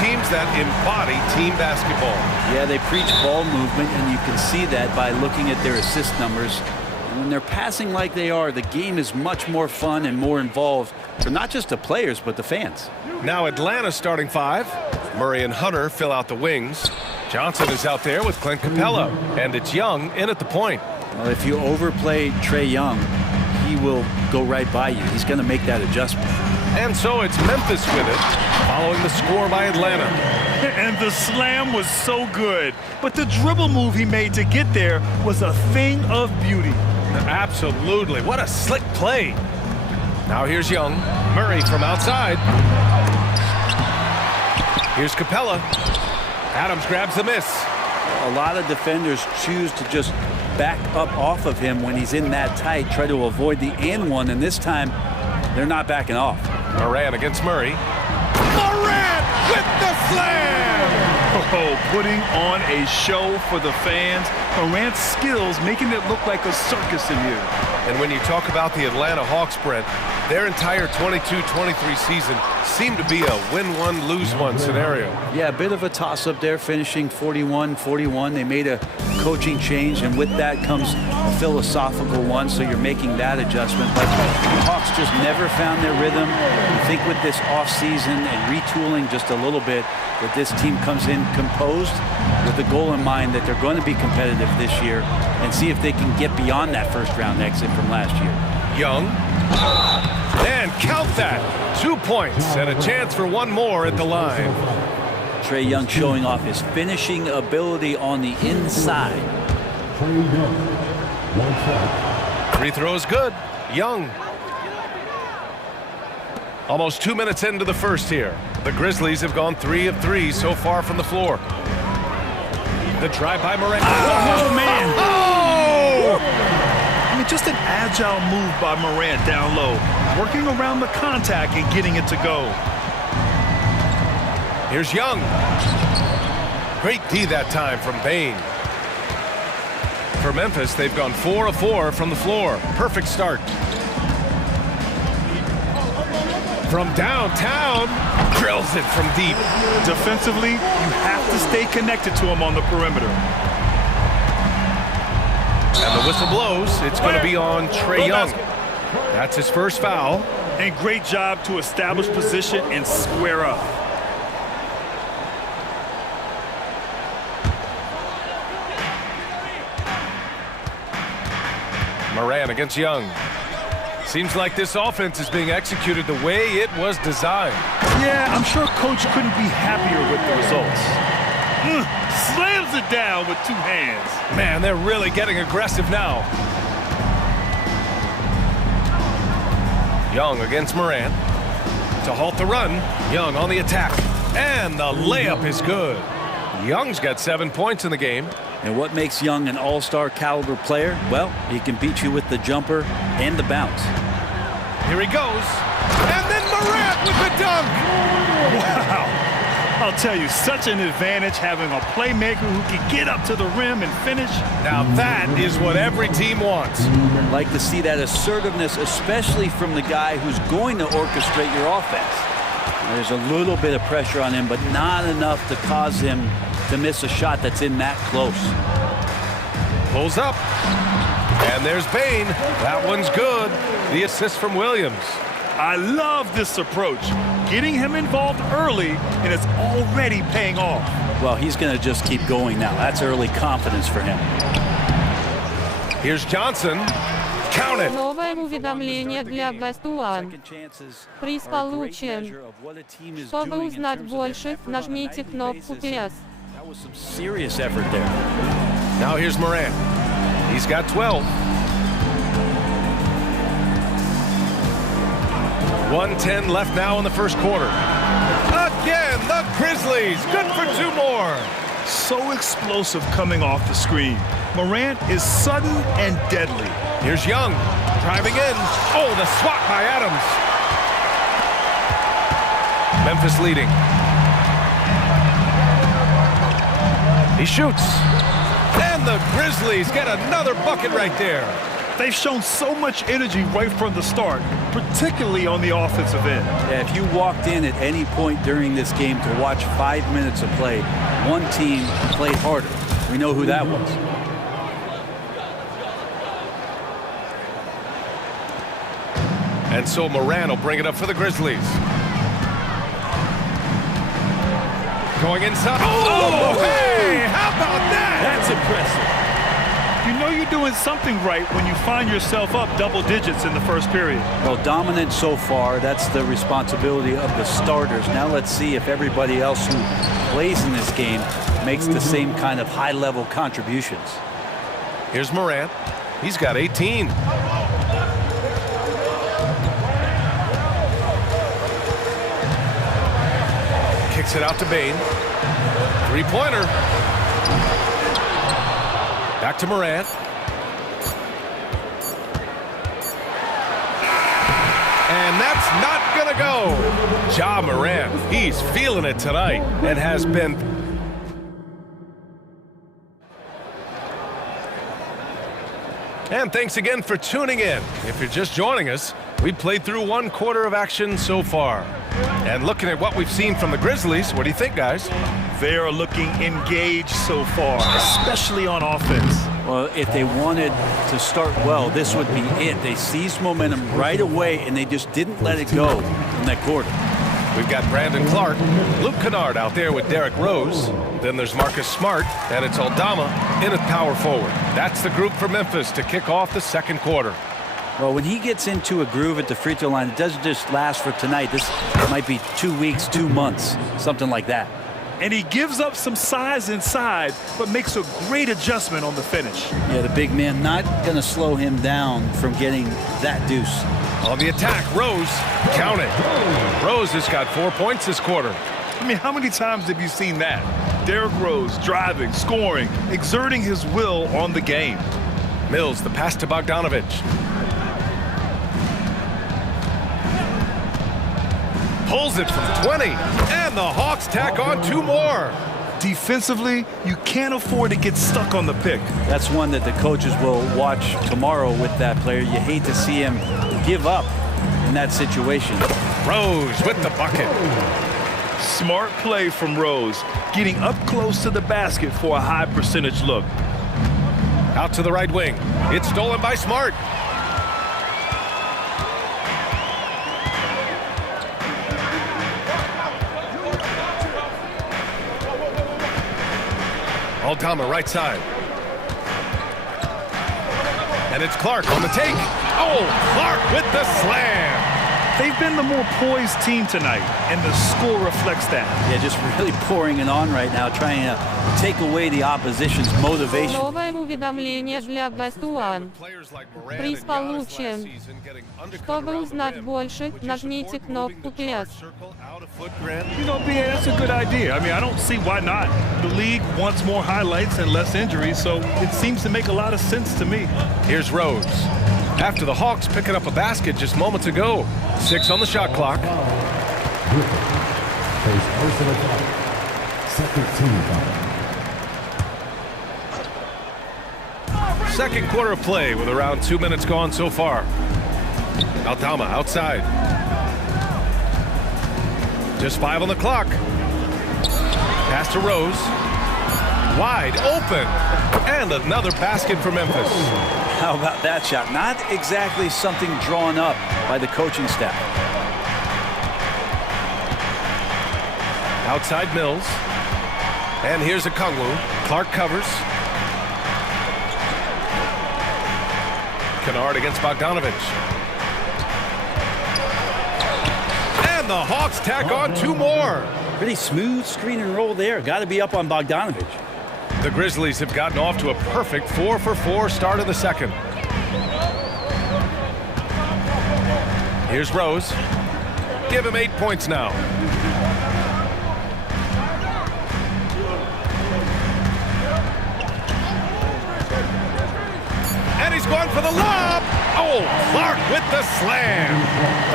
teams that embody team basketball. Yeah, they preach ball movement, and you can see that by looking at their assist numbers. And when they're passing like they are, the game is much more fun and more involved for not just the players, but the fans. Now Atlanta's starting five. Murray and Hunter fill out the wings. Johnson is out there with Clint Capella, and it's Young in at the point. Well, if you overplay Trae Young, he will go right by you. He's going to make that adjustment. And so it's Memphis with it, following the score by Atlanta. And the slam was so good, but the dribble move he made to get there was a thing of beauty. Absolutely. What a slick play. Now here's Young. Murray from outside. Here's Capella. Adams grabs the miss. A lot of defenders choose to just back up off of him when he's in that tight, try to avoid the and one, and this time they're not backing off. Morant against Murray. Morant with the slam! Oh, putting on a show for the fans. Morant's skills making it look like a circus in here. And when you talk about the Atlanta Hawks, Brent, their entire 22-23 season seemed to be a win-one, lose-one scenario. Yeah, a bit of a toss-up there, finishing 41-41. They made a coaching change, and with that comes a philosophical one, so you're making that adjustment. But the Hawks just never found their rhythm. I think with this offseason and retooling just a little bit, that this team comes in composed with the goal in mind that they're going to be competitive this year and see if they can get beyond that first-round exit from last year. Young. And count that. 2 points and a chance for one more at the line. Trae Young showing off his finishing ability on the inside. Free throw is good. Young. Almost 2 minutes into the first here. The Grizzlies have gone 3 of 3 so far from the floor. The drive by Morant. Oh, man. Oh! I mean, just an agile move by Morant down low, working around the contact and getting it to go. Here's Young. Great D that time from Bain. For Memphis, they've gone 4 of 4 from the floor. Perfect start. From downtown, drills it from deep. Defensively, you have to stay connected to him on the perimeter. And the whistle blows. It's going to be on Trae Young. That's his first foul. And great job to establish position and square up. Morant against Young. Seems like this offense is being executed the way it was designed. Yeah, I'm sure Coach couldn't be happier with the results. Slams it down with 2 hands. Man, they're really getting aggressive now. Young against Morant. To halt the run, Young on the attack. And the layup is good. Young's got 7 points in the game. And what makes Young an all-star caliber player? Well, he can beat you with the jumper and the bounce. Here he goes. And then Morant with the dunk. Wow. I'll tell you, such an advantage having a playmaker who can get up to the rim and finish. Now that is what every team wants. Like to see that assertiveness, especially from the guy who's going to orchestrate your offense. There's a little bit of pressure on him, but not enough to cause him to miss a shot that's in that close. Pulls up. And there's Bain. That one's good. The assist from Williams. I love this approach. Getting him involved early, and it's already paying off. Well, he's going to just keep going now. That's early confidence for him. Here's Johnson. Count it. Новое уведомление для Best One. Приз получен. Чтобы узнать больше, нажмите кнопку PS. That was some serious effort there. Now here's Morant. He's got 12. 1:10 left now in the first quarter. Again, the Grizzlies. Good for 2 more. So explosive coming off the screen. Morant is sudden and deadly. Here's Young. Driving in. Oh, the swat by Adams. Memphis leading. He shoots. And the Grizzlies get another bucket right there. They've shown so much energy right from the start. particularly on the offensive end. Yeah, if you walked in at any point during this game to watch 5 minutes of play, one team played harder. We know who that was. And so Moran will bring it up for the Grizzlies. Going inside. Oh, hey, how about that? That's impressive. You know you're doing something right when you find yourself up double digits in the first period. Well, dominant so far. That's the responsibility of the starters. Now let's see if everybody else who plays in this game makes the same kind of high-level contributions. Here's Moran. He's got 18. Kicks it out to Bain. Three-pointer. Back to Moran. And that's not gonna go. Ja Moran, he's feeling it tonight and has been. And thanks again for tuning in. If you're just joining us, we played through 1 quarter of action so far. And looking at what we've seen from the Grizzlies, what do you think, guys? They are looking engaged so far, especially on offense. Well, if they wanted to start well, this would be it. They seized momentum right away, and they just didn't let it go in that quarter. We've got Brandon Clark, Luke Kennard out there with Derrick Rose. Then there's Marcus Smart, and it's Aldama in at power forward. That's the group for Memphis to kick off the second quarter. Well, when he gets into a groove at the free throw line, it doesn't just last for tonight. This might be 2 weeks, 2 months, something like that. And he gives up some size inside, but makes a great adjustment on the finish. Yeah, the big man not going to slow him down from getting that deuce. On the attack, Rose, count it. Rose has got 4 points this quarter. I mean, how many times have you seen that? Derrick Rose driving, scoring, exerting his will on the game. Mills, the pass to Bogdanovich. Pulls it from 20, and the Hawks tack on 2 more. Defensively, you can't afford to get stuck on the pick. That's one that the coaches will watch tomorrow with that player. You hate to see him give up in that situation. Rose with the bucket. Smart play from Rose, getting up close to the basket for a high percentage look. Out to the right wing. It's stolen by Smart. Aldama, right side. And it's Clark on the take. Oh, Clark with the slam. They've been the more poised team tonight, and the score reflects that. Yeah, just really pouring it on right now, trying to take away the opposition's motivation. Новое уведомление для Best One. Приз получен. Чтобы узнать больше, нажмите кнопку «Yes». You know, BA, that's a good idea. I mean, I don't see why not. The league wants more highlights and less injuries, so it seems to make a lot of sense to me. Here's Rose. After the Hawks picking up a basket just moments ago. 6 on the shot clock. Second quarter of play with around 2 minutes gone so far. Aldama outside. Just 5 on the clock. Pass to Rose. Wide open. And another basket for Memphis. How about that shot? Not exactly something drawn up by the coaching staff. Outside Mills. And here's a Kungwu. Clark covers. Kennard against Bogdanovich. And the Hawks tack on 2 more. Pretty smooth screen and roll there. Got to be up on Bogdanovich. The Grizzlies have gotten off to a perfect 4-for-4 start of the second. Here's Rose. Give him 8 points now. And he's going for the lob. Oh, Clark with the slam.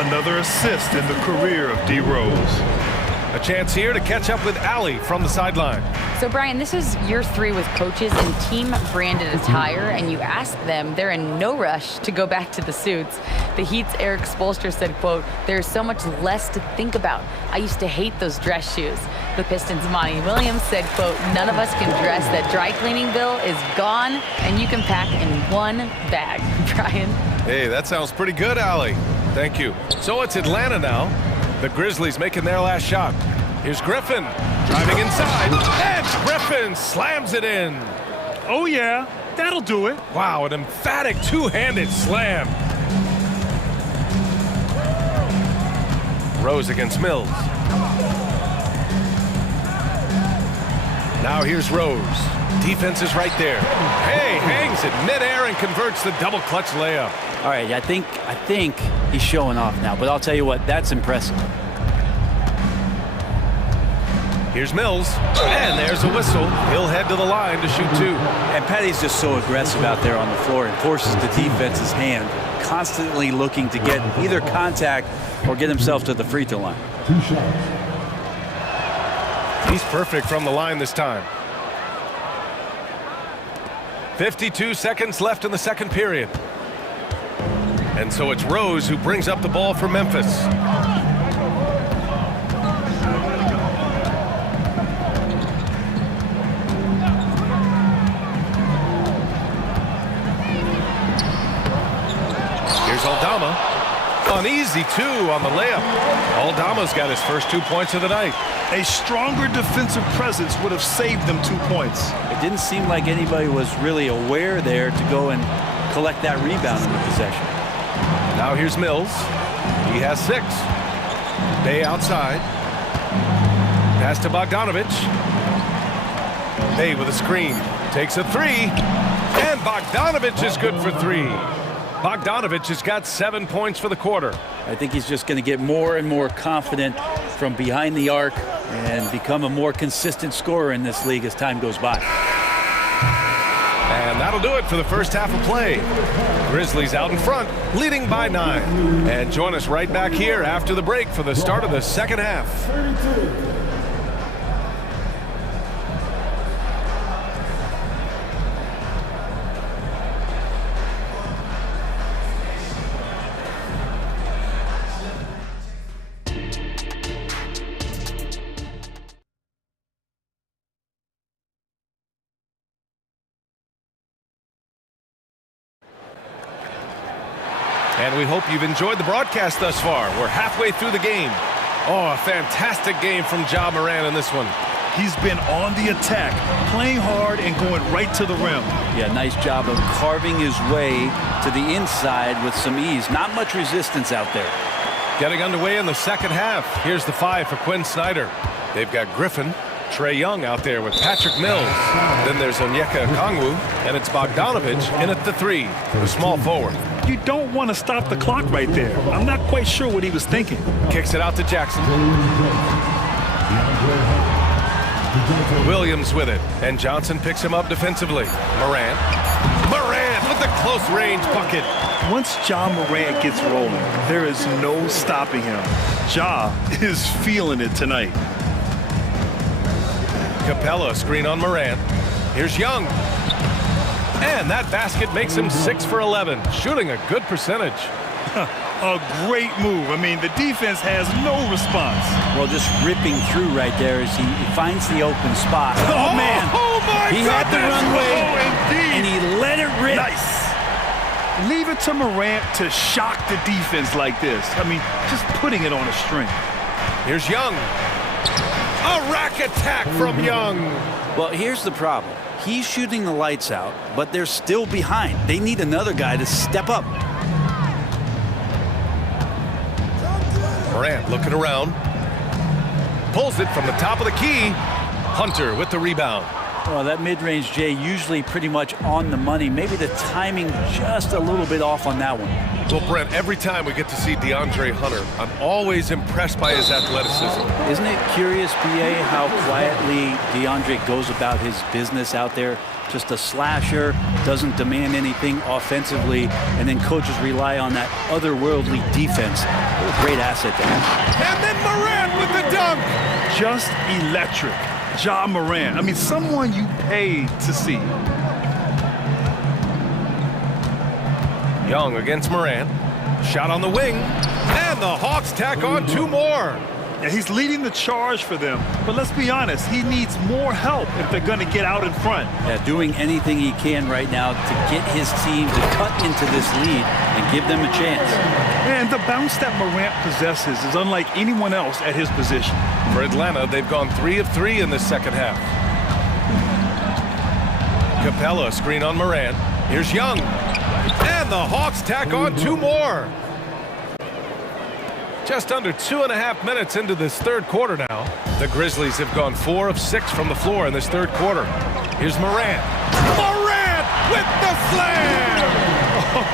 Another assist in the career of D. Rose. A chance here to catch up with Allie from the sideline. So Brian, this is year 3 with coaches in team-branded attire, and you ask them, they're in no rush to go back to the suits. The Heat's Eric Spoelstra said, quote, "There's so much less to think about. I used to hate those dress shoes." The Pistons' Monty Williams said, quote, "None of us can dress. That dry cleaning bill is gone, and you can pack in one bag." Brian? Hey, that sounds pretty good, Allie. Thank you. So it's Atlanta now. The Grizzlies making their last shot. Here's Griffin driving inside, and Griffin slams it in. Oh, yeah, that'll do it. Wow, an emphatic two-handed slam. Rose against Mills. Now here's Rose. Defense is right there. Hey, hangs it midair and converts the double clutch layup. All right, I think he's showing off now, but I'll tell you what, that's impressive. Here's Mills, and there's a whistle. He'll head to the line to shoot 2. And Patty's just so aggressive out there on the floor and forces the defense's hand, constantly looking to get either contact or get himself to the free throw line. He's perfect from the line this time. 52 seconds left in the second period. And so it's Rose who brings up the ball for Memphis. Here's Aldama. An easy 2 on the layup. Aldama's got his first 2 points of the night. A stronger defensive presence would have saved them 2 points. It didn't seem like anybody was really aware there to go and collect that rebound in the possession. Now here's Mills. He has 6. Bay outside. Pass to Bogdanovich. Bay with a screen. Takes a 3. And Bogdanovich is good for 3. Bogdanovich has got 7 points for the quarter. I think he's just going to get more and more confident from behind the arc and become a more consistent scorer in this league as time goes by. And that'll do it for the first half of play. Grizzlies out in front, leading by 9. And join us right back here after the break for the start of the second half. And we hope you've enjoyed the broadcast thus far. We're halfway through the game. Oh, a fantastic game from Ja Morant in this one. He's been on the attack, playing hard and going right to the rim. Yeah, nice job of carving his way to the inside with some ease. Not much resistance out there. Getting underway in the second half. Here's the 5 for Quinn Snyder. They've got Griffin, Trae Young out there with Patrick Mills. Then there's Onyeka Okongwu, and it's Bogdanovich in at the 3, the small forward. You don't want to stop the clock right there. I'm not quite sure what he was thinking. Kicks it out to Jackson. Williams with it, and Johnson picks him up defensively. Morant with the close-range bucket. Once Ja Morant gets rolling, there is no stopping him. Ja is feeling it tonight. Capella screen on Morant. Here's Young. And that basket makes him 6 for 11, shooting a good percentage. A great move. I mean, the defense has no response. Well, just ripping through right there as he finds the open spot. Oh, man. Oh, my He had the runway, indeed. and he let it rip. Nice. Leave it to Morant to shock the defense like this. I mean, just putting it on a string. Here's Young. A rack attack from Young. Well, here's the problem. He's shooting the lights out, but they're still behind. They need another guy to step up. Morant looking around. Pulls it from the top of the key. Hunter with the rebound. Well, that mid-range, Jay, usually pretty much on the money. Maybe the timing just a little bit off on that one. Well, Brent, every time we get to see DeAndre Hunter, I'm always impressed by his athleticism. Isn't it curious, BA, how quietly DeAndre goes about his business out there? Just a slasher, doesn't demand anything offensively, and then coaches rely on that otherworldly defense. What a great asset to have. And then Morant with the dunk. Just electric. Ja Morant. I mean, someone you pay to see. Young against Morant. Shot on the wing. And the Hawks tack on 2 more. Yeah, he's leading the charge for them. But let's be honest, he needs more help if they're going to get out in front. Yeah, doing anything he can right now to get his team to cut into this lead and give them a chance. And the bounce that Morant possesses is unlike anyone else at his position. For Atlanta, they've gone 3 of 3 in this second half. Capella screen on Morant. Here's Young. And the Hawks tack on 2 more. Just under 2.5 minutes into this third quarter now. The Grizzlies have gone 4 of 6 from the floor in this third quarter. Here's Morant. Morant with the slam!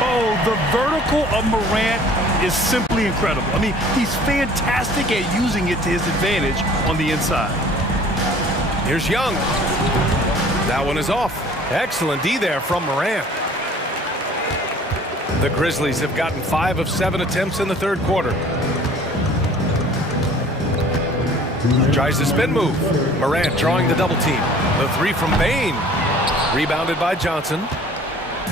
Oh, the vertical of Morant is simply incredible. I mean, he's fantastic at using it to his advantage on the inside. Here's Young. That one is off. Excellent D there from Morant. The Grizzlies have gotten 5 of 7 attempts in the third quarter. Tries the spin move. Morant drawing the double team. The 3 from Bain. Rebounded by Johnson.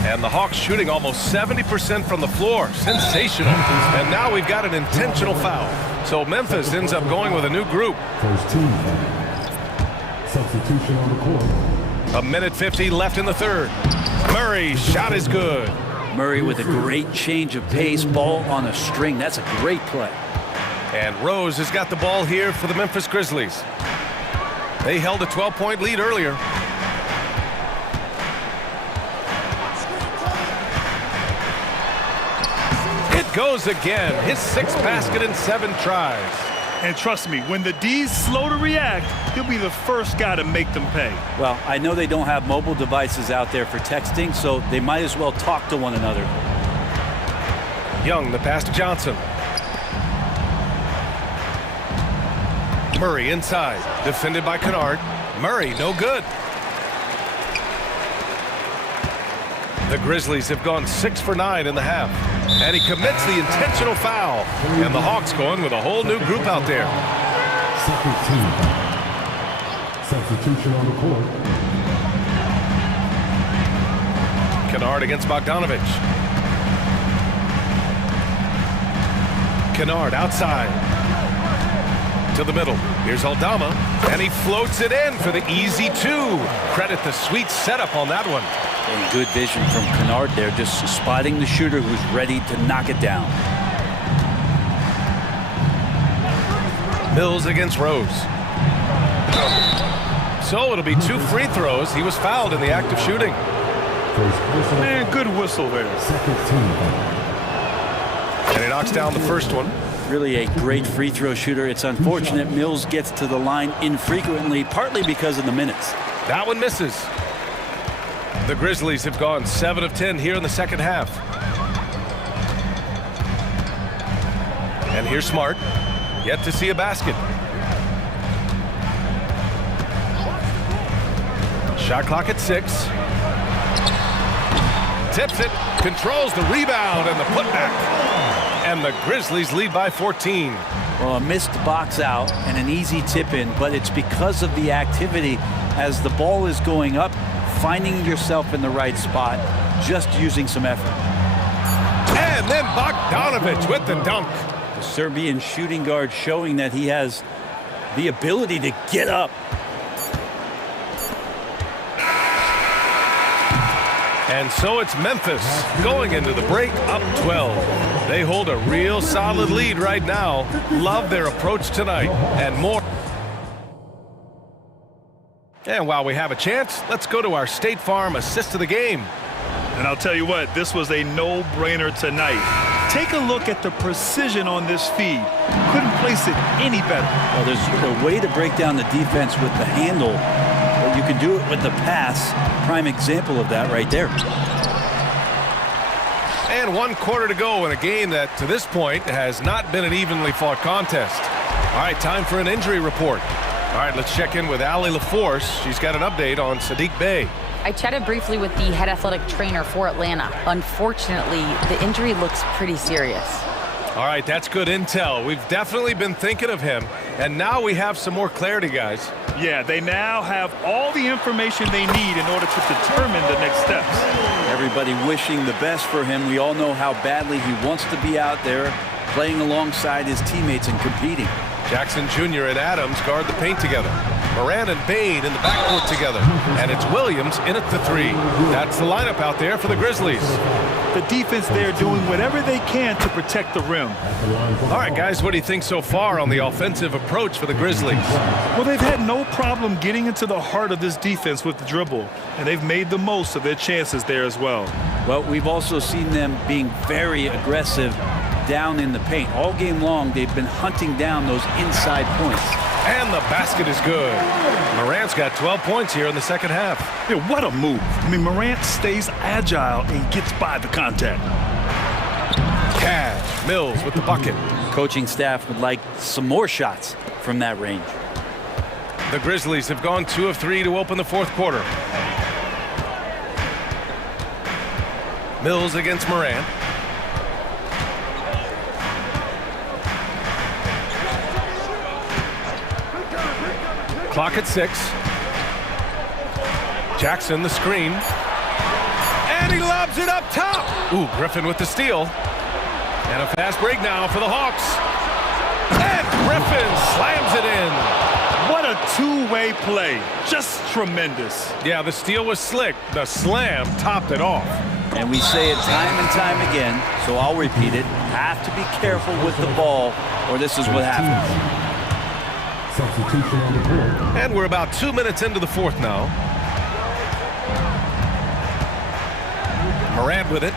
And the Hawks shooting almost 70% from the floor. Sensational. And now we've got an intentional foul. So Memphis ends up going with a new group. First team substitution on the court. 1:50 left in the third. Murray's shot is good. Murray with a great change of pace, ball on a string. That's a great play. And Rose has got the ball here for the Memphis Grizzlies. They held a 12-point lead earlier. It goes again. His 6th basket in 7 tries. And trust me, when the D's slow to react, he'll be the first guy to make them pay. Well, I know they don't have mobile devices out there for texting, so they might as well talk to one another. Young, the pass to Johnson. Murray inside, defended by Kennard. Murray, no good. The Grizzlies have gone 6 for 9 in the half. And he commits the intentional foul. And the Hawks going with a whole new group out there. Second team substitution on the court. Kennard against Bogdanovich. Kennard outside. To the middle. Here's Aldama. And he floats it in for the easy 2. Credit the sweet setup on that one. And good vision from Kennard there, just spotting the shooter who's ready to knock it down. Mills against Rose. So it'll be 2 free throws. He was fouled in the act of shooting. Man, good whistle there. Second team. And he knocks down the first one. Really a great free throw shooter. It's unfortunate Mills gets to the line infrequently, partly because of the minutes. That one misses. The Grizzlies have gone 7 of 10 here in the second half. And here's Smart. Yet to see a basket. Shot clock at 6. Tips it, controls the rebound and the putback. And the Grizzlies lead by 14. Well, a missed box out and an easy tip in, but it's because of the activity as the ball is going up, finding yourself in the right spot, just using some effort. And then Bogdanovich with the dunk. The Serbian shooting guard showing that he has the ability to get up. And so it's Memphis going into the break up 12. They hold a real solid lead right now. Love their approach tonight and more. And while we have a chance, let's go to our State Farm assist of the game. And I'll tell you what, this was a no-brainer tonight. Take a look at the precision on this feed. Couldn't place it any better. Well, there's a way to break down the defense with the handle, but you can do it with the pass. Prime example of that right there. And 1 quarter to go in a game that, to this point, has not been an evenly fought contest. All right, time for an injury report. All right, let's check in with Allie LaForce. She's got an update on Sadiq Bey. I chatted briefly with the head athletic trainer for Atlanta. Unfortunately, the injury looks pretty serious. All right, that's good intel. We've definitely been thinking of him, and now we have some more clarity, guys. Yeah, they now have all the information they need in order to determine the next steps. Everybody wishing the best for him. We all know how badly he wants to be out there playing alongside his teammates and competing. Jackson Jr. and Adams guard the paint together. Moran and Bain in the backcourt together. And it's Williams in at the three. That's the lineup out there for the Grizzlies. The defense there doing whatever they can to protect the rim. All right, guys, what do you think so far on the offensive approach for the Grizzlies? Well, they've had no problem getting into the heart of this defense with the dribble, and they've made the most of their chances there as well. Well, we've also seen them being very aggressive down in the paint. All game long, they've been hunting down those inside points. And the basket is good. Morant's got 12 points here in the second half. Yeah, what a move. I mean, Morant stays agile and gets by the contact. Cash, Mills with the bucket. Coaching staff would like some more shots from that range. The Grizzlies have gone 2 of 3 to open the fourth quarter. Mills against Morant. Clock at 6. Jackson, the screen. And he lobs it up top. Ooh, Griffin with the steal. And a fast break now for the Hawks. And Griffin slams it in. What a two-way play. Just tremendous. Yeah, the steal was slick. The slam topped it off. And we say it time and time again, so I'll repeat it. Have to be careful with the ball, or this is what happens. Substitution on the board. And we're about 2 minutes into the fourth now. Morant with it.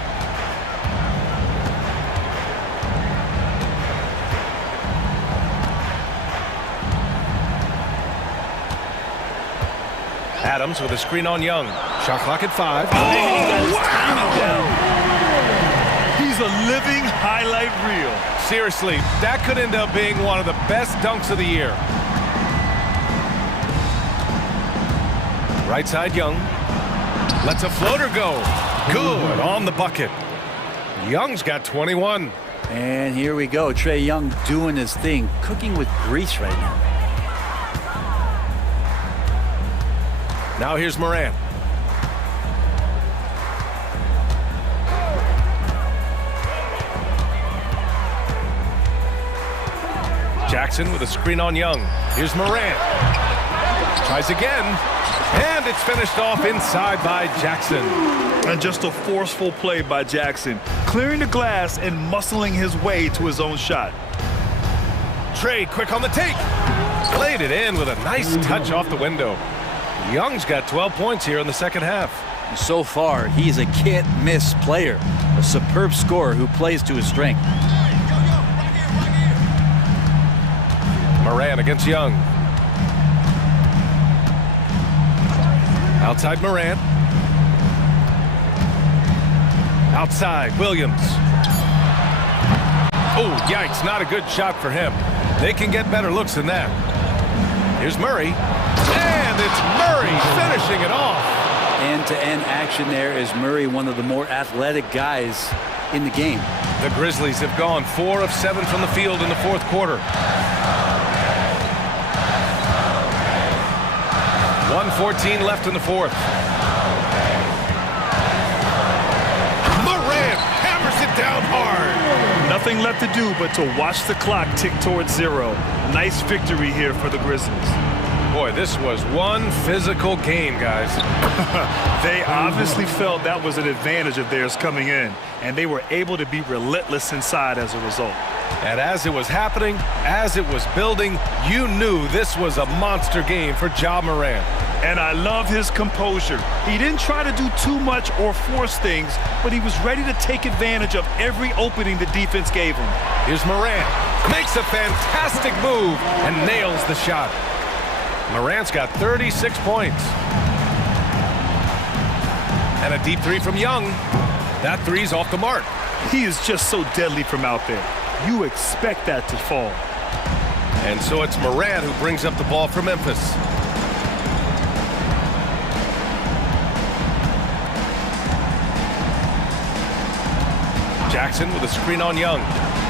Adams with a screen on Young. Shot clock at 5. Oh, wow! He's a living highlight reel. Seriously, that could end up being one of the best dunks of the year. Right side, Young. Lets a floater go. Good on the bucket. Young's got 21. And here we go. Trae Young doing his thing, cooking with grease right now. Now here's Morant. Jackson with a screen on Young. Here's Morant. Tries again. And it's finished off inside by Jackson. And just a forceful play by Jackson, clearing the glass and muscling his way to his own shot. Trae quick on the take. Played it in with a nice touch off the window. Young's got 12 points here in the second half. So far, he's a can't-miss player, a superb scorer who plays to his strength. Morant against Young. Outside Morant. Outside Williams. Oh, yikes, not a good shot for him. They can get better looks than that. Here's Murray. And it's Murray finishing it off. End-to-end action there is Murray, one of the more athletic guys in the game. The Grizzlies have gone 4 of 7 from the field in the fourth quarter. 1:14 left in the fourth. Morant hammers it down hard. Nothing left to do but to watch the clock tick towards 0. Nice victory here for the Grizzlies. Boy, this was one physical game, guys. They obviously felt that was an advantage of theirs coming in, and they were able to be relentless inside as a result. And as it was happening, as it was building, you knew this was a monster game for Ja Morant. And I love his composure. He didn't try to do too much or force things, but he was ready to take advantage of every opening the defense gave him. Here's Morant. Makes a fantastic move and nails the shot. Morant's got 36 points. And a deep three from Young. That three's off the mark. He is just so deadly from out there. You expect that to fall. And so it's Morant who brings up the ball for Memphis. Jackson with a screen on Young.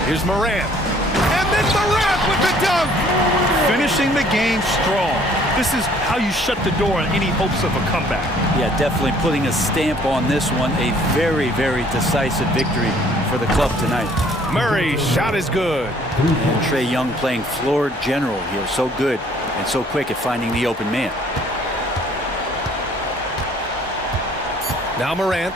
Here's Morant. And then Morant with the dunk! Finishing the game strong. This is how you shut the door on any hopes of a comeback. Yeah, definitely putting a stamp on this one. A very, very decisive victory for the club tonight. Murray's shot is good. And Trae Young playing floor general. He was so good and so quick at finding the open man. Now Morant.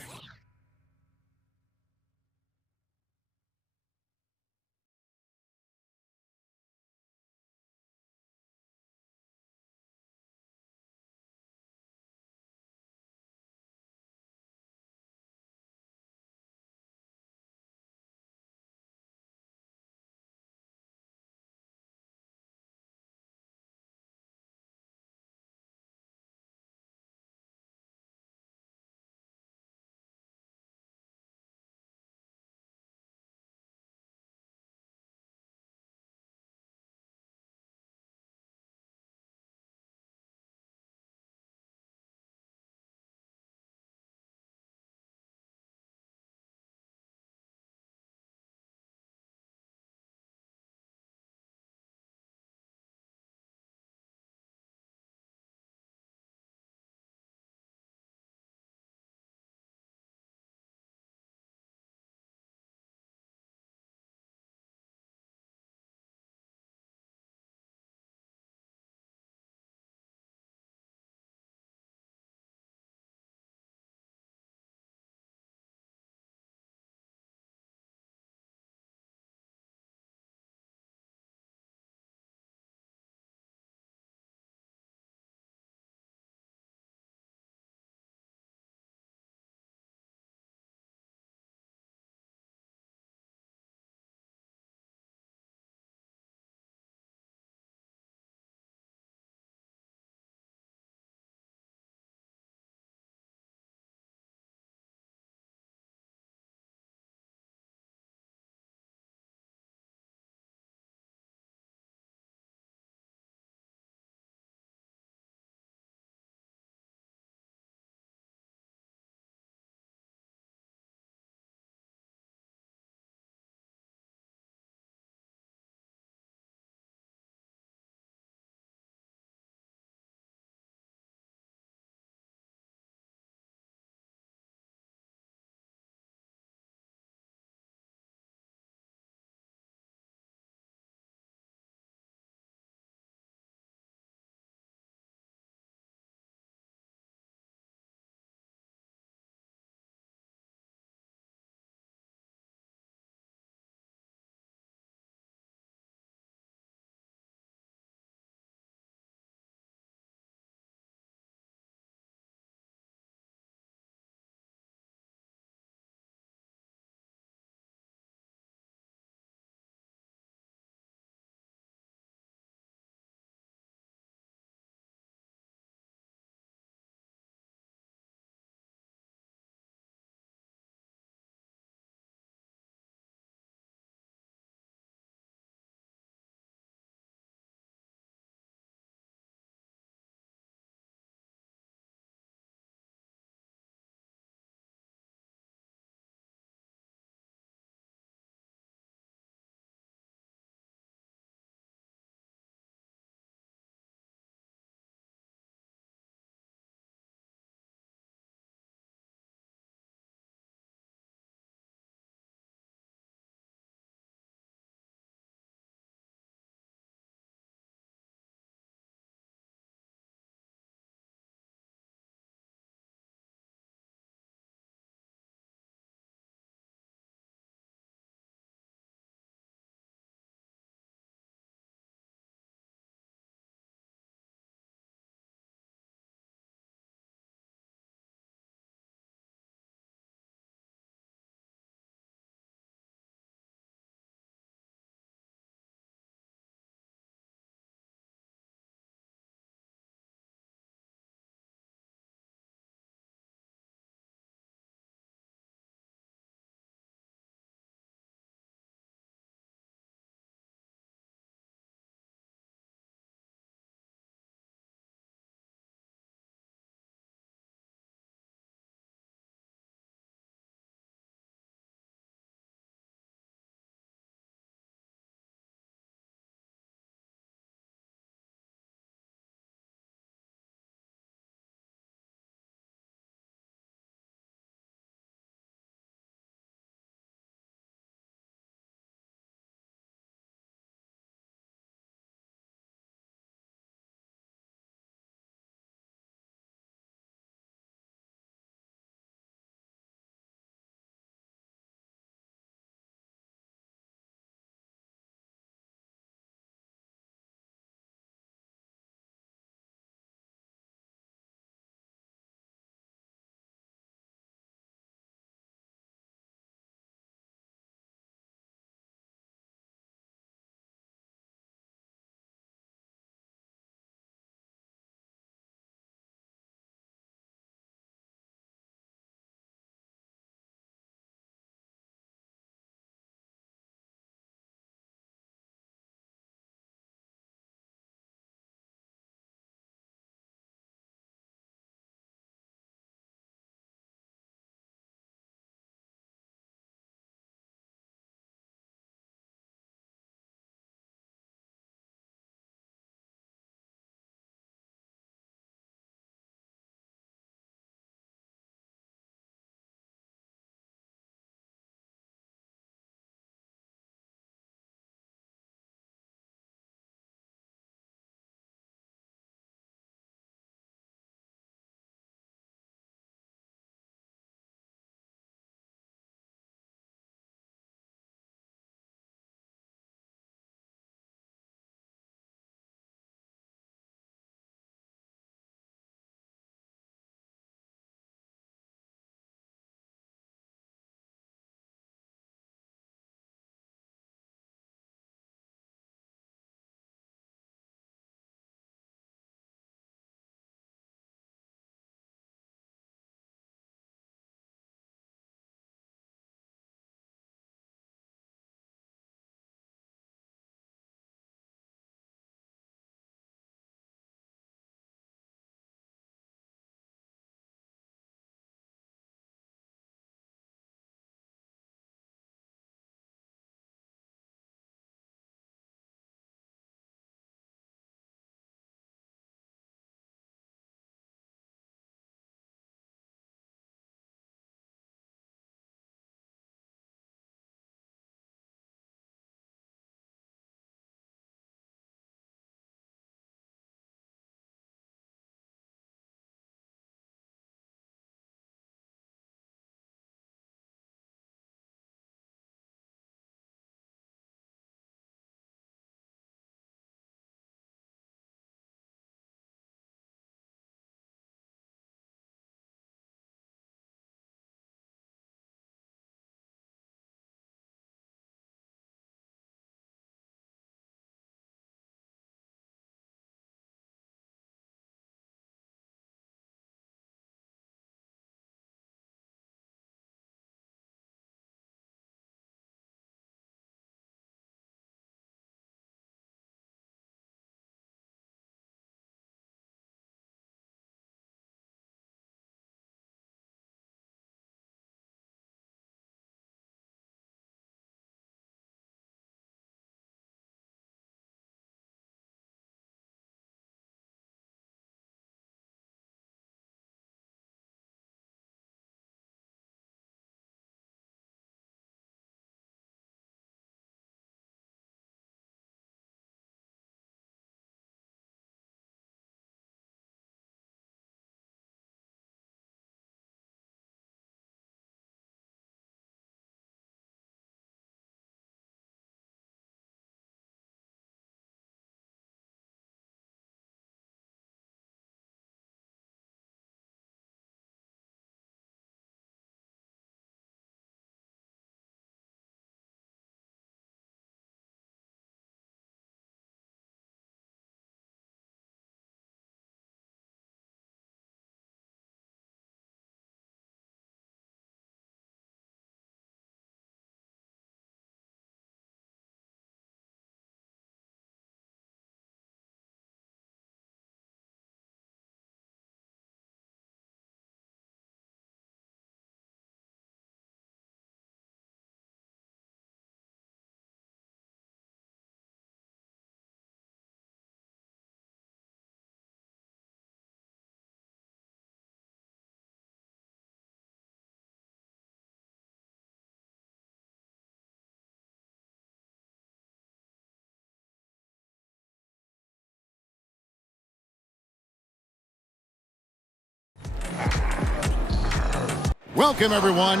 Welcome, everyone.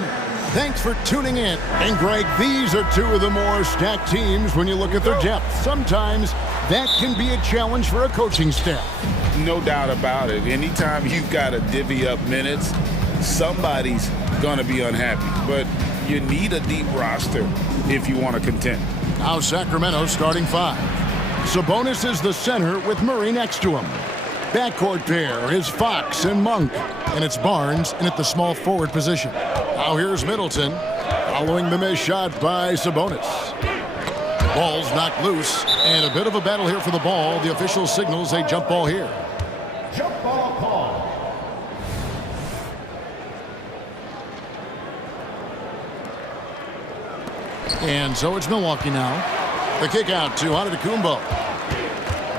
Thanks for tuning in. And, Greg, these are two of the more stacked teams when you look at their depth. Sometimes that can be a challenge for a coaching staff. No doubt about it. Anytime you've got to divvy up minutes, somebody's going to be unhappy. But you need a deep roster if you want to contend. Now Sacramento starting five. Sabonis is the center with Murray next to him. Backcourt pair is Fox and Monk. And it's Barnes in at the small forward position. Now here's Middleton following the missed shot by Sabonis. Ball's knocked loose and a bit of a battle here for the ball. The official signals a jump ball here. Jump ball call. And so it's Milwaukee now. The kick out to Antetokounmpo.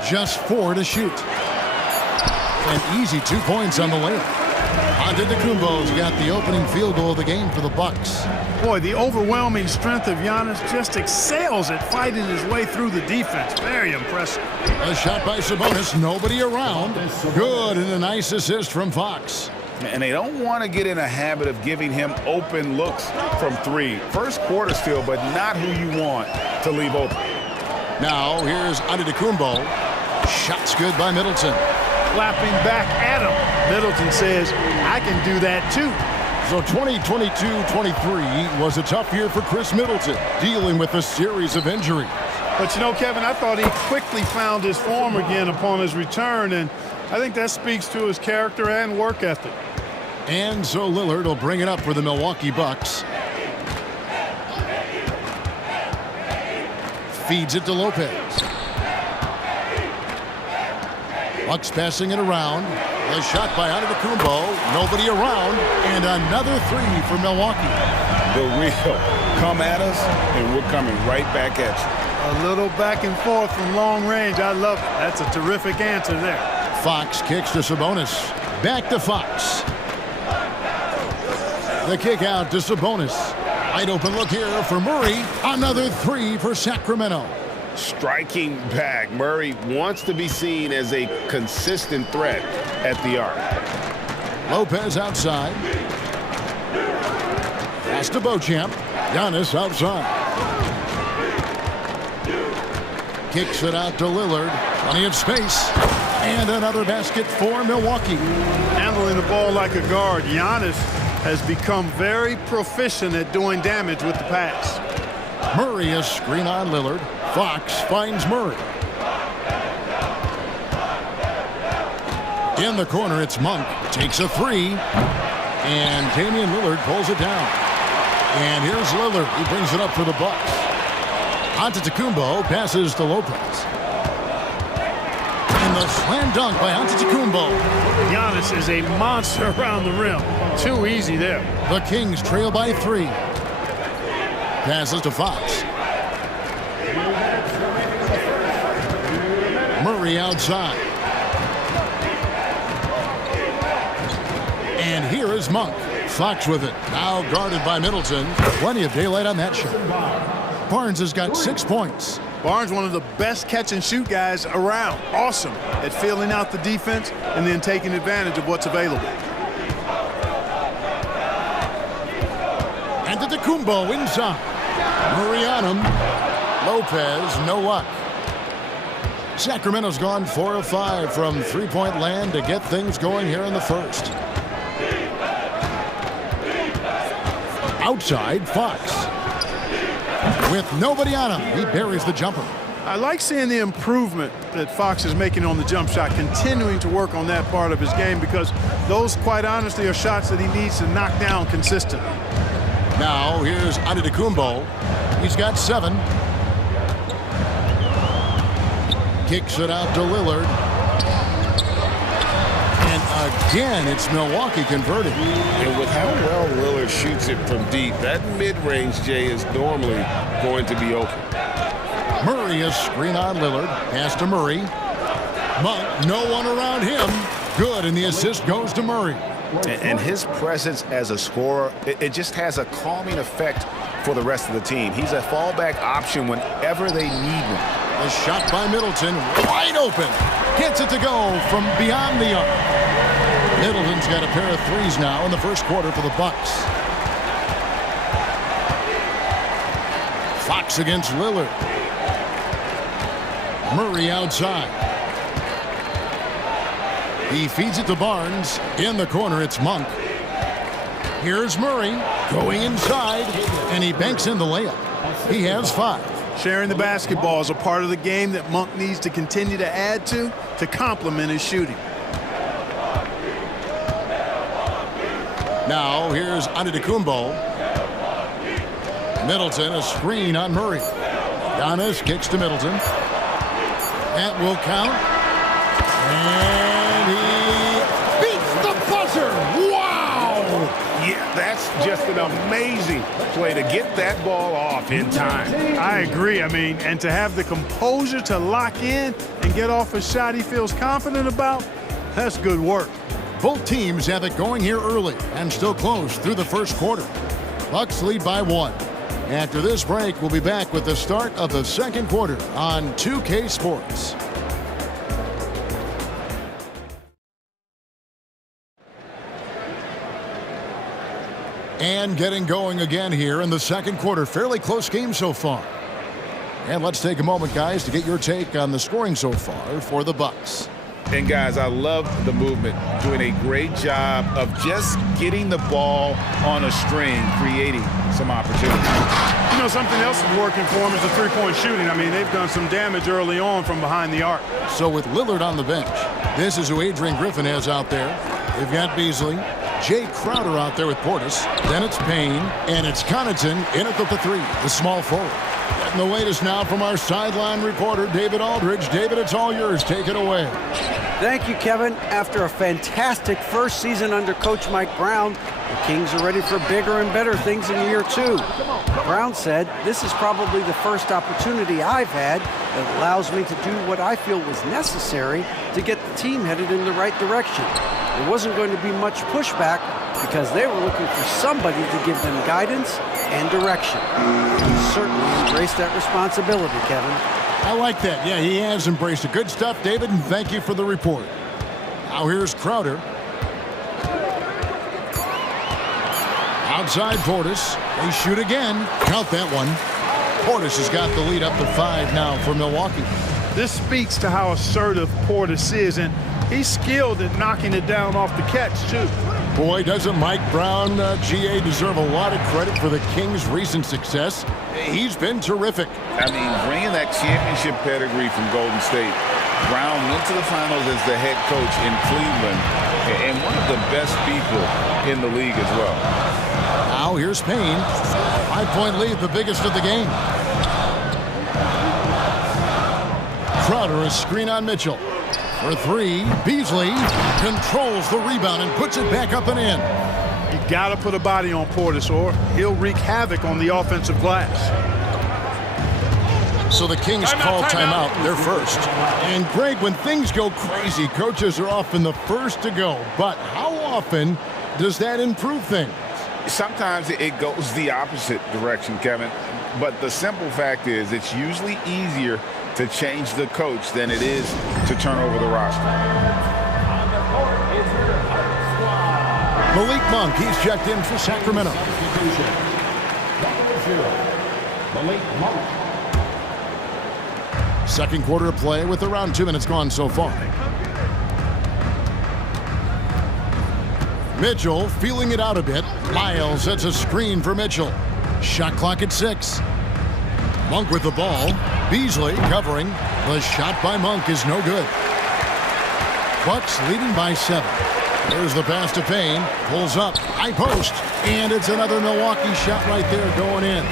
Just 4 to shoot. An easy 2 points on the layup. Antetokounmpo's got the opening field goal of the game for the Bucks. Boy, the overwhelming strength of Giannis just excels at fighting his way through the defense. Very impressive. A shot by Sabonis, nobody around. Good, and a nice assist from Fox. And they don't want to get in a habit of giving him open looks from three. First quarter still, but not who you want to leave open. Now here's Antetokounmpo. Shot's good by Middleton. Clapping back at him. Middleton says, I can do that too. So 2022-23 was a tough year for Chris Middleton, dealing with a series of injuries. But you know, Kevin, I thought he quickly found his form again upon his return, and I think that speaks to his character and work ethic. And so Lillard will bring it up for the Milwaukee Bucks. Feeds it to Lopez. Bucks passing it around. A shot by Antetokounmpo. Nobody around. And another three for Milwaukee. The real come at us, and we're coming right back at you. A little back and forth from long range. I love it. That's a terrific answer there. Fox kicks to Sabonis. Back to Fox. The kick out to Sabonis. Wide open look here for Murray. Another three for Sacramento. Striking back. Murray wants to be seen as a consistent threat at the arc. Lopez outside. Pass to Beauchamp. Giannis outside. Kicks it out to Lillard. Plenty of space. And another basket for Milwaukee. Handling the ball like a guard, Giannis has become very proficient at doing damage with the pass. Murray a screen on Lillard. Fox finds Murray. In the corner, it's Monk. Takes a three. And Damian Lillard pulls it down. And here's Lillard. He brings it up for the Bucks. Antetokounmpo passes to Lopez. And the slam dunk by Antetokounmpo. Giannis is a monster around the rim. Too easy there. The Kings trail by 3. Passes to Fox. Murray outside. And here is Monk. Fox with it. Now guarded by Middleton. Plenty of daylight on that shot. Barnes has got 6 points. Barnes, one of the best catch-and-shoot guys around. Awesome at filling out the defense and then taking advantage of what's available. And Antetokounmpo inside. Murray on him. Lopez, no luck. Sacramento's gone 4 of 5 from three-point land to get things going here in the first. Outside, Fox. With nobody on him, he buries the jumper. I like seeing the improvement that Fox is making on the jump shot, continuing to work on that part of his game, because those, quite honestly, are shots that he needs to knock down consistently. Now, here's Antetokounmpo. He's got 7. Kicks it out to Lillard. And again, it's Milwaukee converting. And with how well Lillard shoots it from deep, that mid-range, Jay, is normally going to be open. Murray is screen on Lillard. Pass to Murray. Monk, no one around him. Good, and the assist goes to Murray. And his presence as a scorer, it just has a calming effect for the rest of the team. He's a fallback option whenever they need one. A shot by Middleton, wide open. Gets it to go from beyond the arc. Middleton's got a pair of threes now in the first quarter for the Bucks. Fox against Lillard. Murray outside. He feeds it to Barnes. In the corner, it's Monk. Here's Murray going inside, and he banks in the layup. He has 5. Sharing the basketball is a part of the game that Monk needs to continue to add to complement his shooting. Now, here's Antetokounmpo. Middleton, a screen on Murray. Giannis kicks to Middleton. That will count. And he beats the buzzer. Wow! Yeah, that's just an amazing play to get that ball off in time. I agree. I mean, and to have the composure to lock in and get off a shot he feels confident about, that's good work. Both teams have it going here early and still close through the first quarter. Bucks lead by 1. After this break, we'll be back with the start of the second quarter on 2K Sports. And getting going again here in the second quarter. Fairly close game so far. And let's take a moment, guys, to get your take on the scoring so far for the Bucks. And guys, I love the movement, doing a great job of just getting the ball on a string, creating some opportunities. You know, something else is working for him is the three-point shooting. I mean, they've done some damage early on from behind the arc. So with Lillard on the bench, this is who Adrian Griffin has out there. They've got Beasley, Jay Crowder out there with Portis. Then it's Payne, and it's Connaughton in at the 3, the small forward. And the latest now from our sideline reporter, David Aldridge. David, it's all yours. Take it away. Thank you, Kevin. After a fantastic first season under Coach Mike Brown, the Kings are ready for bigger and better things in year 2. Brown said, "This is probably the first opportunity I've had that allows me to do what I feel was necessary to get the team headed in the right direction. There wasn't going to be much pushback because they were looking for somebody to give them guidance and direction." He certainly embraced that responsibility, Kevin. I like that. Yeah, he has embraced it. Good stuff, David, and thank you for the report. Now here's Crowder. Outside Portis. They shoot again. Count that one. Portis has got the lead up to 5 now for Milwaukee. This speaks to how assertive Portis is, and he's skilled at knocking it down off the catch, too. Boy, doesn't Mike Brown, GA, deserve a lot of credit for the Kings' recent success. He's been terrific. I mean, bringing that championship pedigree from Golden State. Brown went to the finals as the head coach in Cleveland, and one of the best people in the league as well. Now here's Payne. 5-point lead, the biggest of the game. Crowder, a screen on Mitchell. For 3, Beasley controls the rebound and puts it back up and in. You got to put a body on Portis or he'll wreak havoc on the offensive glass. So the Kings call timeout, their first. And Greg, when things go crazy, coaches are often the first to go. But how often does that improve things? Sometimes it goes the opposite direction, Kevin. But the simple fact is it's usually easier to change the coach than it is to turn over the roster. Malik Monk, he's checked in for Sacramento. Second quarter of play with around 2 minutes gone so far. Mitchell feeling it out a bit. Lyles sets a screen for Mitchell. Shot clock at 6. Monk with the ball. Beasley covering. The shot by Monk is no good. Bucks leading by 7. There's the pass to Payne. Pulls up. High post. And it's another Milwaukee shot right there going in.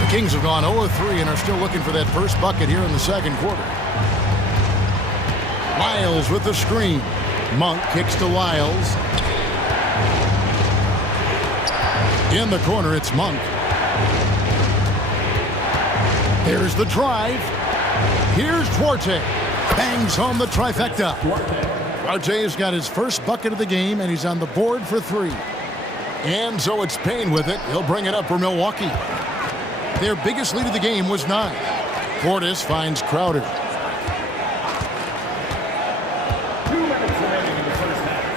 The Kings have gone 0-3 and are still looking for that first bucket here in the second quarter. Lyles with the screen. Monk kicks to Lyles. In the corner, it's Monk. There's the drive. Here's Duarte. Bangs home the trifecta. Duarte's got his first bucket of the game, and he's on the board for 3. And so it's Payne with it. He'll bring it up for Milwaukee. Their biggest lead of the game was 9. Portis finds Crowder.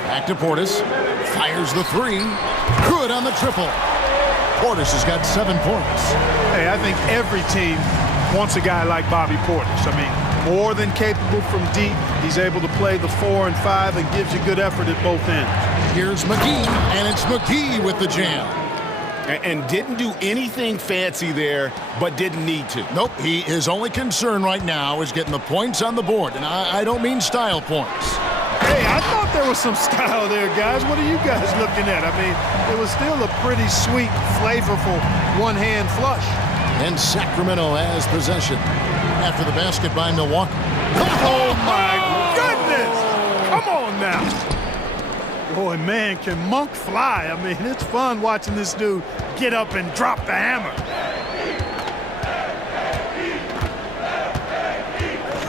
Back to Portis. Fires the three. Good on the triple. Portis has got 7 points. Hey, I think every team wants a guy like Bobby Portis. I mean, more than capable from deep. He's able to play the 4 and 5 and gives you good effort at both ends. Here's McGee, and it's McGee with the jam. And didn't do anything fancy there, but didn't need to. Nope, his only concern right now is getting the points on the board, and I don't mean style points. Hey, I thought there was some style there, guys. What are you guys looking at? I mean, it was still a pretty sweet, flavorful one-hand flush. And Sacramento has possession after the basket by Milwaukee. Oh, my goodness! Come on now. Boy, man, can Monk fly? I mean, it's fun watching this dude get up and drop the hammer.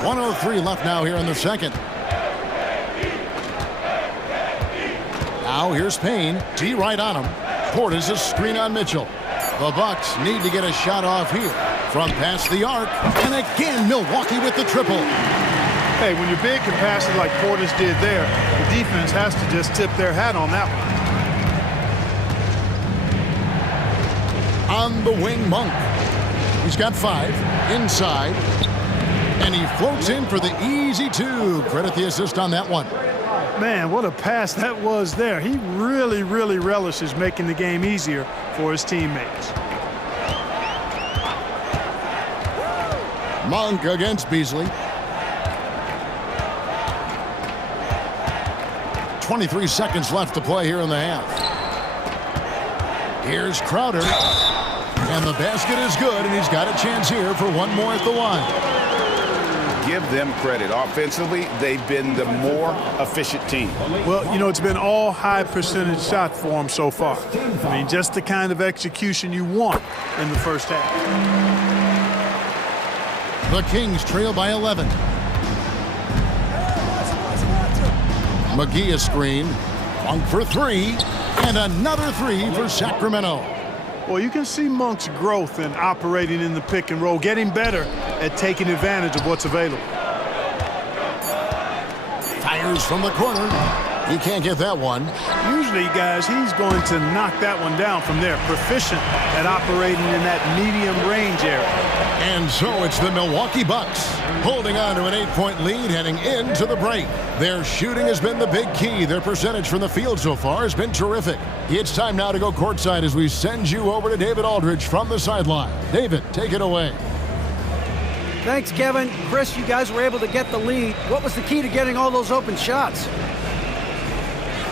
1:03 left now here in the second. Now here's Payne. T right on him. Portis a screen on Mitchell. The Bucks need to get a shot off here. From past the arc. And again, Milwaukee with the triple. Hey, when you're big and pass it like Portis did there, the defense has to just tip their hat on that one. On the wing, Monk. He's got 5. Inside. And he floats in for the easy 2. Credit the assist on that one. Man, what a pass that was there. He really, really relishes making the game easier for his teammates. Monk against Beasley. 23 seconds left to play here in the half. Here's Crowder. And the basket is good, and he's got a chance here for one more at the line. Give them credit. Offensively, they've been the more efficient team. Well, you know, it's been all high percentage shot for them so far. I mean, just the kind of execution you want in the first half. The Kings trail by 11. McGee a screen. Monk for 3. And another 3 for Sacramento. Well, you can see Monk's growth in operating in the pick and roll, getting better at taking advantage of what's available. Fires from the corner. He can't get that one. Usually, guys, he's going to knock that one down from there. Proficient at operating in that medium range area. And so it's the Milwaukee Bucks holding on to an 8-point lead heading into the break. Their shooting has been the big key. Their percentage from the field so far has been terrific. It's time now to go courtside as we send you over to David Aldridge from the sideline. David, take it away. Thanks, Kevin. Chris, you guys were able to get the lead. What was the key to getting all those open shots?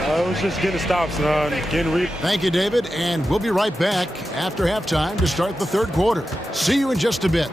It was just getting stops and getting Thank you, David, and we'll be right back after halftime to start the third quarter. See you in just a bit.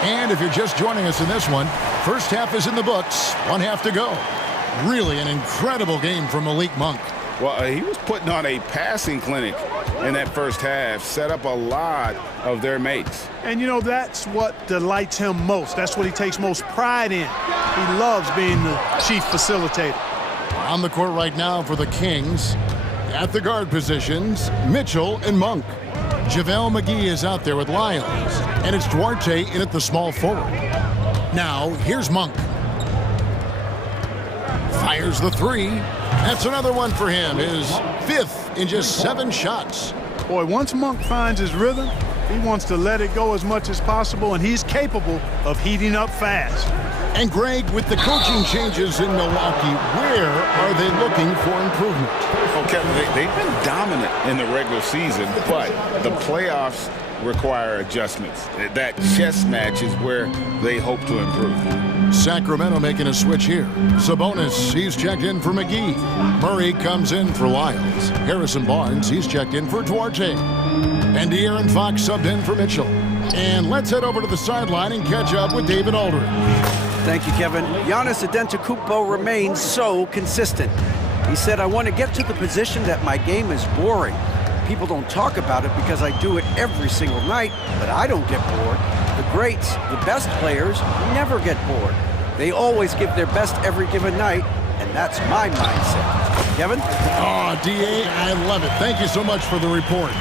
And if you're just joining us in this one, first half is in the books, one half to go. Really an incredible game from Malik Monk. Well, he was putting on a passing clinic in that first half, set up a lot of their mates. And, you know, that's what delights him most. That's what he takes most pride in. He loves being the chief facilitator. On the court right now for the Kings, at the guard positions, Mitchell and Monk. JaVale McGee is out there with Lyles, and it's Duarte in at the small forward. Now, here's Monk. Fires the 3. That's another one for him, his 5th in just 7 shots. Boy, once Monk finds his rhythm, he wants to let it go as much as possible, and he's capable of heating up fast. And Greg, with the coaching changes in Milwaukee, where are they looking for improvement? Okay, they've been dominant in the regular season, but the playoffs require adjustments. That chess match is where they hope to improve. Sacramento making a switch here. Sabonis, he's checked in for McGee. Murray comes in for Lyles. Harrison Barnes, he's checked in for Duarte. And De'Aaron Fox subbed in for Mitchell. And let's head over to the sideline and catch up with David Aldridge. Thank you, Kevin. Giannis Antetokounmpo remains so consistent. He said, I want to get to the position that my game is boring. People don't talk about it because I do it every single night, but I don't get bored. The greats, the best players, never get bored. They always give their best every given night, and that's my mindset. Kevin? Oh, D.A., I love it. Thank you so much for the report.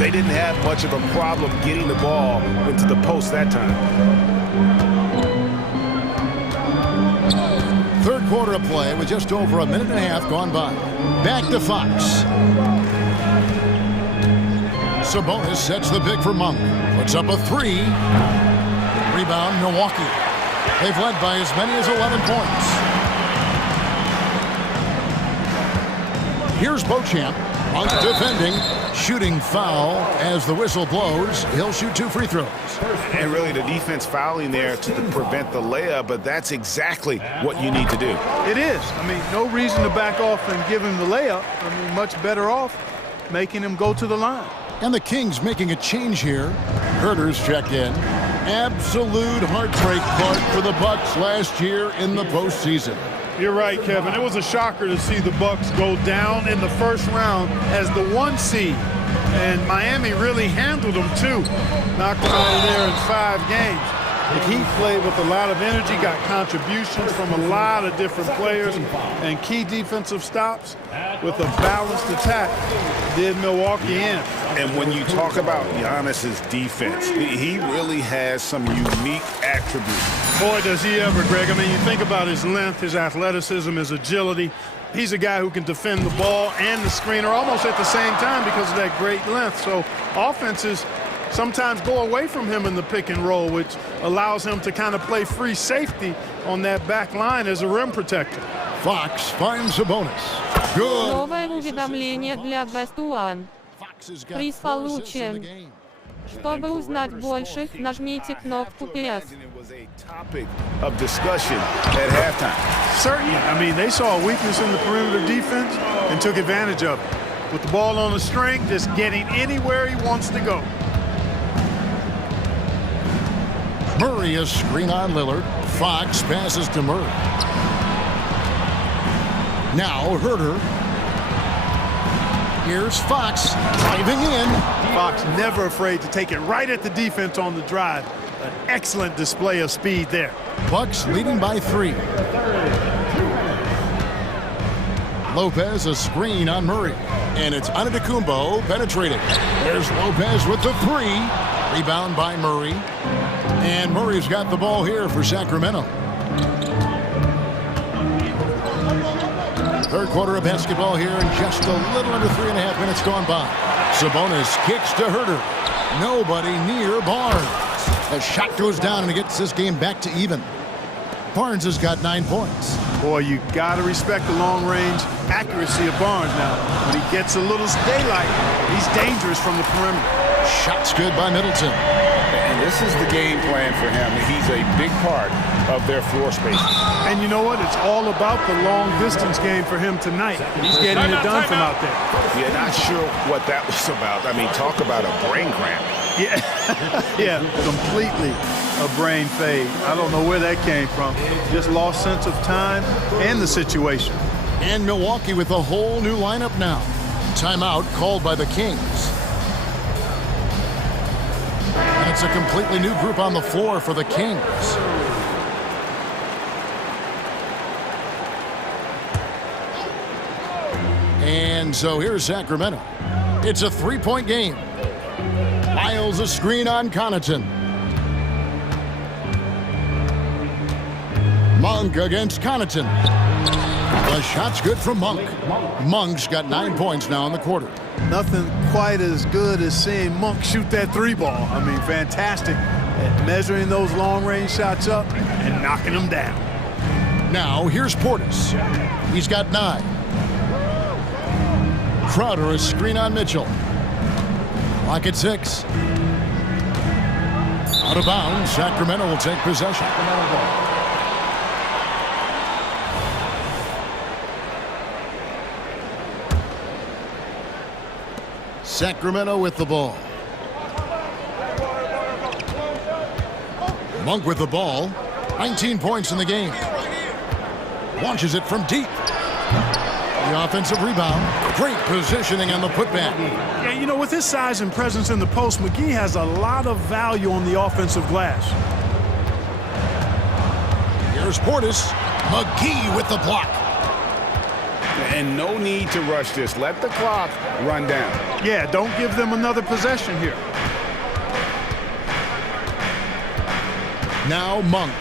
They didn't have much of a problem getting the ball into the post that time. Third quarter of play with just over a minute and a half gone by. Back to Fox. Sabonis sets the pick for Monk. Puts up a three. Rebound, Milwaukee. They've led by as many as 11 points. Here's Beauchamp. Monk defending. Shooting foul as the whistle blows. He'll shoot 2 free throws. And really the defense fouling there to prevent the layup, but that's exactly what you need to do. It is. I mean, no reason to back off and give him the layup. I mean, much better off making him go to the line. And the Kings making a change here. Herter's checked in. Absolute heartbreak, Clark, for the Bucks last year in the postseason. You're right, Kevin. It was a shocker to see the Bucks go down in the first round as the 1 seed. And Miami really handled them, too. Knocked them out of there in 5 games. The Heat played with a lot of energy, got contributions from a lot of different players, and key defensive stops with a balanced attack did Milwaukee in. And when you talk about Giannis's defense, he really has some unique attributes. Boy, does he ever, Greg. I mean, you think about his length, his athleticism, his agility. He's a guy who can defend the ball and the screener almost at the same time because of that great length. So offenses sometimes go away from him in the pick and roll, which allows him to kind of play free safety on that back line as a rim protector. Fox finds Sabonis. Good. Новое уведомление для Best One. Приз получен. Чтобы узнать больше, нажмите кнопку «Yes». Of discussion at halftime. Certainly. I mean, they saw a weakness in the perimeter defense and took advantage of it. With the ball on the string, just getting anywhere he wants to go. Murray a screen on Lillard. Fox passes to Murray. Now Herter. Here's Fox driving in. Fox never afraid to take it right at the defense on the drive. An excellent display of speed there. Bucks leading by 3. Lopez a screen on Murray. And it's Antetokounmpo penetrating. There's Lopez with the 3. Rebound by Murray. And Murray's got the ball here for Sacramento. Third quarter of basketball here in just a little under 3.5 minutes gone by. Sabonis kicks to Herter. Nobody near Barnes. A shot goes down and it gets this game back to even. Barnes has got 9 points. Boy, you got to respect the long-range accuracy of Barnes now. When he gets a little daylight, he's dangerous from the perimeter. Shot's good by Middleton. And this is the game plan for him. He's a big part of their floor space. And you know what? It's all about the long-distance game for him tonight. He's getting it done from out there. Yeah, not sure what that was about. I mean, talk about a brain cramp. Yeah, yeah, completely a brain fade. I don't know where that came from. Just lost sense of time and the situation. And Milwaukee with a whole new lineup now. Timeout called by the Kings. And it's a completely new group on the floor for the Kings. And so here's Sacramento. It's a 3-point game. Miles a screen on Connaughton. Monk against Connaughton. The shot's good from Monk. Monk's got 9 points now in the quarter. Nothing quite as good as seeing Monk shoot that 3 ball. I mean, fantastic at measuring those long-range shots up and knocking them down. Now here's Portis. He's got 9. Crowder a screen on Mitchell. Clock at 6. Out of bounds. Sacramento will take possession. Sacramento with the ball. Monk with the ball. 19 points in the game. Launches it from deep. The offensive rebound. Great positioning on the putback. Yeah, you know, with his size and presence in the post, McGee has a lot of value on the offensive glass. Here's Portis. McGee with the block. And no need to rush this. Let the clock run down. Yeah, don't give them another possession here. Now Monk.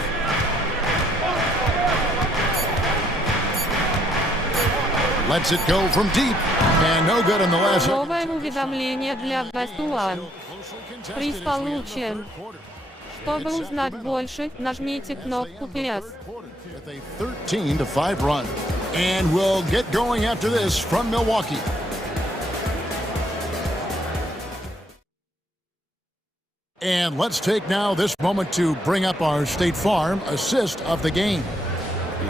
Lets it go from deep. And no good on the last. Новое уведомление для Бастуан. Приз получен. Чтобы узнать больше, нажмите кнопку «Плюс». With a 13-5 run. And we'll get going after this from Milwaukee. And let's take now this moment to bring up our State Farm assist of the game.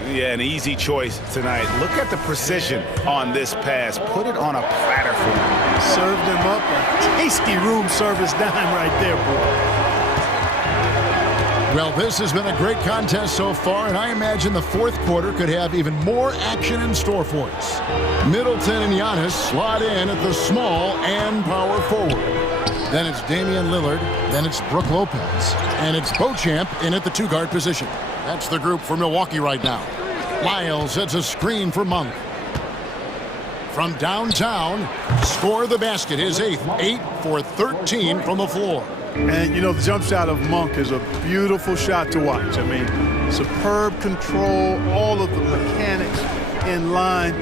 Yeah, an easy choice tonight. Look at the precision on this pass. Put it on a platter for him. Served him up a tasty room service dime right there, boy. Well, this has been a great contest so far, and I imagine the fourth quarter could have even more action in store for us. Middleton and Giannis slot in at the small and power forward. Then it's Damian Lillard, then it's Brook Lopez, and it's Beauchamp in at the two-guard position. That's the group for Milwaukee right now. Lyles sets a screen for Monk. From downtown, score the basket, his eighth, 8 for 13 from the floor. And, you know, the jump shot of Monk is a beautiful shot to watch. I mean, superb control, all of the mechanics in line.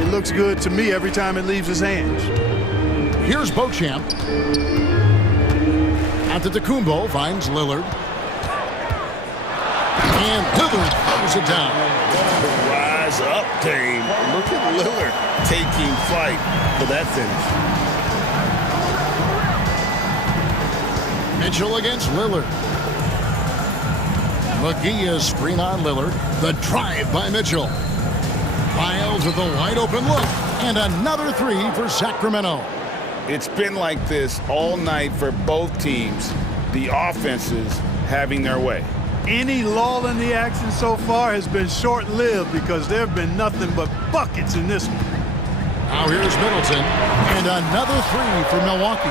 It looks good to me every time it leaves his hands. Here's Beauchamp. Antetokounmpo finds Lillard. And Lillard throws it down. Rise up, Dame. Look at Lillard taking flight for that finish. Mitchell against Lillard. McGee is screen on Lillard. The drive by Mitchell. Lyles with a wide open look. And another three for Sacramento. It's been like this all night for both teams. The offenses having their way. Any lull in the action so far has been short-lived because there have been nothing but buckets in this one. Now here's Middleton, and another three for Milwaukee.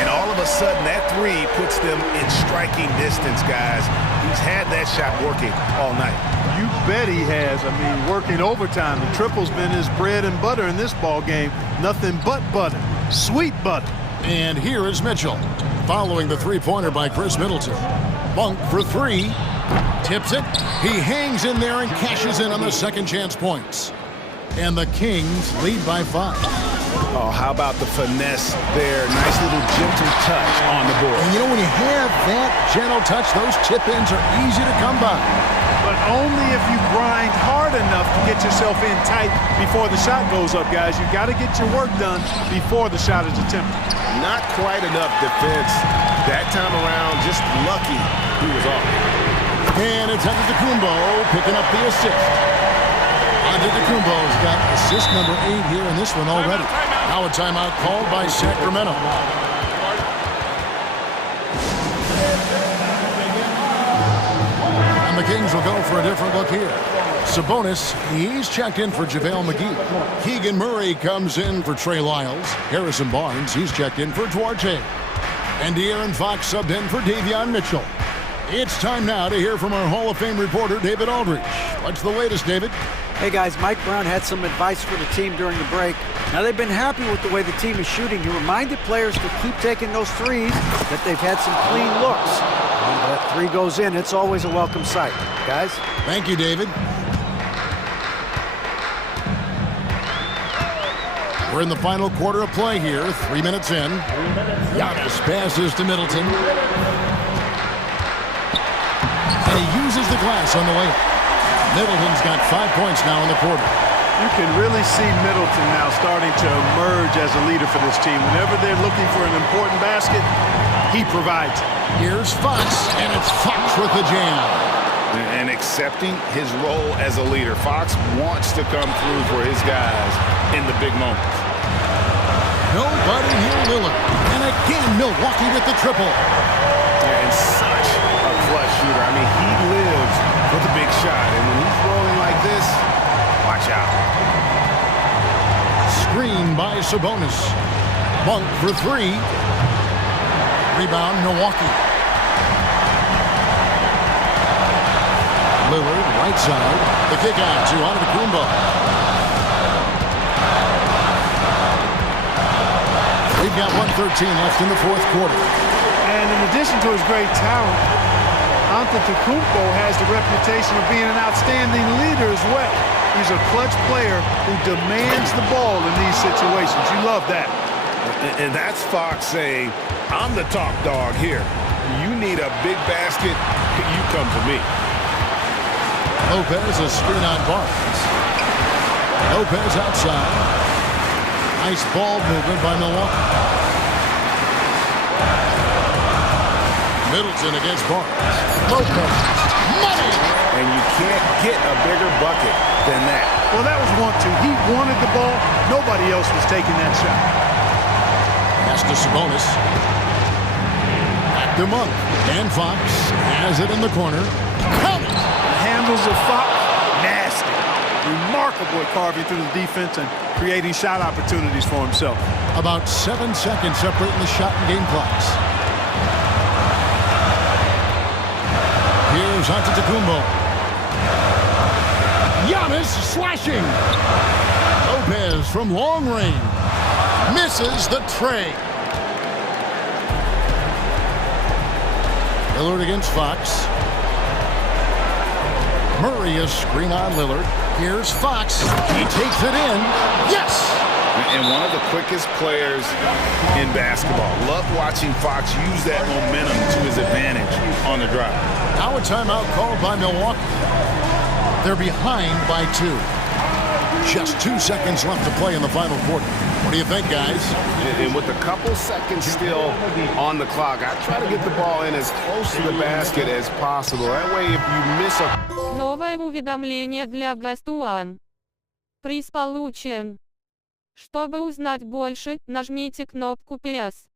And all of a sudden, that three puts them in striking distance, guys. He's had that shot working all night. You bet he has. I mean, working overtime. The triple's been his bread and butter in this ball game. Nothing but butter. Sweet butter. And here is Mitchell, following the three-pointer by Chris Middleton. Monk for three. Tips it. He hangs in there and cashes in on the second chance points. And the Kings lead by 5. Oh, how about the finesse there? Nice little gentle touch on the board. And you know, when you have that gentle touch, those chip-ins are easy to come by. But only if you grind hard enough to get yourself in tight before the shot goes up, guys. You got to get your work done before the shot is attempted. Not quite enough defense that time around. Just lucky he was off. And it's Antetokounmpo picking up the assist. Antetokounmpo's got assist number 8 here in this one already. Now a timeout called by Sacramento. And the Kings will go for a different look here. Sabonis, he's checked in for JaVale McGee. Keegan Murray comes in for Trey Lyles. Harrison Barnes, he's checked in for Duarte. And De'Aaron Fox subbed in for Davion Mitchell. It's time now to hear from our Hall of Fame reporter, David Aldridge. What's the latest, David? Hey guys, Mike Brown had some advice for the team during the break. Now they've been happy with the way the team is shooting. He reminded players to keep taking those threes, that they've had some clean looks. When that three goes in, it's always a welcome sight. Guys? Thank you, David. We're in the final quarter of play here, 3 minutes in. Giannis passes to Middleton. And he uses the glass on the layup. Middleton's got 5 points now in the quarter. You can really see Middleton now starting to emerge as a leader for this team. Whenever they're looking for an important basket, he provides it. Here's Fox, and it's Fox with the jam. And accepting his role as a leader. Fox wants to come through for his guys in the big moments. Nobody near Lillard. And again, Milwaukee with the triple. And such a clutch shooter. I mean, he lives for the big shot. And when he's rolling like this, watch out. screen by Sabonis. Monk for three. Rebound, Milwaukee. Lillard, right side. The kick out to Antetokounmpo. We've got 1:13 left in the fourth quarter. And in addition to his great talent, Antetokounmpo has the reputation of being an outstanding leader as well. He's a clutch player who demands the ball in these situations. You love that. And that's Fox saying, I'm the top dog here. You need a big basket, you come to me. Lopez, a screen on Barnes. Lopez outside. Nice ball movement by Milwaukee. Middleton against Barnes. Lopez. Money! And you can't get a bigger bucket than that. Well, that was 1-2. He wanted the ball. Nobody else was taking that shot. Pass to Sabonis. Back to Monk. And Fox has it in the corner. Count it! Handles of Fox, nasty. Remarkable at carving through the defense and creating shot opportunities for himself. About 7 seconds separating the shot and game clocks. Here's Antetokounmpo. Giannis slashing. Lopez from long range. Misses the tray. Lillard against Fox. Murray is screen on Lillard. Here's Fox. He takes it in. Yes! And one of the quickest players in basketball. Love watching Fox use that momentum to his advantage on the drive. Now a timeout called by Milwaukee. They're behind by 2. Just 2 seconds left to play in the final quarter. What do you think, guys? And with a couple seconds still on the clock, I try to get the ball in as close to the basket as possible. That way, if you miss a... Новое уведомление для Best One. Приз получен. Чтобы узнать больше, нажмите кнопку PS.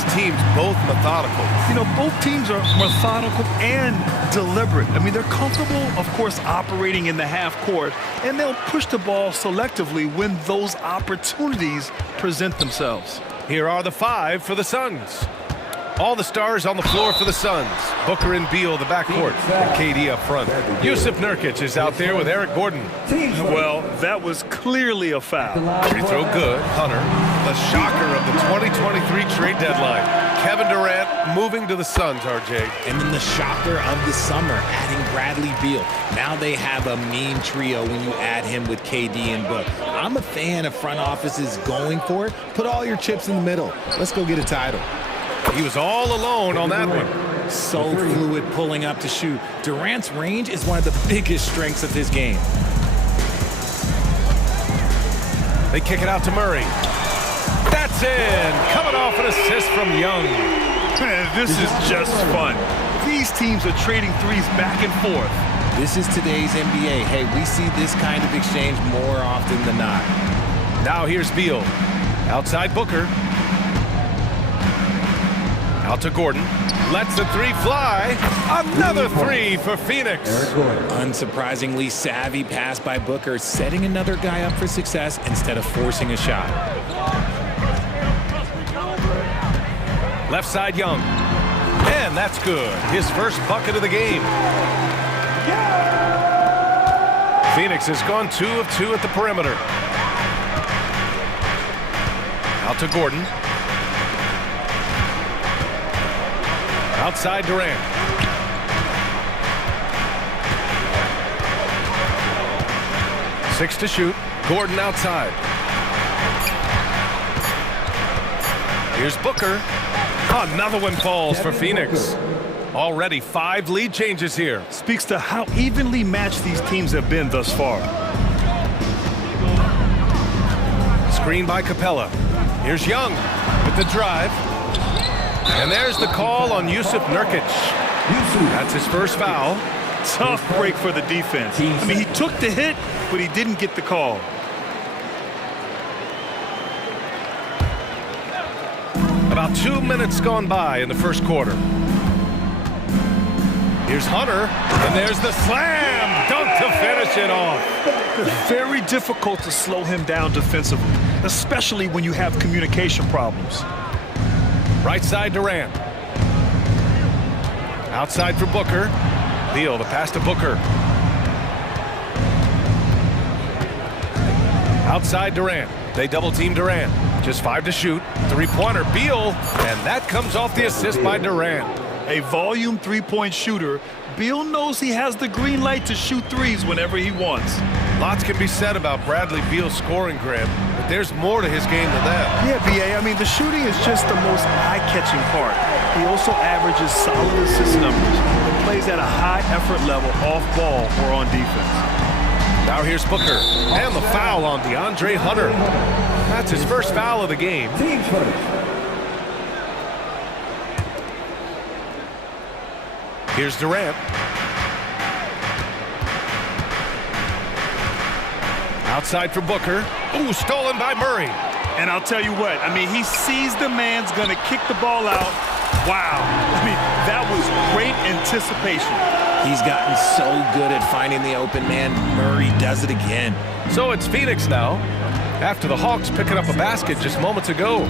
these teams both methodical? You know, both teams are methodical and deliberate. I mean, they're comfortable, of course, operating in the half court, and they'll push the ball selectively when those opportunities present themselves. Here are the 5 for the Suns. All the stars on the floor for the Suns. Booker and Beal, the backcourt, and KD up front. Yusuf Nurkic is out there with Eric Gordon. Well, that was clearly a foul. Free throw good. Hunter, the shocker of the 2023 trade deadline. Kevin Durant moving to the Suns, RJ. And then the shocker of the summer, adding Bradley Beal. Now they have a mean trio when you add him with KD and Book. I'm a fan of front offices going for it. Put all your chips in the middle. Let's go get a title. He was all alone on that one. So fluid pulling up to shoot. Durant's range is one of the biggest strengths of his game. They kick it out to Murray. That's in. Coming off an assist from Young. Man, this is just fun. These teams are trading threes back and forth. This is today's NBA. Hey, we see this kind of exchange more often than not. Now here's Beal. Outside Booker. Out to Gordon. Lets the 3 fly. Another 3 for Phoenix. Unsurprisingly savvy pass by Booker, setting another guy up for success instead of forcing a shot. Left side Young. And that's good. His first bucket of the game. Phoenix has gone 2 of 2 at the perimeter. Out to Gordon. Outside Durant. Six to shoot. Gordon outside. Here's Booker. Another one falls for Phoenix. Already 5 lead changes here. Speaks to how evenly matched these teams have been thus far. Screen by Capella. Here's Young with the drive. And there's the call on Yusuf Nurkic. That's his first foul. Tough break for the defense. I mean, he took the hit, but he didn't get the call. About 2 minutes gone by in the first quarter. Here's Hunter, and there's the slam dunk to finish it off. Very difficult to slow him down defensively, especially when you have communication problems. Right side Durant. Outside for Booker. Beal, the pass to Booker. Outside Durant. They double team Durant. Just 5 to shoot. 3-pointer Beal, and that comes off the assist by Durant. A volume 3-point shooter, Beal knows he has the green light to shoot threes whenever he wants. Lots can be said about Bradley Beal's scoring, Graham, but there's more to his game than that. Yeah, B.A., I mean, the shooting is just the most eye-catching part. He also averages solid assist numbers and plays at a high effort level off ball or on defense. Now here's Booker, and the foul on DeAndre Hunter. That's his first foul of the game. Here's Durant. Outside for Booker. Ooh, stolen by Murray. And I'll tell you what, I mean, he sees the man's going to kick the ball out. Wow. I mean, that was great anticipation. He's gotten so good at finding the open man. Murray does it again. So it's Phoenix now, after the Hawks picking up a basket just moments ago.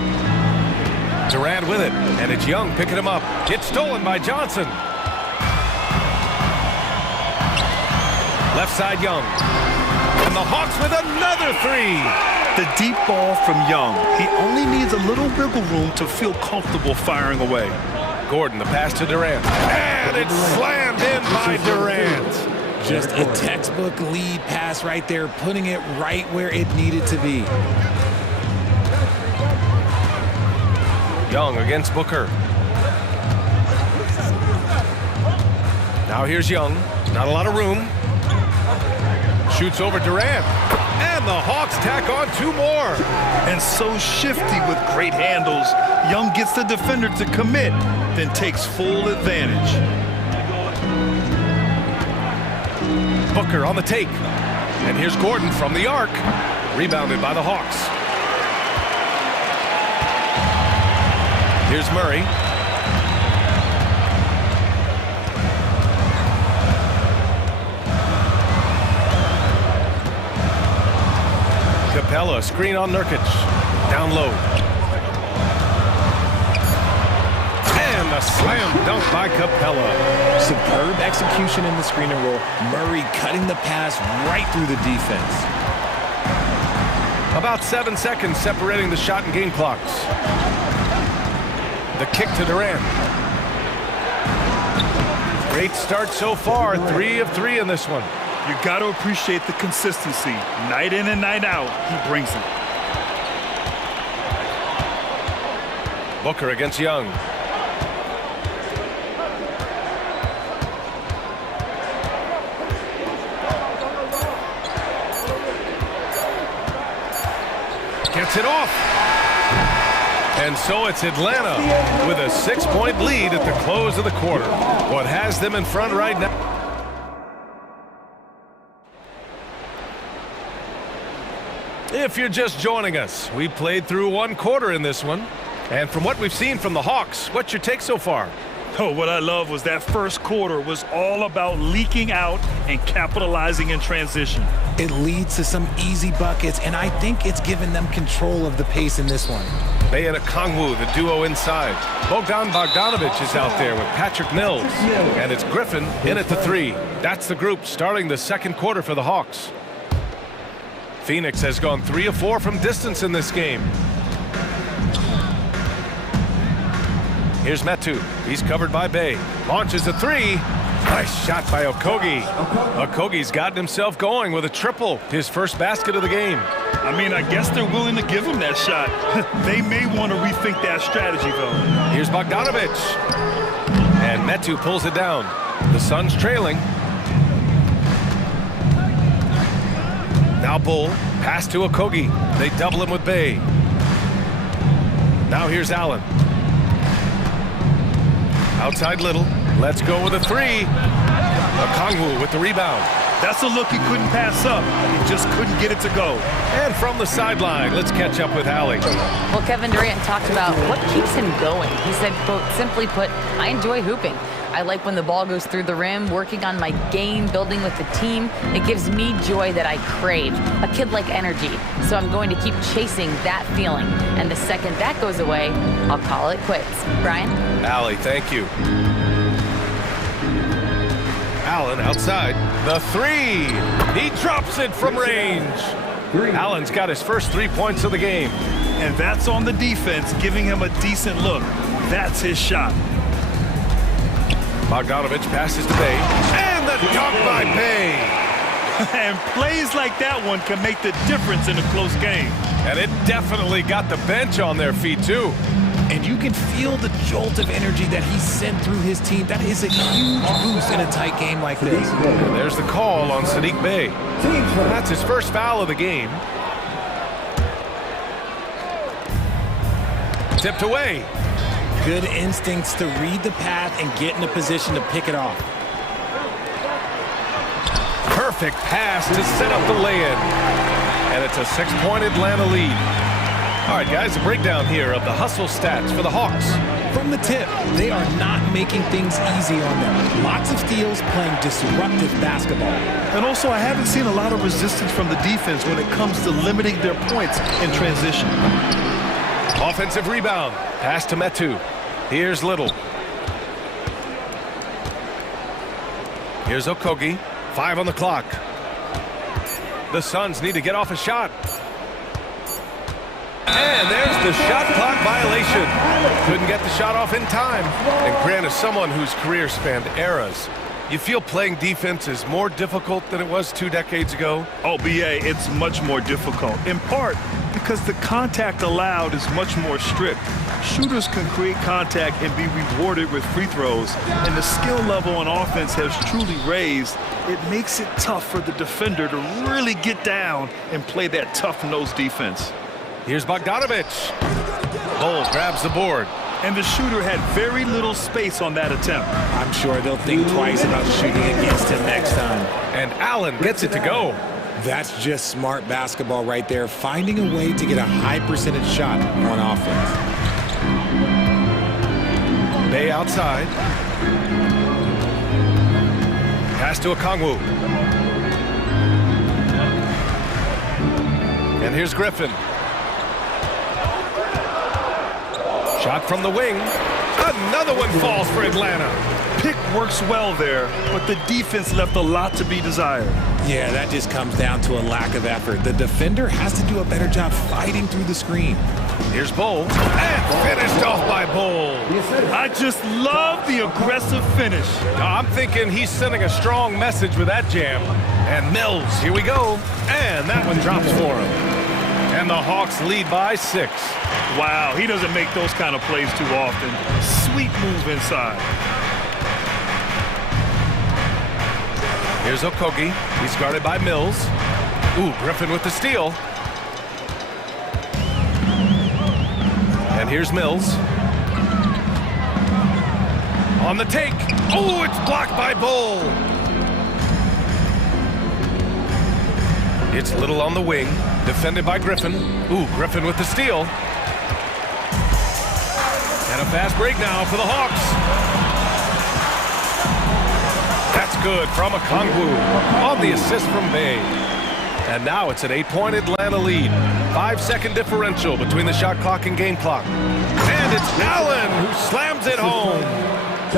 Durant with it, and it's Young picking him up. It's stolen by Johnson. Left side Young. And the Hawks with another 3. The deep ball from Young. He only needs a little wiggle room to feel comfortable firing away. Gordon, the pass to Durant. And it's slammed in by Durant. Just a textbook lead pass right there, putting it right where it needed to be. Young against Booker. Now here's Young. Not a lot of room. Shoots over Durant. And the Hawks tack on 2 more. And so shifty with great handles. Young gets the defender to commit, then takes full advantage. Booker on the take. And here's Gordon from the arc. Rebounded by the Hawks. Here's Murray. Capella, screen on Nurkic. Down low. And a slam dunk by Capella. Superb execution in the screen and roll. Murray cutting the pass right through the defense. About 7 seconds separating the shot and game clocks. The kick to Durant. Great start so far. 3 of 3 in this one. You got to appreciate the consistency. Night in and night out, he brings it. Booker against Young. Gets it off. And so it's Atlanta with a 6-point lead at the close of the quarter. What has them in front right now? If you're just joining us, we played through 1 quarter in this one. And from what we've seen from the Hawks, what's your take so far? Oh, what I love was that first quarter was all about leaking out and capitalizing in transition. It leads to some easy buckets, and I think it's given them control of the pace in this one. Bay and Kongwu, the duo inside. Bogdanovich is out there with Patrick Mills. And it's Griffin in at the 3. That's the group starting the second quarter for the Hawks. Phoenix has gone 3 of 4 from distance in this game. Here's Metu. He's covered by Bay. Launches a 3. Nice shot by Okogie. Okogie's gotten himself going with a triple. His first basket of the game. I mean, I guess they're willing to give him that shot. They may want to rethink that strategy, though. Here's Bogdanovich. And Metu pulls it down. The Suns trailing. Now Bull. Pass to Okogie. They double him with Bay. Now here's Allen. Outside Little. Let's go with a 3. Okongwu with the rebound. That's a look he couldn't pass up. He just couldn't get it to go. And from the sideline, let's catch up with Allie. Well, Kevin Durant talked about what keeps him going. He said, quote, simply put, I enjoy hooping. I like when the ball goes through the rim, working on my game, building with the team. It gives me joy that I crave, a kid-like energy. So I'm going to keep chasing that feeling. And the second that goes away, I'll call it quits. Brian? Allie, thank you. Allen outside. The 3. He drops it from range. Allen's got his first 3 points of the game. And that's on the defense, giving him a decent look. That's his shot. Bogdanovich passes to Bay. And the dunk by Bay. And plays like that one can make the difference in a close game. And it definitely got the bench on their feet, too. And you can feel the jolt of energy that he sent through his team. That is a huge boost in a tight game like this. And there's the call on Sadiq Bey. That's his first foul of the game. Tipped away. Good instincts to read the path and get in a position to pick it off. Perfect pass to set up the lay-in. And it's a 6-point Atlanta lead. All right, guys, a breakdown here of the hustle stats for the Hawks. From the tip, they are not making things easy on them. Lots of steals, playing disruptive basketball. And also, I haven't seen a lot of resistance from the defense when it comes to limiting their points in transition. Offensive rebound. Pass to Metu. Here's Little. Here's Okogie. 5 on the clock. The Suns need to get off a shot. And there's the shot clock violation. Couldn't get the shot off in time. And Grant, as someone whose career spanned eras, you feel playing defense is more difficult than it was 2 decades ago? Oh, BA, it's much more difficult. In part because the contact allowed is much more strict. Shooters can create contact and be rewarded with free throws. And the skill level on offense has truly raised. It makes it tough for the defender to really get down and play that tough-nosed defense. Here's Bogdanovich. Bull grabs the board. And the shooter had very little space on that attempt. I'm sure they'll think twice about shooting against him next time. And Allen gets it to go. That's just smart basketball right there, finding a way to get a high percentage shot on offense. underway outside. Pass to Okongwu. And here's Griffin. Shot from the wing. Another one falls for Atlanta. Pick works well there, but the defense left a lot to be desired. Yeah, that just comes down to a lack of effort. The defender has to do a better job fighting through the screen. Here's Bull. And finished off by Bull. I just love the aggressive finish. I'm thinking he's sending a strong message with that jam. And Mills, here we go. And that one drops for him. And the Hawks lead by 6. Wow, he doesn't make those kind of plays too often. Sweet move inside. Here's Okogie. He's guarded by Mills. Ooh, Griffin with the steal. And here's Mills. On the take. Oh, it's blocked by Bull. It's Little on the wing. Defended by Griffin. Ooh, Griffin with the steal. And a fast break now for the Hawks. That's good from Okongwu on the assist from Bay. And now it's an 8-point Atlanta lead. 5-second differential between the shot clock and game clock. And it's Allen who slams it home.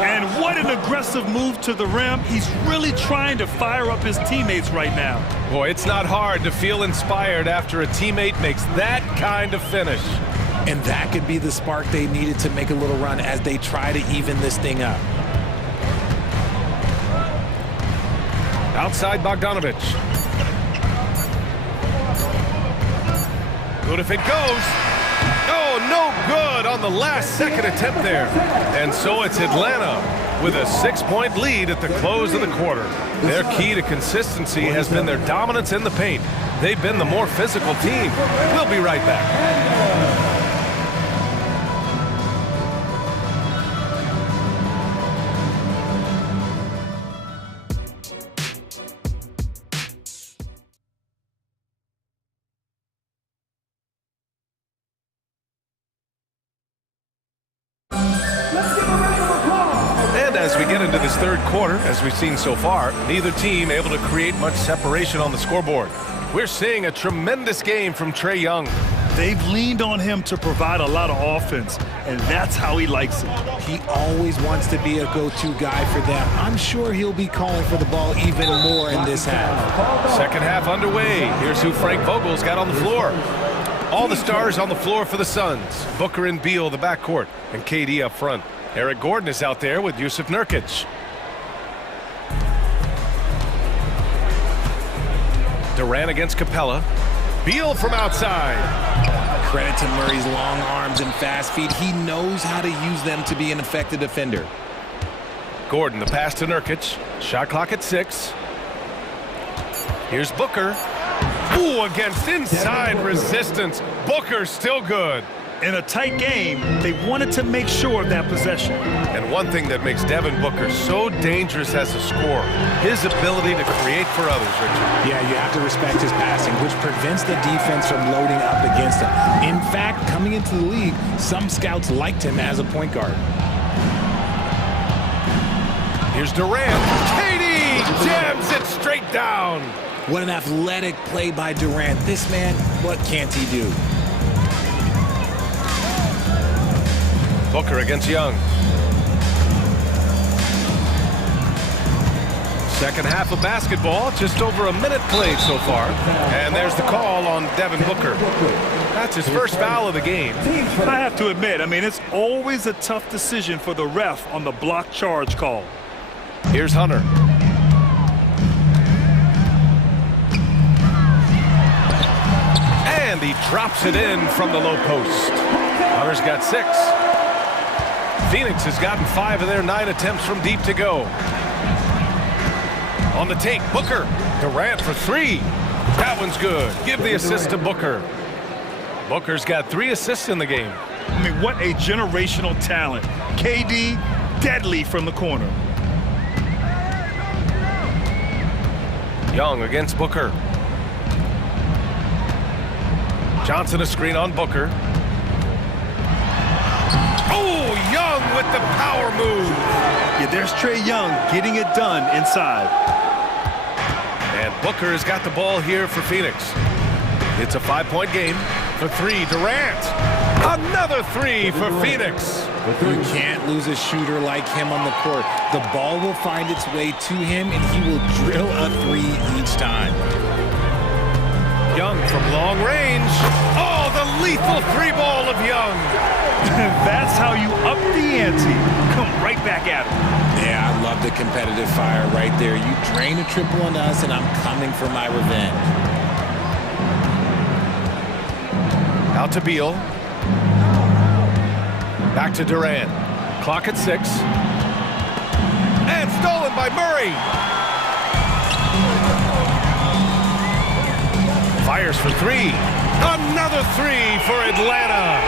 And what an aggressive move to the rim. He's really trying to fire up his teammates right now. Boy, it's not hard to feel inspired after a teammate makes that kind of finish. And that could be the spark they needed to make a little run as they try to even this thing up. Outside Bogdanovich. Good if it goes. Oh, no good on the last second attempt there. And so it's Atlanta with a 6-point lead at the close of the quarter. Their key to consistency has been their dominance in the paint. They've been the more physical team. We'll be right back. As we get into this third quarter, as we've seen so far, neither team able to create much separation on the scoreboard. We're seeing a tremendous game from Trae Young. They've leaned on him to provide a lot of offense, and that's how he likes it. He always wants to be a go-to guy for them. I'm sure he'll be calling for the ball even more in this half. Second half underway. Here's who Frank Vogel's got on the floor. All the stars on the floor for the Suns. Booker and Beal, the backcourt, and KD up front. Eric Gordon is out there with Yusuf Nurkic. Durant against Capella. Beal from outside. Credit to Murray's long arms and fast feet. He knows how to use them to be an effective defender. Gordon, the pass to Nurkic. Shot clock at 6. Here's Booker. Ooh, against inside resistance. Booker still good. In a tight game, they wanted to make sure of that possession. And one thing that makes Devin Booker so dangerous as a scorer, his ability to create for others, Richard. Yeah, you have to respect his passing, which prevents the defense from loading up against him. In fact, coming into the league, some scouts liked him as a point guard. Here's Durant. KD jams it straight down. What an athletic play by Durant. This man, what can't he do? Booker against Young. Second half of basketball, just over a minute played so far. And there's the call on Devin Booker. That's his first foul of the game. I have to admit, it's always a tough decision for the ref on the block charge call. Here's Hunter. And he drops it in from the low post. Hunter's got 6. Phoenix has gotten 5 of their 9 attempts from deep to go. On the take, Booker. Durant for 3. That one's good. Give the assist to Booker. Booker's got 3 assists in the game. What a generational talent. KD, deadly from the corner. Young against Booker. Johnson a screen on Booker. Oh, Young with the power move. Yeah, there's Trae Young getting it done inside. And Booker has got the ball here for Phoenix. It's a 5-point game. For three, Durant. Another three for Phoenix. You can't lose a shooter like him on the court. The ball will find its way to him, and he will drill a three each time. Young from long range. Oh, the lethal three ball of Young. That's how you up the ante. Come right back at him. Yeah, I love the competitive fire right there. You drain a triple on us, and I'm coming for my revenge. Out to Beal. Back to Durant. Clock at 6. And stolen by Murray. Fires for three. Another three for Atlanta.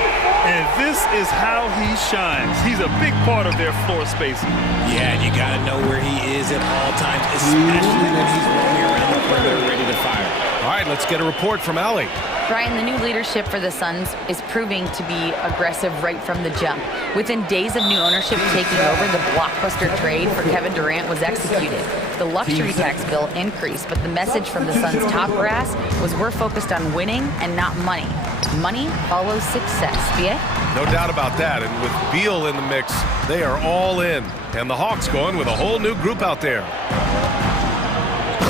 And this is how he shines. He's a big part of their floor spacing. Yeah, and you got to know where he is at all times, especially when he's roaming around the perimeter ready to fire. All right, let's get a report from Allie. Brian, the new leadership for the Suns is proving to be aggressive right from the jump. Within days of new ownership taking over, the blockbuster trade for Kevin Durant was executed. The luxury tax bill increased, but the message from the Suns' top brass was we're focused on winning and not money. Money follows success. BA? No doubt about that, and with Beal in the mix, they are all in. And the Hawks going with a whole new group out there.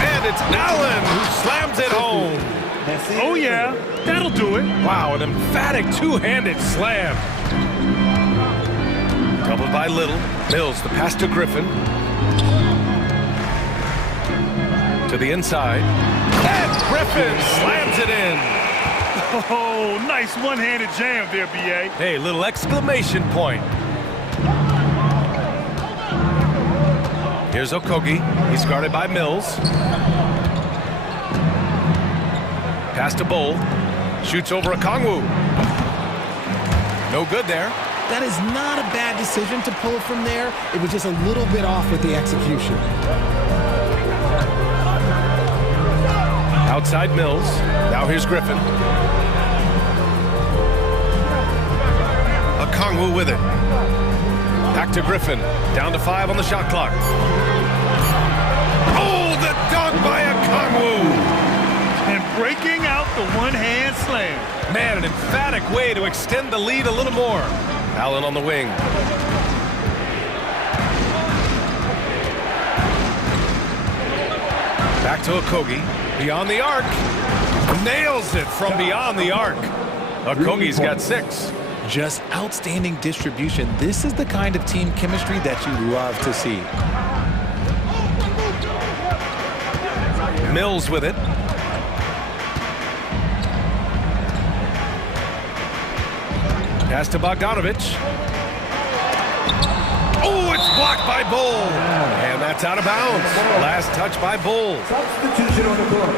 And it's Allen who slams it home. Oh, yeah, that'll do it. Wow, an emphatic two-handed slam. Doubled by Little. Mills, the pass to Griffin. To the inside. And Griffin slams it in. Oh, nice one-handed jam there, B.A. Hey, little exclamation point. Here's Okogie. He's guarded by Mills. Pass to Bull. Shoots over a Kongwu. No good there. That is not a bad decision to pull it from there. It was just a little bit off with the execution. Outside Mills. Now here's Griffin. A Kongwu with it. Back to Griffin. Down to 5 on the shot clock. Oh, the dunk by a Kongwu. And breaking out the one-hand slam. Man, an emphatic way to extend the lead a little more. Allen on the wing. Back to Okogie. Beyond the arc. Nails it from beyond the arc. Okogie's got 6. Just outstanding distribution. This is the kind of team chemistry that you love to see. Mills with it. Pass to Bogdanovich. Oh, it's blocked by Bull. And that's out of bounds. Last touch by Bull. Substitution on the court.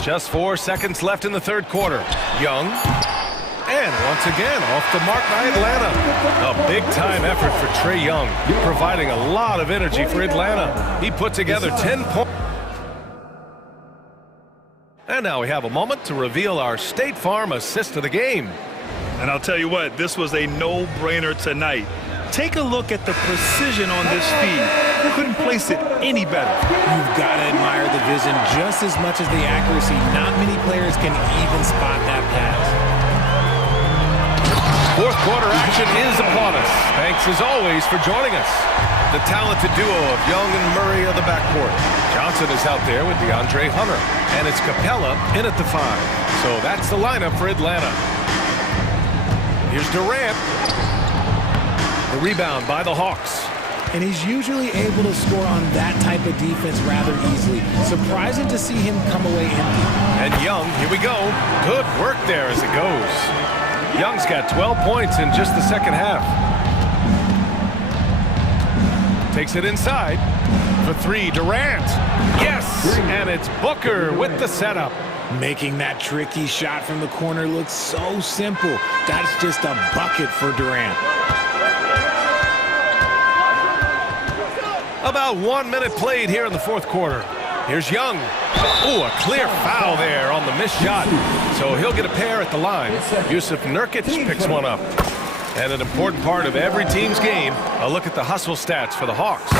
Just 4 seconds left in the third quarter. Young. And once again, off the mark by Atlanta. A big-time effort for Trae Young, providing a lot of energy for Atlanta. He put together 10 points. And now we have a moment to reveal our State Farm assist of the game. And I'll tell you what, this was a no-brainer tonight. Take a look at the precision on this feed. Couldn't place it any better. You've got to admire the vision just as much as the accuracy. Not many players can even spot that pass. Fourth quarter action is upon us. Thanks as always for joining us. The talented duo of Young and Murray of the backcourt. Johnson is out there with DeAndre Hunter. And it's Capella in at the 5. So that's the lineup for Atlanta. Here's Durant. The rebound by the Hawks. And he's usually able to score on that type of defense rather easily. Surprising to see him come away empty. And Young, here we go. Good work there as it goes. Young's got 12 points in just the second half. Takes it inside. For 3, Durant. Yes! And it's Booker with the setup. Making that tricky shot from the corner look so simple. That's just a bucket for Durant. About 1 minute played here in the fourth quarter. Here's Young. Ooh, a clear foul there on the missed shot. So he'll get a pair at the line. Yusuf Nurkic picks one up. And an important part of every team's game, a look at the hustle stats for the Hawks.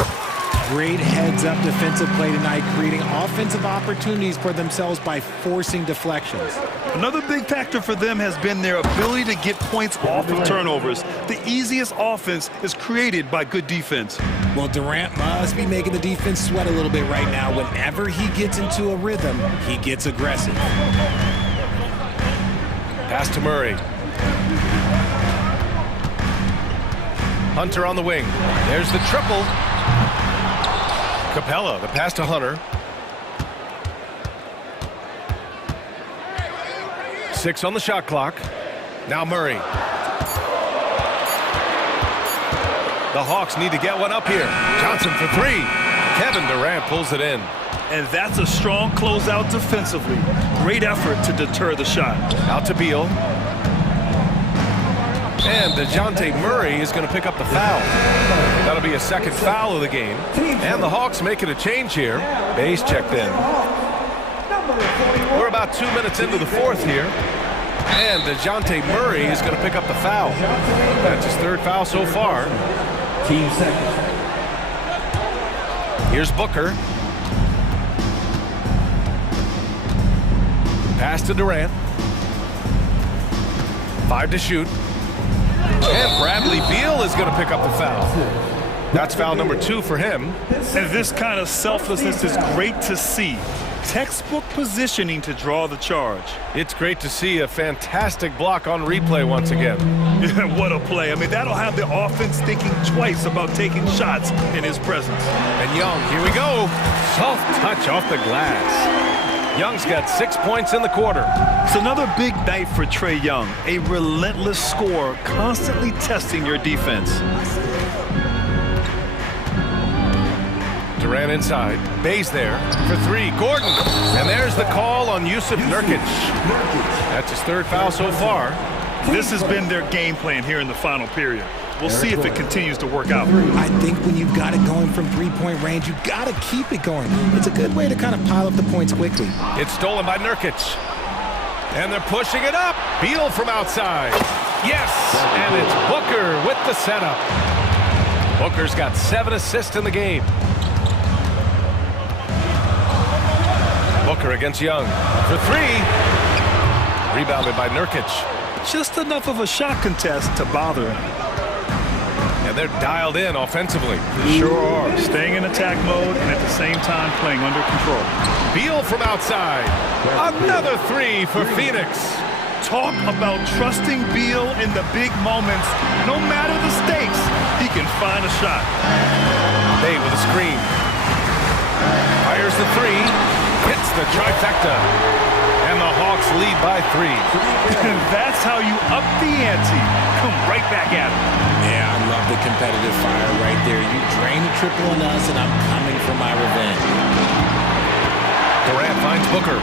Great heads-up defensive play tonight, creating offensive opportunities for themselves by forcing deflections. Another big factor for them has been their ability to get points off of turnovers. The easiest offense is created by good defense. Well, Durant must be making the defense sweat a little bit right now. Whenever he gets into a rhythm, he gets aggressive. Pass to Murray. Hunter on the wing. There's the triple. Capella, the pass to Hunter. 6 on the shot clock. Now Murray. The Hawks need to get one up here. Johnson for 3. Kevin Durant pulls it in. And that's a strong closeout defensively. Great effort to deter the shot. Out to Beal. And DeJounte Murray is going to pick up the foul. That'll be a second foul of the game. And the Hawks making a change here. Bayes checked in. We're about 2 minutes into the fourth here. And DeJounte Murray is going to pick up the foul. That's his third foul so far. Team second. Here's Booker. Pass to Durant. 5 to shoot. And Bradley Beal is going to pick up the foul. That's foul number 2 for him. And this kind of selflessness is great to see. Textbook positioning to draw the charge. It's great to see a fantastic block on replay once again. What a play. I mean, that'll have the offense thinking twice about taking shots in his presence. And Young, here we go. Soft touch off the glass. Young's got 6 points in the quarter. It's another big night for Trae Young. A relentless scorer, constantly testing your defense. Durant inside. Bayes there for 3. Gordon. And there's the call on Yusuf Nurkic. That's his third foul so far. This has been their game plan here in the final period. We'll see if it continues to work out. I think when you've got it going from three-point range, you've got to keep it going. It's a good way to kind of pile up the points quickly. It's stolen by Nurkic. And they're pushing it up. Beal from outside. Yes! And it's Booker with the setup. Booker's got 7 assists in the game. Booker against Young for 3. Rebounded by Nurkic. Just enough of a shot contest to bother him. And they're dialed in offensively. They sure are. Staying in attack mode and at the same time playing under control. Beal from outside. Another 3 for Phoenix. Talk about trusting Beal in the big moments. No matter the stakes, he can find a shot. Bay with a screen. Fires the 3. Hits the trifecta. And the Hawks lead by 3. That's how you up the ante. Come right back at him. Yeah, I love the competitive fire right there. You drain a triple on us, and I'm coming for my revenge. Durant finds Booker.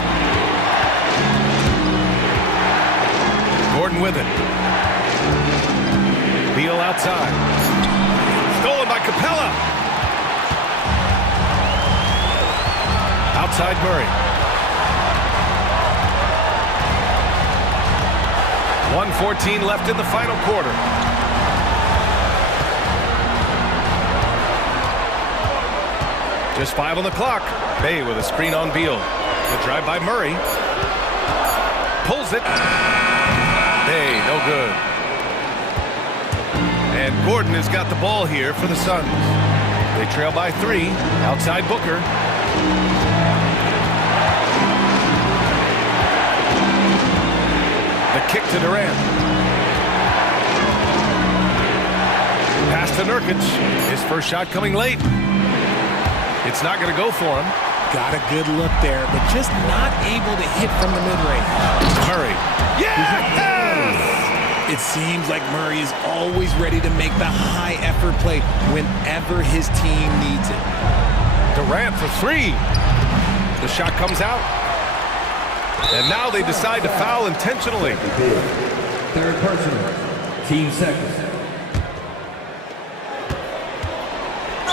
Gordon with it. Beal outside. Stolen by Capella. Outside Murray. 1:14 left in the final quarter. Just 5 on the clock. Bay with a screen on Beal. The drive by Murray. Pulls it. Bay, no good. And Gordon has got the ball here for the Suns. They trail by 3. Outside Booker. The kick to Durant. Pass to Nurkic. His first shot coming late. It's not going to go for him. Got a good look there, but just not able to hit from the mid-range. Murray. Yes! It seems like Murray is always ready to make the high-effort play whenever his team needs it. Durant for 3. The shot comes out. And now they decide to foul intentionally. Third personal. Team second.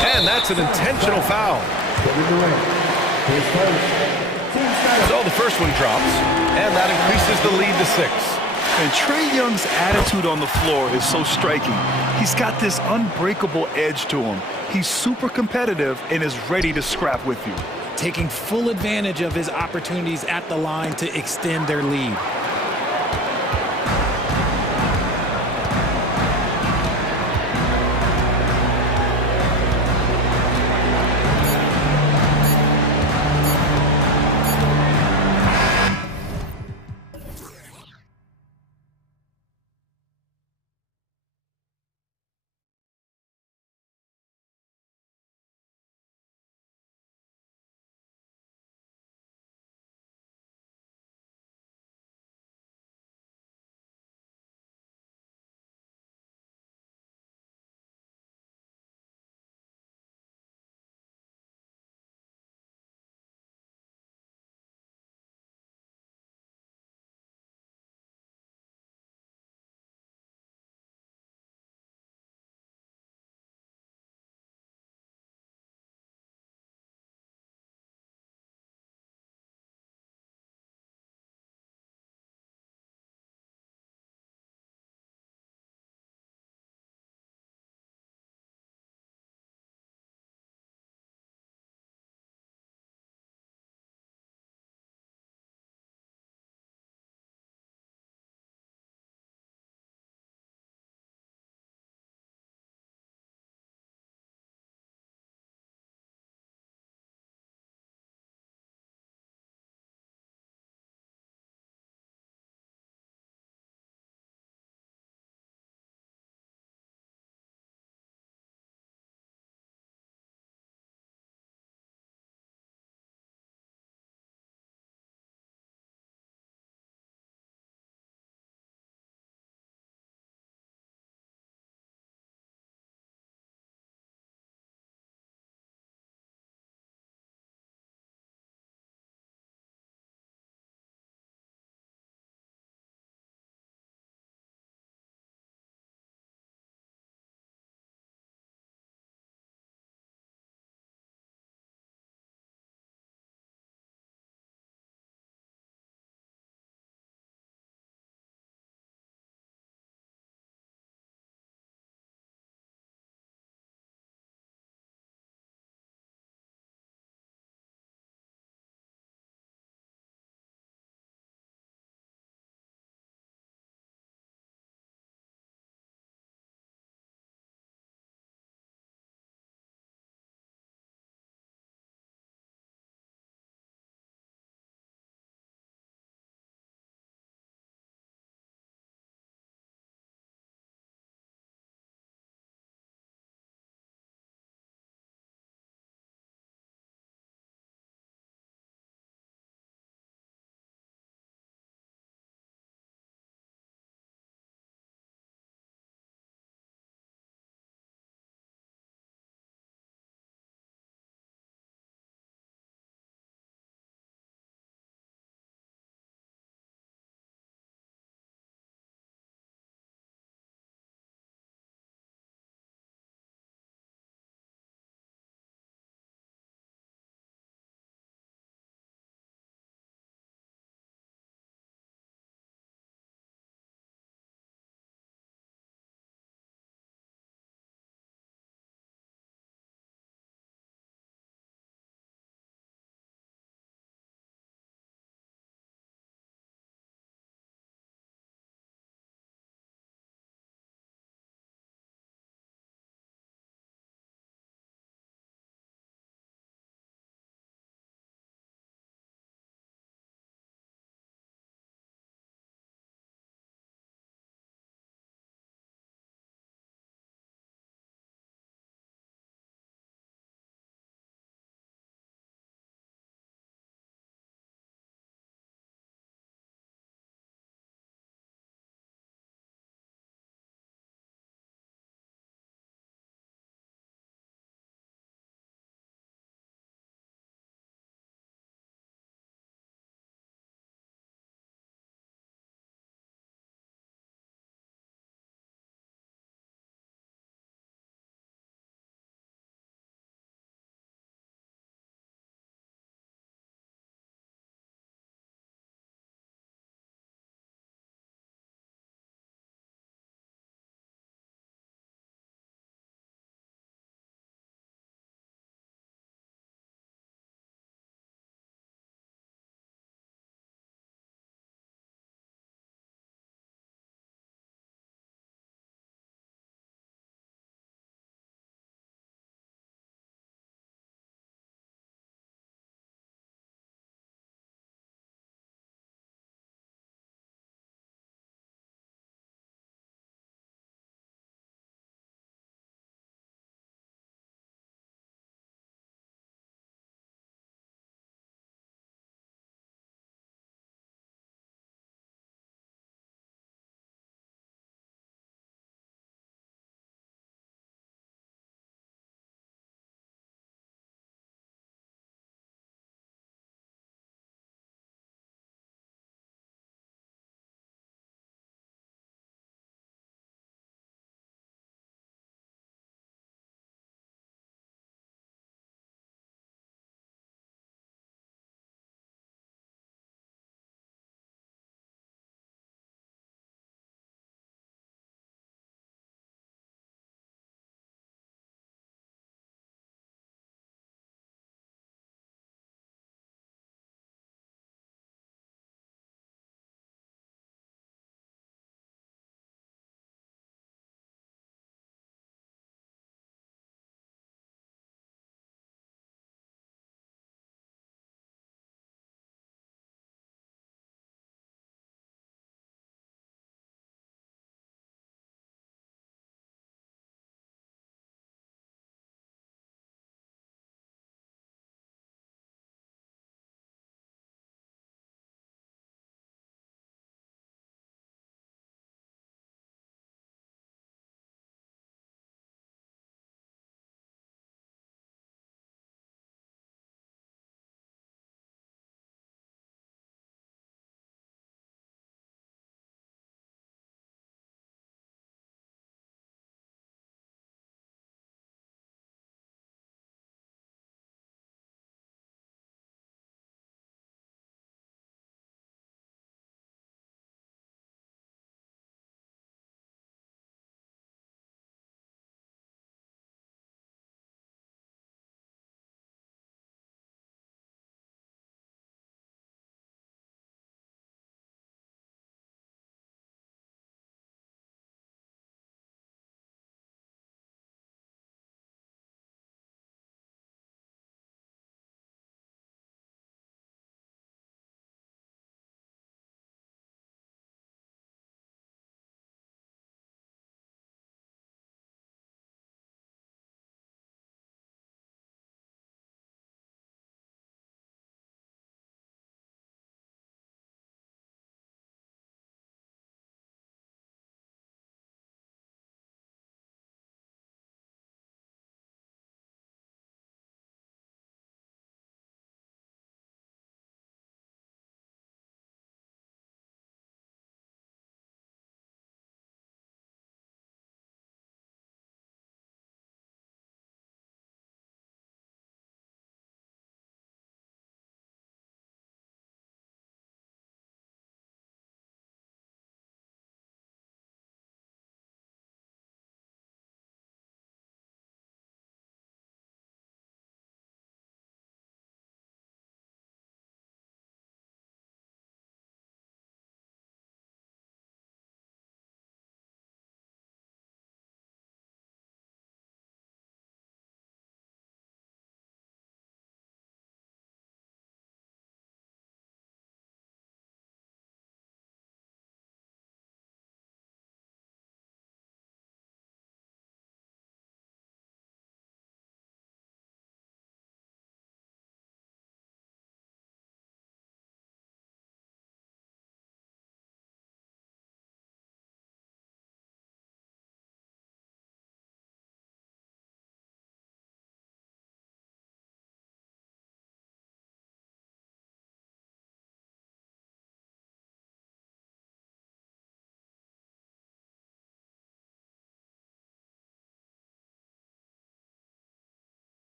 And that's an intentional foul. His first. Team Snyder. So the first one drops, and that increases the lead to 6. And Trae Young's attitude on the floor is so striking. He's got this unbreakable edge to him. He's super competitive and is ready to scrap with you. Taking full advantage of his opportunities at the line to extend their lead.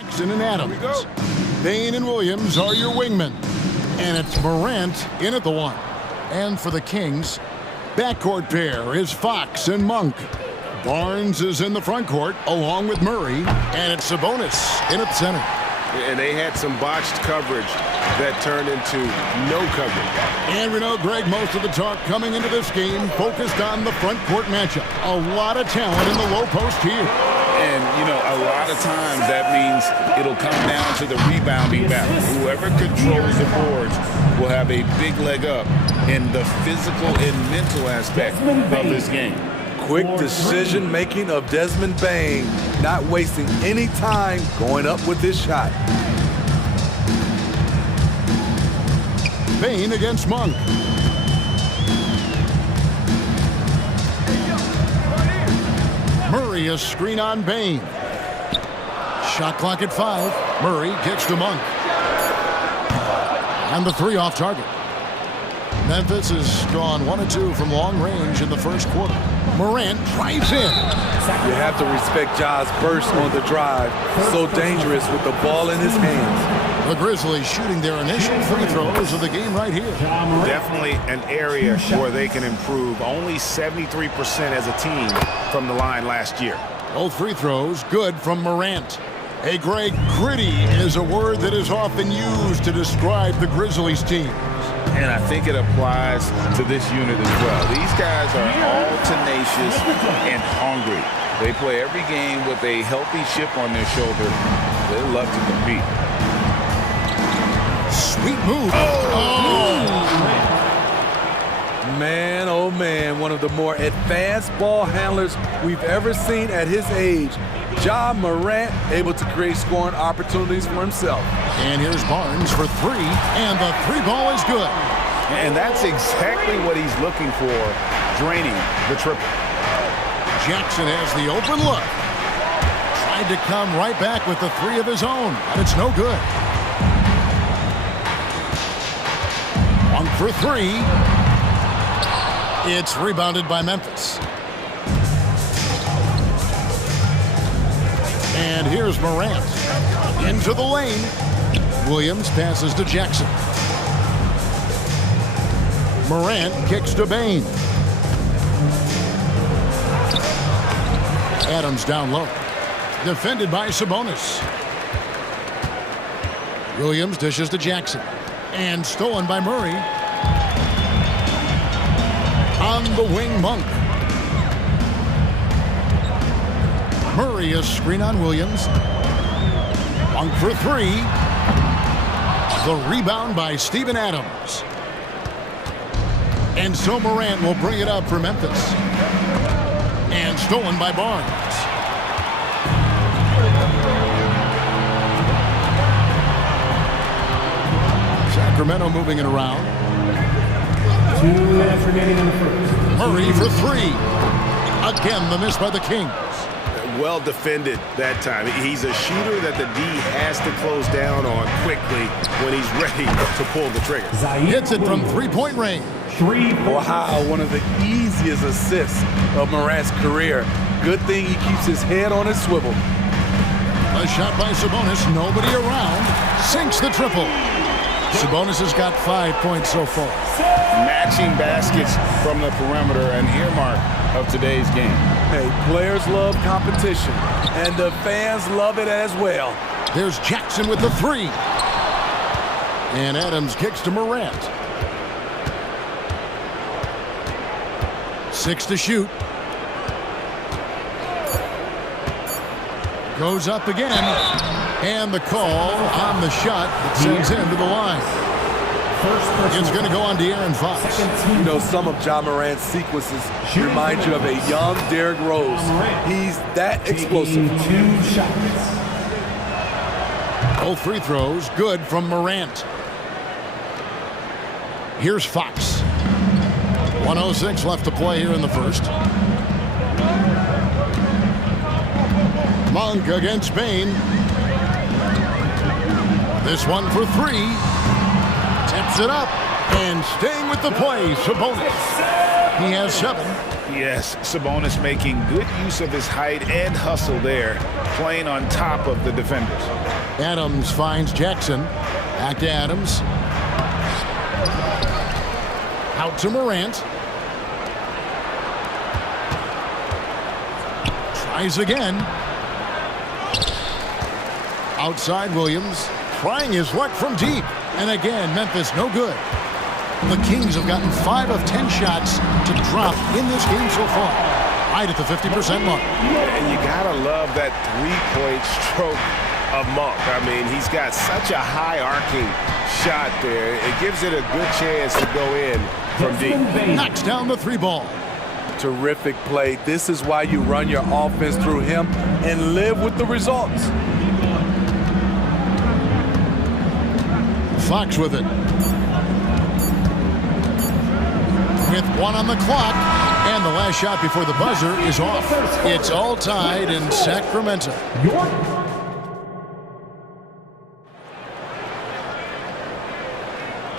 Jackson and Adams. Bain and Williams are your wingmen. And it's Morant in at the one. And for the Kings, backcourt pair is Fox and Monk. Barnes is in the front court along with Murray. And it's Sabonis in at the center. And they had some botched coverage that turned into no coverage. And we know, Greg, most of the talk coming into this game focused on the front court matchup. A lot of talent in the low post here. And, you know, a lot of times that means it'll come down to the rebounding battle. Whoever controls the boards will have a big leg up in the physical and mental aspect of this game. Quick decision-making of Desmond Bane, not wasting any time going up with this shot. Bane against Monk. Murray a screen on Bane. Shot clock at 5. Murray kicks to Monk. And the three off target. Memphis has gone 1 of 2 from long range in the first quarter. Morant drives in. You have to respect Ja's burst on the drive. So dangerous with the ball in his hands. The Grizzlies shooting their initial free throws of the game right here. Definitely an area where they can improve. Only 73% as a team from the line last year. Both free throws good from Morant. Hey, Greg, gritty is a word that is often used to describe the Grizzlies team. And I think it applies to this unit as well. These guys are all tenacious and hungry. They play every game with a healthy chip on their shoulder. They love to compete. Sweet move. Oh! Man, oh man, one of the more advanced ball handlers we've ever seen at his age. Ja Morant able to create scoring opportunities for himself. And here's Barnes for 3, and the 3 ball is good. And that's exactly what he's looking for, draining the triple. Jackson has the open look. Tried to come right back with the 3 of his own, but it's no good. One for 3. It's rebounded by Memphis. And here's Morant. Into the lane. Williams passes to Jackson. Morant kicks to Bane. Adams down low. Defended by Sabonis. Williams dishes to Jackson. And stolen by Murray. On the wing, Monk. Murray a screen on Williams. Monk for 3. The rebound by Steven Adams. And so Morant will bring it up for Memphis. And stolen by Barnes. Sacramento moving it around. 2 minutes remaining in the first. Murray for 3. Again, the miss by the Kings. Well defended that time. He's a shooter that the D has to close down on quickly when he's ready to pull the trigger. Hits it from 3-point range. Wow, one of the easiest assists of Morant's career. Good thing he keeps his head on his swivel. A shot by Sabonis, nobody around. Sinks the triple. Sabonis has got 5 points so far. Matching baskets from the perimeter, an earmark of today's game. Hey, players love competition, and the fans love it as well. There's Jackson with the 3. And Adams kicks to Morant. 6 to shoot. Goes up again. And the call on the shot that sends him to the line. It's going to go on De'Aaron Fox. You know, some of Ja Morant's sequences remind you of a young Derrick Rose. He's that explosive. 2 shots. Both free throws good from Morant. Here's Fox. 1:06 left to play here in the first. Monk against Bane. This one for 3. Tips it up. And staying with the play, Sabonis. He has 7. Yes, Sabonis making good use of his height and hustle there, playing on top of the defenders. Adams finds Jackson. Back to Adams. Out to Morant. Tries again. Outside Williams. Trying his luck from deep. And again, Memphis no good. The Kings have gotten 5 of 10 shots to drop in this game so far. Right at the 50% mark. And you gotta love that three-point stroke of Monk. I mean, he's got such a high arcing shot there. It gives it a good chance to go in from deep. Knocks down the 3 ball. Terrific play. This is why you run your offense through him and live with the results. Fox with it. With 1 on the clock, and the last shot before the buzzer is off. It's all tied in Sacramento.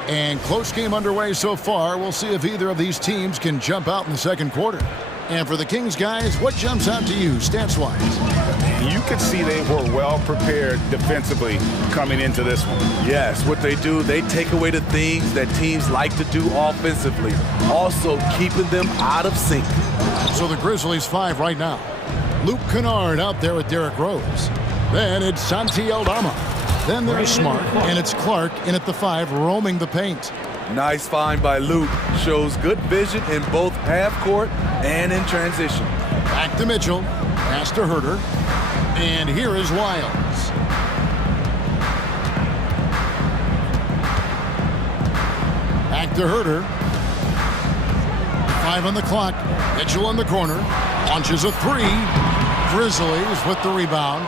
And close game underway so far. We'll see if either of these teams can jump out in the second quarter. And for the Kings guys, what jumps out to you stats-wise? You could see they were well prepared defensively coming into this one. Yes, what they do, they take away the things that teams like to do offensively, also keeping them out of sync. So the Grizzlies 5 right now. Luke Kennard out there with Derrick Rose. Then it's Santi Aldama. Then there's Smart, and it's Clark in at the 5 roaming the paint. Nice find by Luke. Shows good vision in both half court and in transition. Back to Mitchell. Pass to Herter. And here is Wiles. Back to Herter. 5 on the clock. Mitchell in the corner. Launches a 3. Grizzlies with the rebound.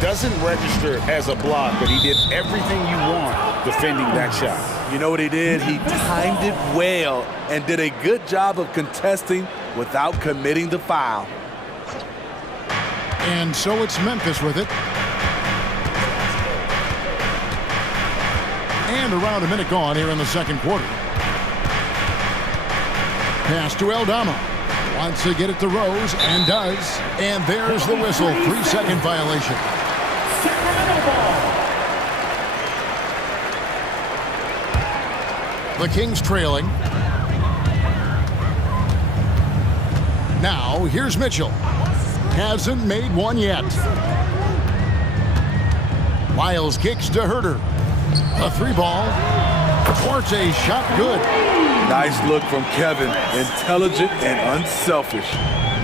Doesn't register as a block, but he did everything you want defending that shot. You know what he did? He timed it well and did a good job of contesting without committing the foul. And so it's Memphis with it. And around a minute gone here in the second quarter. Pass to Aldama. Wants to get it to Rose, and does. And there's the whistle. 3-second violation. The Kings trailing. Now, here's Mitchell. Hasn't made one yet. Wiles kicks to Herter. A 3 ball. Forte shot good. Nice look from Kevin. Intelligent and unselfish.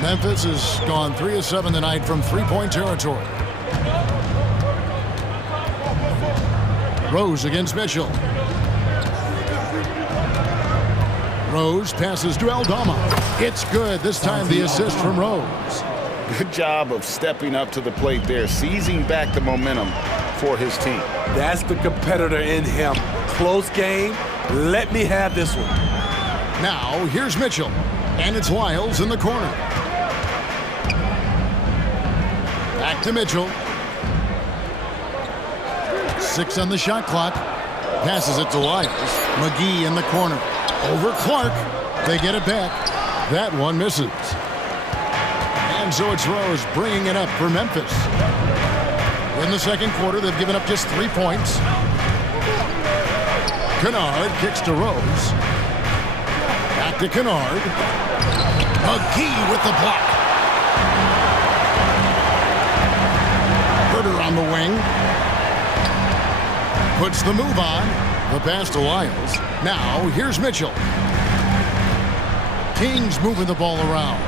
Memphis has gone 3 of 7 tonight from 3-point territory. Rose against Mitchell. Rose passes to Aldama. It's good. This time the assist from Rose. Good job of stepping up to the plate there, seizing back the momentum for his team. That's the competitor in him. Close game. Let me have this one. Now, here's Mitchell. And it's Wiles in the corner. Back to Mitchell. 6 on the shot clock. Passes it to Wiles. McGee in the corner. Over Clark. They get it back. That one misses. And so it's Rose bringing it up for Memphis. In the second quarter, they've given up just 3 points. Kennard kicks to Rose. Back to Kennard. McGee with the block. Herter on the wing. Puts the move on. The pass to Wiles. Now, here's Mitchell. Kings moving the ball around.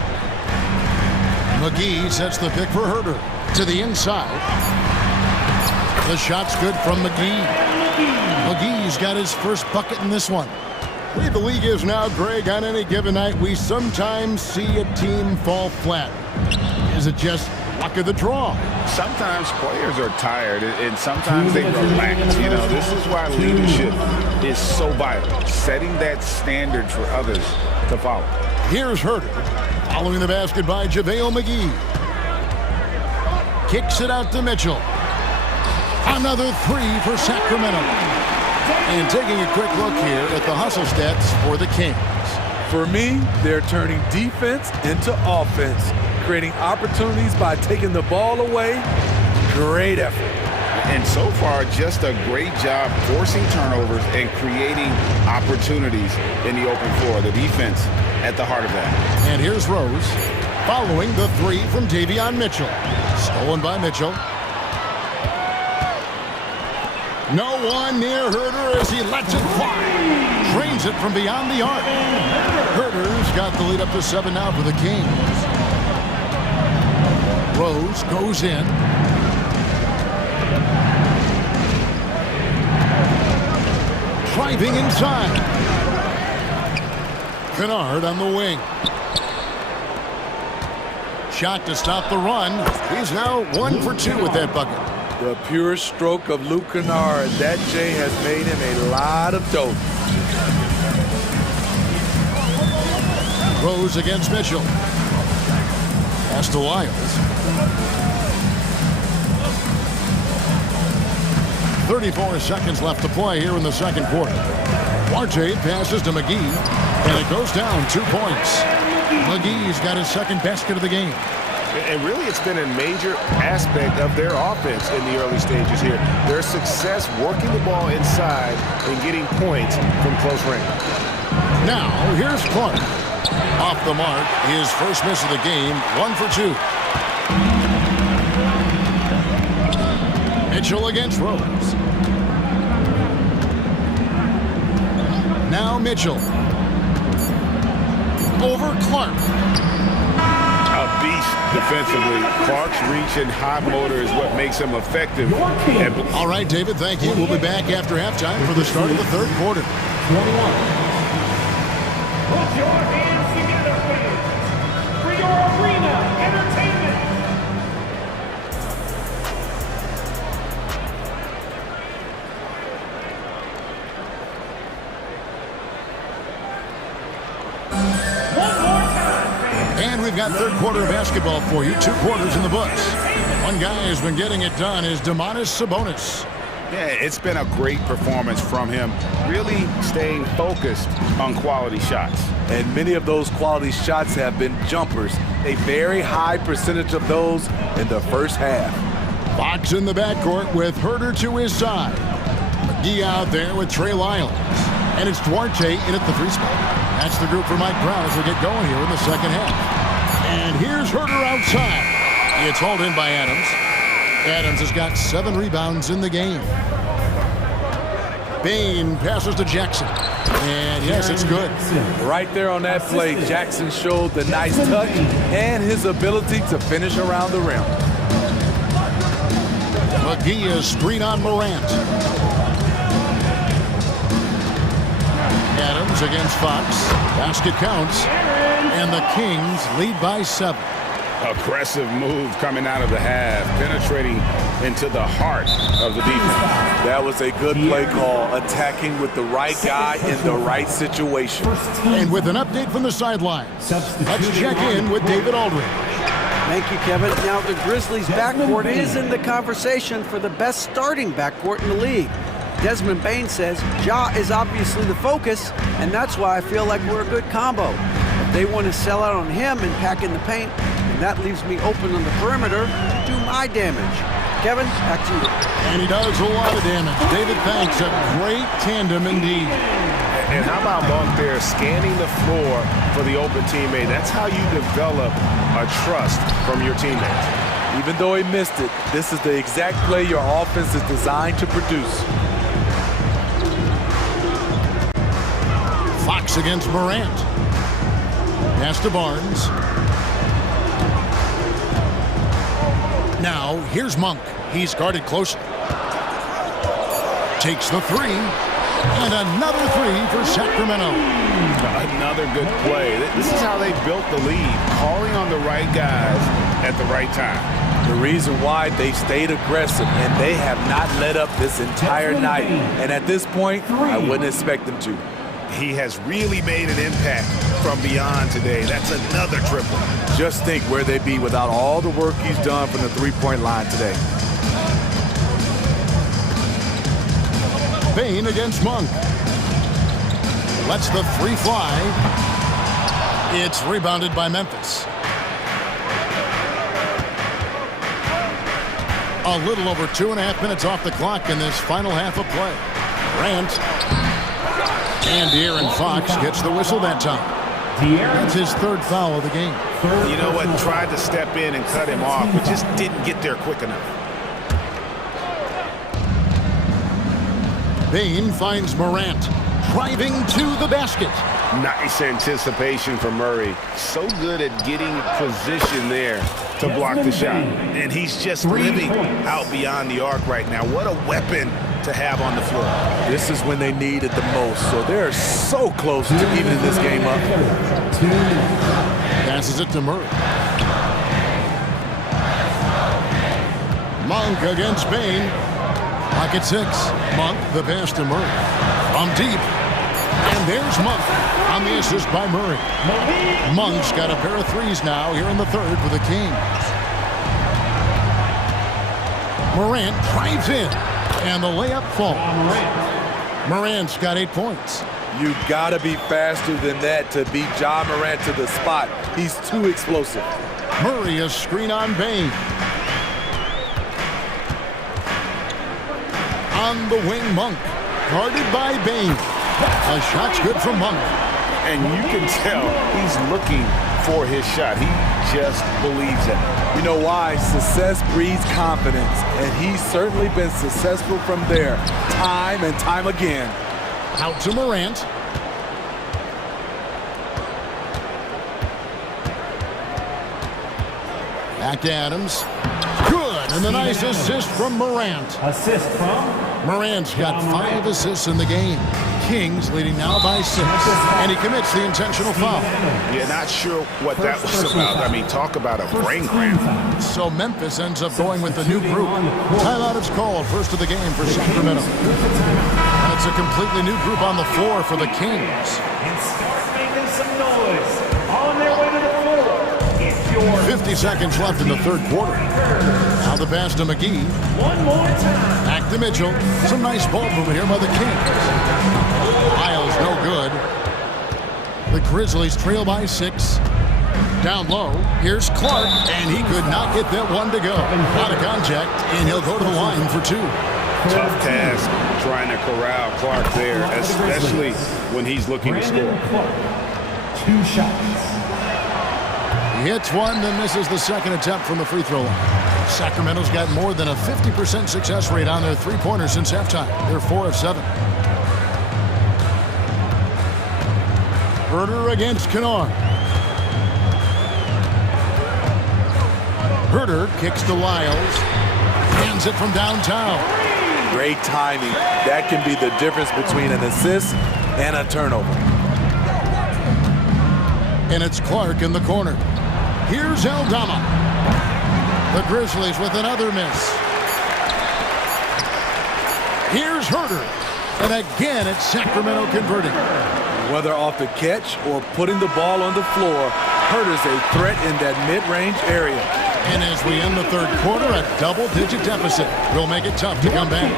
McGee sets the pick for Herter. To the inside. The shot's good from McGee. McGee's got his first bucket in this one. The way the league is now, Greg, on any given night, we sometimes see a team fall flat. Is it just luck of the draw? Sometimes players are tired, and sometimes they relax. You know, this is why leadership is so vital, setting that standard for others to follow. Here's Herter, following the basket by JaVale McGee. Kicks it out to Mitchell. Another 3 for Sacramento. And taking a quick look here at the hustle stats for the Kings. For me, they're turning defense into offense, creating opportunities by taking the ball away. Great effort. And so far, just a great job forcing turnovers and creating opportunities in the open floor. The defense at the heart of that. And here's Rose following the three from Davion Mitchell. Stolen by Mitchell. No one near Herder as he lets it fly. Drains it from beyond the arc. Herder's got the lead up to 7 now for the Kings. Rose goes in. Driving inside. Kennard on the wing. Shot to stop the run. He's now 1 for 2 with that bucket. The pure stroke of Luke Kennard. That J has made him a lot of dope. Rose against Mitchell. Pass to Lyles. 34 seconds left to play here in the second quarter. Duarte passes to McGee, and it goes down 2 points. McGee's got his second basket of the game. And really, it's been a major aspect of their offense in the early stages here. Their success working the ball inside and getting points from close range. Now, here's Clark. Off the mark, his first miss of the game, 1 for 2. Mitchell against Rose. Now Mitchell. Over Clark. A beast defensively. Clark's reach and high motor is what makes him effective. All right, David, thank you. We'll be back after halftime for the start of the third quarter. 21. Put your hands together, fans, for your arena entertainment. And we've got third quarter of basketball for you. 2 quarters in the books. One guy who's been getting it done is Domantas Sabonis. Yeah, it's been a great performance from him. Really staying focused on quality shots. And many of those quality shots have been jumpers. A very high percentage of those in the first half. Fox in the backcourt with Herder to his side. McGee out there with Trey Lyles. And it's Duarte in at the 3 spot. That's the group for Mike Brown as we get going here in the second half. And here's Herder outside. It's hauled in by Adams. Adams has got 7 rebounds in the game. Bain passes to Jackson. And yes, it's good. Right there on that play, Jackson showed the nice touch and his ability to finish around the rim. McGee is screen on Morant. Adams against Fox. Basket counts. And the Kings lead by 7. Aggressive move coming out of the half, penetrating into the heart of the defense. That was a good play call, attacking with the right guy in the right situation. And with an update from the sidelines, let's check in with David Aldridge. Thank you, Kevin. Now, the Grizzlies' backcourt is in the conversation for the best starting backcourt in the league. Desmond Bain says Ja is obviously the focus, and that's why I feel like we're a good combo. If they want to sell out on him and pack in the paint, and that leaves me open on the perimeter to do my damage. Kevin, back to you. And he does a lot of damage. David, thanks. A great tandem indeed. And how about Monk there scanning the floor for the open teammate? That's how you develop a trust from your teammates. Even though he missed it, this is the exact play your offense is designed to produce. Fox against Morant. Pass to Barnes. Now, here's Monk. He's guarded closely. Takes the 3. And another 3 for Sacramento. Another good play. This is how they built the lead, calling on the right guys at the right time. The reason why they stayed aggressive, and they have not let up this entire night. And at this point, I wouldn't expect them to. He has really made an impact from beyond today. That's another triple. Just think where they'd be without all the work he's done from the three-point line today. Bain against Monk. Lets the 3 fly. It's rebounded by Memphis. A little over 2.5 minutes off the clock in this final half of play. Morant. And De'Aaron Fox gets the whistle that time. That's his third foul of the game. You know what? Tried to step in and cut him off, but just didn't get there quick enough. Bain finds Morant. Driving to the basket. Nice anticipation from Murray. So good at getting position there to block the shot. And he's just living out beyond the arc right now. What a weapon to have on the floor. This is when they need it the most, so they're so close to evening this game up. Passes it to Murray. Monk against Bain. Pocket 6. Monk, the pass to Murray. From deep. And there's Monk on the assist by Murray. Monk's got a pair of threes now here in the third for the Kings. Morant drives in. And the layup falls. Morant's got 8 points. You gotta be faster than that to beat Ja Morant to the spot. He's too explosive. Murray a screen on Bain. On the wing, Monk. Guarded by Bain. A shot's good from Monk. And you can tell he's looking for his shot. He just believes in it. You know why? Success breeds confidence, and he's certainly been successful from there, time and time again. Out to Morant. Back to Adams. Good, and a nice assist from Morant. Assist from? Morant's got 5 assists in the game. Kings leading now by 6, and he commits the intentional foul. Yeah, not sure what that was about. I mean, talk about a brain cramp. So Memphis ends up going with the new group. Timeout is called, first of the game for Sacramento. And it's a completely new group on the floor for the Kings. And start making some noise. On their way to the floor. 50 seconds left in the third quarter. Now the pass to McGee. One more time. Back to Mitchell. Some nice ball movement here by the Kings. Lyles no good. The Grizzlies trail by 6. Down low. Here's Clark, and he could not get that one to go. Out of contact, and he'll go to the line for 2. Tough task trying to corral Clark there, especially when he's looking to score. 2 shots. He hits one, then misses the second attempt from the free throw line. Sacramento's got more than a 50% success rate on their three-pointers since halftime. They're 4 of 7. Herder against Kennard. Herder kicks to Lyles. Hands it from downtown. Great timing. That can be the difference between an assist and a turnover. And it's Clark in the corner. Here's Aldama. The Grizzlies with another miss. Here's Herder. And again, it's Sacramento converting. Whether off the catch or putting the ball on the floor, Herder's a threat in that mid-range area. And as we end the third quarter, a double-digit deficit will make it tough to come back.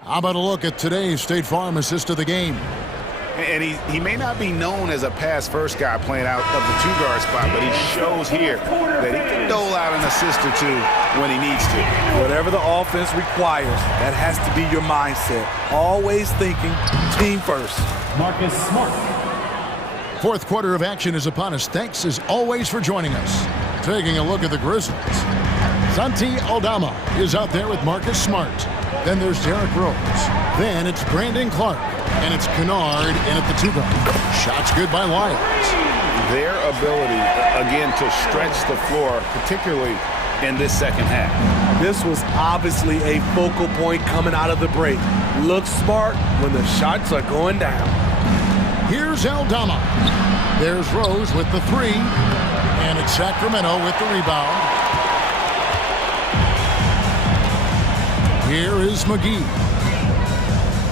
How about a look at today's State Farm assist of the game? And he may not be known as a pass-first guy playing out of the two-guard spot, but he shows here that he can dole out an assist or two when he needs to. Whatever the offense requires, that has to be your mindset. Always thinking team first. Marcus Smart. Fourth quarter of action is upon us. Thanks, as always, for joining us. Taking a look at the Grizzlies. Santi Aldama is out there with Marcus Smart. Then there's Derrick Rose. Then it's Brandon Clark. And it's Kennard in at the 2-guard. Shots good by Lyles. Their ability, again, to stretch the floor, particularly in this second half. This was obviously a focal point coming out of the break. Look smart when the shots are going down. Here's Aldama. There's Rose with the 3. And it's Sacramento with the rebound. Here is McGee.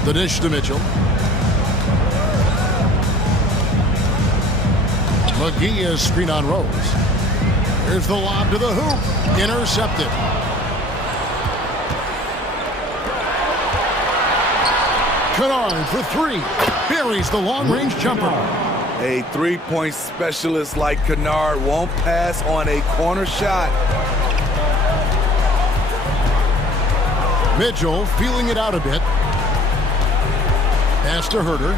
The dish to Mitchell. McGee is screen on Rose. Here's the lob to the hoop. Intercepted. Kennard for 3. buries the long-range jumper. A three-point specialist like Kennard won't pass on a corner shot. Mitchell feeling it out a bit. Pass to Herter.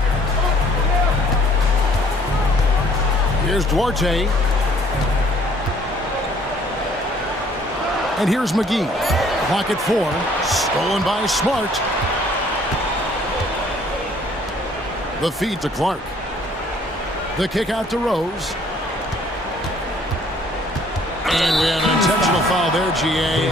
Here's Duarte. And here's McGee. Clock at 4. Stolen by Smart. The feed to Clark. The kick out to Rose. And we have an intentional foul there, GA.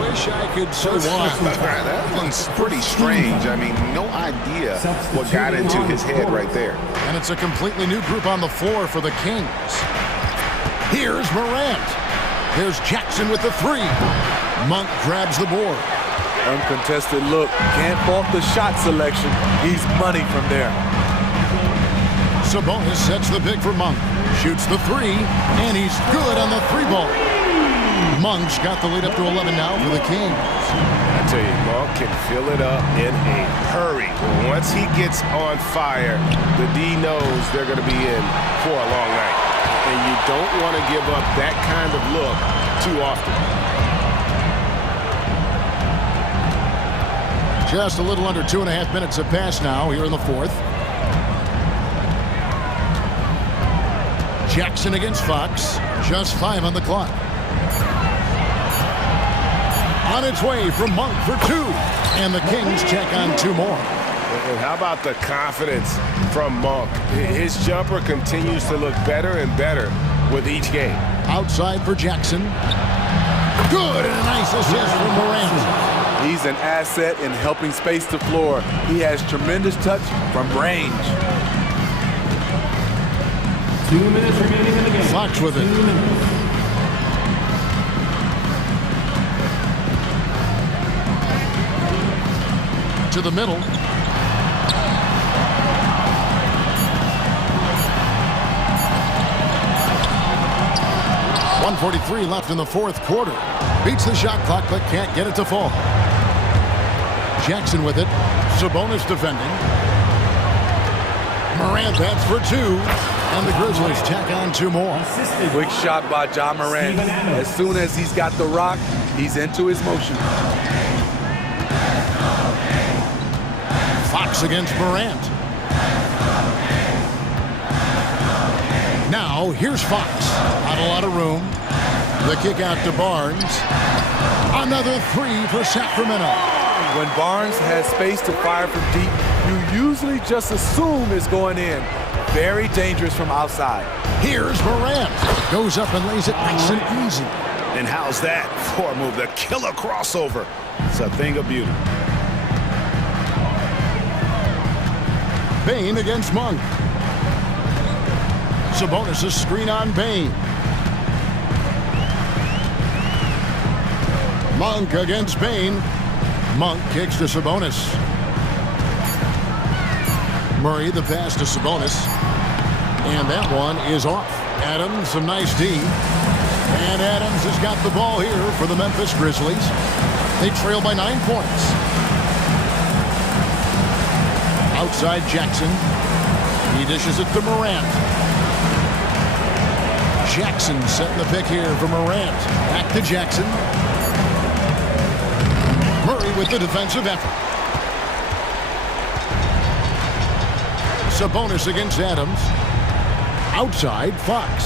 Wish I could say why. That one's pretty strange. I mean, no idea what got into his head right there. And it's a completely new group on the floor for the Kings. Here's Morant. There's Jackson with the 3. Monk grabs the board. Uncontested look. Can't fault the shot selection. He's money from there. Sabonis sets the pick for Monk. Shoots the 3, and he's good on the 3-ball. Monk's got the lead up to 11 now for the Kings. I tell you, Monk can fill it up in a hurry. Once he gets on fire, the D knows they're going to be in for a long night. And you don't want to give up that kind of look too often. Just a little under 2.5 minutes have passed now here in the 4th. Jackson against Fox. Just 5 on the clock. On its way from Monk for 2. And the Kings check on 2 more. And how about the confidence from Monk? His jumper continues to look better and better with each game. Outside for Jackson. Good, and a nice assist from Morant. He's an asset in helping space the floor. He has tremendous touch from range. 2 minutes remaining in the game. Fox with it. 2 minutes. To the middle. .143 left in the 4th quarter. Beats the shot clock, but can't get it to fall. Jackson with it. Sabonis defending. Morant bats for 2. And the Grizzlies tack on 2 more. Quick shot by Ja Morant. As soon as he's got the rock, he's into his motion. Fox against Morant. Now, here's Fox. Not a lot of room. The kick out to Barnes. Another 3 for Sacramento. When Barnes has space to fire from deep, you usually just assume it's going in. Very dangerous from outside. Here's Morant. Goes up and lays it nice and easy. And how's that for a move? The killer crossover. It's a thing of beauty. Bane against Monk. Sabonis' screen on Bane. Monk against Bane. Monk kicks to Sabonis. Murray the pass to Sabonis. And that one is off. Adams, some nice D. And Adams has got the ball here for the Memphis Grizzlies. They trail by 9 points. Outside Jackson. He dishes it to Morant. Jackson setting the pick here for Morant. Back to Jackson. Murray with the defensive effort. Sabonis against Adams. Outside Fox.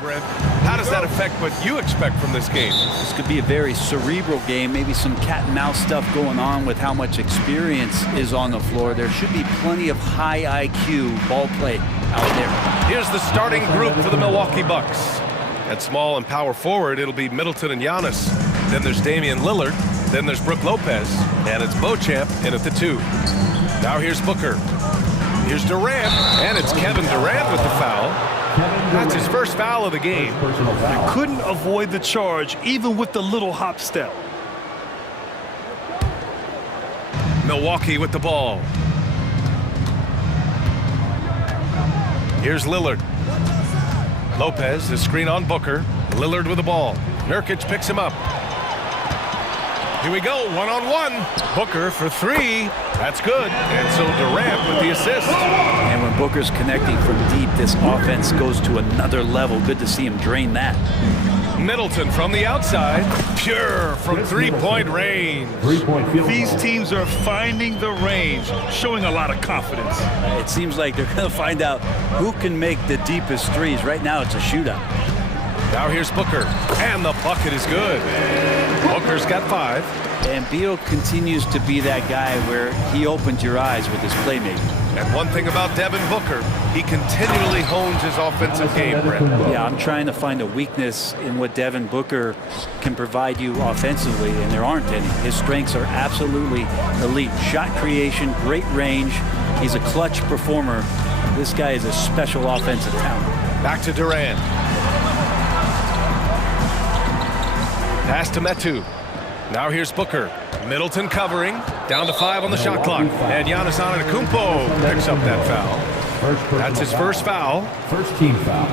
Brent, how does that affect what you expect from this game? This could be a very cerebral game, maybe some cat and mouse stuff going on with how much experience is on the floor. There should be plenty of high IQ ball play out there. Here's the starting group for the Milwaukee Bucks. At small and power forward, it'll be Middleton and Giannis. Then there's Damian Lillard. Then there's Brook Lopez. And it's Beauchamp in at the 2. Now here's Booker. Here's Durant. And it's Kevin Durant with the foul. That's his first foul of the game. You couldn't avoid the charge, even with the little hop step. Milwaukee with the ball. Here's Lillard. Lopez, the screen on Booker. Lillard with the ball. Nurkic picks him up. Here we go, one-on-one. Booker for 3. That's good. And so Durant with the assist. And when Booker's connecting from deep, this offense goes to another level. Good to see him drain that. Middleton from the outside. Pure from three-point range. These teams are finding the range, showing a lot of confidence. It seems like they're going to find out who can make the deepest threes. Right now, it's a shootout. Now here's Booker, and the bucket is good. Booker's got 5. And Beal continues to be that guy where he opens your eyes with his playmaking. And one thing about Devin Booker, he continually hones his offensive game, Brent. Yeah, I'm trying to find a weakness in what Devin Booker can provide you offensively, and there aren't any. His strengths are absolutely elite. Shot creation, great range. He's a clutch performer. This guy is a special offensive talent. Back to Durant. Pass to Metu. Now here's Booker. Middleton covering. Down to 5 on the shot clock. And Giannis Antetokounmpo picks up that foul. That's his first foul. First team foul.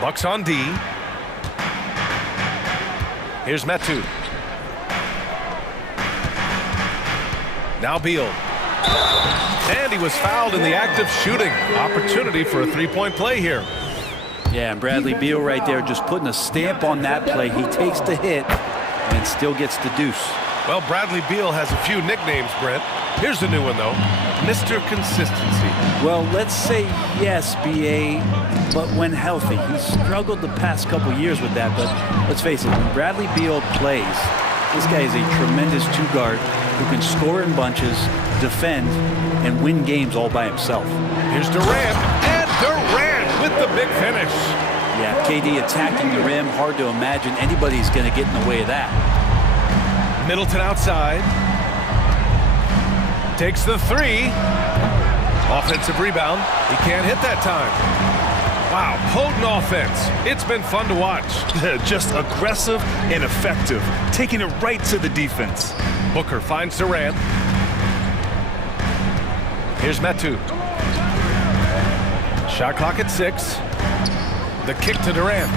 Bucks on D. Here's Metu. Now Beal. And he was fouled in the act of shooting. Opportunity for a 3-point play here. Yeah, and Bradley Beal right there just putting a stamp on that play. He takes the hit and still gets the deuce. Well, Bradley Beal has a few nicknames, Brent. Here's a new one, though. Mr. Consistency. Well, let's say yes, B.A., but when healthy. He's struggled the past couple years with that, but let's face it, when Bradley Beal plays, this guy is a tremendous two-guard who can score in bunches, defend, and win games all by himself. Here's Durant, and Durant with the big finish. Yeah, KD attacking the rim. Hard to imagine anybody's going to get in the way of that. Middleton outside. Takes the 3. Offensive rebound. He can't hit that time. Wow, potent offense. It's been fun to watch. Just aggressive and effective, taking it right to the defense. Booker finds Durant. Here's Metu. Shot clock at 6. The kick to Durant.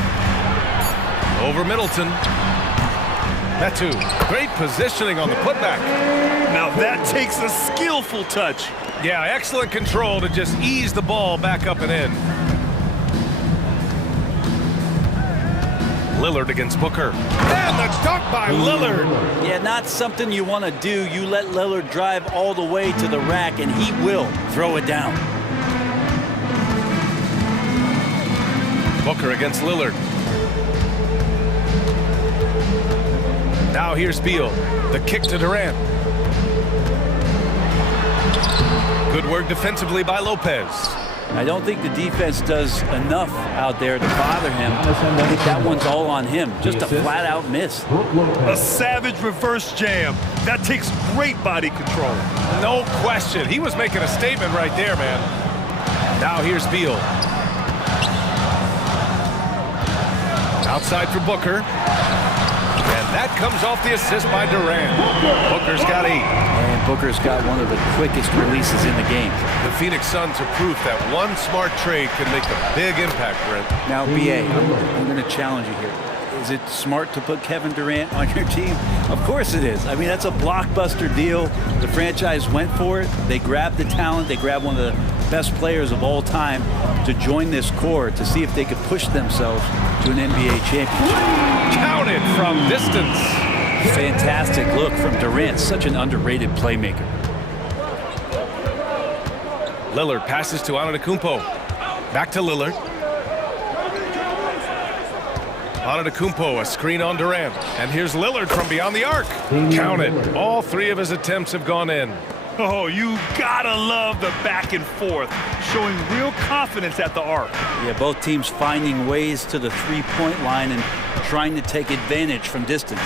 Over Middleton. Metu. Great positioning on the putback. Now that takes a skillful touch. Yeah, excellent control to just ease the ball back up and in. Lillard against Booker. And the dunk by Lillard. Yeah, not something you want to do. You let Lillard drive all the way to the rack, and he will throw it down. Booker against Lillard. Now here's Beal. The kick to Durant. Good work defensively by Lopez. I don't think the defense does enough out there to bother him. I think that one's all on him. Just a flat-out miss. A savage reverse jam. That takes great body control. No question. He was making a statement right there, man. Now here's Beal. Outside for Booker. And that comes off the assist by Durant. Booker's got 8. And Booker's got one of the quickest releases in the game. The Phoenix Suns are proof that one smart trade can make a big impact, Brent. Now, B.A., I'm going to challenge you here. Is it smart to put Kevin Durant on your team? Of course it is. I mean, that's a blockbuster deal. The franchise went for it. They grabbed the talent. They grabbed one of the best players of all time to join this core to see if they could push themselves to an NBA championship. Counted from distance. Fantastic look from Durant. Such an underrated playmaker. Lillard passes to Antetokounmpo. Back to Lillard. Antetokounmpo, a screen on Durant. And here's Lillard from beyond the arc. Count it. All three of his attempts have gone in. Oh, you gotta love the back and forth, showing real confidence at the arc. Yeah, both teams finding ways to the three-point line and trying to take advantage from distance.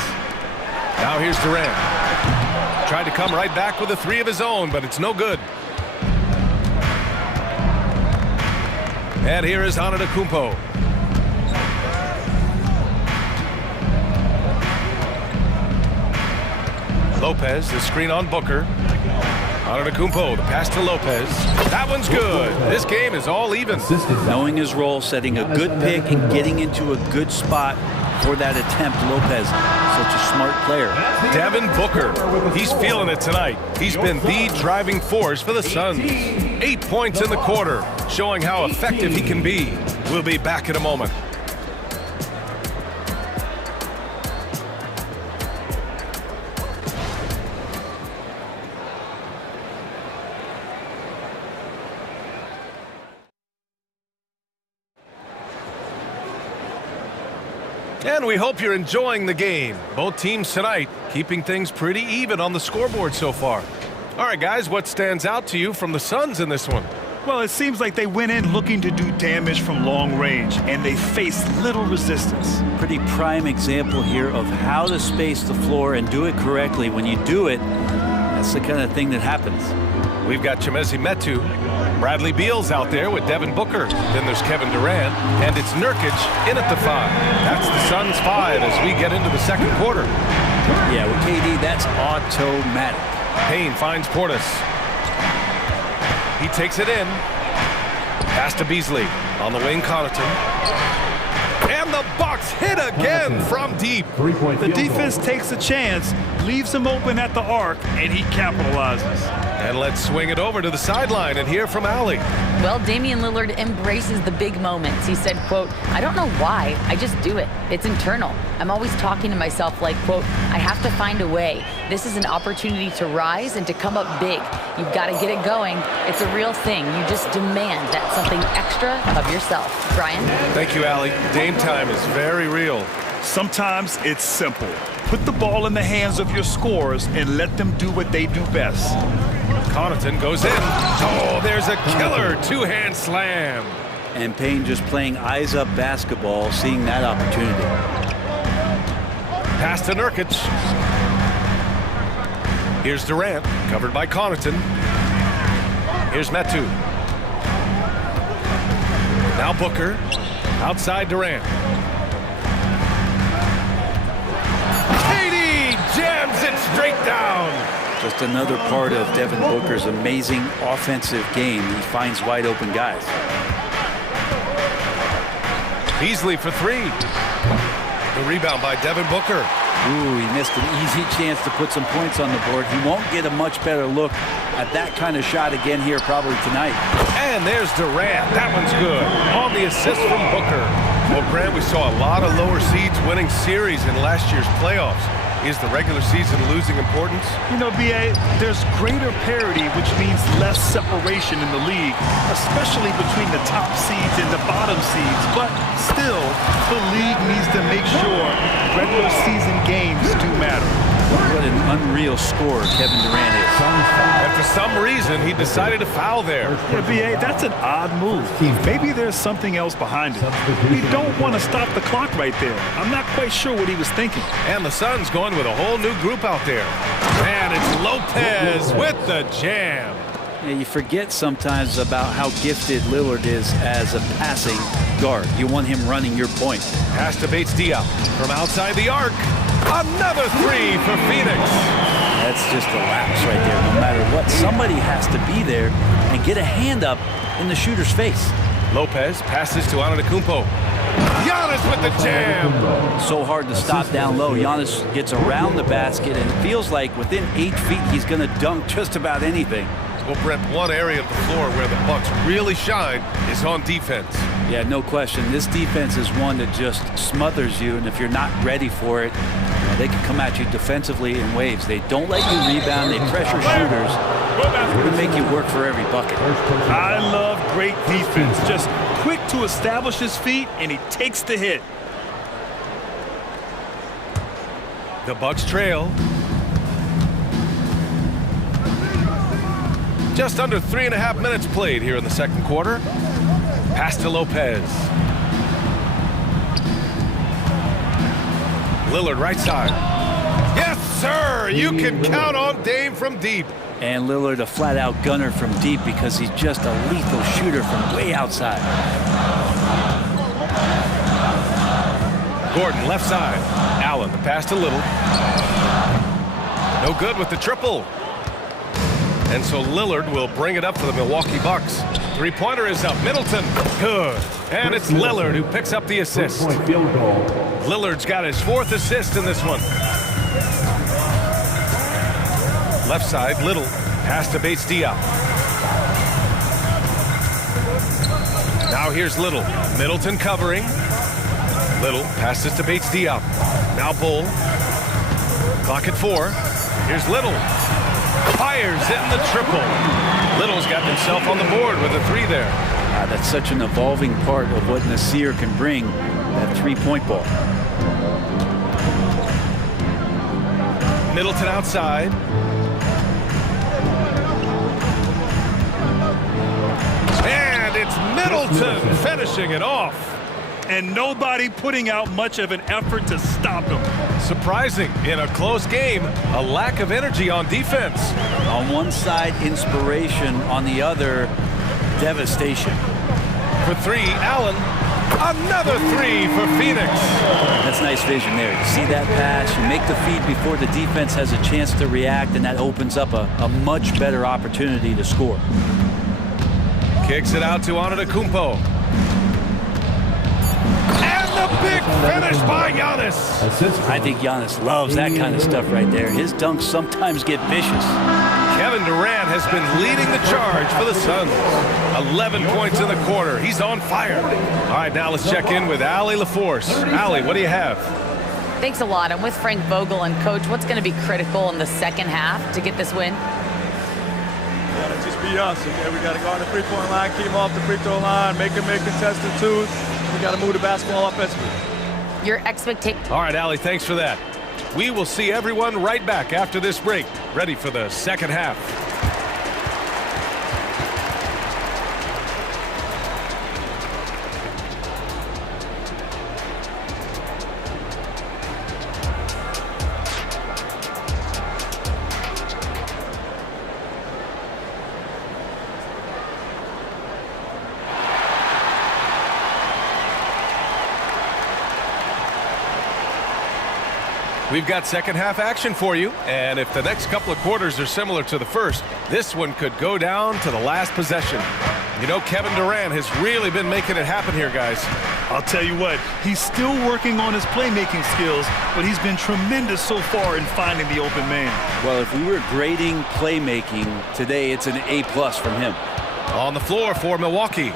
Now here's Durant. Tried to come right back with a three of his own, but it's no good. And here is Antetokounmpo. Lopez, the screen on Booker. Antetokounmpo, the pass to Lopez. That one's good. This game is all even. Knowing his role, setting a good pick, and getting into a good spot for that attempt. Lopez, such a smart player. Devin Booker, he's feeling it tonight. He's been the driving force for the Suns. 8 points in the quarter, showing how effective he can be. We'll be back in a moment. And we hope you're enjoying the game. Both teams tonight keeping things pretty even on the scoreboard so far. All right, guys, what stands out to you from the Suns in this one? Well, it seems like they went in looking to do damage from long range, and they faced little resistance. Pretty prime example here of how to space the floor and do it correctly. When you do it, that's the kind of thing that happens. We've got Chimezie Metu. Bradley Beal's out there with Devin Booker. Then there's Kevin Durant, and it's Nurkic in at the 5. That's the Suns' 5 as we get into the second quarter. Yeah, with KD, that's automatic. Payne finds Portis. He takes it in. Pass to Beasley. On the wing, Connaughton. And the Bucks hit again from deep. The defense takes a chance, leaves him open at the arc, and he capitalizes. And let's swing it over to the sideline and hear from Allie. Well, Damian Lillard embraces the big moments. He said, quote, "I don't know why, I just do it. It's internal. I'm always talking to myself like, quote, I have to find a way. This is an opportunity to rise and to come up big. You've got to get it going. It's a real thing. You just demand that something extra of yourself." Brian? Thank you, Allie. Game time is very real. Sometimes it's simple. Put the ball in the hands of your scorers and let them do what they do best. Connaughton goes in. Oh, there's a killer two-hand slam. And Payne just playing eyes-up basketball, seeing that opportunity. Pass to Nurkic. Here's Durant, covered by Connaughton. Here's Metu. Now Booker, outside Durant. KD jams it straight down. Just another part of Devin Booker's amazing offensive game. He finds wide open guys. Beasley for 3. The rebound by Devin Booker. Ooh, he missed an easy chance to put some points on the board. He won't get a much better look at that kind of shot again here probably tonight. And there's Durant. That one's good. On the assist from Booker. Well, Grant, we saw a lot of lower seeds winning series in last year's playoffs. Is the regular season losing importance? You know, B.A., there's greater parity, which means less separation in the league, especially between the top seeds and the bottom seeds. But still, the league needs to make sure regular season games do matter. What an unreal scorer Kevin Durant is. And for some reason, he decided to foul there. Yeah, B.A., that's an odd move. Maybe there's something else behind it. We don't want to stop the clock right there. I'm not quite sure what he was thinking. And the Suns going with a whole new group out there. And it's Lopez with the jam. Yeah, you forget sometimes about how gifted Lillard is as a passing guard. You want him running your point. Pass to Bates-Diop from outside the arc. Another 3 for Phoenix. That's just a lapse right there. No matter what, somebody has to be there and get a hand up in the shooter's face. Lopez passes to Antetokounmpo. Giannis with the jam. So hard to stop down low. Giannis gets around the basket and it feels like within 8 feet he's going to dunk just about anything. Well, Brett, one area of the floor where the Bucks really shine is on defense. Yeah, no question. This defense is one that just smothers you, and if you're not ready for it, They can come at you defensively in waves. They don't let you rebound. They pressure shooters. They make you work for every bucket. I love great defense. Just quick to establish his feet, and he takes the hit. The Bucks trail. Just under 3.5 minutes played here in the second quarter. Pass to Lopez. Lillard right side. Yes, sir! You can count on Dame from deep. And Lillard a flat-out gunner from deep because he's just a lethal shooter from way outside. Gordon left side. Allen the pass to Little. No good with the triple. And so Lillard will bring it up for the Milwaukee Bucks. Three-pointer is up. Middleton, good. And it's Lillard who picks up the assist. Lillard's got his 4th assist in this one. Left side, Little. Pass to Bates Diop. Now here's Little. Middleton covering. Little passes to Bates Diop. Now Bull. Clock at 4. Here's Little. Fires in the triple. Little's got himself on the board with a 3 there. That's such an evolving part of what Nasir can bring, that three-point ball. Middleton outside. And it's Middleton finishing it off. And nobody putting out much of an effort to stop him. Surprising in a close game, a lack of energy on defense. On one side, inspiration. On the other, devastation. For 3, Allen. Another 3 for Phoenix. That's nice vision there. You see that pass, you make the feed before the defense has a chance to react, and that opens up a much better opportunity to score. Kicks it out to Antetokounmpo. The big finish by Giannis. I think Giannis loves that kind of stuff right there. His dunks sometimes get vicious. Kevin Durant has been leading the charge for the Suns. 11 points in the quarter. He's on fire. All right, now let's check in with Allie LaForce. Allie, what do you have? Thanks a lot. I'm with Frank Vogel. And, Coach, what's going to be critical in the second half to get this win? We got to just be us. Okay? We got to go on the three-point line, keep them off the free throw line, make them make contested twos. We got to move the basketball offensively. Your expectation. All right, Allie, thanks for that. We will see everyone right back after this break, ready for the second half. We've got second half action for you, and if the next couple of quarters are similar to the first, this one could go down to the last possession. You know, Kevin Durant has really been making it happen here, guys. I'll tell you what, he's still working on his playmaking skills, but he's been tremendous so far in finding the open man. Well, if we were grading playmaking today, it's an A+ from him. On the floor for Milwaukee,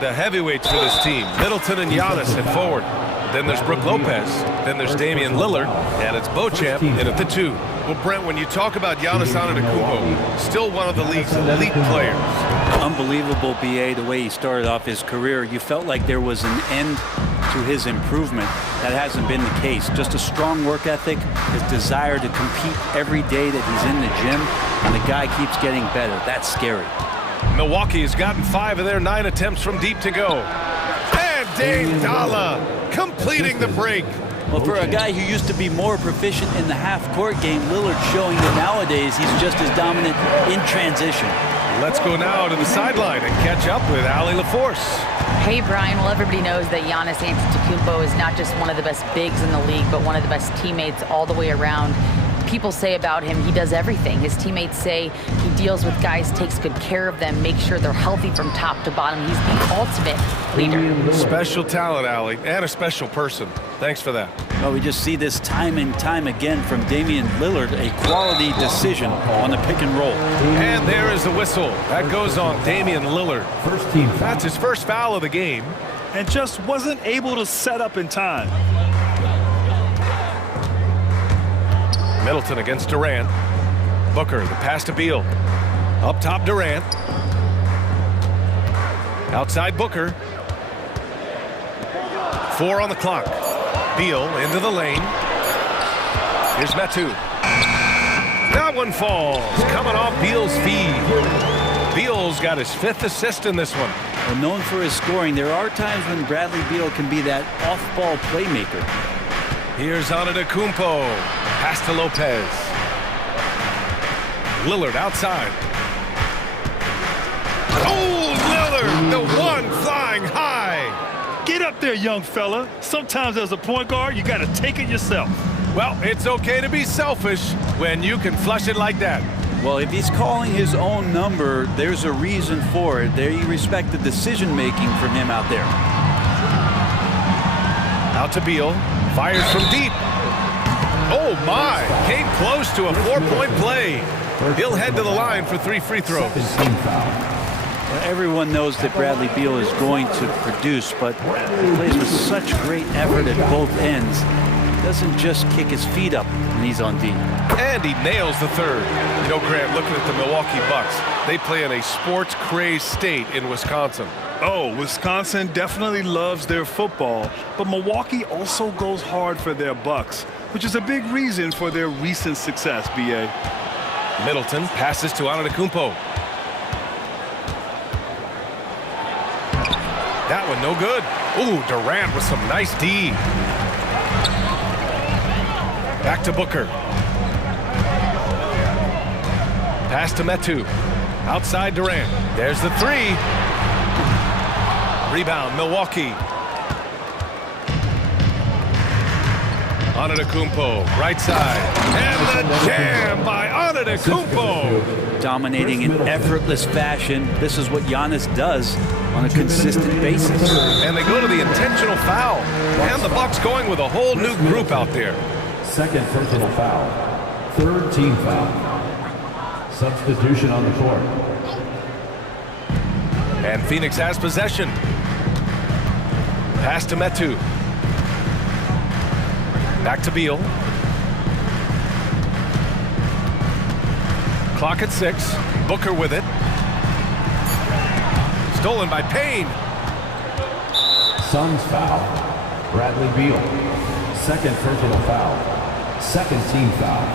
the heavyweights for this team, Middleton and Giannis at forward. Then there's Brook Lopez. Then there's Damian Lillard. And it's Beauchamp in at the 2. Well, Brent, when you talk about Giannis Antetokounmpo, still one of the league's elite players. Unbelievable, BA, the way he started off his career. You felt like there was an end to his improvement. That hasn't been the case. Just a strong work ethic, his desire to compete every day that he's in the gym, and the guy keeps getting better. That's scary. Milwaukee has gotten 5 of their 9 attempts from deep to go. And Dame Dalla completing the break. Well, for a guy who used to be more proficient in the half-court game, Lillard's showing that nowadays he's just as dominant in transition. Let's go now to the sideline and catch up with Allie LaForce. Hey, Brian. Well, everybody knows that Giannis Antetokounmpo is not just one of the best bigs in the league, but one of the best teammates all the way around. People say about him, he does everything. His teammates say he deals with guys, takes good care of them, makes sure they're healthy from top to bottom. He's the ultimate leader. Special talent, Allie, and a special person. Thanks for that. Well, we just see this time and time again from Damian Lillard, a quality decision on the pick and roll. And there is the whistle. That goes on Damian Lillard. First team foul. That's his first foul of the game. And just wasn't able to set up in time. Middleton against Durant. Booker, the pass to Beal. Up top, Durant. Outside Booker. 4 on the clock. Beal into the lane. Here's Metu. That one falls. Coming off Beal's feed. Beal's got his 5th assist in this one. Well, known for his scoring, there are times when Bradley Beal can be that off-ball playmaker. Here's Antetokounmpo. Pass to Lopez. Lillard outside. Oh, Lillard, the one flying high. Get up there, young fella. Sometimes as a point guard, you got to take it yourself. Well, it's okay to be selfish when you can flush it like that. Well, if he's calling his own number, there's a reason for it. There you respect the decision-making from him out there. Out to Beal. Fires from deep. Oh, my. Came close to a 4-point play. He'll head to the line for 3 free throws. Well, everyone knows that Bradley Beal is going to produce, but he plays with such great effort at both ends. He doesn't just kick his feet up when he's on D. And he nails the third. You know, Grant, looking at the Milwaukee Bucks, they play in a sports-crazed state in Wisconsin. Oh, Wisconsin definitely loves their football, but Milwaukee also goes hard for their Bucks, which is a big reason for their recent success, B.A. Middleton passes to Antetokounmpo. That one no good. Ooh, Durant with some nice D. Back to Booker. Pass to Metu. Outside Durant. There's the 3. Rebound, Milwaukee. Antetokounmpo, right side. And the jam by Antetokounmpo. Dominating in effortless fashion. This is what Giannis does on a consistent basis. And they go to the intentional foul. And the Bucks going with a whole new group out there. Second personal foul. 3rd team foul. Substitution on the court. And Phoenix has possession. Pass to Metu. Back to Beal. Clock at 6. Booker with it. Stolen by Payne. Suns foul. Bradley Beal. 2nd personal foul. 2nd team foul.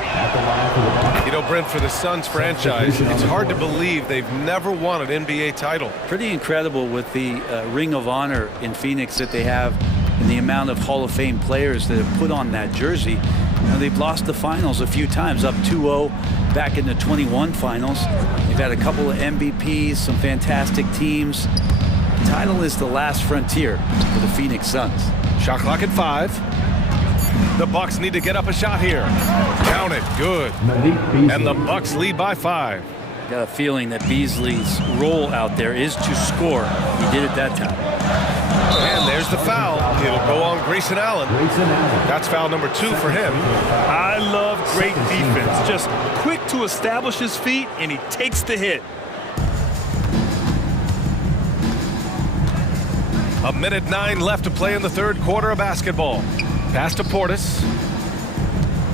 At the line for the Bucks. You know, Brent, for the Suns franchise, it's hard to believe they've never won an NBA title. Pretty incredible with the Ring of Honor in Phoenix that they have and the amount of Hall of Fame players that have put on that jersey. Now, they've lost the finals a few times, up 2-0 back in the 21 finals. They've had a couple of MVPs, some fantastic teams. The title is the last frontier for the Phoenix Suns. Shot clock at 5. The Bucks need to get up a shot here. Count it. Good. And the Bucks lead by 5. Got a feeling that Beasley's role out there is to score. He did it that time. And there's the foul. It'll go on Grayson Allen. That's foul number 2 for him. I love great defense. Just quick to establish his feet, and he takes the hit. A minute 9 left to play in the 3rd quarter of basketball. Pass to Portis.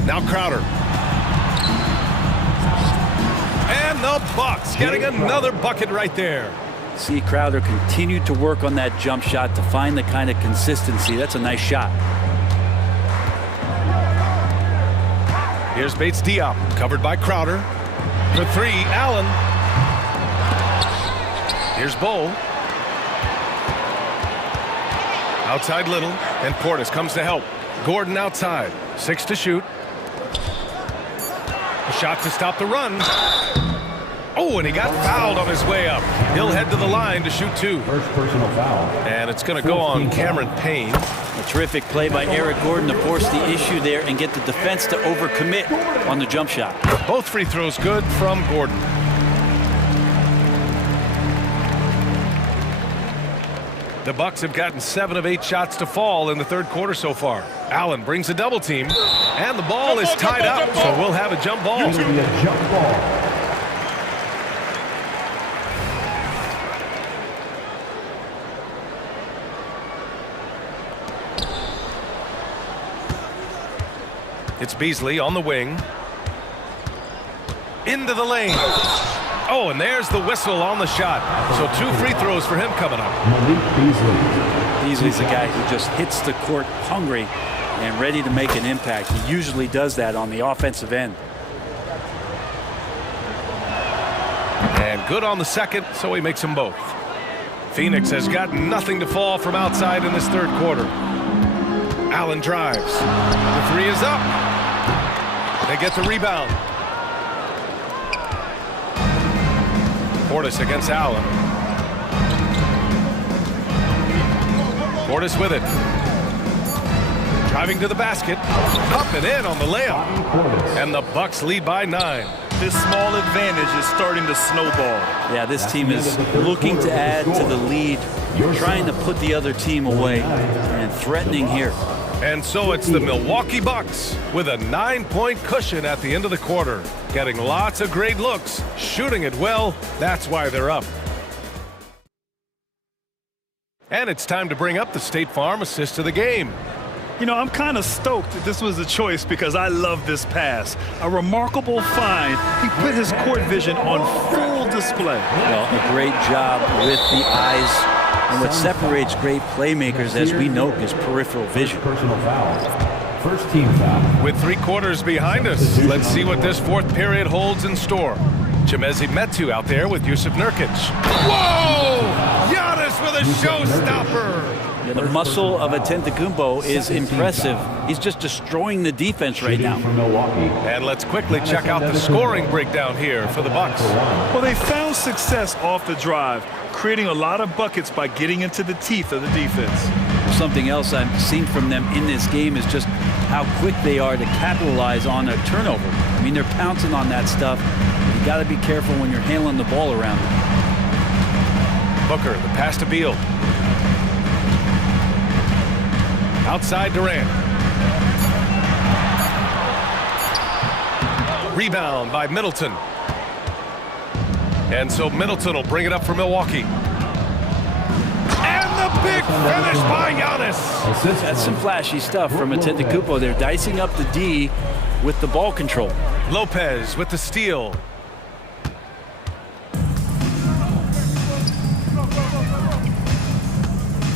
Now Crowder. And the Bucks getting another bucket right there. See Crowder continue to work on that jump shot to find the kind of consistency. That's a nice shot. Here's Bates Diop, covered by Crowder. For 3, Allen. Here's Bull. Outside Little, and Portis comes to help. Gordon outside, 6 to shoot. A shot to stop the run. Oh, and he got fouled on his way up. He'll head to the line to shoot 2. First personal foul. And it's going to go on Cameron Payne. A terrific play by Eric Gordon to force the issue there and get the defense to overcommit on the jump shot. Both free throws good from Gordon. The Bucks have gotten 7 of 8 shots to fall in the 3rd quarter so far. Allen brings a double team, and the ball is tied up, so we'll have a jump ball. It's going to be a jump ball. It's Beasley on the wing. Into the lane. Oh, and there's the whistle on the shot. So 2 free throws for him coming up. Beasley's a guy who just hits the court hungry and ready to make an impact. He usually does that on the offensive end. And good on the second, so he makes them both. Phoenix has got nothing to fall from outside in this third quarter. Allen drives. The 3 is up. They get the rebound. Portis against Allen. Portis with it. Driving to the basket. Up and in on the layup. And the Bucks lead by 9. This small advantage is starting to snowball. Yeah, this team is looking to add to the lead, trying to put the other team away, and threatening here. And so it's the Milwaukee Bucks with a 9-point cushion at the end of the quarter. Getting lots of great looks, shooting it well. That's why they're up. And it's time to bring up the State Farm assist of the game. You know, I'm kind of stoked that this was a choice because I love this pass. A remarkable find. He put his court vision on full display. Well, a great job with the eyes. And what separates great playmakers, as we know, is peripheral vision. Personal foul. First team foul. With 3 quarters behind us, let's see what this 4th period holds in store. Chimezie Metu out there with Yusuf Nurkic. Whoa! Giannis with a showstopper! Yeah, the muscle of Antetokounmpo is impressive. He's just destroying the defense right now. And let's quickly check out the scoring breakdown here for the Bucks. Well, they found success off the drive, creating a lot of buckets by getting into the teeth of the defense. Something else I've seen from them in this game is just how quick they are to capitalize on a turnover. I mean, they're pouncing on that stuff. You got to be careful when you're handling the ball around them. Booker, the pass to Beal. Outside Durant. Rebound by Middleton. And so Middleton will bring it up for Milwaukee. And the big finish by Giannis. That's some flashy stuff from Antetokounmpo. They're dicing up the D with the ball control. Lopez with the steal.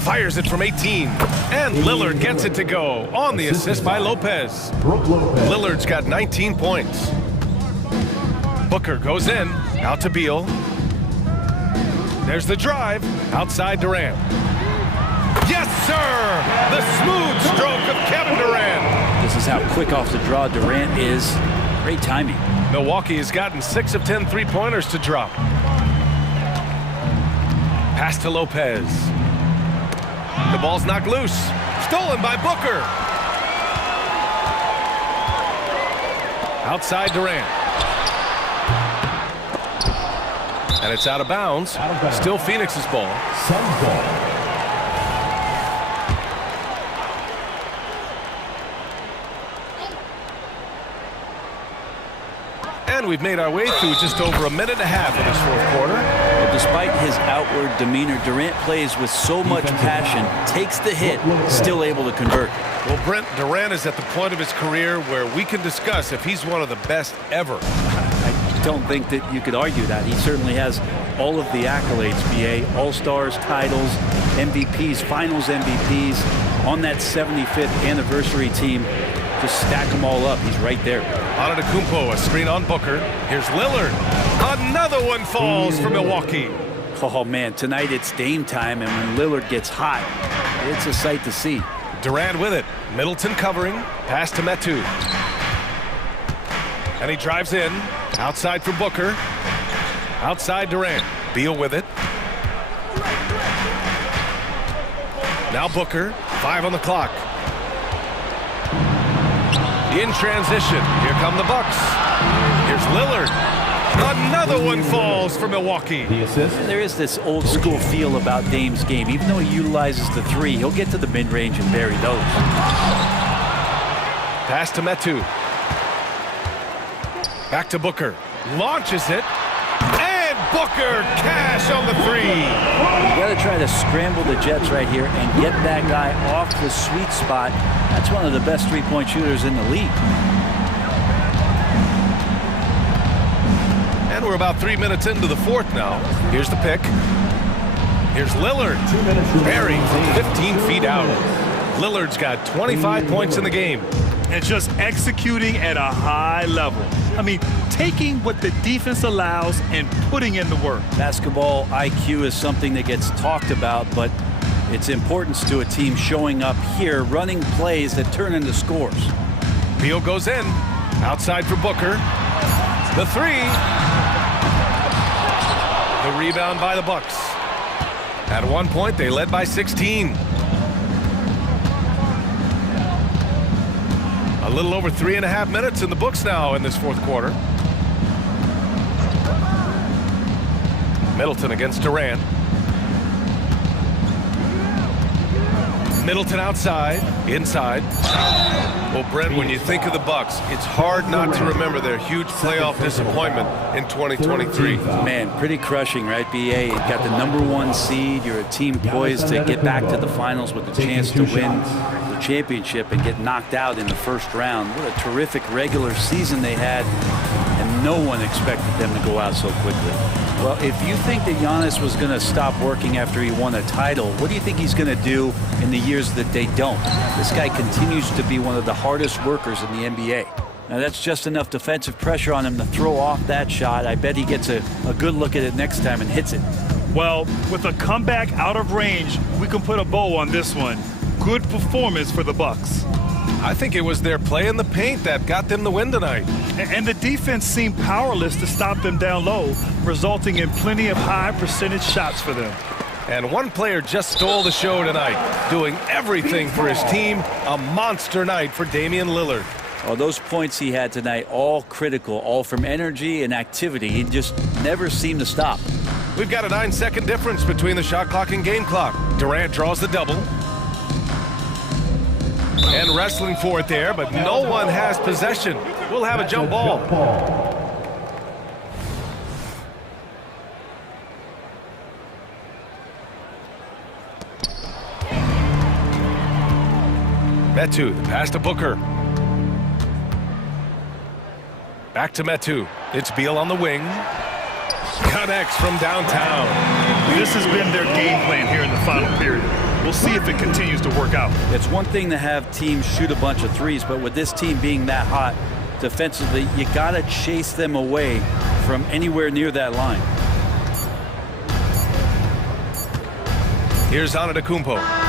Fires it from 18. And Lillard gets it to go on the assist by Lopez. Lillard's got 19 points. Booker goes in. Out to Beal. There's the drive. Outside Durant. Yes, sir! The smooth stroke of Kevin Durant. This is how quick off the draw Durant is. Great timing. Milwaukee has gotten 6 of 10 three-pointers to drop. Pass to Lopez. The ball's knocked loose. Stolen by Booker. Outside Durant. And it's out of bounds. Still Phoenix's ball. Suns ball. And we've made our way through just over a minute and a half of this 4th quarter. Well, despite his outward demeanor, Durant plays with so much passion, takes the hit, still able to convert. Well, Brent, Durant is at the point of his career where we can discuss if he's one of the best ever. I don't think that you could argue that. He certainly has all of the accolades, BA, All-Stars, titles, MVPs, Finals MVPs, on that 75th anniversary team. Just stack them all up. He's right there. Antetokounmpo, a screen on Booker. Here's Lillard. Another one falls for Milwaukee. Oh, man, tonight it's Dame time, and when Lillard gets hot, it's a sight to see. Durant with it. Middleton covering. Pass to Metu. And he drives in. Outside for Booker. Outside Durant. Beal with it. Now Booker. 5 on the clock. In transition. Here come the Bucks. Here's Lillard. Another one falls for Milwaukee. The assist. There is this old school feel about Dame's game. Even though he utilizes the 3, he'll get to the mid-range and bury those. Pass to Metu. Back to Booker. Launches it. And Booker cash on the 3. You got to try to scramble the Jets right here and get that guy off the sweet spot. That's one of the best three-point shooters in the league. we're about 3 minutes into the fourth now. Here's the pick. Here's Lillard. Buried from 15 feet out. Lillard's got 25 points in the game. And just executing at a high level. I mean, taking what the defense allows and putting in the work. Basketball IQ is something that gets talked about, but its importance to a team showing up here, running plays that turn into scores. Beal goes in. Outside for Booker. The three. The rebound by the Bucks. At one point, they led by 16. A little over 3.5 minutes in the books now in this fourth quarter. Middleton against Durant. Middleton outside, inside. Well, Brent, when you think of the Bucks, it's hard not to remember their huge playoff disappointment in 2023. Man, pretty crushing, right, BA? You got the #1 seed. You're a team poised to get back to the finals with a chance to win the championship and get knocked out in the first round. What a terrific regular season they had, and no one expected them to go out so quickly. Well, if you think that Giannis was going to stop working after he won a title, what do you think he's going to do in the years that they don't? This guy continues to be one of the hardest workers in the NBA. Now, that's just enough defensive pressure on him to throw off that shot. I bet he gets a good look at it next time and hits it. Well, with a comeback out of range, we can put a bow on this one. Good performance for the Bucks. I think it was their play in the paint that got them the win tonight. And the defense seemed powerless to stop them down low, resulting in plenty of high percentage shots for them. And one player just stole the show tonight, doing everything for his team. A monster night for Damian Lillard. Oh, those points he had tonight, all critical, all from energy and activity. He just never seemed to stop. We've got a 9-second difference between the shot clock and game clock. Durant draws the double. And wrestling for it there, but no one has possession. We'll have a jump ball. Metu, the pass to Booker. Back to Metu. It's Beal on the wing. Connects from downtown. This has been their game plan here in the final period. We'll see if it continues to work out. It's one thing to have teams shoot a bunch of threes, but with this team being that hot defensively, you got to chase them away from anywhere near that line. Here's Antetokounmpo.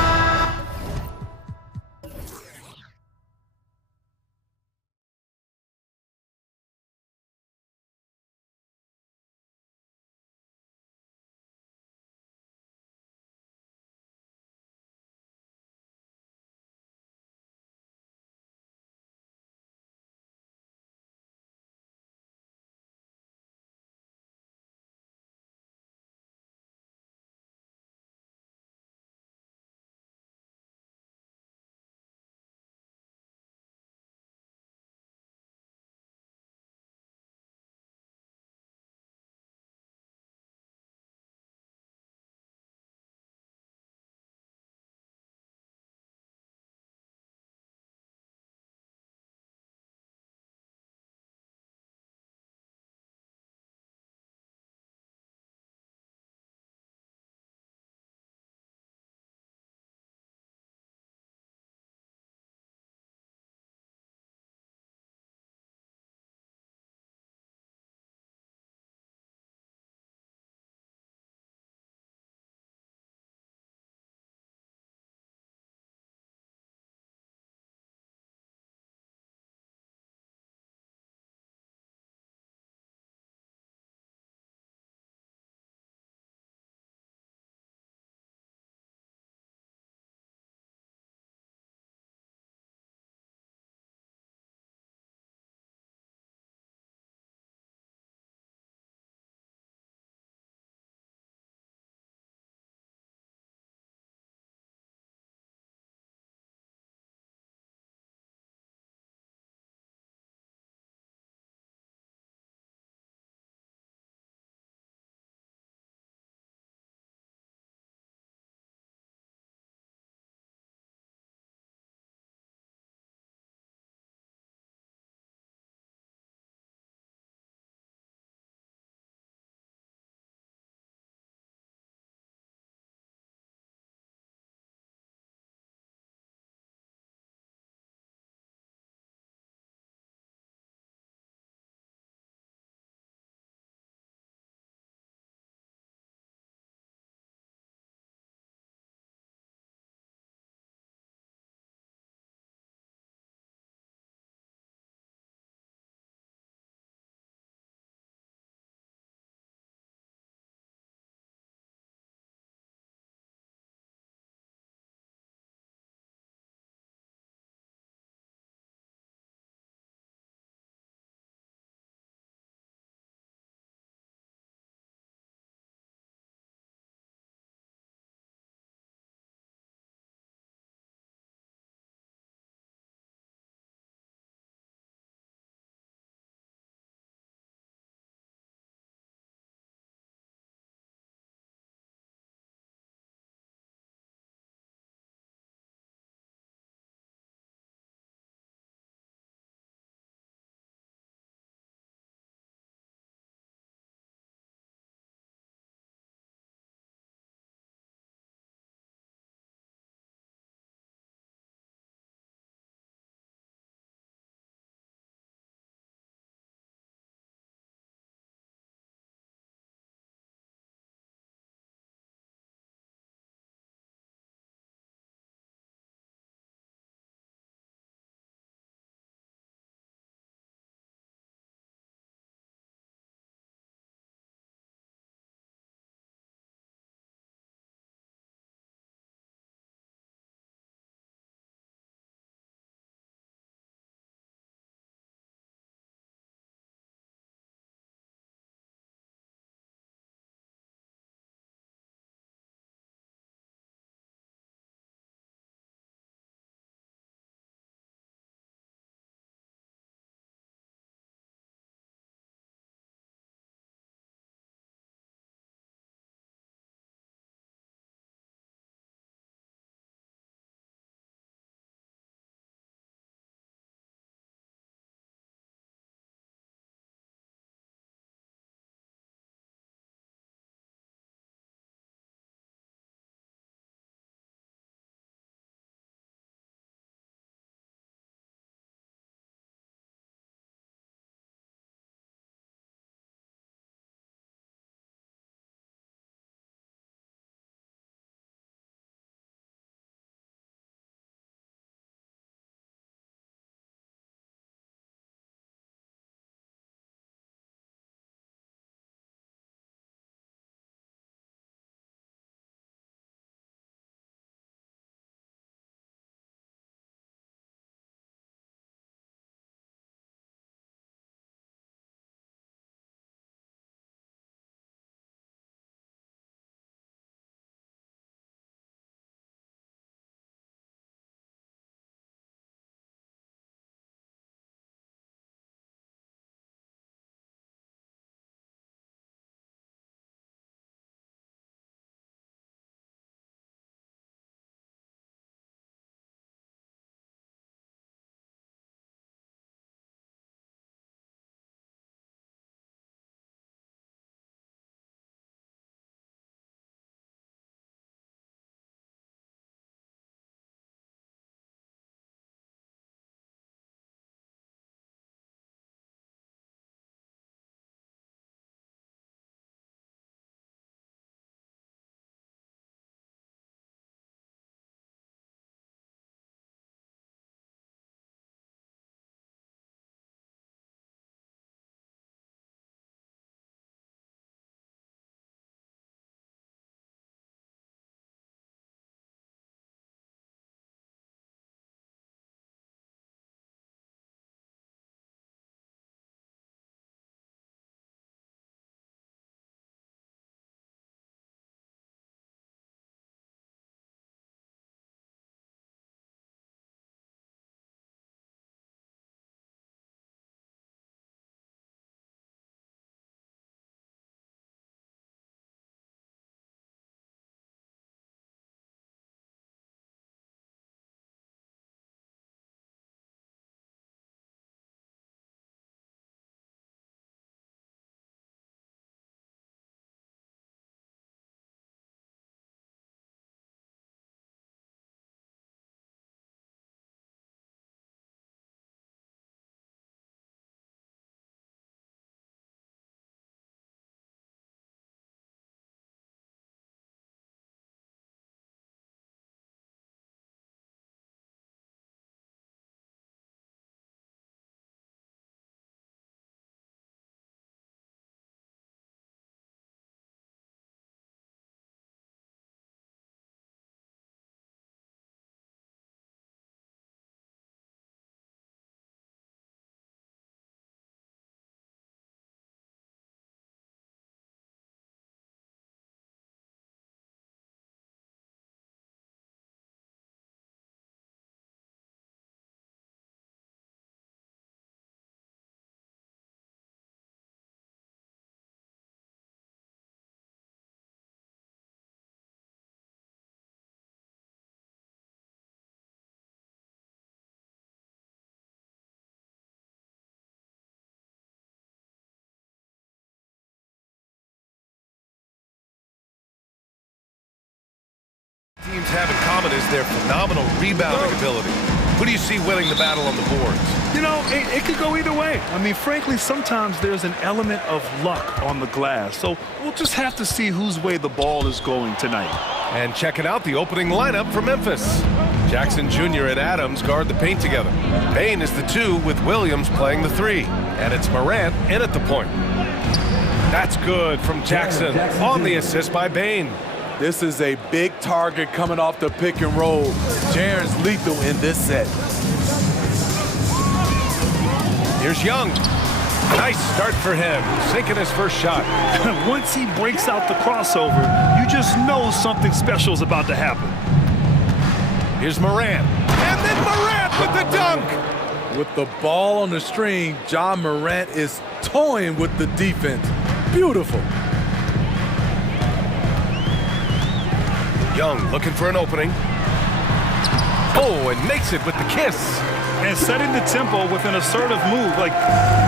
teams have in common is their phenomenal rebounding ability. Who do you see winning the battle on the boards? You know, it could go either way. I mean, frankly, sometimes there's an element of luck on the glass. So we'll just have to see whose way the ball is going tonight. And checking out the opening lineup for Memphis. Jackson Jr. and Adams guard the paint together. Bain is the 2 with Williams playing the 3. And it's Morant in at the point. That's good from Jackson on the assist by Bain. This is a big target coming off the pick and roll. Jaren's lethal in this set. Here's Young. Nice start for him, sinking his first shot. Once he breaks out the crossover, you just know something special is about to happen. Here's Morant. And then Morant with the dunk. With the ball on the string, John Morant is toying with the defense. Beautiful. Young looking for an opening. Oh, and makes it with the kiss. And setting the tempo with an assertive move. Like,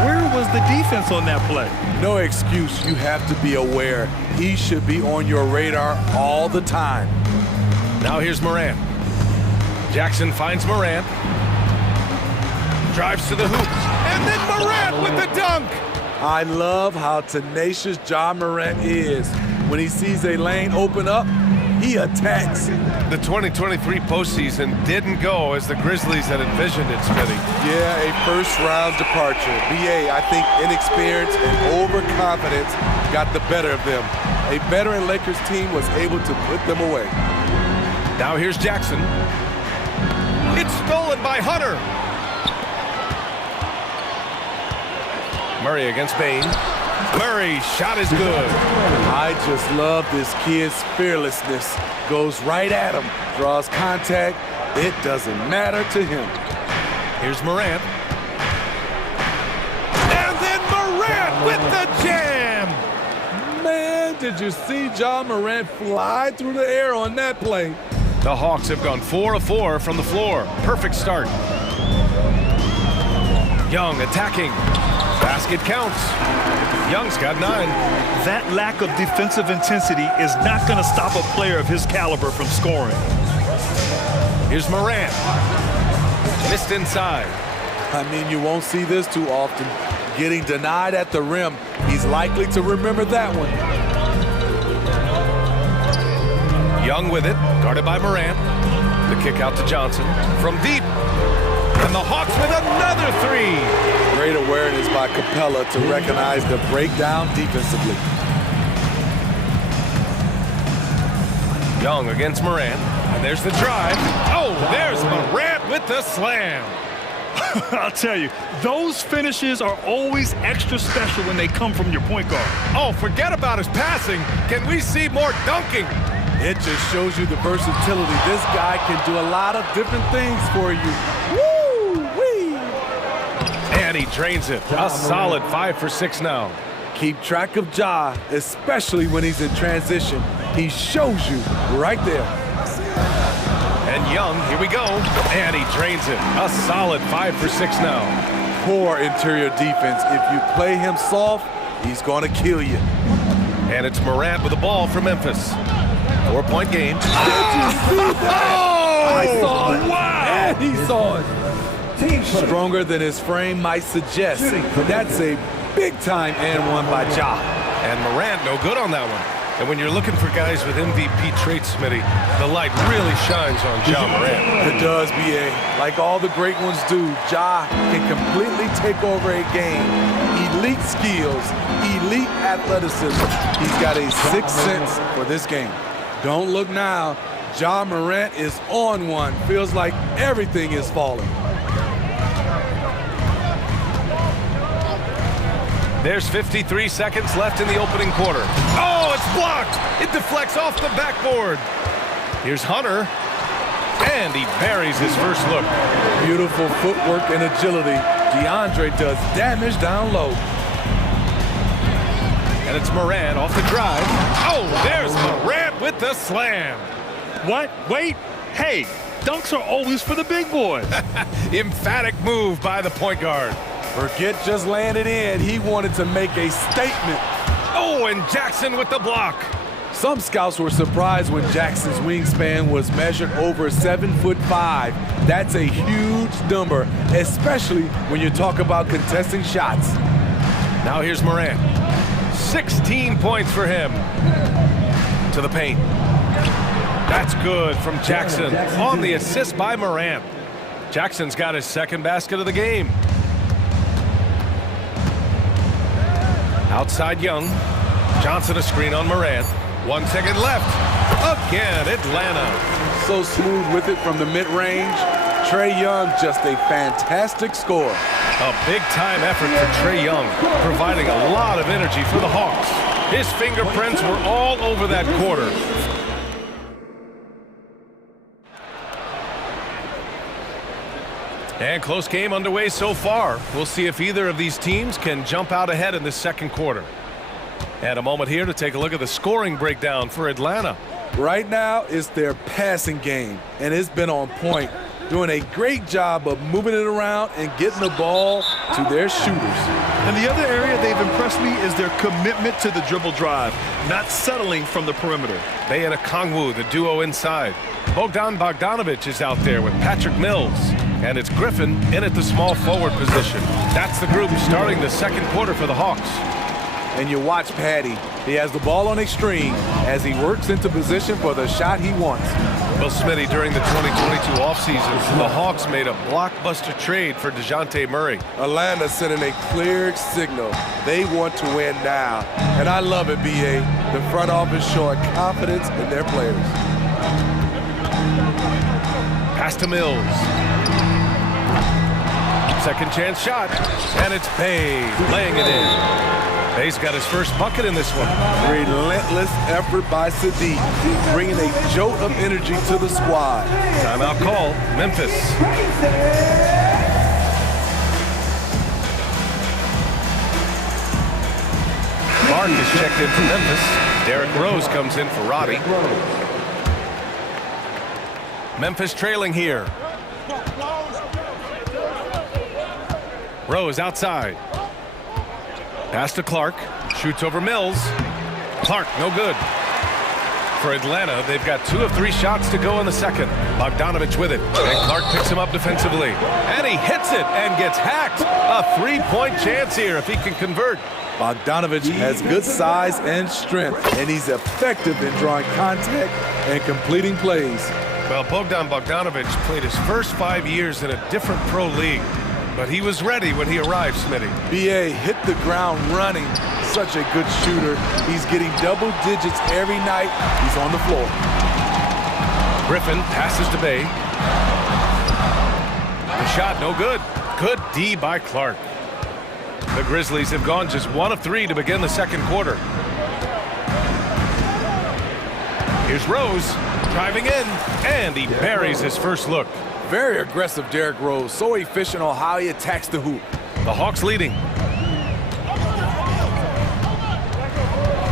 where was the defense on that play? No excuse. You have to be aware. He should be on your radar all the time. Now here's Morant. Jackson finds Morant. Drives to the hoop. And then Morant with the dunk. I love how tenacious John Morant is. When he sees a lane open up, he attacks. The 2023 postseason didn't go as the Grizzlies had envisioned it, Smitty. Yeah, a first-round departure. BA, I think inexperience and overconfidence got the better of them. A veteran Lakers team was able to put them away. Now here's Jackson. It's stolen by Hunter. Murray against Bain. Murray's shot is good. I just love this kid's fearlessness. Goes right at him, draws contact. It doesn't matter to him. Here's Morant. And then Morant with the jam. Man, did you see John Morant fly through the air on that play? The Hawks have gone 4 of 4 from the floor. Perfect start. Young attacking. Basket counts. Young's got 9. That lack of defensive intensity is not going to stop a player of his caliber from scoring. Here's Morant. Missed inside. I mean, you won't see this too often. Getting denied at the rim. He's likely to remember that one. Young with it, guarded by Morant. The kick out to Johnson from deep. And the Hawks with another 3. Great awareness by Capella to recognize the breakdown defensively. Young against Morant. And there's the drive. Oh, there's Morant with the slam. I'll tell you, those finishes are always extra special when they come from your point guard. Oh, forget about his passing. Can we see more dunking? It just shows you the versatility. This guy can do a lot of different things for you. Woo-wee! And he drains it. A solid 5 for 6 now. Keep track of Ja, especially when he's in transition. He shows you right there. And Young, here we go. And he drains it. A solid 5 for 6 now. Poor interior defense. If you play him soft, he's going to kill you. And it's Morant with the ball for Memphis. 4-point game. Did you see that? I saw it. Wow! And he saw it. Stronger than his frame might suggest. That's a big-time and one by Ja. And Morant no good on that one. And when you're looking for guys with MVP traits, Smitty, the light really shines on Ja Morant. It does, BA. Like all the great ones do, Ja can completely take over a game. Elite skills, elite athleticism. He's got a sixth sense for this game. Don't look now. Ja Morant is on one. Feels like everything is falling. There's 53 seconds left in the opening quarter. Oh, it's blocked. It deflects off the backboard. Here's Hunter. And he buries his first look. Beautiful footwork and agility. DeAndre does damage down low. And it's Morant off the drive. Oh, there's Morant with the slam. What? Wait. Hey, dunks are always for the big boys. Emphatic move by the point guard. Forget just laying it in. He wanted to make a statement. Oh, and Jackson with the block. Some scouts were surprised when Jackson's wingspan was measured over 7'5". That's a huge number, especially when you talk about contesting shots. Now here's Morant. 16 points for him. To the paint. That's good from Jackson on the assist by Morant. Jackson's got his second basket of the game. Outside Young. Johnson a screen on Morant. 1 second left. Again, Atlanta. So smooth with it from the mid-range. Trae Young, just a fantastic score. A big-time effort for Trae Young, providing a lot of energy for the Hawks. His fingerprints were all over that quarter. And close game underway so far. We'll see if either of these teams can jump out ahead in the second quarter. And a moment here to take a look at the scoring breakdown for Atlanta. Right now, it's their passing game, and it's been on point. Doing a great job of moving it around and getting the ball to their shooters. And the other area they've impressed me is their commitment to the dribble drive, not settling from the perimeter. They and Kongwu, the duo inside. Bogdanovic is out there with Patrick Mills. And it's Griffin in at the small forward position. That's the group starting the second quarter for the Hawks. And you watch Patty. He has the ball on extreme as he works into position for the shot he wants. Well, Smitty, during the 2022 offseason, the Hawks made a blockbuster trade for DeJounte Murray. Atlanta sending a clear signal. They want to win now. And I love it, B.A. The front office showing confidence in their players. Pass to Mills. Second chance shot. And it's Bay laying it in. Bay's got his first bucket in this one. Relentless effort by Sadiq, bringing a jolt of energy to the squad. Timeout call, Memphis. Mark is checked in for Memphis. Derrick Rose comes in for Roddy. Memphis trailing here. Rose outside. Pass to Clark. Shoots over Mills. Clark, no good. For Atlanta, they've got 2 of 3 shots to go in the second. Bogdanovic with it. And Clark picks him up defensively. And he hits it and gets hacked. A 3-point chance here if he can convert. Bogdanovic has good size and strength, and he's effective in drawing contact and completing plays. Well, Bogdanovic played his first 5 years in a different pro league. But he was ready when he arrived, Smitty. B.A. hit the ground running. Such a good shooter. He's getting double digits every night. He's on the floor. Griffin passes to Bay. The shot, no good. Good D by Clark. The Grizzlies have gone just 1 of 3 to begin the second quarter. Here's Rose driving in, and he buries his first look. Very aggressive Derrick Rose, so efficient on how he attacks the hoop. The Hawks leading.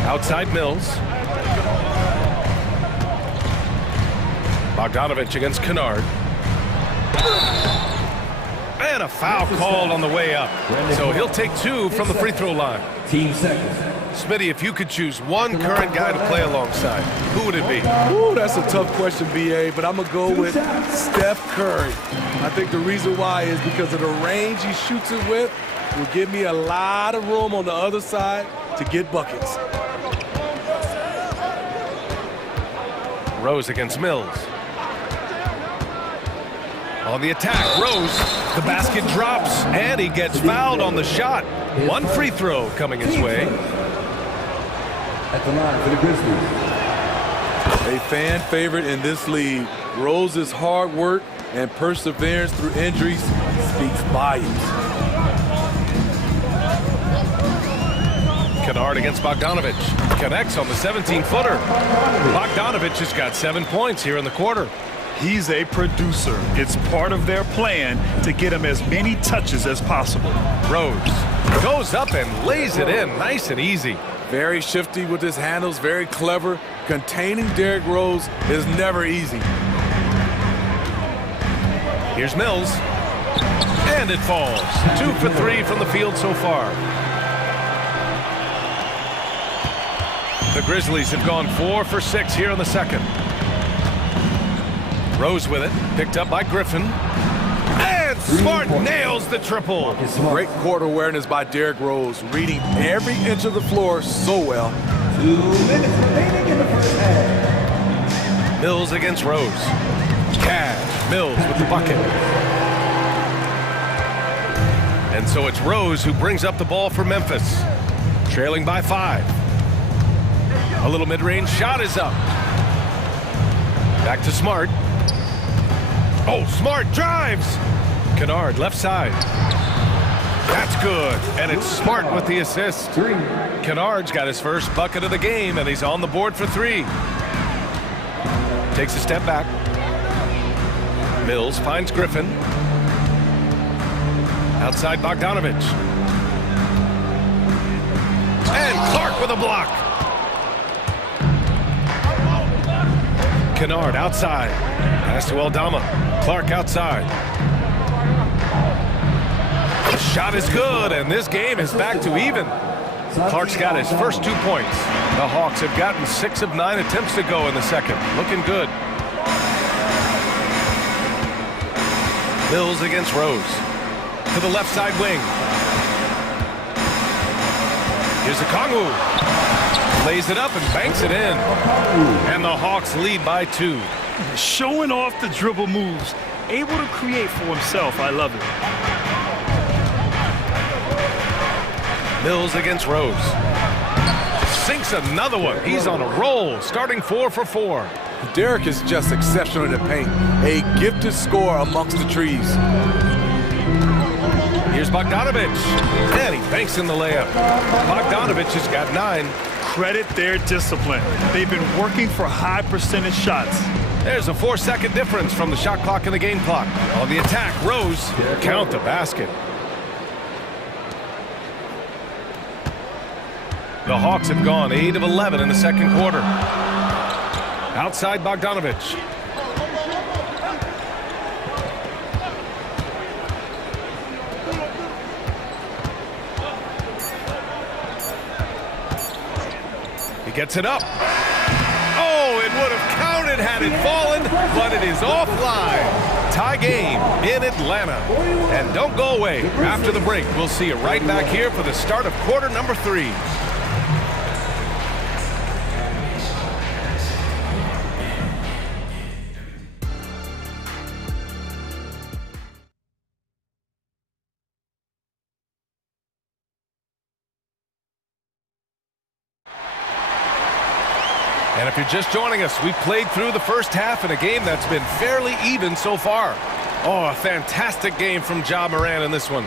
Outside Mills. Bogdanovic against Kennard. And a foul called on the way up. So he'll take 2 from the free throw line. Team seconds. Smitty, if you could choose one current guy to play alongside, who would it be? Ooh, that's a tough question, B.A., but I'm going to go with Steph Curry. I think the reason why is because of the range he shoots it with will give me a lot of room on the other side to get buckets. Rose against Mills. On the attack, Rose, the basket drops, and he gets fouled on the shot. 1 free throw coming his way. At the line for the Grizzlies. A fan favorite in this league. Rose's hard work and perseverance through injuries speaks volumes. Kennard against Bogdanovic. Connects on the 17-footer. Bogdanovic has got 7 points here in the quarter. He's a producer. It's part of their plan to get him as many touches as possible. Rose goes up and lays it in nice and easy. Very shifty with his handles, very clever. Containing Derrick Rose is never easy. Here's Mills. And it falls. 2 for 3 from the field so far. The Grizzlies have gone 4 for 6 here in the second. Rose with it, picked up by Griffin. And Smart nails the triple. Great court awareness by Derrick Rose, reading every inch of the floor so well. 2 minutes remaining in the first half. Mills against Rose. Cash, Mills with the bucket. And so it's Rose who brings up the ball for Memphis, trailing by 5. A little mid-range shot is up. Back to Smart. Oh, Smart drives. Kennard left side. That's good, and it's Smart with the assist. Kennard's got his first bucket of the game, and he's on the board for 3. Takes a step back. Mills finds Griffin. Outside Bogdanovich. And Clark with a block. Kennard outside. Pass to Aldama. Clark outside. The shot is good, and this game is back to even. Clark's got his first 2 points. The Hawks have gotten 6 of 9 attempts to go in the second. Looking good. Mills against Rose. To the left side wing. Here's a Kongwu. Lays it up and banks it in. And the Hawks lead by 2. Showing off the dribble moves. Able to create for himself. I love it. Mills against Rose. Sinks another one. He's on a roll, starting 4 for 4. Derrick is just exceptional in the paint. A gifted scorer amongst the trees. Here's Bogdanovich. And he banks in the layup. Bogdanovich has got 9. Credit their discipline. They've been working for high percentage shots. There's a 4-second difference from the shot clock and the game clock. On the attack, Rose. Count the basket. The Hawks have gone 8 of 11 in the second quarter. Outside Bogdanovich. He gets it up. Oh, it would have counted had it fallen, but it is offline. Tie game in Atlanta. And don't go away. After the break, we'll see you right back here for the start of quarter number 3. And if you're just joining us, we've played through the first half in a game that's been fairly even so far. Oh, a fantastic game from Ja Morant in this one.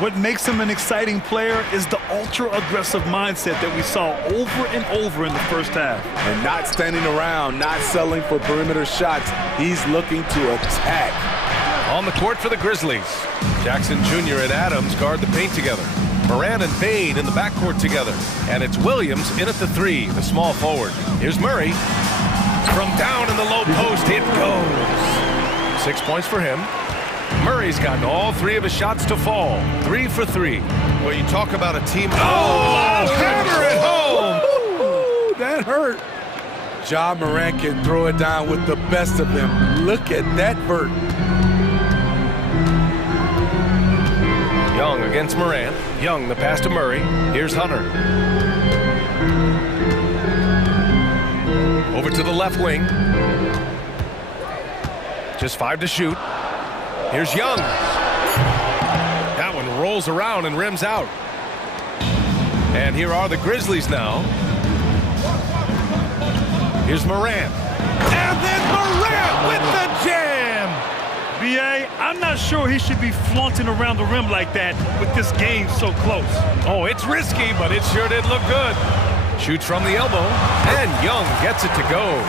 What makes him an exciting player is the ultra-aggressive mindset that we saw over and over in the first half. And not standing around, not settling for perimeter shots. He's looking to attack. On the court for the Grizzlies, Jackson Jr. and Adams guard the paint together. Morant and Bain in the backcourt together. And it's Williams in at the 3, the small forward. Here's Murray. From down in the low post, it goes. 6 points for him. Murray's gotten all 3 of his shots to fall. 3 for 3. Well, you talk about a team. Oh, hammer it home. Ooh, that hurt. Ja Morant can throw it down with the best of them. Look at that vert. Young against Morant. Young, the pass to Murray. Here's Hunter. Over to the left wing. Just 5 to shoot. Here's Young. That one rolls around and rims out. And here are the Grizzlies now. Here's Morant. And then Morant with the jam. B.A., I'm not sure he should be flaunting around the rim like that with this game so close. Oh, it's risky, but it sure did look good. Shoots from the elbow, and Young gets it to go.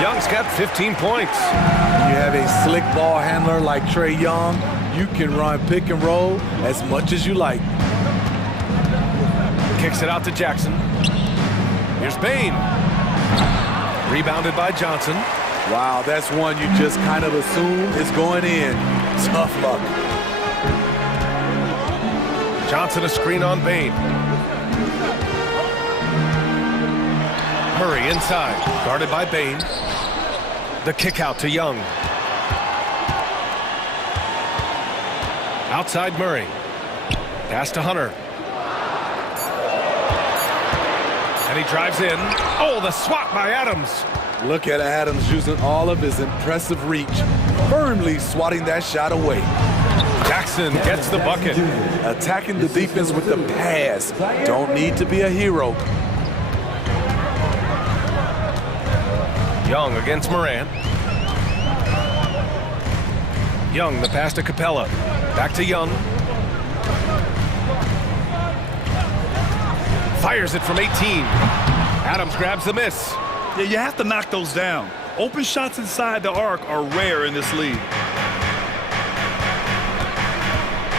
Young's got 15 points. You have a slick ball handler like Trae Young. You can run pick and roll as much as you like. Kicks it out to Jackson. Here's Bain. Rebounded by Johnson. Wow, that's one you just kind of assume is going in. Tough luck. Johnson a screen on Bain. Murray inside, guarded by Bain. The kick out to Young. Outside Murray. Pass to Hunter. And he drives in. Oh, the swat by Adams. Look at Adams using all of his impressive reach, firmly swatting that shot away. Jackson gets the bucket. Attacking the defense with the pass. Don't need to be a hero. Young against Morant. Young, the pass to Capella. Back to Young. Fires it from 18. Adams grabs the miss. Yeah, you have to knock those down. Open shots inside the arc are rare in this league.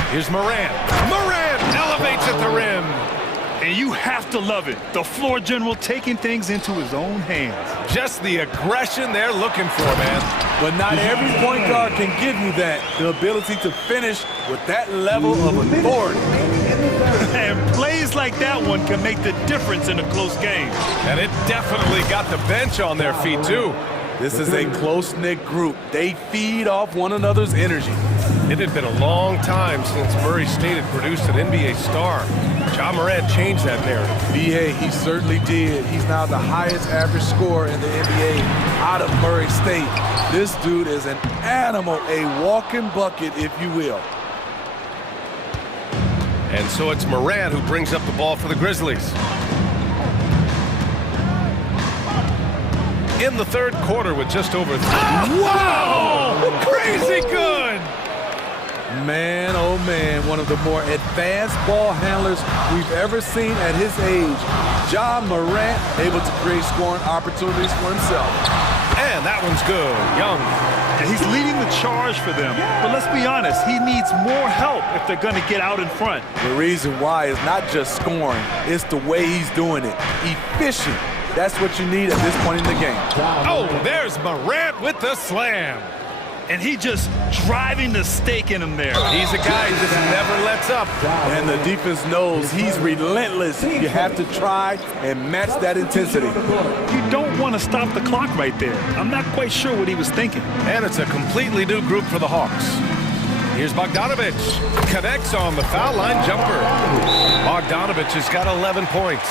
Here's Morant. Morant elevates at the rim. And you have to love it. The floor general taking things into his own hands. Just the aggression they're looking for, man. But not every point guard can give you that. The ability to finish with that level of authority. And plays like that one can make the difference in a close game. And it definitely got the bench on their feet, too. This is a close-knit group. They feed off one another's energy. It had been a long time since Murray State had produced an NBA star. Ja Morant changed that narrative. Yeah, he certainly did. He's now the highest average scorer in the NBA out of Murray State. This dude is an animal, a walking bucket, if you will. And so it's Morant who brings up the ball for the Grizzlies. In the third quarter with just over wow! Crazy good! Man, oh man, one of the more advanced ball handlers we've ever seen at his age. Ja Morant able to create scoring opportunities for himself. And that one's good. Young. And he's leading the charge for them. But let's be honest, he needs more help if they're going to get out in front. The reason why is not just scoring, it's the way he's doing it. Efficient. That's what you need at this point in the game. Oh, there's Morant with the slam. And he just driving the stake in him there. He's a guy who just never lets up. And the defense knows he's relentless. You have to try and match that intensity. You don't want to stop the clock right there. I'm not quite sure what he was thinking. And it's a completely new group for the Hawks. Here's Bogdanovic. Connects on the foul line jumper. Bogdanovic has got 11 points.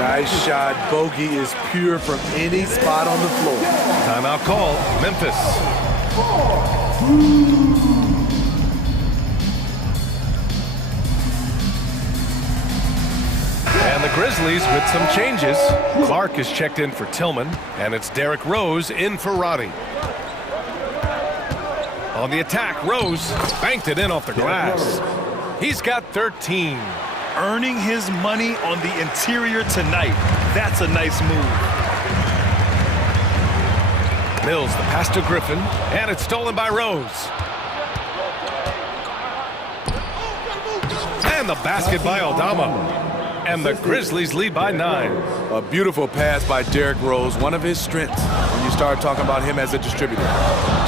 Nice shot. Bogey is pure from any spot on the floor. Timeout call. Memphis. And the Grizzlies with some changes. Clark is checked in for Tillman, and it's Derrick Rose in for Roddy. On the attack, Rose banked it in off the glass. He's got 13. Earning his money on the interior tonight. That's a nice move. Mills, the pass to Griffin, and it's stolen by Rose. And the basket by Aldama. And the Grizzlies lead by 9. A beautiful pass by Derrick Rose, one of his strengths when you start talking about him as a distributor.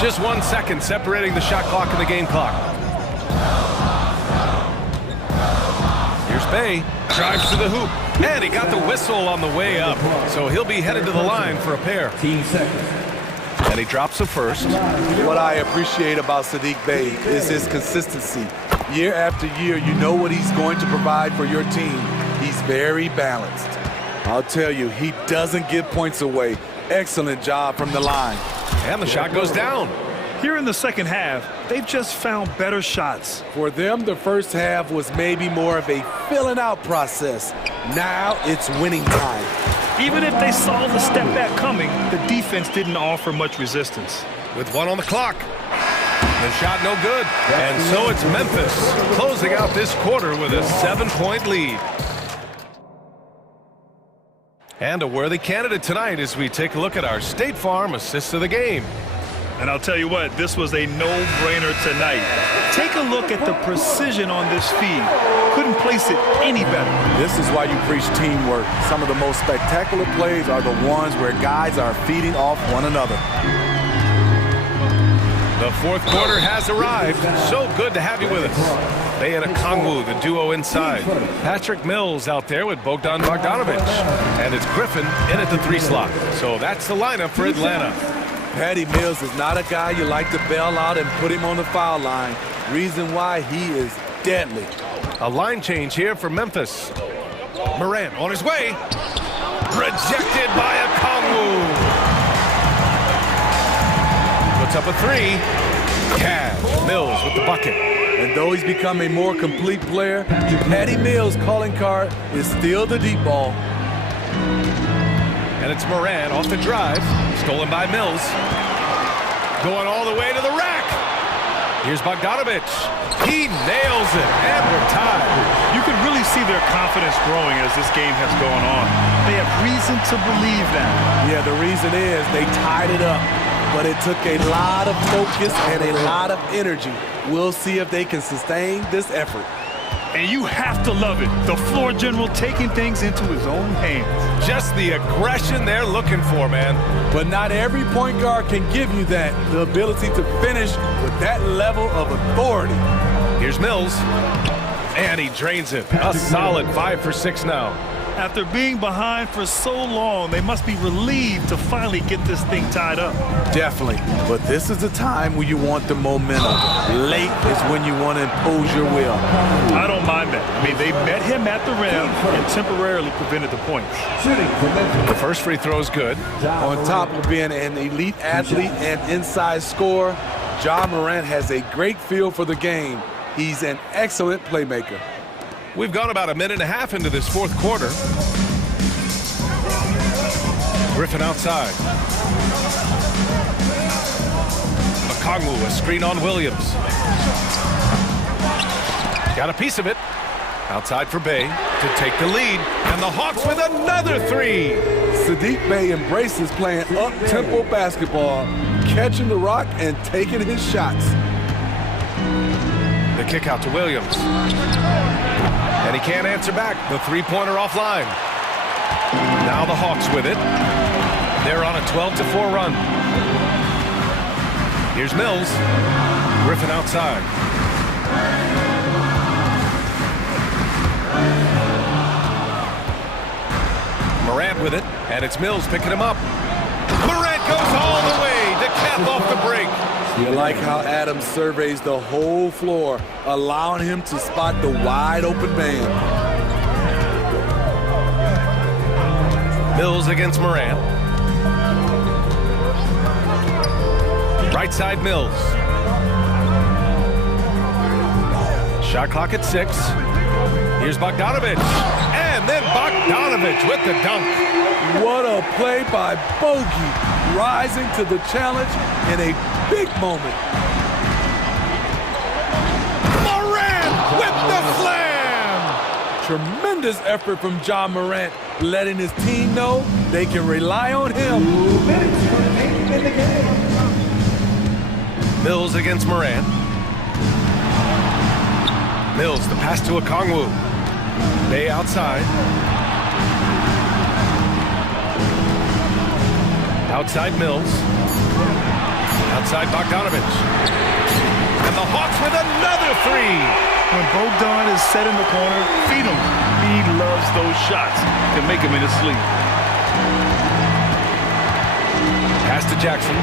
Just 1 second separating the shot clock and the game clock. Here's Bay, drives to the hoop, and he got the whistle on the way up. So he'll be headed to the line for a pair. 15 seconds. And he drops the first. What I appreciate about Saddiq Bey is his consistency. Year after year, you know what he's going to provide for your team. He's very balanced. I'll tell you, he doesn't give points away. Excellent job from the line. And the shot goes down. Here in the second half, they've just found better shots. For them, the first half was maybe more of a filling out process. Now it's winning time. Even if they saw the step back coming, the defense didn't offer much resistance. With 1 on the clock. The shot no good. And so it's Memphis closing out this quarter with a 7-point lead. And a worthy candidate tonight as we take a look at our State Farm assist of the game. And I'll tell you what, this was a no-brainer tonight. Take a look at the precision on this feed. Couldn't place it any better. This is why you preach teamwork. Some of the most spectacular plays are the ones where guys are feeding off one another. The The fourth quarter has arrived. So good to have you with us. Bay and Kongwu, the duo inside. Patrick Mills out there with Bogdan Bogdanovic. And it's Griffin in at the 3 slot. So that's the lineup for Atlanta. Patty Mills is not a guy you like to bail out and put him on the foul line. Reason why, he is deadly. A line change here for Memphis. Moran on his way. Rejected by Kongwu. Puts up a 3. Cash. Mills with the bucket. And though he's become a more complete player, Patty Mills' calling card is still the deep ball. And it's Moran off the drive. Stolen by Mills. Going all the way to the rack. Here's Bogdanovic. He nails it, and we're tied. You can really see their confidence growing as this game has gone on. They have reason to believe that. Yeah, the reason is they tied it up, but it took a lot of focus and a lot of energy. We'll see if they can sustain this effort. And you have to love it. The floor general taking things into his own hands. Just the aggression they're looking for, man. But not every point guard can give you that, the ability to finish with that level of authority. Here's Mills. And he drains it. A solid 5 for 6 now. After being behind for so long, they must be relieved to finally get this thing tied up. Definitely. But this is the time when you want the momentum. Late is when you want to impose your will. I don't mind that. I mean, they met him at the rim and temporarily prevented the points. The first free throw is good. On top of being an elite athlete and inside scorer, Ja Morant has a great feel for the game. He's an excellent playmaker. We've gone about a minute and a half into this fourth quarter. Griffin outside. Kongwu, a screen on Williams. Got a piece of it. Outside for Bay to take the lead. And the Hawks with another 3. Saddiq Bey embraces playing up-tempo basketball, catching the rock and taking his shots. The kick out to Williams. And he can't answer back. The 3-pointer offline. Now the Hawks with it. They're on a 12-4 run. Here's Mills. Griffin outside. Morant with it, and it's Mills picking him up. Morant goes all the way to cap off the break. You like how Adams surveys the whole floor, allowing him to spot the wide open man. Mills against Morant. Right side Mills. Shot clock at 6. Here's Bogdanovic. And then Bogdanovic with the dunk. What a play by Bogey, rising to the challenge in a big moment. Morant with the slam! Tremendous effort from Ja Morant, letting his team know they can rely on him. Mills against Morant. Mills, the pass to Kongwu. Bay outside. Outside Mills. Outside Bogdanovic. And the Hawks with another 3. When Bogdan is set in the corner, feed him. He loves those shots. Can make him in his sleep. Pass to Jackson.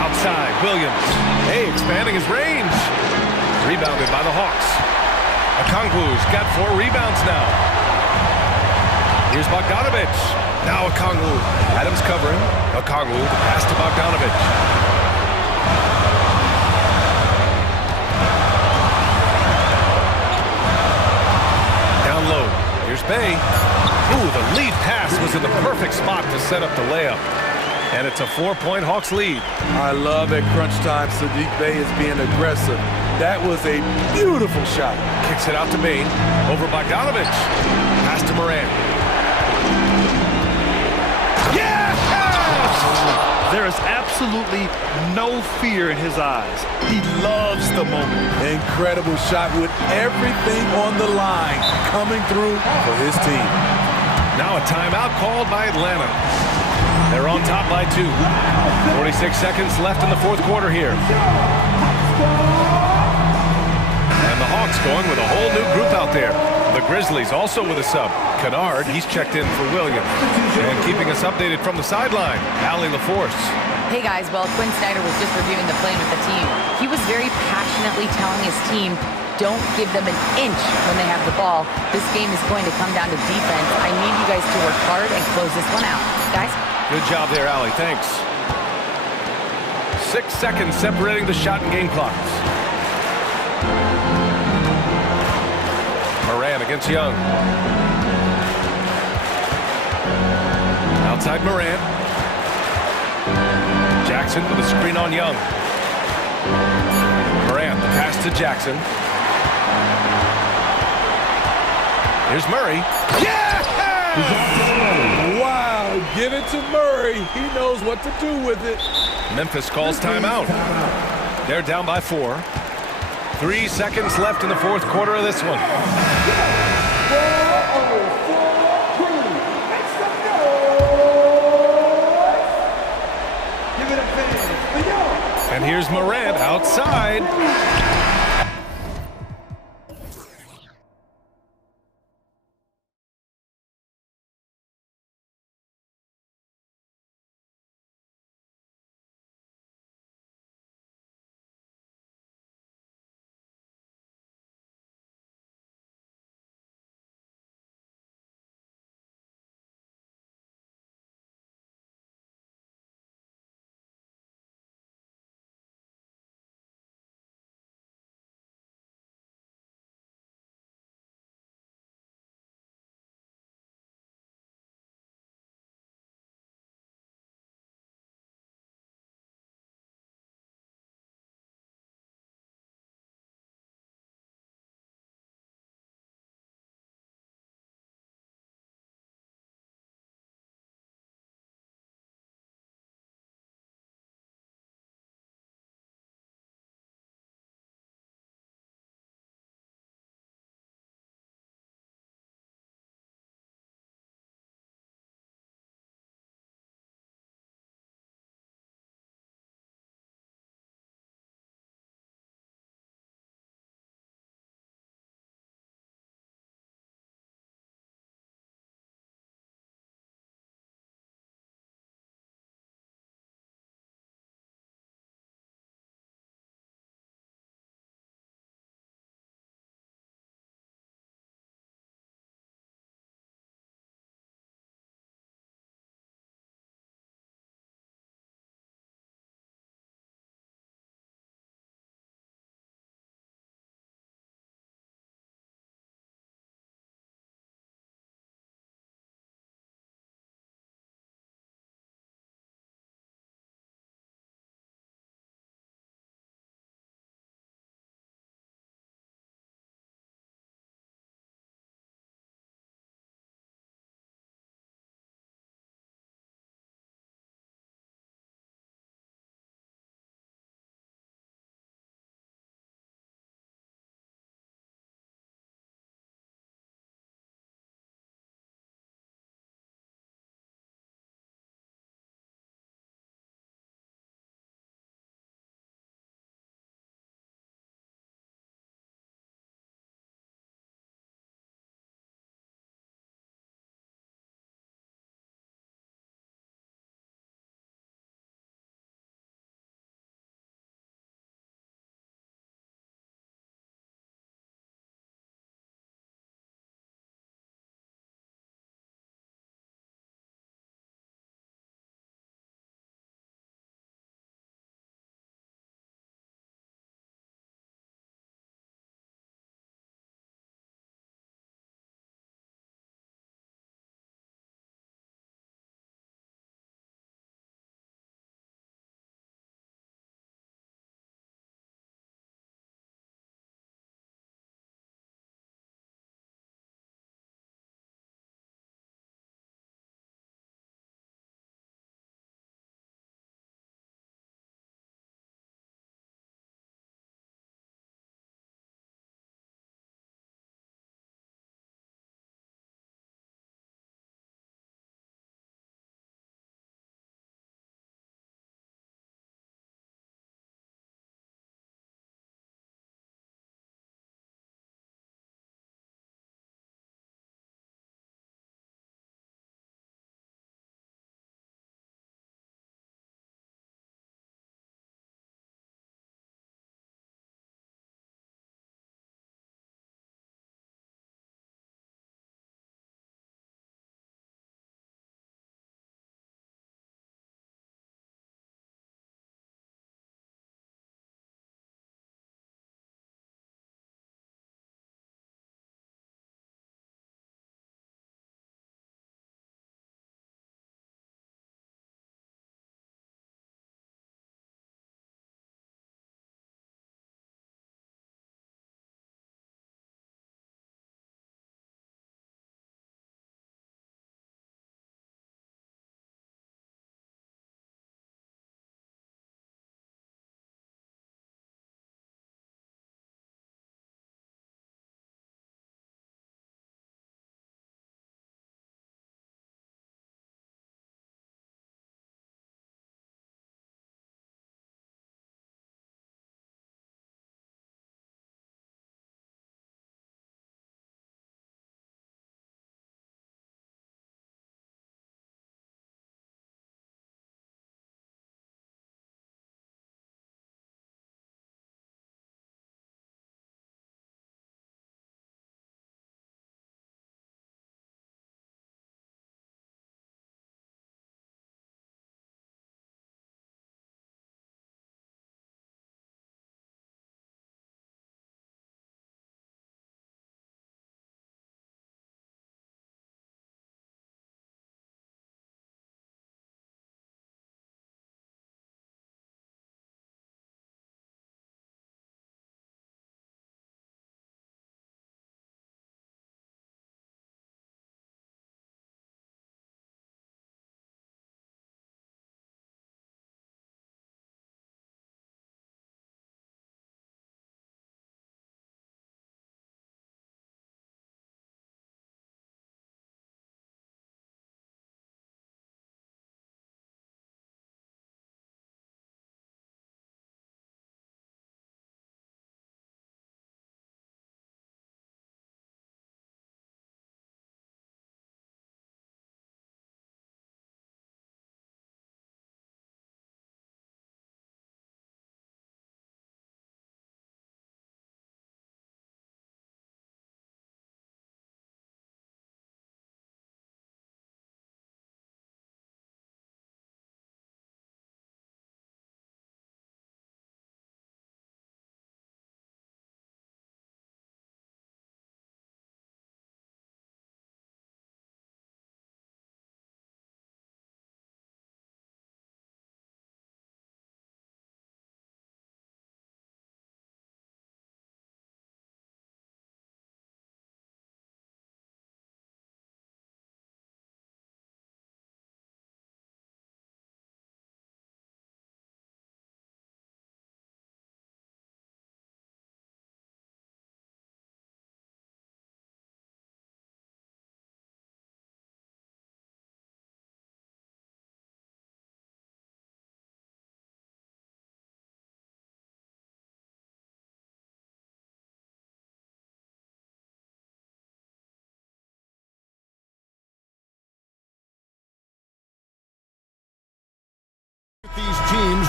Outside, Williams. Hey, expanding his range. Rebounded by the Hawks. Okongwu's got 4 rebounds now. Here's Bogdanovic. Now Okongwu. Adams covering. Okongwu, the pass to Bogdanovic. Down low. Here's Bay. Ooh, the lead pass was in the perfect spot to set up the layup. And it's a 4-point Hawks lead. I love at crunch time Saddiq Bey is being aggressive. That was a beautiful shot. Kicks it out to Bain. Over Bogdanovic. Pass to Morant. Yes! There is absolutely no fear in his eyes. He loves the moment. Incredible shot with everything on the line coming through for his team. Now a timeout called by Atlanta. They're on top by 2. 46 seconds left in the fourth quarter here. And the Hawks going with a whole new group out there. The Grizzlies also with a sub. Kennard, he's checked in for Williams. And keeping us updated from the sideline, Allie LaForce. Hey guys, well, Quinn Snyder was just reviewing the plan with the team. He was very passionately telling his team, don't give them an inch when they have the ball. This game is going to come down to defense. I need you guys to work hard and close this one out. Guys? Good job there, Allie. Thanks. 6 seconds separating the shot and game clocks. Moran against Young. Outside Moran. Jackson with a screen on Young. Moran, the pass to Jackson. Here's Murray. Yeah! Wow, give it to Murray. He knows what to do with it. Memphis calls timeout. They're down by 4. 3 seconds left in the fourth quarter of this one. And here's Morant outside.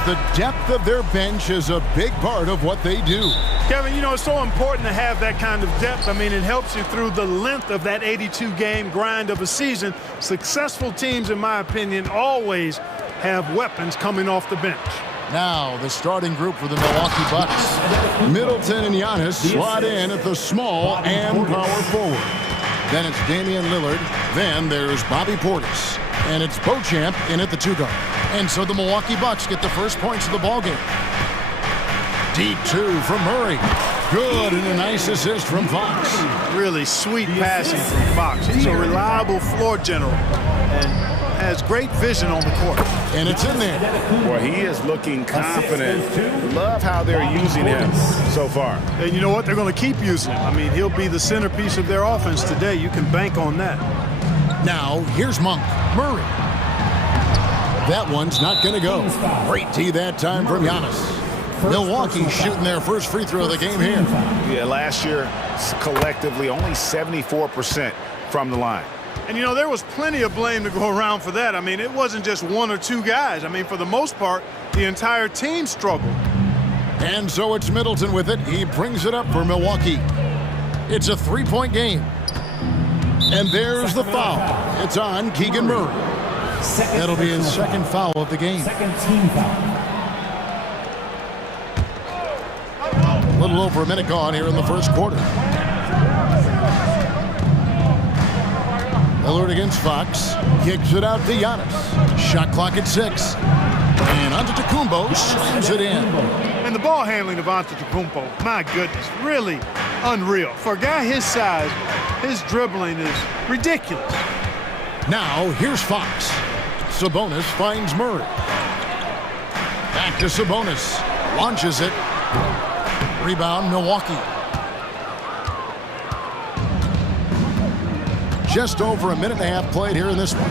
the depth of their bench is a big part of what they do. Kevin, you know, it's so important to have that kind of depth. I mean, it helps you through the length of that 82-game grind of a season. Successful teams, in my opinion, always have weapons coming off the bench. Now, the starting group for the Milwaukee Bucks. Middleton and Giannis slot in at the small and power forward. Then it's Damian Lillard. Then there's Bobby Portis. And it's Beauchamp in at the 2-guard. And so the Milwaukee Bucks get the first points of the ballgame. Deep 2 from Murray. Good, and a nice assist from Fox. Really sweet passing from Fox. He's a reliable floor general and has great vision on the court. And it's in there. Well, he is looking confident. Love how they're using him so far. And you know what? They're going to keep using him. I mean, he'll be the centerpiece of their offense today. You can bank on that. Now, here's Monk. Murray. That one's not going to go. Great D that time from Giannis. Milwaukee shooting their first free throw of the game here. Yeah, last year, collectively, only 74% from the line. And, you know, there was plenty of blame to go around for that. I mean, it wasn't just one or two guys. I mean, for the most part, the entire team struggled. And so it's Middleton with it. He brings it up for Milwaukee. It's a 3-point game. And there's the foul. It's on Keegan Murray. That'll be his second foul of the game. Second team foul. A little over a minute gone here in the first quarter. Lillard against Fox. Kicks it out to Giannis. Shot clock at 6. And Antetokounmpo slams it in. And the ball handling of Antetokounmpo, my goodness, really unreal. For a guy his size, his dribbling is ridiculous. Now, here's Fox. Sabonis finds Murray. Back to Sabonis. Launches it. Rebound, Milwaukee. Just over a minute and a half played here in this one.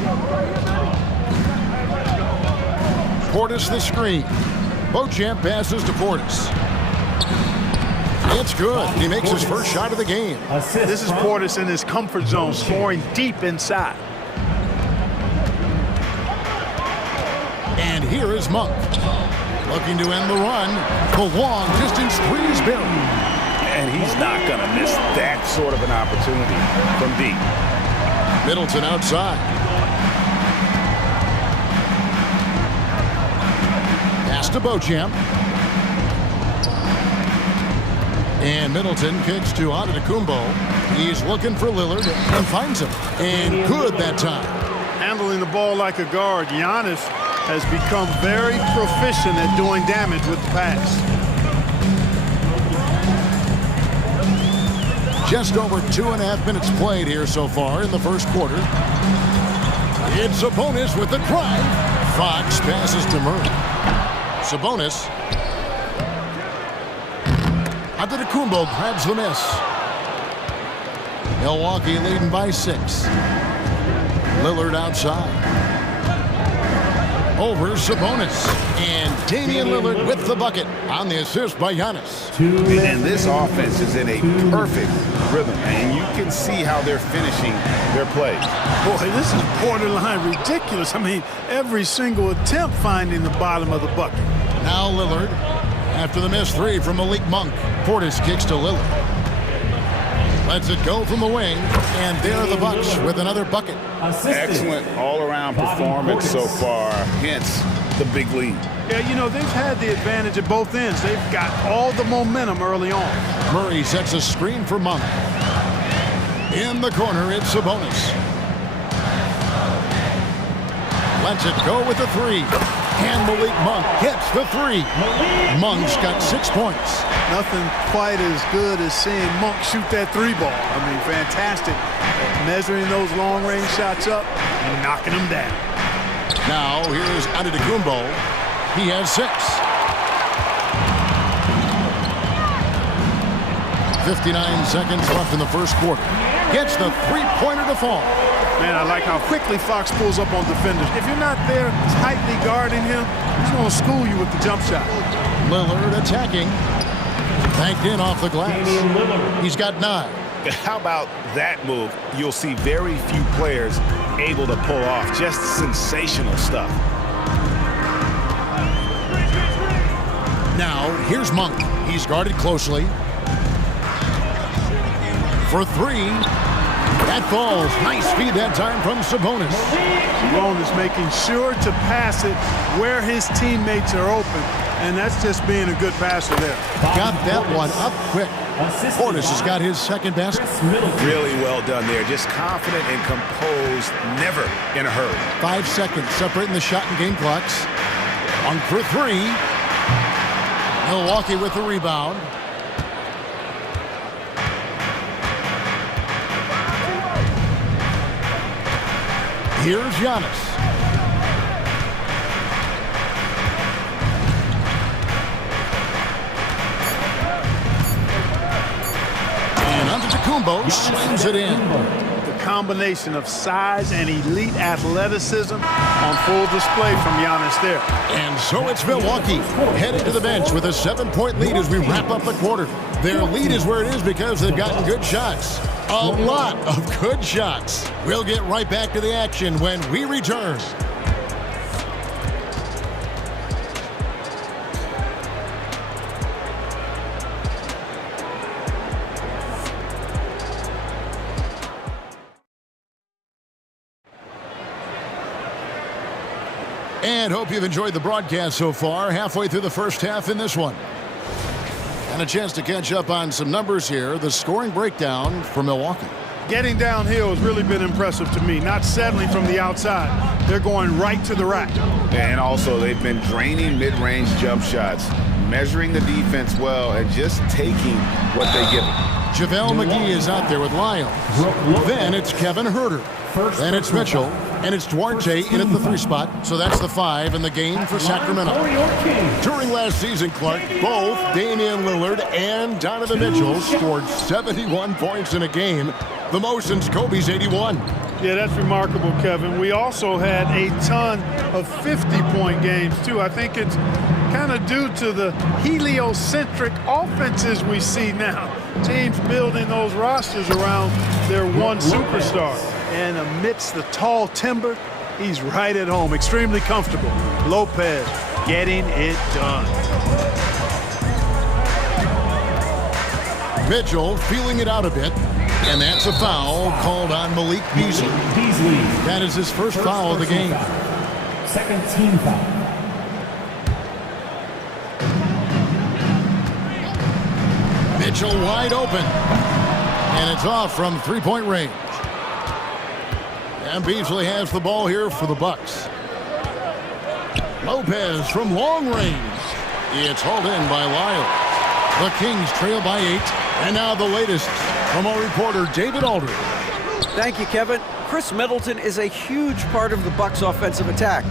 Portis the screen. Beauchamp passes to Portis. It's good. He makes his first shot of the game. This is Portis in his comfort zone, scoring deep inside. And here is Monk. Looking to end the run. The long distance three is buried. And he's not going to miss that sort of an opportunity from deep. Middleton outside. Pass to Beauchamp. And Middleton kicks to Antetokounmpo. He's looking for Lillard and finds him. And good that time. Handling the ball like a guard, Giannis has become very proficient at doing damage with the pass. Just over 2.5 minutes played here so far in the first quarter. It's Sabonis with the drive. Fox passes to Murray. Sabonis. Antetokounmpo grabs the miss. Milwaukee leading by 6. Lillard outside. Over Sabonis. And Damian Lillard with the bucket on the assist by Giannis. And this offense is in a perfect rhythm, and you can see how they're finishing their plays. Boy, this is borderline ridiculous. I mean, every single attempt finding the bottom of the bucket. Now Lillard, after the missed three from Malik Monk. Portis kicks to Lillard. Lets it go from the wing, and there are the Bucks with another bucket. Excellent all-around performance so far, hence the big lead. Yeah, you know, they've had the advantage at both ends. They've got all the momentum early on. Murray sets a screen for Monk. In the corner, it's Sabonis. Lets it go with the three. And Malik Monk gets the three. Monk's got 6 points. Nothing quite as good as seeing Monk shoot that three ball. I mean, fantastic. Measuring those long-range shots up and knocking them down. Now, here's Antetokounmpo. He has 6. 59 seconds left in the first quarter. Gets the three-pointer to fall. Man, I like how quickly Fox pulls up on defenders. If you're not there tightly guarding him, he's going to school you with the jump shot. Lillard attacking. Banked in off the glass. He's got 9. How about that move? You'll see very few players able to pull off. Just sensational stuff. Now, here's Monk. He's guarded closely. For three. That falls. Nice feed that time from Sabonis. Sabonis making sure to pass it where his teammates are open, and that's just being a good passer there. Got that one up quick. Portis has got his second basket. Really well done there. Just confident and composed, never in a hurry. 5 seconds separating the shot and game clocks. On for three. Milwaukee with the rebound. Here's Giannis. And Antetokounmpo slings it in. The combination of size and elite athleticism on full display from Giannis there. And so it's Milwaukee headed to the bench with a 7-point lead as we wrap up the quarter. Their lead is where it is because they've gotten good shots. A lot of good shots. We'll get right back to the action when we return. And hope you've enjoyed the broadcast so far. Halfway through the first half in this one. And a chance to catch up on some numbers here. The scoring breakdown for Milwaukee. Getting downhill has really been impressive to me. Not settling from the outside. They're going right to the rack. And also, they've been draining mid-range jump shots, measuring the defense well, and just taking what they give them. JaVale McGee is out there with Lyles. Then it's Kevin Huerter. Then it's Mitchell. And it's Duarte in at the 3 spot. So that's the 5 in the game for Sacramento. During last season, Clark, both Damian Lillard and Donovan Mitchell scored 71 points in a game, the most since Kobe's 81. Yeah, that's remarkable, Kevin. We also had a ton of 50-point games, too. I think it's kind of due to the heliocentric offenses we see now. Teams building those rosters around their one superstar. And amidst the tall timber, he's right at home, extremely comfortable. Lopez getting it done. Mitchell feeling it out a bit. And that's a foul called on Malik Beasley. That is his first foul of the game. Second team foul. Mitchell wide open. And it's off from 3-point range. And Beasley has the ball here for the Bucks. Lopez from long range. It's hauled in by Lyles. The Kings trail by 8. And now the latest from our reporter, David Aldridge. Thank you, Kevin. Chris Middleton is a huge part of the Bucks' offensive attack.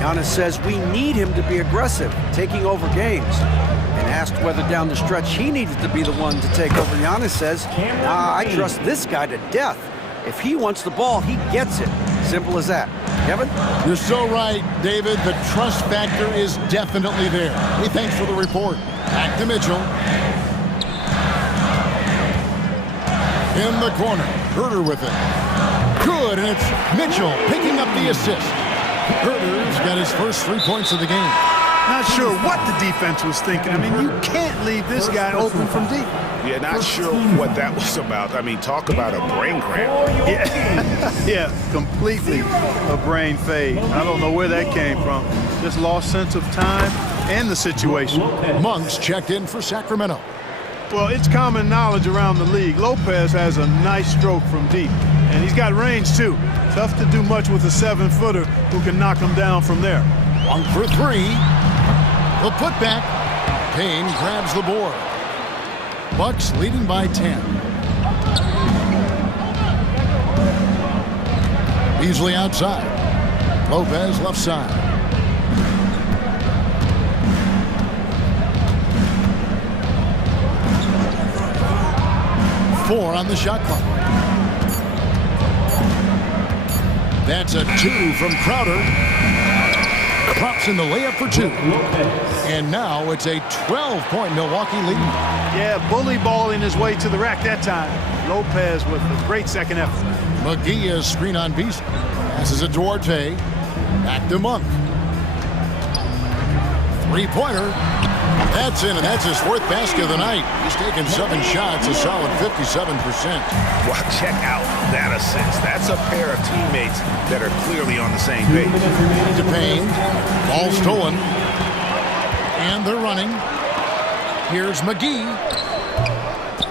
Giannis says we need him to be aggressive, taking over games. And asked whether down the stretch he needed to be the one to take over, Giannis says, nah, I trust this guy to death. If he wants the ball, he gets it. Simple as that. Kevin? You're so right, David. The trust factor is definitely there. Hey, thanks for the report. Back to Mitchell. In the corner. Huerter with it. Good, and it's Mitchell picking up the assist. Huerter's got his first 3 points of the game. Not sure what the defense was thinking. I mean, you can't leave this guy open from deep. Yeah, not sure what that was about. I mean, talk about a brain cramp. Yeah, yeah, completely a brain fade. I don't know where that came from. Just lost sense of time and the situation. Monk's checked in for Sacramento. Well, it's common knowledge around the league. Lopez has a nice stroke from deep, and he's got range, too. Tough to do much with a 7-footer who can knock him down from there. One for 3. The putback. Payne grabs the board. Bucks leading by 10. Beasley outside. Lopez left side. Four on the shot clock. That's a 2 from Crowder. Drops in the layup for 2. And now it's a 12-point Milwaukee lead. Yeah, bully balling his way to the rack that time. Lopez with a great second effort. McGee is screen on Beasley. Passes it Duarte. Back to Monk. 3-pointer. That's in, and that's his 4th basket of the night. He's taken 7 shots, a solid 57%. Well, check out that assist. That's a pair of teammates that are clearly on the same page. DePayne, ball stolen. And they're running. Here's McGee.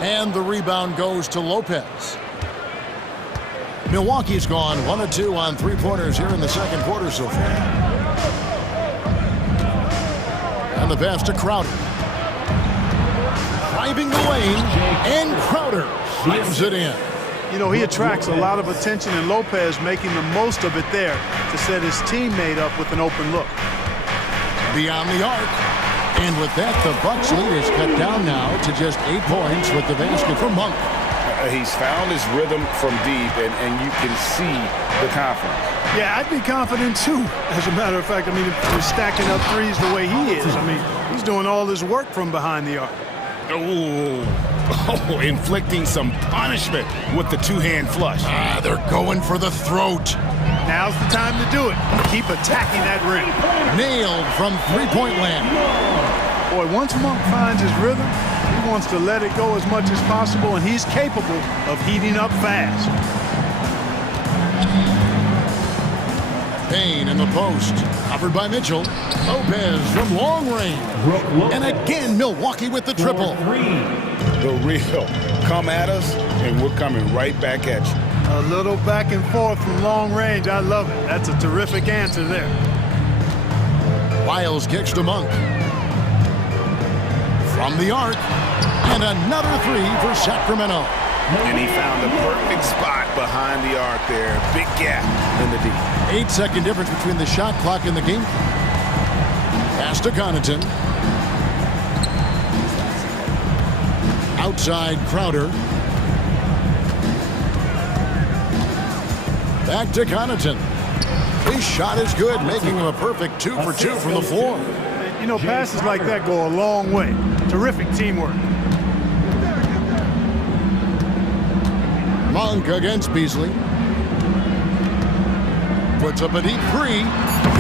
And the rebound goes to Lopez. Milwaukee's gone 1 of 2 on 3-pointers here in the second quarter so far. And the pass to Crowder. Driving the lane, and Crowder slams it in. You know, he attracts a lot of attention, and Lopez making the most of it there to set his teammate up with an open look. Beyond the arc. And with that, the Bucks lead is cut down now to just 8 points with the basket from Monk. He's found his rhythm from deep, and you can see the confidence. Yeah, I'd be confident too, as a matter of fact. I mean, if you're stacking up threes the way he is, I mean, he's doing all his work from behind the arc. Oh, inflicting some punishment with the 2-hand flush. They're going for the throat. Now's the time to do it. Keep attacking that rim. Nailed from 3-point land. Boy, once Monk finds his rhythm, he wants to let it go as much as possible, and he's capable of heating up fast. Payne in the post, covered by Mitchell. Lopez from long range. And again, Milwaukee with the triple. The real. Come at us, and we're coming right back at you. A little back and forth from long range. I love it. That's a terrific answer there. Wiles kicks to Monk. From the arc. And another 3 for Sacramento. And he found the perfect spot behind the arc there. Big gap in the D. 8-second difference between the shot clock and the game. Pass to Connaughton. Outside Crowder. Back to Connaughton. His shot is good, making him a perfect 2 for 2 from the floor. You know, passes like that go a long way. Terrific teamwork. Monk against Beasley. Puts up a deep 3.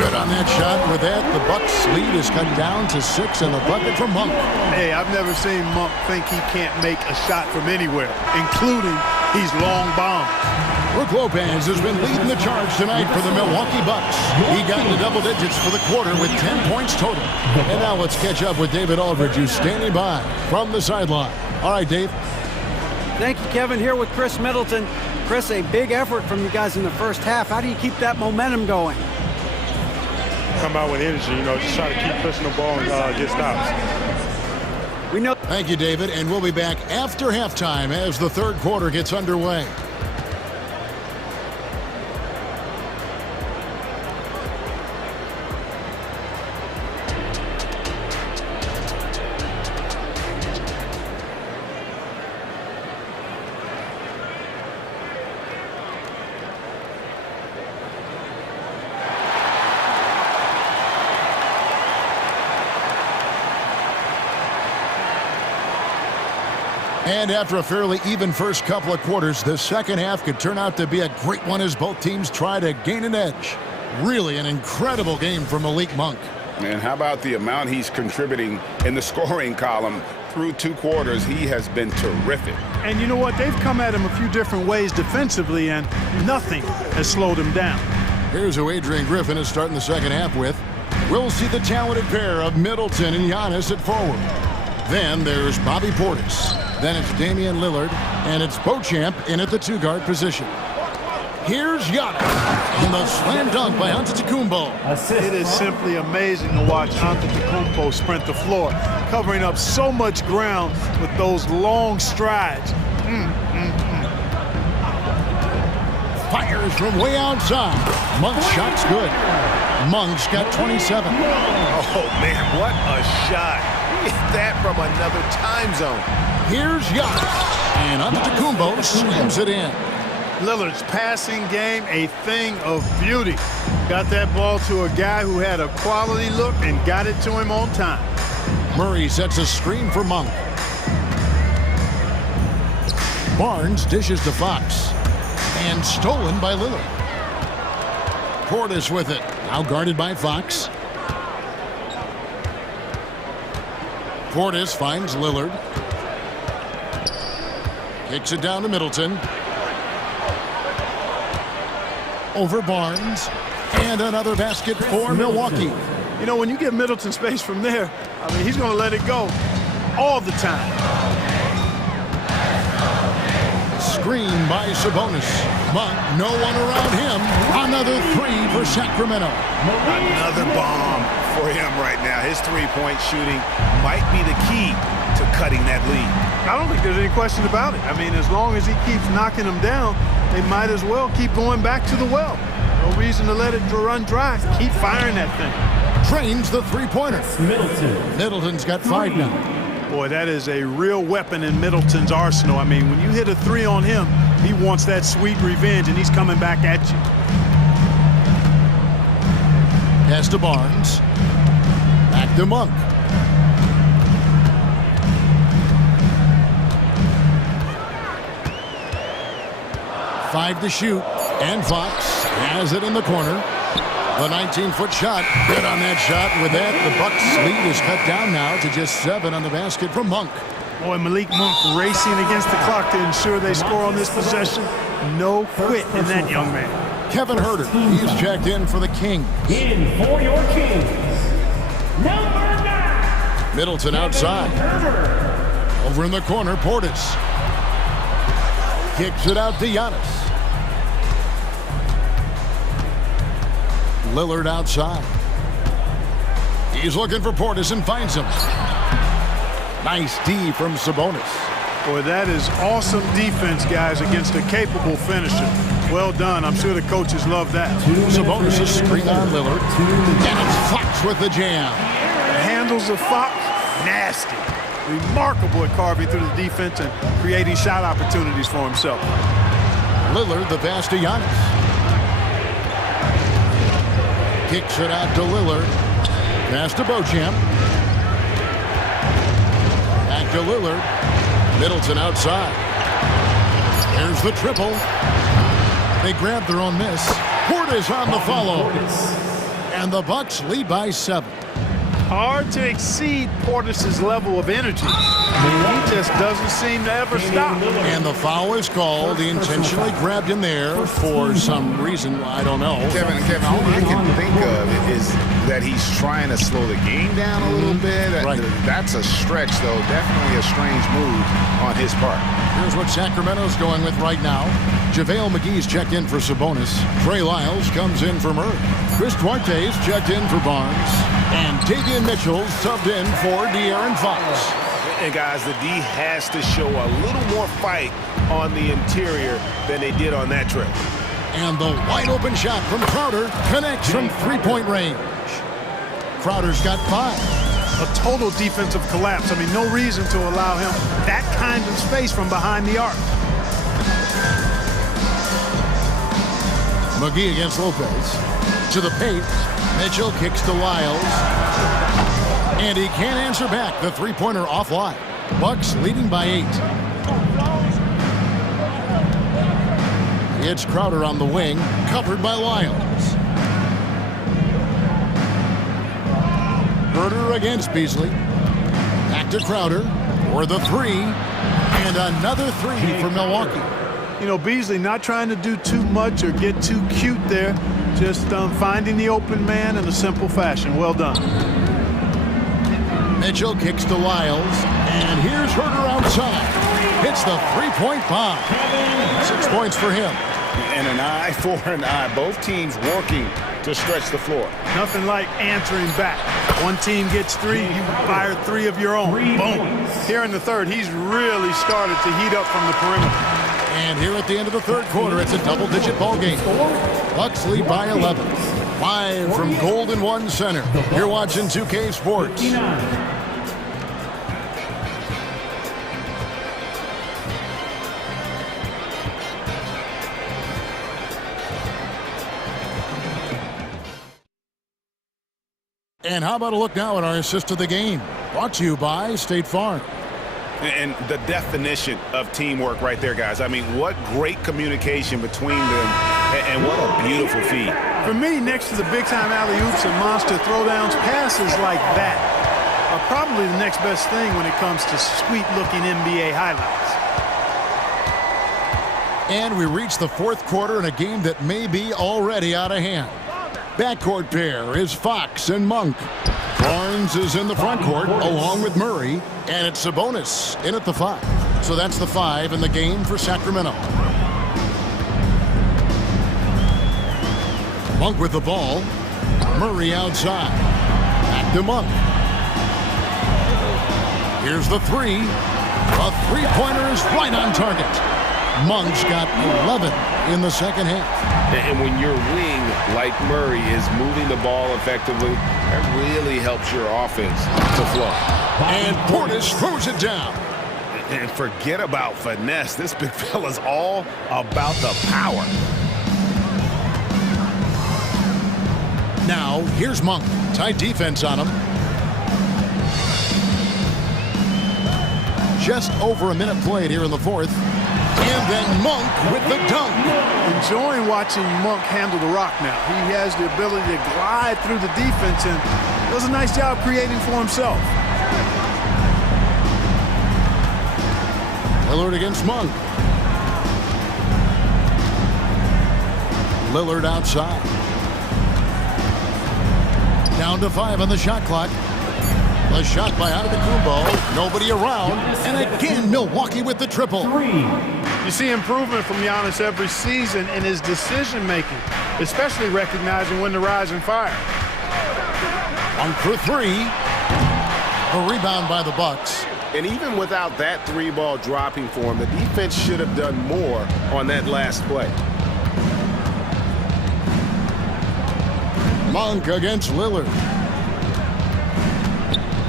Good on that shot. With that, the Bucks lead is cut down to 6 and the bucket from Monk. Hey, I've never seen Monk think he can't make a shot from anywhere, including these long bombs. Brook Lopez has been leading the charge tonight for the Milwaukee Bucks. He got into double digits for the quarter with 10 points total. And now let's catch up with David Aldridge, who's standing by from the sideline. All right, Dave. Thank you, Kevin. Here with Chris Middleton. Chris, a big effort from you guys in the first half. How do you keep that momentum going? Come out with energy, you know, just try to keep pushing the ball and get stops. We know. Thank you, David, and we'll be back after halftime as the third quarter gets underway. And after a fairly even first couple of quarters, the second half could turn out to be a great one as both teams try to gain an edge. Really an incredible game from Malik Monk. And how about the amount he's contributing in the scoring column through 2 quarters? He has been terrific. And you know what? They've come at him a few different ways defensively, and nothing has slowed him down. Here's who Adrian Griffin is starting the second half with. We'll see the talented pair of Middleton and Giannis at forward. Then there's Bobby Portis. Then it's Damian Lillard, and it's Beauchamp in at the 2-guard position. Here's Giannis, and the slam dunk by Antetokounmpo. It is simply amazing to watch Antetokounmpo sprint the floor, covering up so much ground with those long strides. Fires from way outside. Monk's shot's good. Monk's got 27. Oh, man, what a shot. Hit that from another time zone. Here's Giannis, and Antetokounmpo slams it in. Lillard's passing game, a thing of beauty. Got that ball to a guy who had a quality look and got it to him on time. Murray sets a screen for Monk. Barnes dishes to Fox. And stolen by Lillard. Portis with it. Now guarded by Fox. Portis finds Lillard. Kicks it down to Middleton. Over Barnes. And another basket for Milwaukee. You know, when you give Middleton space from there, I mean, he's going to let it go all the time. Screen by Sabonis. Monk, no one around him. Another three for Sacramento. Another bomb for him right now. His three-point shooting might be the key to cutting that lead. I don't think there's any question about it. I mean, as long as he keeps knocking them down, they might as well keep going back to the well. No reason to let it run dry. Keep firing that thing. Trains the three-pointer. Middleton's got 5 now. Boy, that is a real weapon in Middleton's arsenal. I mean, when you hit a three on him, he wants that sweet revenge, and he's coming back at you. Pass to Barnes. Back to Monk. Five to shoot, and Fox has it in the corner. The 19-foot shot, good on that shot. With that, the Bucks' lead is cut down now to just 7 on the basket from Monk. Boy, Malik Monk racing against the clock to ensure they score on this possession. No quit in that young man. Kevin Herter, he's checked in for the Kings. In for your Kings, number 9. Middleton outside. Over in the corner, Portis. Kicks it out to Giannis. Lillard outside. He's looking for Portis and finds him. Nice D from Sabonis. Boy, that is awesome defense, guys, against a capable finisher. Well done. I'm sure the coaches love that. Sabonis is screen on Lillard. And it's Fox with the jam. The handles of Fox, nasty. Remarkable at carving through the defense and creating shot opportunities for himself. Lillard, the pass to Giannis. Kicks it out to Lillard. Pass to Beauchamp. Back to Lillard. Middleton outside. There's the triple. They grab their own miss. Portis on the follow. And the Bucks lead by 7. Hard to exceed Portis' level of energy. He just doesn't seem to ever stop. And the foul is called. He intentionally grabbed him there for some reason. I don't know. Kevin, all I can think of is that he's trying to slow the game down a little bit. Right. That's a stretch, though. Definitely a strange move on his part. Here's what Sacramento's going with right now. JaVale McGee's checked in for Sabonis. Trey Lyles comes in for Murray. Chris Duarte's checked in for Barnes. And Davian Mitchell's subbed in for De'Aaron Fox. And guys, the D has to show a little more fight on the interior than they did on that trip. And the wide open shot from Crowder connects from 3-point range. Crowder's got 5. A total defensive collapse. I mean, no reason to allow him that kind of space from behind the arc. McGee against Lopez. To the paint. Mitchell kicks to Lyles. And he can't answer back. The three-pointer offline. Bucks leading by 8. It's Crowder on the wing, covered by Lyles. Herter against Beasley. Back to Crowder for the 3. And another 3 for Milwaukee. You know, Beasley not trying to do too much or get too cute there. Just finding the open man in a simple fashion. Well done. Mitchell kicks to Lyles. And here's Herter outside. Hits the 3-point bomb. 6 points for him. And an eye for an eye. Both teams working to stretch the floor. Nothing like answering back. One team gets 3, you fire 3 of your own. Boom. Here in the third, he's really started to heat up from the perimeter. And here at the end of the third quarter, it's a double-digit ball game. Bucks lead by 11. Live from Golden One Center. You're watching 2K Sports. And how about a look now at our assist of the game? Brought to you by State Farm. And the definition of teamwork right there, guys. I mean, what great communication between them, and what a beautiful feed. For me, next to the big-time alley-oops and monster throwdowns, passes like that are probably the next best thing when it comes to sweet-looking NBA highlights. And we reach the fourth quarter in a game that may be already out of hand. Backcourt pair is Fox and Monk. Barnes is in the front court along with Murray, and it's Sabonis in at the 5. So that's the 5 in the game for Sacramento. Monk with the ball. Murray outside. Back to Monk. Here's the 3. A three-pointer is right on target. Monk's got 11 in the second half. And when your wing, like Murray, is moving the ball effectively, that really helps your offense to flow. And Portis throws it down. And forget about finesse. This big fella's all about the power. Now, here's Monk. Tight defense on him. Just over a minute played here in the fourth. And then Monk with the dunk. Enjoying watching Monk handle the rock now. He has the ability to glide through the defense and does a nice job creating for himself. Lillard against Monk. Lillard outside. Down to 5 on the shot clock. A shot by Antetokounmpo. Nobody around. And again, Milwaukee with the triple. You see improvement from Giannis every season in his decision-making, especially recognizing when to rise and fire. 1 for 3. A rebound by the Bucks. And even without that 3-ball dropping for him, the defense should have done more on that last play. Monk against Lillard.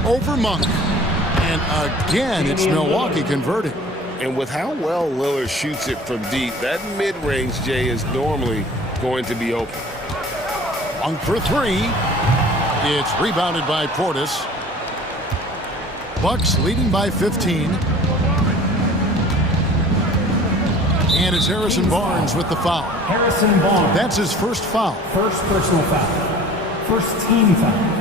Over Monk. And again, it's Milwaukee converting. And with how well Lillard shoots it from deep, that mid-range, Jay, is normally going to be open. 1 for 3. It's rebounded by Portis. Bucks leading by 15. And it's Harrison Barnes with the foul. Harrison Barnes. That's his first foul. First personal foul. First team foul.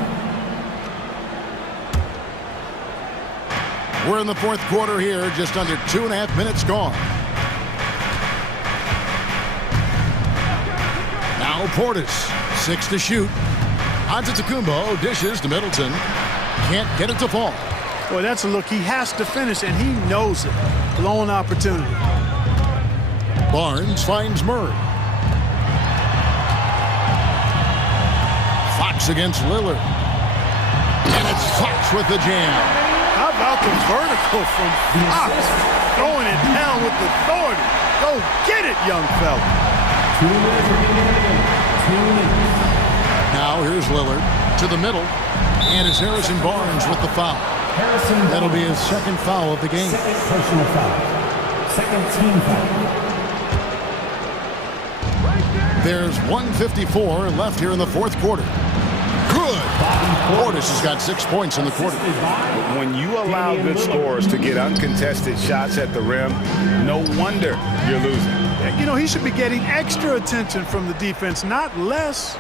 We're in the fourth quarter here, just under 2.5 minutes gone. Now Portis, 6 to shoot. Antetokounmpo dishes to Middleton. Can't get it to fall. Boy, that's a look he has to finish, and he knows it. Blown opportunity. Barnes finds Murray. Fox against Lillard. And it's Fox with the jam. How about the vertical from Fox? Throwing it down with authority. Go get it, young fella. 2 minutes remaining. 2 minutes. Now here's Lillard to the middle. And it's Harrison Barnes with the foul. That'll be his second foul of the game. Second personal foul. Second team foul. There's 1:54 left here in the fourth quarter. Good. Portis has got 6 points in the quarter. When you allow good scorers to get uncontested shots at the rim, no wonder you're losing. You know, he should be getting extra attention from the defense, not less.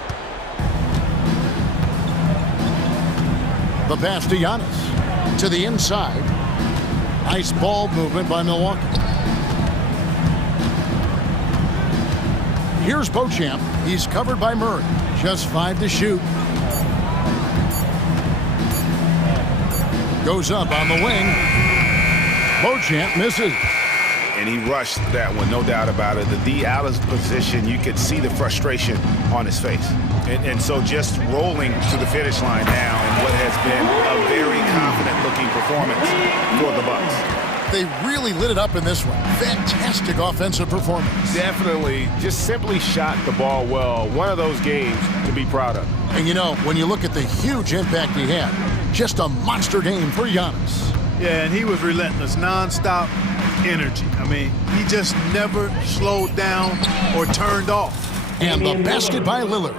The pass to Giannis. To the inside. Nice ball movement by Milwaukee. Here's Beauchamp. He's covered by Murray. Just 5 to shoot. Goes up on the wing. Beauchamp misses. And he rushed that one, no doubt about it. The D out of position, you could see the frustration on his face. And so just rolling to the finish line now in what has been a very confident-looking performance for the Bucks. They really lit it up in this one. Fantastic offensive performance. Definitely just simply shot the ball well. One of those games to be proud of. And you know, when you look at the huge impact he had, just a monster game for Giannis. Yeah, and he was relentless, nonstop energy. I mean, he just never slowed down or turned off. And the basket by Lillard.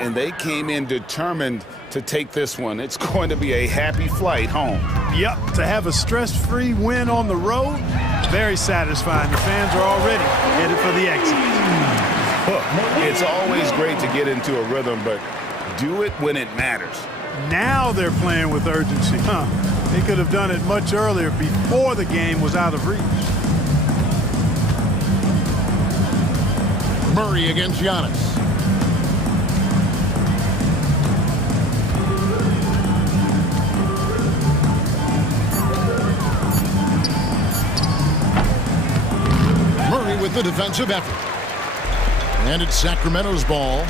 And they came in determined to take this one. It's going to be a happy flight home. Yep, to have a stress-free win on the road, very satisfying. The fans are already headed for the exit. Look, it's always great to get into a rhythm, but do it when it matters. Now they're playing with urgency. They could have done it much earlier before the game was out of reach. Murray against Giannis. Murray with the defensive effort. And it's Sacramento's ball.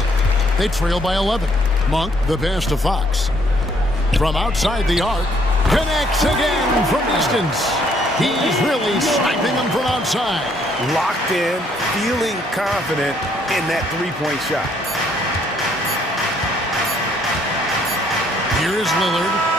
They trail by 11. Monk, the pass to Fox. From outside the arc, connects again from distance. He's really sniping them from outside. Locked in, feeling confident in that three-point shot. Here is Lillard.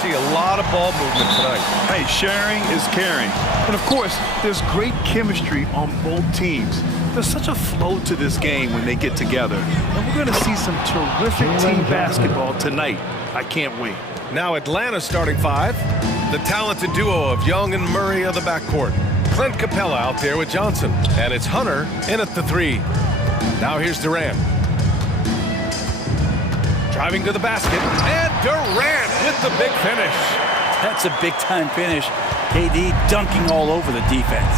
see a lot of ball movement tonight. Hey, sharing is caring. And of course, there's great chemistry on both teams. There's such a flow to this game when they get together. And we're going to see some terrific team basketball tonight. I can't wait. Now Atlanta's starting five. The talented duo of Young and Murray of the backcourt. Clint Capella out there with Johnson. And it's Hunter in at the three. Now here's Durant. Driving to the basket. And Durant with the big finish. That's a big-time finish. KD dunking all over the defense.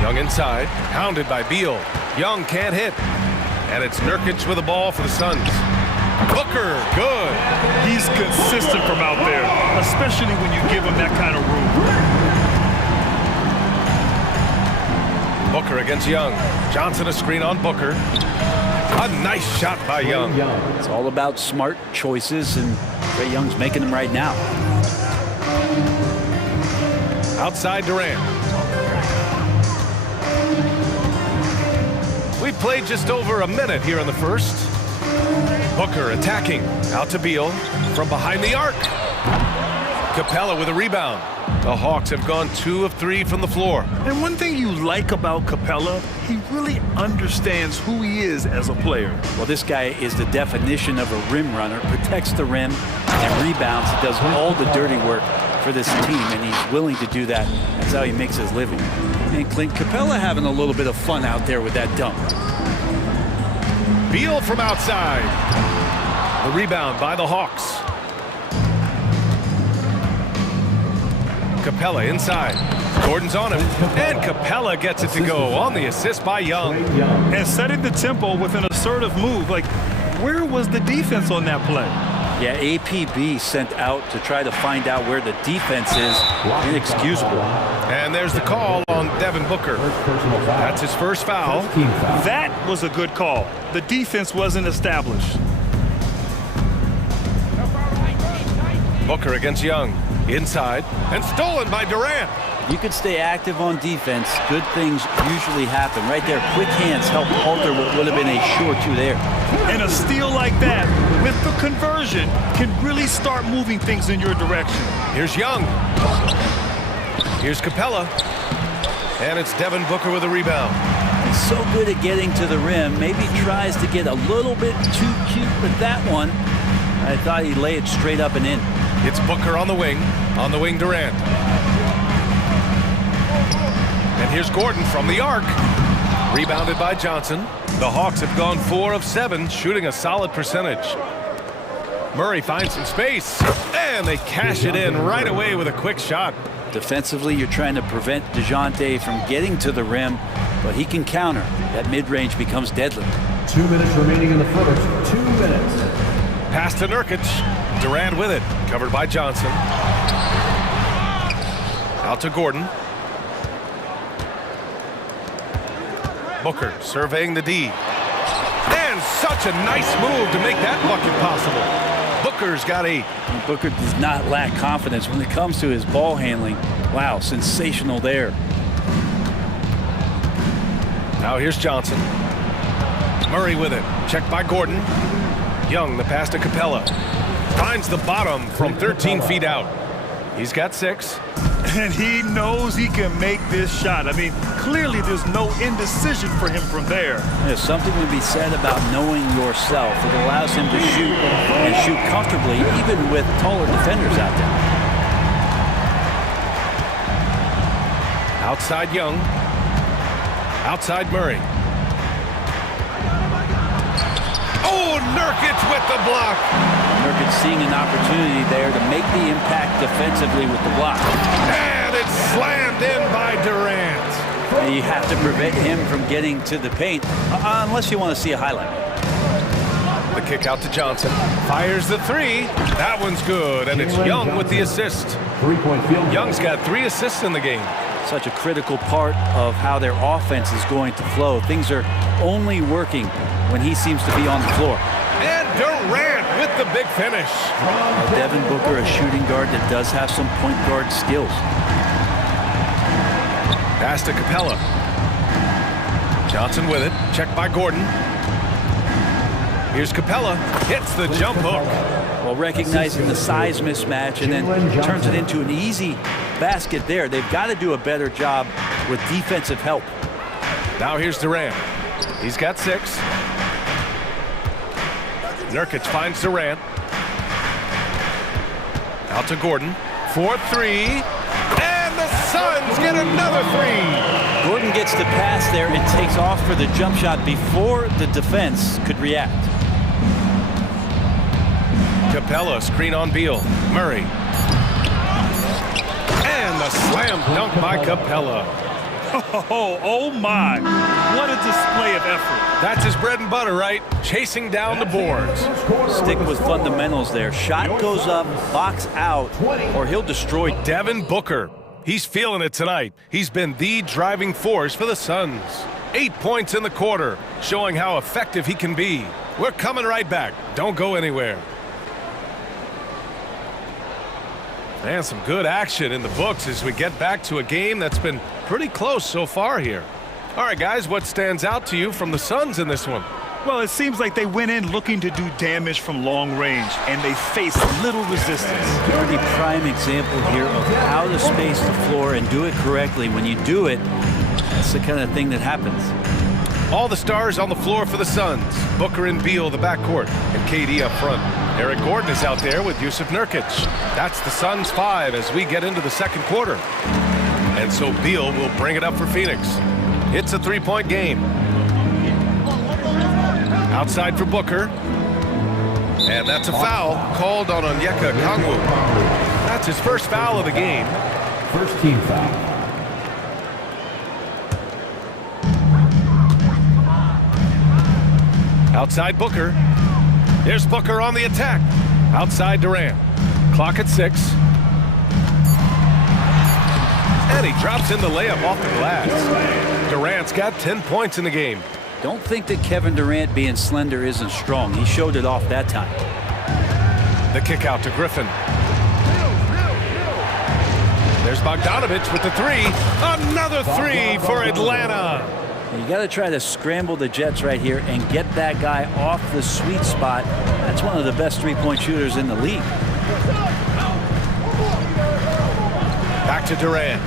Young inside, hounded by Beal. Young can't hit. And it's Nurkic with the ball for the Suns. Booker, good. He's consistent from out there, especially when you give him that kind of room. Booker against Young. Johnson a screen on Booker. A nice shot by Young. It's all about smart choices, and Trae Young's making them right now. Outside Durant. We've played just over a minute here in the first. Booker attacking. Out to Beal. From behind the arc. Capella with a rebound. The Hawks have gone 2 of 3 from the floor. And one thing you like about Capella, he really understands who he is as a player. Well, this guy is the definition of a rim runner. Protects the rim and rebounds. He does all the dirty work for this team, and he's willing to do that. That's how he makes his living. And Clint Capella having a little bit of fun out there with that dunk. Beal from outside. The rebound by the Hawks. Capella inside. Gordon's on him. And Capella gets it to go on the assist by Young. And setting the tempo with an assertive move. Like, where was the defense on that play? Yeah, APB sent out to try to find out where the defense is. Inexcusable. And there's the call on Devin Booker. That's his first foul. That was a good call. The defense wasn't established. Booker against Young. Inside. And stolen by Durant. You can stay active on defense. Good things usually happen. Right there, quick hands help alter what would have been a short two there. And a steal like that, with the conversion, can really start moving things in your direction. Here's Young. Here's Capella. And it's Devin Booker with a rebound. He's so good at getting to the rim. Maybe tries to get a little bit too cute with that one. I thought he'd lay it straight up and in. It's Booker on the wing. On the wing, Durant. And here's Gordon from the arc. Rebounded by Johnson. The Hawks have gone 4 of 7, shooting a solid percentage. Murray finds some space. And they cash it in right away with a quick shot. Defensively, you're trying to prevent DeJounte from getting to the rim, but he can counter. That mid-range becomes deadly. 2 minutes remaining in the first. 2 minutes. Pass to Nurkic. Durant with it. Covered by Johnson. Out to Gordon. Booker surveying the D. And such a nice move to make that bucket possible. Booker's got 8. And Booker does not lack confidence when it comes to his ball handling. Wow, sensational there. Now here's Johnson. Murray with it. Checked by Gordon. Young, the pass to Capella. Finds the bottom from 13 feet out. He's got 6. And he knows he can make this shot. I mean, clearly there's no indecision for him from there. There's something to be said about knowing yourself. It allows him to shoot and shoot comfortably, even with taller defenders out there. Outside Young. Outside Murray. Oh, Nurkic with the block. Nurkic seeing an opportunity there to make the impact defensively with the block. And it's slammed in by Durant. And you have to prevent him from getting to the paint, unless you want to see a highlight. The kick out to Johnson. Fires the 3. That one's good, and it's Young with the assist. 3-point field. Young's got 3 assists in the game. Such a critical part of how their offense is going to flow. Things are only working when he seems to be on the floor. And Durant with the big finish. Devin Booker, a shooting guard that does have some point guard skills. Pass to Capella. Johnson with it. Checked by Gordon. Here's Capella, hits the jump hook. Well, recognizing the size mismatch and then turns it into an easy basket there. They've got to do a better job with defensive help. Now here's Durant. He's got 6. Nurkic finds Durant. Out to Gordon. 4-3. And the Suns get another 3. Gordon gets the pass there and takes off for the jump shot before the defense could react. Capella, screen on Beal. Murray. And the slam dunk by Capella. Oh my, what a display of effort. That's his bread and butter, right? Chasing down the boards. Stick with fundamentals there. Shot goes up, box out, or he'll destroy. Devin Booker. He's feeling it tonight. He's been the driving force for the Suns. 8 points in the quarter, showing how effective he can be. We're coming right back. Don't go anywhere. And some good action in the books as we get back to a game that's been pretty close so far here. All right, guys, what stands out to you from the Suns in this one? Well, it seems like they went in looking to do damage from long range, and they faced little resistance. Pretty prime example here of how to space the floor and do it correctly. When you do it, that's the kind of thing that happens. All the stars on the floor for the Suns. Booker and Beal, the backcourt, and KD up front. Eric Gordon is out there with Yusuf Nurkic. That's the Suns 5 as we get into the second quarter. And so Beal will bring it up for Phoenix. It's a 3-point game. Outside for Booker. And that's a foul called on Onyeka Okongwu. That's his first foul of the game. First team foul. Outside Booker. There's Booker on the attack. Outside Durant. Clock at 6. And he drops in the layup off the glass. Durant's got 10 points in the game. Don't think that Kevin Durant being slender isn't strong. He showed it off that time. The kick out to Griffin. There's Bogdanovich with the 3. Another 3 for Atlanta. You got to try to scramble the Jets right here and get that guy off the sweet spot. That's one of the best three-point shooters in the league. Back to Durant.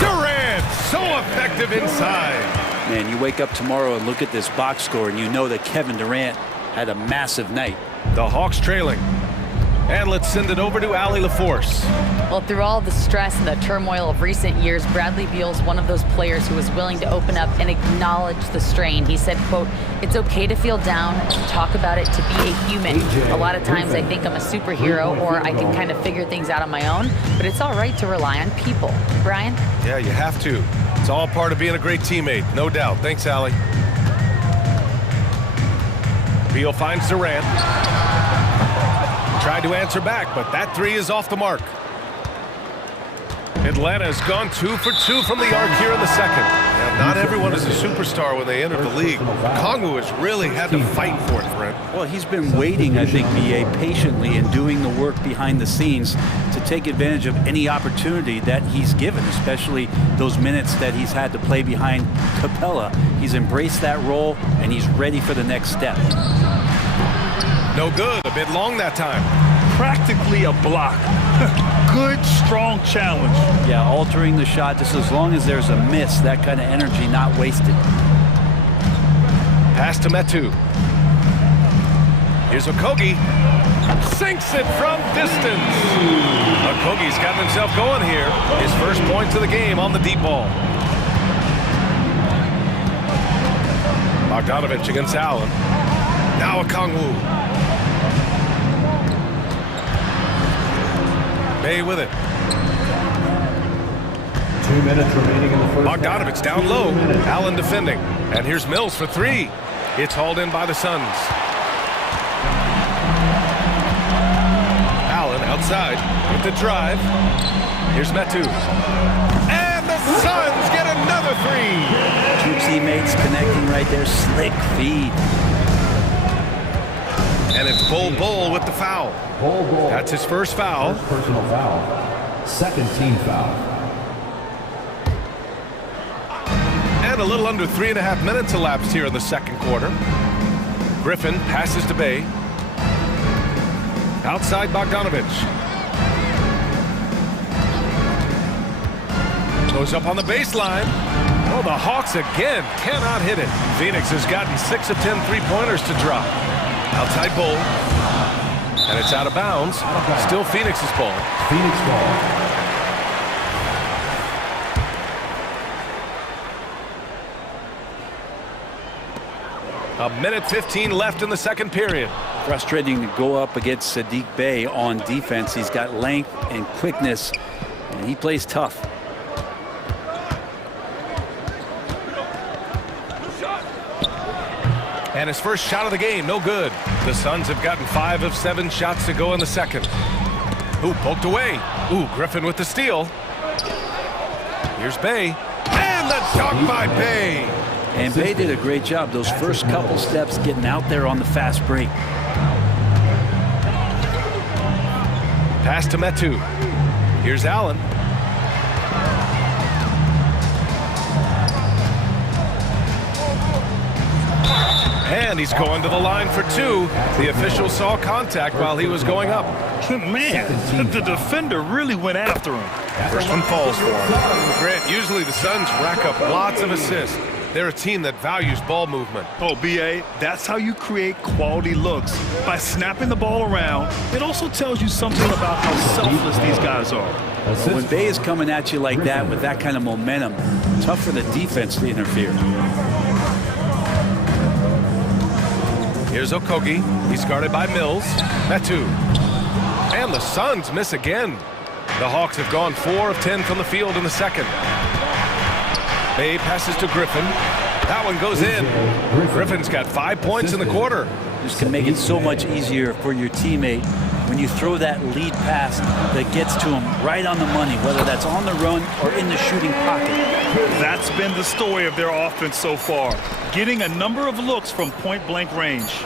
Durant, so effective inside. Man, you wake up tomorrow and look at this box score and you know that Kevin Durant had a massive night. The Hawks trailing. And let's send it over to Allie LaForce. Well, through all the stress and the turmoil of recent years, Bradley Beal's one of those players who was willing to open up and acknowledge the strain. He said, quote, "It's okay to feel down, to talk about it, to be a human. A lot of times I think I'm a superhero or I can kind of figure things out on my own, but it's all right to rely on people." Brian? Yeah, you have to. It's all part of being a great teammate, no doubt. Thanks, Allie. Beal finds Durant. Tried to answer back, but that 3 is off the mark. Atlanta's gone 2 for 2 from the arc here in the second. Now, not everyone is a superstar when they enter the league. Okongwu has really had to fight for it, Brent. Well, he's been waiting, I think, BA, patiently and doing the work behind the scenes to take advantage of any opportunity that he's given, especially those minutes that he's had to play behind Capella. He's embraced that role, and he's ready for the next step. No good. A bit long that time. Practically a block. Good, strong challenge. Yeah, altering the shot just as long as there's a miss, that kind of energy not wasted. Pass to Metu. Here's Okogie. Sinks it from distance. Okogie's gotten himself going here. His first points of the game on the deep ball. Bogdanovich against Allen. Now Okongwu. Bay with it. 2 minutes remaining in the first. Bogdanovich down low. Allen defending. And here's Mills for 3. It's hauled in by the Suns. Allen outside with the drive. Here's Metu. And the Suns get another 3. 2 teammates connecting right there. Slick feed. And it's Bol with the foul. That's his first foul. First personal foul. Second team foul. And a little under 3.5 minutes elapsed here in the second quarter. Griffin passes to Bay. Outside Bogdanovich. Goes up on the baseline. Oh, the Hawks again cannot hit it. Phoenix has gotten 6 of 10 three-pointers to drop. Outside Bull. And it's out of bounds. Still Phoenix's ball. Phoenix ball. A minute 15 left in the second period. Frustrating to go up against Saddiq Bey on defense. He's got length and quickness, and he plays tough. And his first shot of the game, no good. The Suns have gotten 5 of 7 shots to go in the second. Ooh, poked away. Ooh, Griffin with the steal. Here's Bey. And the dunk by Bey. And Bey did a great job those first couple steps getting out there on the fast break. Pass to Metu. Here's Allen. And he's going to the line for 2. The official saw contact while he was going up. Man, the defender really went after him. First one falls for him. Grant, usually the Suns rack up lots of assists. They're a team that values ball movement. Oh, B.A., that's how you create quality looks. By snapping the ball around, it also tells you something about how selfless these guys are. When Bey is coming at you like that with that kind of momentum, tough for the defense to interfere. Here's Okogie. He's guarded by Mills. Metu. And the Suns miss again. The Hawks have gone 4 of 10 from the field in the second. Bey passes to Griffin. That one goes in. Griffin's got 5 points in the quarter. This can make it so much easier for your teammate when you throw that lead pass that gets to him right on the money, whether that's on the run or in the shooting pocket. That's been the story of their offense so far, getting a number of looks from point-blank range.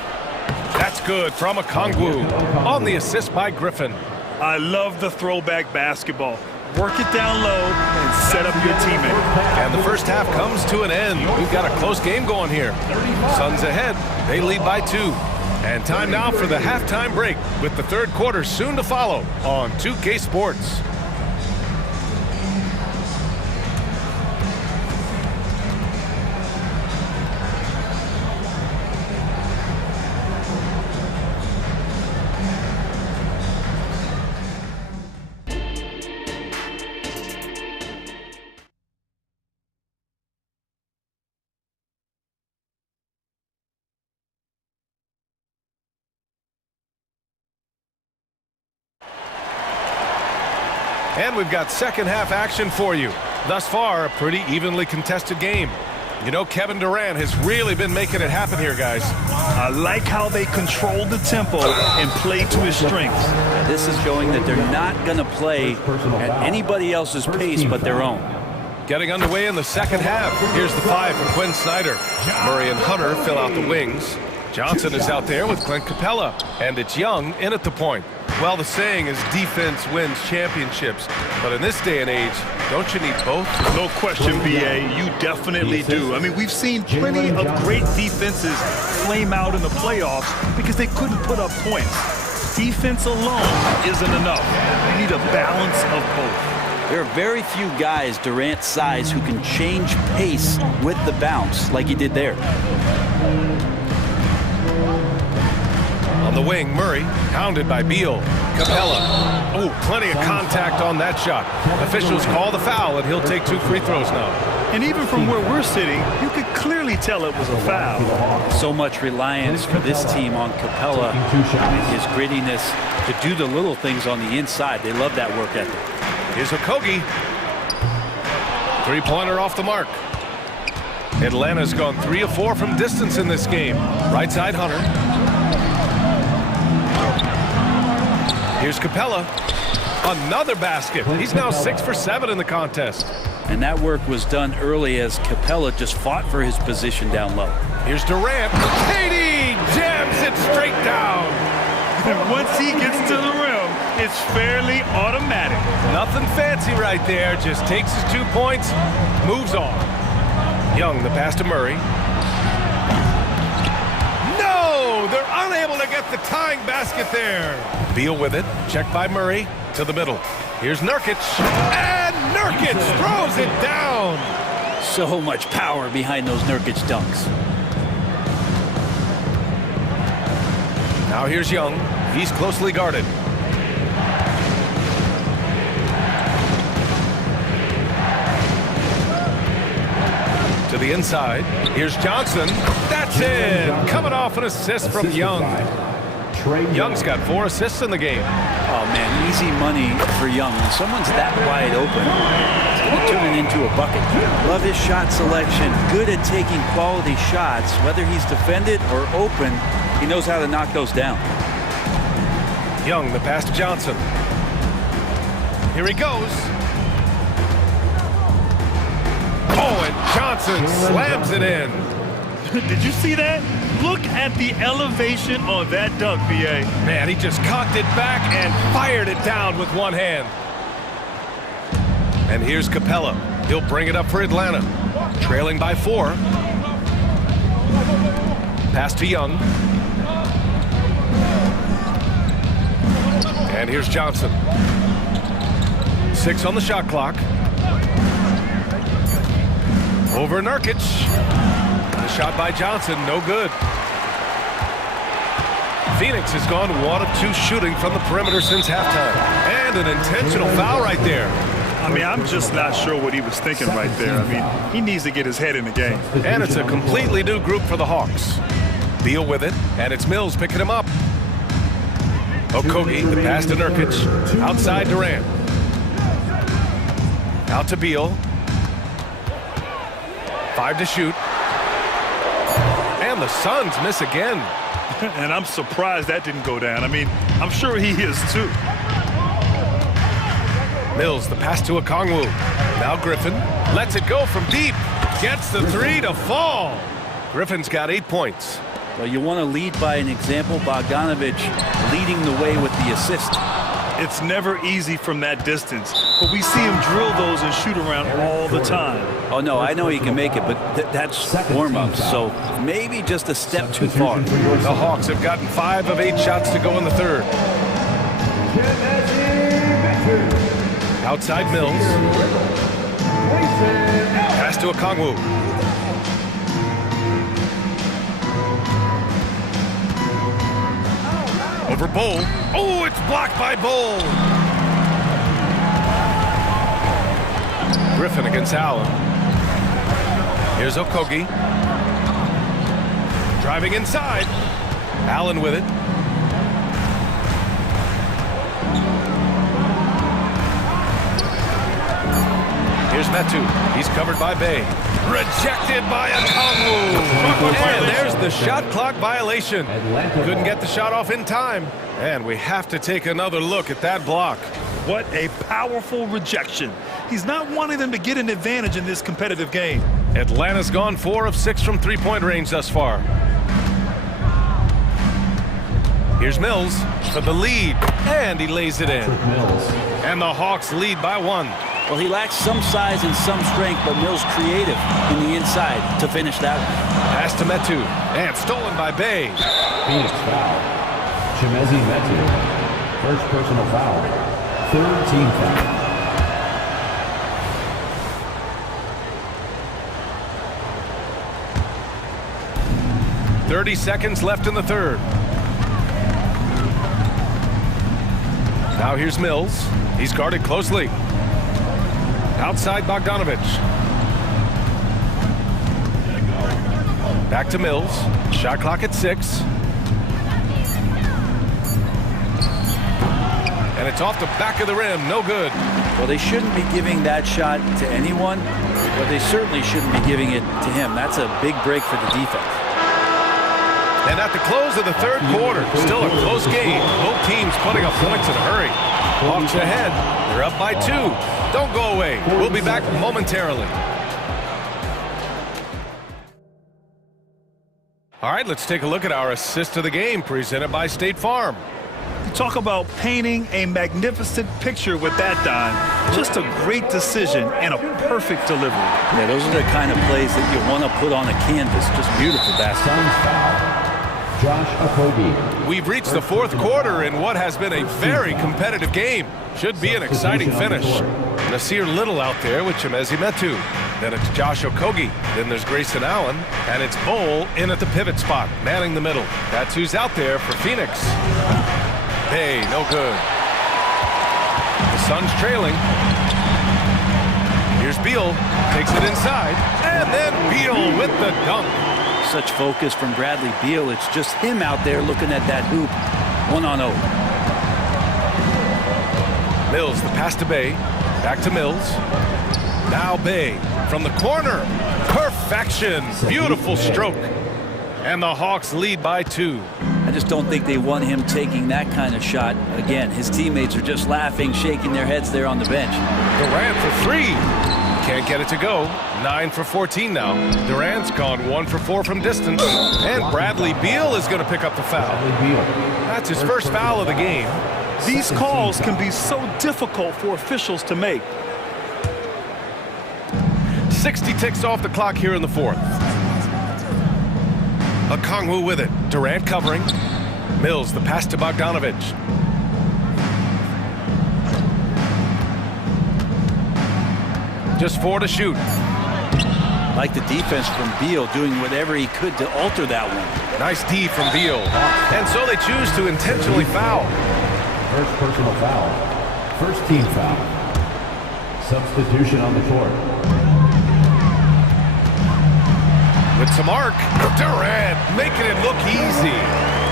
That's good from Okongwu on the assist by Griffin. I love the throwback basketball. Work it down low and set up your teammate. And the first half comes to an end. We've got a close game going here. Suns ahead. They lead by 2. And time now for the halftime break with the third quarter soon to follow on 2K Sports. And we've got second half action for you. Thus far, a pretty evenly contested game. You know, Kevin Durant has really been making it happen here, guys. I like how they control the tempo and play to his strengths. This is showing that they're not going to play at anybody else's pace but their own. Getting underway in the second half. Here's the 5 for Quinn Snyder. Murray and Hunter fill out the wings. Johnson is out there with Clint Capella. And it's Young in at the point. Well, the saying is defense wins championships. But in this day and age, don't you need both? No question, B.A. You definitely do. I mean, we've seen plenty of great defenses flame out in the playoffs because they couldn't put up points. Defense alone isn't enough. You need a balance of both. There are very few guys Durant's size who can change pace with the bounce like he did there. On the wing, Murray, hounded by Beal. Capella. Oh, plenty of contact on that shot. Officials call the foul, and he'll take 2 free throws now. And even from where we're sitting, you could clearly tell it was a foul. So much reliance for this team on Capella and his grittiness to do the little things on the inside. They love that work ethic. Here's Okogie. 3-pointer off the mark. Atlanta's gone 3 of 4 from distance in this game. Right side, Hunter. Here's Capella. Another basket. He's now 6 for 7 in the contest. And that work was done early as Capella just fought for his position down low. Here's Durant. KD jams it straight down. And once he gets to the rim, it's fairly automatic. Nothing fancy right there. Just takes his 2 points, moves on. Young, the pass to Murray. No! They're unable to get the tying basket there. Beal with it. Checked by Murray to the middle. Here's Nurkic. And Nurkic throws it down. So much power behind those Nurkic dunks. Now here's Young. He's closely guarded. To the inside. Here's Johnson. That's it. Coming off an assist from Young. Young's got 4 assists in the game. Oh, man, easy money for Young. When someone's that wide open, it's going to turn it into a bucket. Love his shot selection. Good at taking quality shots. Whether he's defended or open, he knows how to knock those down. Young, the pass to Johnson. Here he goes. Oh, and Johnson slams it in. Did you see that? Look at the elevation on that dunk, B.A. Man, he just cocked it back and fired it down with one hand. And here's Capella. He'll bring it up for Atlanta. Trailing by 4. Pass to Young. And here's Johnson. 6 on the shot clock. Over Nurkic. The shot by Johnson, no good. Phoenix has gone 1 of 2 shooting from the perimeter since halftime. And an intentional foul right there. I mean, I'm just not sure what he was thinking right there. I mean, he needs to get his head in the game. And it's a completely new group for the Hawks. Beal with it, and it's Mills picking him up. Okogie, the pass to Nurkic. Outside Durant. Out to Beal. 5 to shoot. And the Suns miss again. And I'm surprised that didn't go down. I mean, I'm sure he is too. Mills, the pass to Okongwu. Now Griffin lets it go from deep. Gets the 3 to fall. Griffin's got 8 points. Well, you want to lead by an example. Bogdanovich leading the way with the assist. It's never easy from that distance, but we see him drill those and shoot around all the time. Oh, no, I know he can make it, but that's warm-ups, so maybe just a step too far. The Hawks have gotten 5 of 8 shots to go in the third. Outside Mills. Pass to Okongwu. Over Bowl. Oh, it's blocked by Bowl. Griffin against Allen. Here's Okogie. Driving inside. Allen with it. Here's Metu. He's covered by Bay. Rejected by Okongwu. And there's the shot clock violation. Couldn't get the shot off in time. And we have to take another look at that block. What a powerful rejection. He's not wanting them to get an advantage in this competitive game. Atlanta's gone 4 of 6 from three-point range thus far. Here's Mills for the lead. And he lays it in. And the Hawks lead by 1. Well, he lacks some size and some strength, but Mills creative in the inside to finish that one. Pass to Metu. And stolen by Bay. Phoenix foul. Chimezi Metu. First personal foul. 3rd team foul. .30 seconds left in the third. Now here's Mills. He's guarded closely. Outside Bogdanovich. Back to Mills. Shot clock at 6. And it's off the back of the rim. No good. Well, they shouldn't be giving that shot to anyone, but they certainly shouldn't be giving it to him. That's a big break for the defense. And at the close of the third quarter, still a close game. Both teams putting up points in a hurry. Hawks ahead. They're up by 2. Don't go away. We'll be back momentarily. All right, let's take a look at our assist of the game presented by State Farm. Talk about painting a magnificent picture with that dime. Just a great decision and a perfect delivery. Yeah, those are the kind of plays that you want to put on a canvas. Just beautiful basketball. We've reached the fourth quarter in what has been a very competitive game. Should be an exciting finish. Nasir Little out there with Chimezi Metu. Then it's Josh Okogie. Then there's Grayson Allen. And it's Bowl in at the pivot spot, manning the middle. That's who's out there for Phoenix. Hey, no good. The Suns trailing. Here's Beal. Takes it inside. And then Beal with the dunk. Such focus from Bradley Beal. It's just him out there looking at that hoop. 1-on-0. Mills, the pass to Bay. Back to Mills. Now Bay from the corner. Perfection. Beautiful stroke. And the Hawks lead by 2. I just don't think they want him taking that kind of shot. Again, his teammates are just laughing, shaking their heads there on the bench. Durant for 3. Can't get it to go. 9 for 14 now. Durant's gone 1 for 4 from distance. And Bradley Beal is going to pick up the foul. That's his first foul of the game. These calls can be so difficult for officials to make. 60 ticks off the clock here in the fourth. Okongwu with it. Durant covering. Mills, the pass to Bogdanovich. Just 4 to shoot. Like the defense from Beal, doing whatever he could to alter that one. Nice D from Beal. And so they choose to intentionally foul. First personal foul. First team foul. Substitution on the court. With some arc, Durant making it look easy.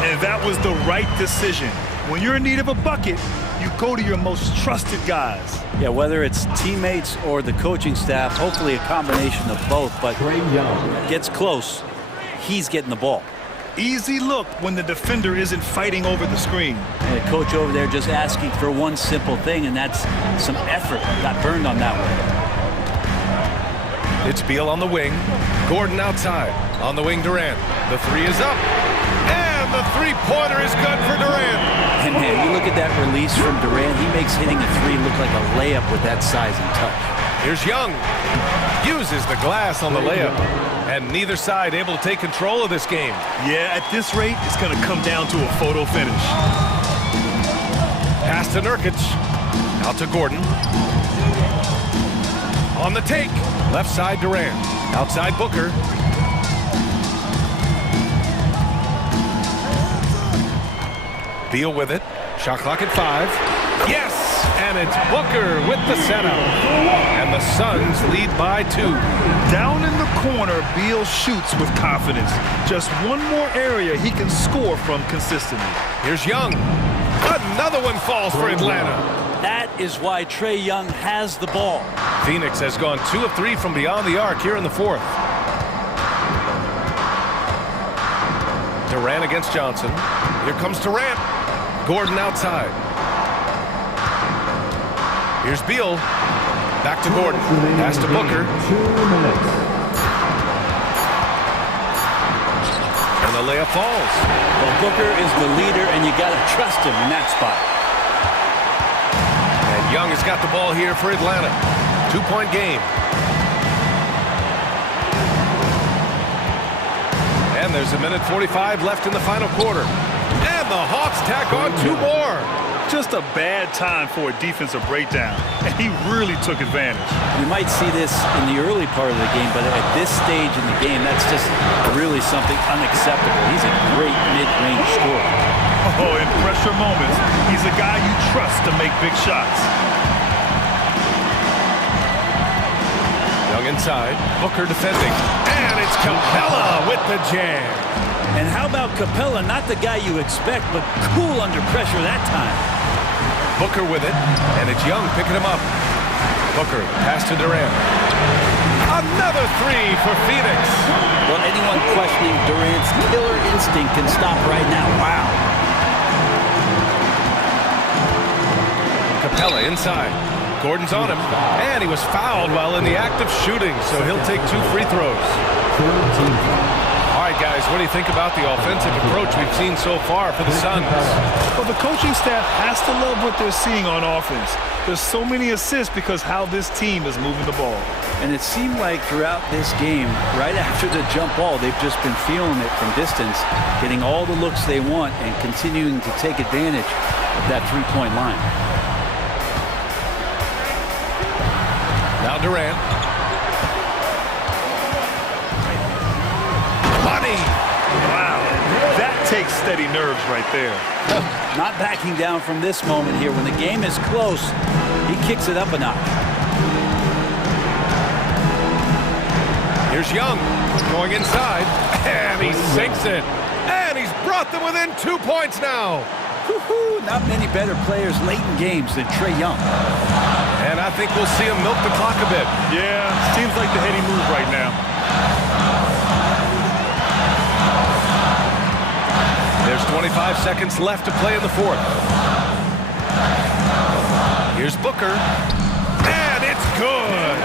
And that was the right decision. When you're in need of a bucket, you go to your most trusted guys. Yeah, whether it's teammates or the coaching staff, hopefully a combination of both, but gets close, he's getting the ball. Easy look when the defender isn't fighting over the screen. And the coach over there just asking for one simple thing, and that's some effort. Got burned on that one. It's Beal on the wing. Gordon outside. On the wing, Durant. The 3 is up. And the three-pointer is good for Durant. And man, you look at that release from Durant, he makes hitting a 3 look like a layup with that size and touch. Here's Young. Uses the glass on the layup. And neither side able to take control of this game. Yeah, at this rate, it's going to come down to a photo finish. Pass to Nurkic. Out to Gordon. On the take. Left side Durant. Outside Booker. Beal with it. Shot clock at 5. Yes! And it's Booker with the setup. And the Suns lead by 2. Down in the corner, Beal shoots with confidence. Just one more area he can score from consistently. Here's Young. Another one falls for Atlanta. That is why Trae Young has the ball. Phoenix has gone 2 of 3 from beyond the arc here in the fourth. Durant against Johnson. Here comes Durant. Gordon outside. Here's Beal. Back to Gordon. Pass to Booker. 2 minutes. And the layup falls. Well, Booker is the leader, and you got to trust him in that spot. And Young has got the ball here for Atlanta. 2-point game. And there's 1:45 left in the final quarter. And the Hawks tack on 2 more. Just a bad time for a defensive breakdown, and he really took advantage. You might see this in the early part of the game, but at this stage in the game, that's just really something unacceptable. He's a great mid-range scorer. Oh, in pressure moments, he's a guy you trust to make big shots. Young inside, Booker defending, and it's Capella with the jam. And how about Capella, not the guy you expect, but cool under pressure that time. Booker with it, and it's Young picking him up. Booker, pass to Durant. Another 3 for Phoenix. Well, anyone questioning Durant's killer instinct can stop right now. Wow. Capella inside. Gordon's on him, and he was fouled while in the act of shooting, so he'll take 2 free throws. All right, right, guys, what do you think about the offensive approach we've seen so far for the Suns? Well, the coaching staff has to love what they're seeing on offense. There's so many assists because how this team is moving the ball. And it seemed like throughout this game, right after the jump ball, they've just been feeling it from distance, getting all the looks they want and continuing to take advantage of that three-point line. Now Durant. Money! Wow, that takes steady nerves right there. Not backing down from this moment here. When the game is close, he kicks it up a notch. Here's Young going inside, and he sinks it. And he's brought them within 2 points now. Not many better players late in games than Trae Young. And I think we'll see him milk the clock a bit. Yeah, seems like the heady move right now. There's 25 seconds left to play in the fourth. Here's Booker. And it's good.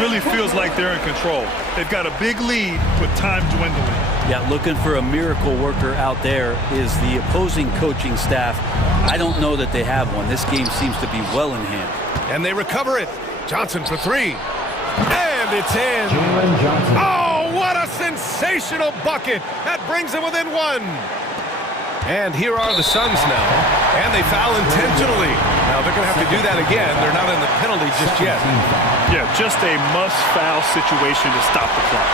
Really feels like they're in control. They've got a big lead with time dwindling. Yeah, looking for a miracle worker out there is the opposing coaching staff. I don't know that they have one. This game seems to be well in hand. And they recover it. Johnson for three. And it's in. Oh, what a sensational bucket. That brings them within one. And here are the Suns now. And they foul intentionally. Now they're going to have to do that again. They're not in the penalty just yet. Yeah, just a must-foul situation to stop the clock.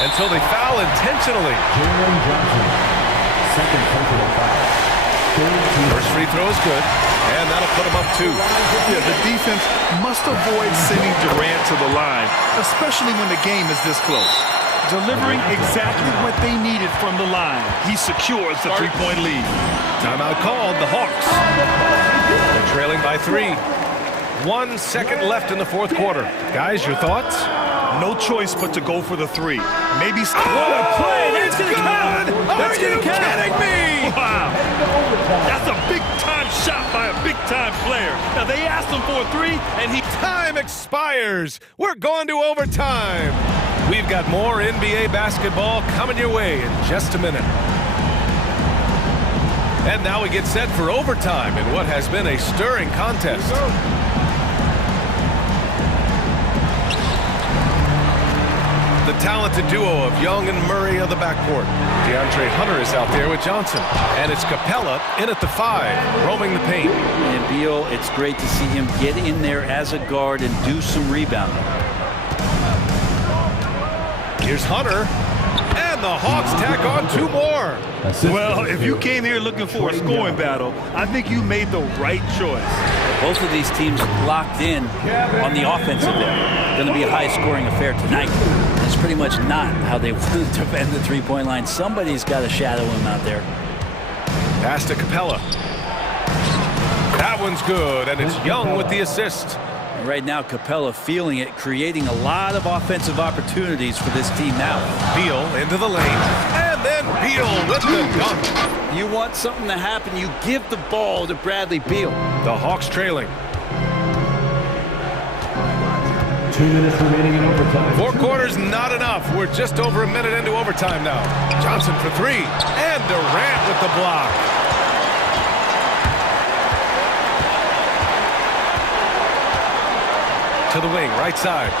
And so they foul intentionally. First free throw is good. And that'll put them up 2. Yeah, the defense must avoid sending Durant to the line, especially when the game is this close. Delivering exactly what they needed from the line. He secures the three-point lead. Timeout called, the Hawks. They're trailing by 3. 1 second left in the fourth quarter. Guys, your thoughts? No choice but to go for the three. Maybe what a play! It's good! Are you kidding me? Wow. That's a big-time shot by a big-time player. Now, they asked him for a three, and he... Time expires. We're going to overtime. We've got more NBA basketball coming your way in just a minute. And now we get set for overtime in what has been a stirring contest. The talented duo of Young and Murray of the backcourt. DeAndre Hunter is out there with Johnson. And it's Capella in at the 5, roaming the paint. And Beal, it's great to see him get in there as a guard and do some rebounding. Here's Hunter. And the Hawks tack on 2 more. Well, if you came here looking for a scoring battle, I think you made the right choice. Both of these teams locked in on the offensive end. Going to be a high-scoring affair tonight. That's pretty much not how they want to defend the three-point line. Somebody's got to shadow him out there. Pass to Capella. That one's good, and it's Young with the assist. And right now, Capella feeling it, creating a lot of offensive opportunities for this team now. Beal into the lane, and then Beal with the dunk. You want something to happen, you give the ball to Bradley Beal. The Hawks trailing. 2 minutes remaining in overtime. 4 quarters, not enough. We're just over a minute into overtime now. Johnson for 3, and Durant with the block. To the wing, right side.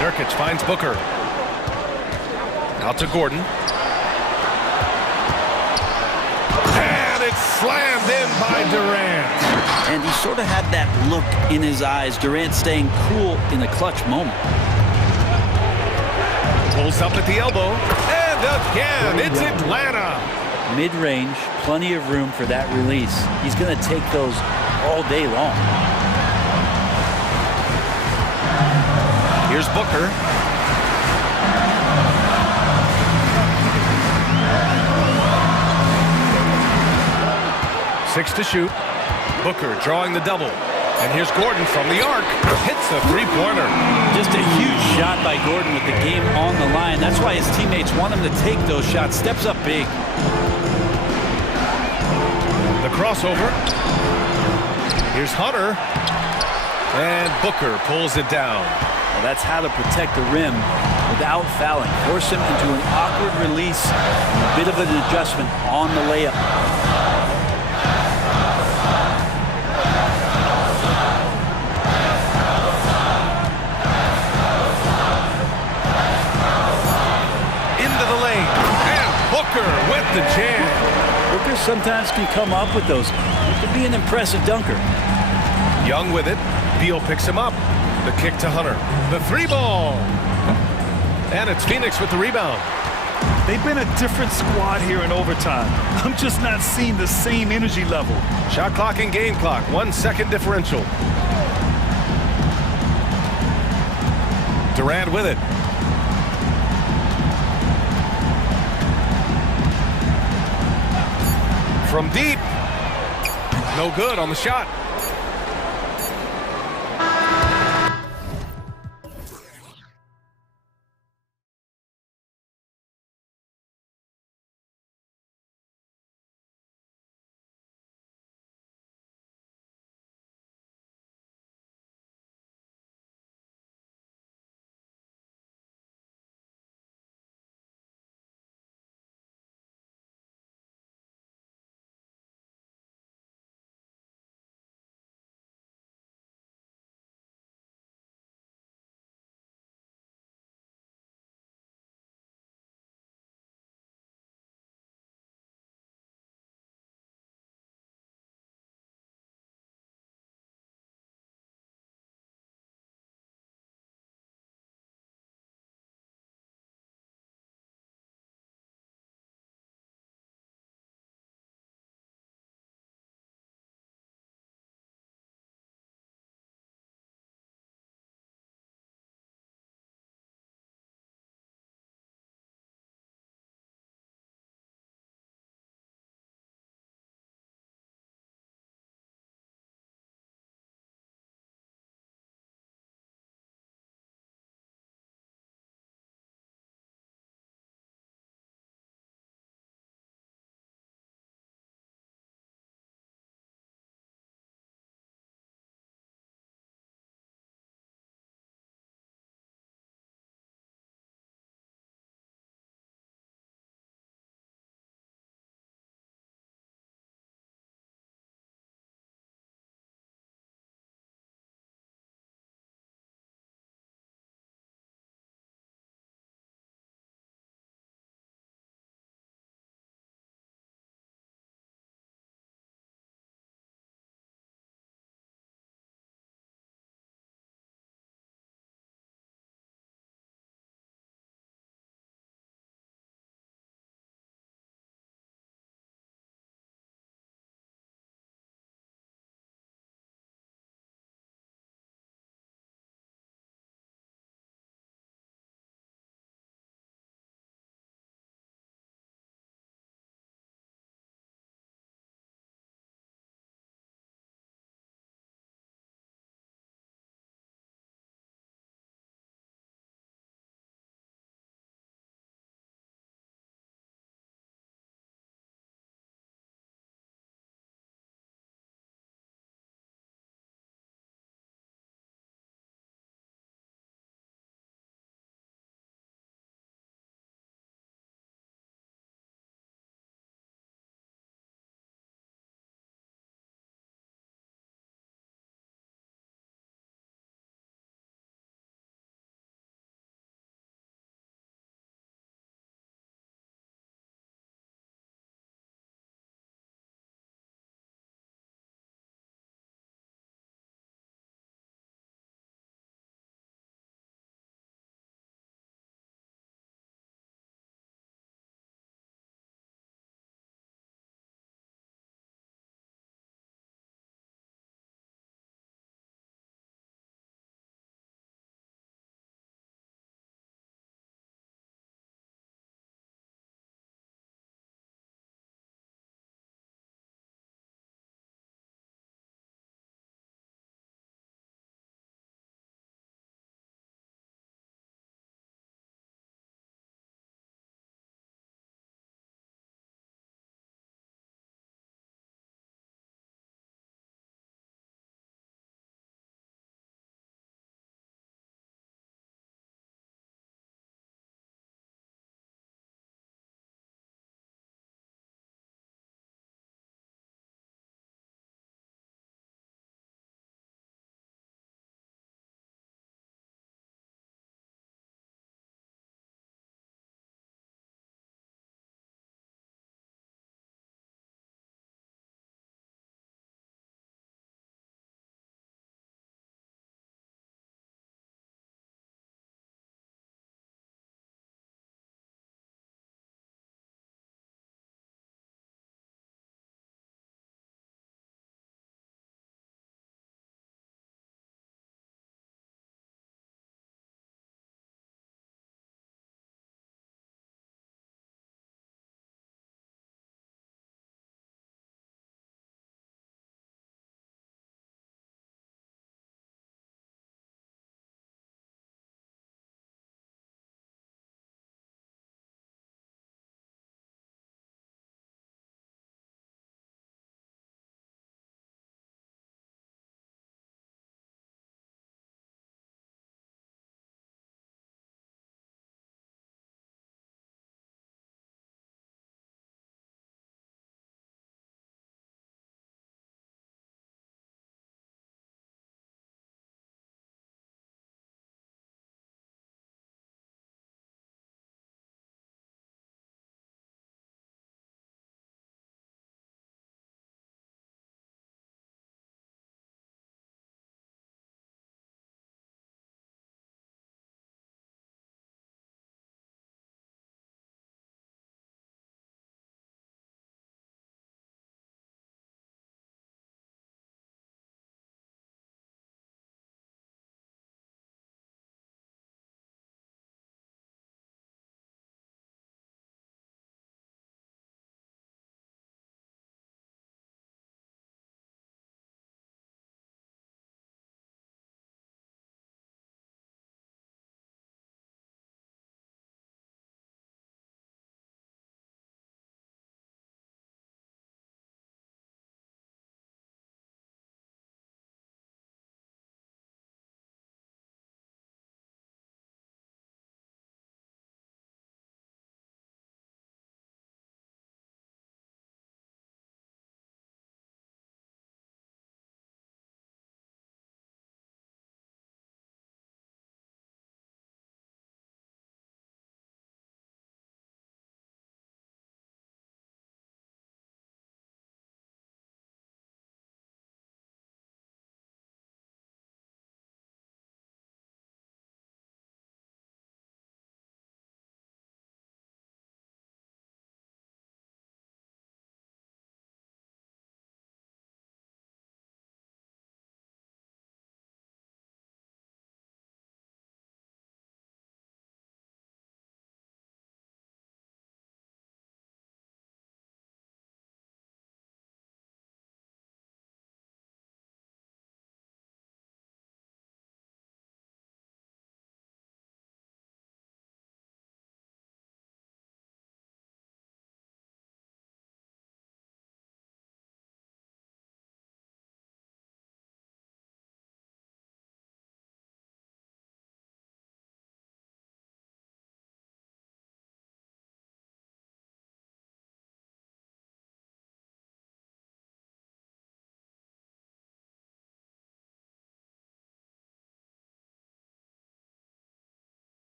Nurkic finds Booker. Out to Gordon. And it's slammed in by Durant. And he sort of had that look in his eyes. Durant staying cool in a clutch moment. Pulls up at the elbow. And again, it's Atlanta. Mid-range, plenty of room for that release. He's going to take those all day long. Here's Booker. Six to shoot. Booker drawing the double. And here's Gordon from the arc. Hits a three-pointer. Just a huge shot by Gordon with the game on the line. That's why his teammates want him to take those shots. Steps up big. The crossover. Here's Hunter. And Booker pulls it down. Well, that's how to protect the rim without fouling. Force him into an awkward release, a bit of an adjustment on the layup. Into the lane, and Booker with the jam. Booker sometimes can come up with those. He can be an impressive dunker. Young with it. Beal picks him up. The kick to Hunter. The three ball. And it's Phoenix with the rebound. They've been a different squad here in overtime. I'm just not seeing the same energy level. Shot clock and game clock. 1 second differential. Durant with it. From deep. No good on the shot.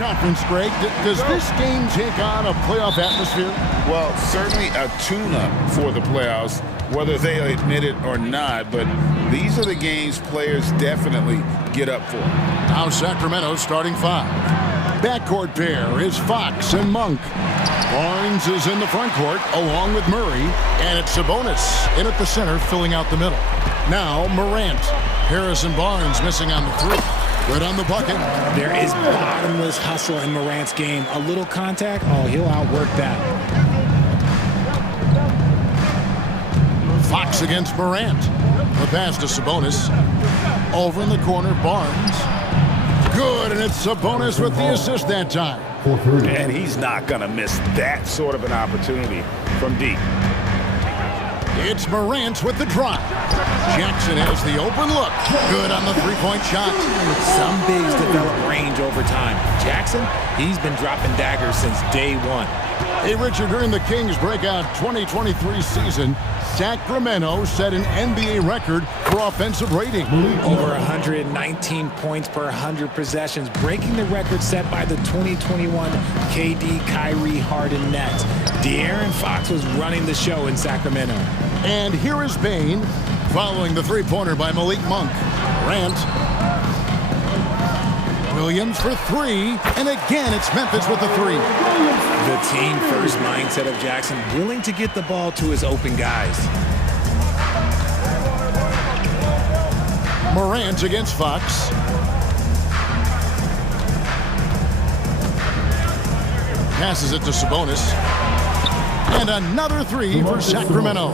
conference, Greg. Does this game take on a playoff atmosphere? Well, certainly a tune-up for the playoffs, whether they admit it or not, but these are the games players definitely get up for. Now Sacramento's starting five. Backcourt pair is Fox and Monk. Barnes is in the front court along with Murray, and it's Sabonis in at the center filling out the middle. Now Morant. Harrison Barnes missing on the three. Good on the bucket. There is bottomless hustle in Morant's game. A little contact, oh, he'll outwork that. Fox against Morant. The pass to Sabonis. Over in the corner, Barnes. Good, and it's Sabonis with the assist that time. And he's not going to miss that sort of an opportunity from deep. It's Morant with the drive. Jackson has the open look. Good on the three-point shot. Some bigs develop range over time. Jackson, he's been dropping daggers since day one. Hey, Richard, during the Kings' breakout 2023 season, Sacramento set an NBA record for offensive rating. Over 119 points per 100 possessions, breaking the record set by the 2021 KD Kyrie Harden Nets. De'Aaron Fox was running the show in Sacramento. And here is Bane, following the three-pointer by Malik Monk. Morant. Williams for three, and again it's Memphis with the three. The team-first mindset of Jackson, willing to get the ball to his open guys. Morant against Fox. Passes it to Sabonis. And another three for Sacramento.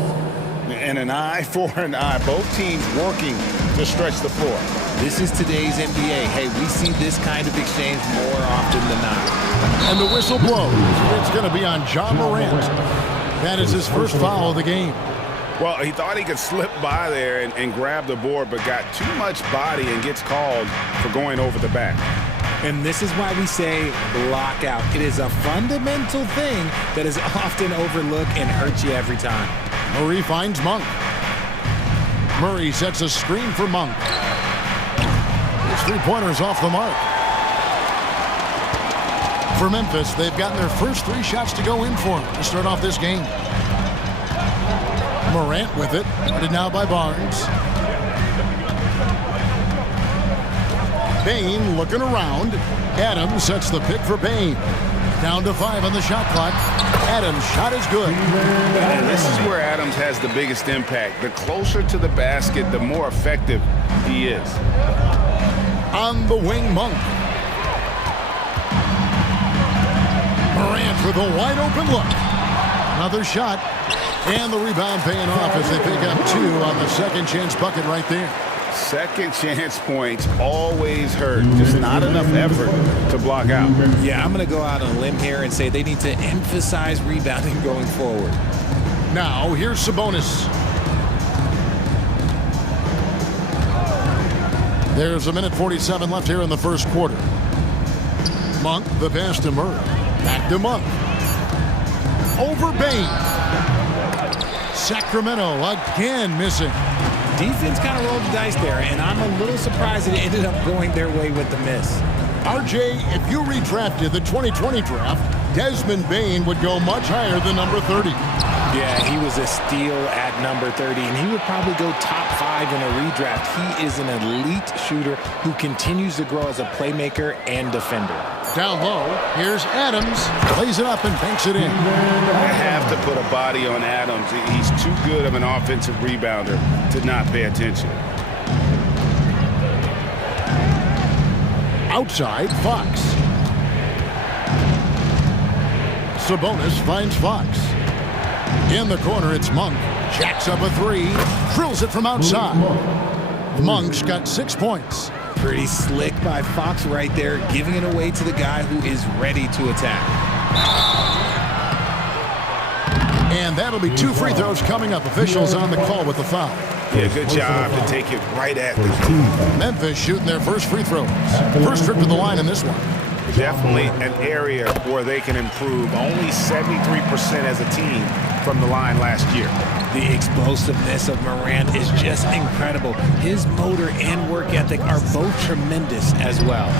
And an eye for an eye. Both teams working to stretch the floor. This is today's NBA. Hey, we see this kind of exchange more often than not. And the whistle blows. It's going to be on John Morant. That is his first foul of the game. Well, he thought he could slip by there and grab the board, but got too much body and gets called for going over the back. And this is why we say block out. It is a fundamental thing that is often overlooked and hurts you every time. Murray finds Monk. Murray sets a screen for Monk. His three-pointer is off the mark. For Memphis, they've gotten their first three shots to go in for them to start off this game. Morant with it, guarded now by Barnes. Bane looking around. Adams sets the pick for Bane. Down to 5 on the shot clock. Adams' shot is good. And this is where Adams has the biggest impact. The closer to the basket, the more effective he is. On the wing, Monk. Morant with a wide open look. Another shot. And the rebound paying off as they pick up 2 on the second chance bucket right there. Second chance points always hurt. Just not enough effort to block out. Yeah, I'm going to go out on a limb here and say they need to emphasize rebounding going forward. Now, here's Sabonis. There's 1:47 left here in the first quarter. Monk, the pass to Murray. Back to Monk. Over Bane. Sacramento again missing. Defense kind of rolled the dice there, and I'm a little surprised it ended up going their way with the miss. RJ, if you redrafted the 2020 draft, Desmond Bane would go much higher than number 30. Yeah, he was a steal at number 30, and he would probably go top 5 in a redraft. He is an elite shooter who continues to grow as a playmaker and defender. Down low, here's Adams. Plays it up and banks it in. I have to put a body on Adams. He's too good of an offensive rebounder to not pay attention. Outside, Fox. Sabonis finds Fox. In the corner, it's Monk. Jacks up a 3. Drills it from outside. Monk's got 6 points. Pretty slick by Fox right there, giving it away to the guy who is ready to attack. And that'll be 2 free throws coming up. Officials on the call with the foul. Yeah, good job to take it right at the team. Memphis shooting their first free throws. First trip to the line in this one. Definitely an area where they can improve. Only 73% as a team from the line last year. The explosiveness of Morant is just incredible. His motor and work ethic are both tremendous as well.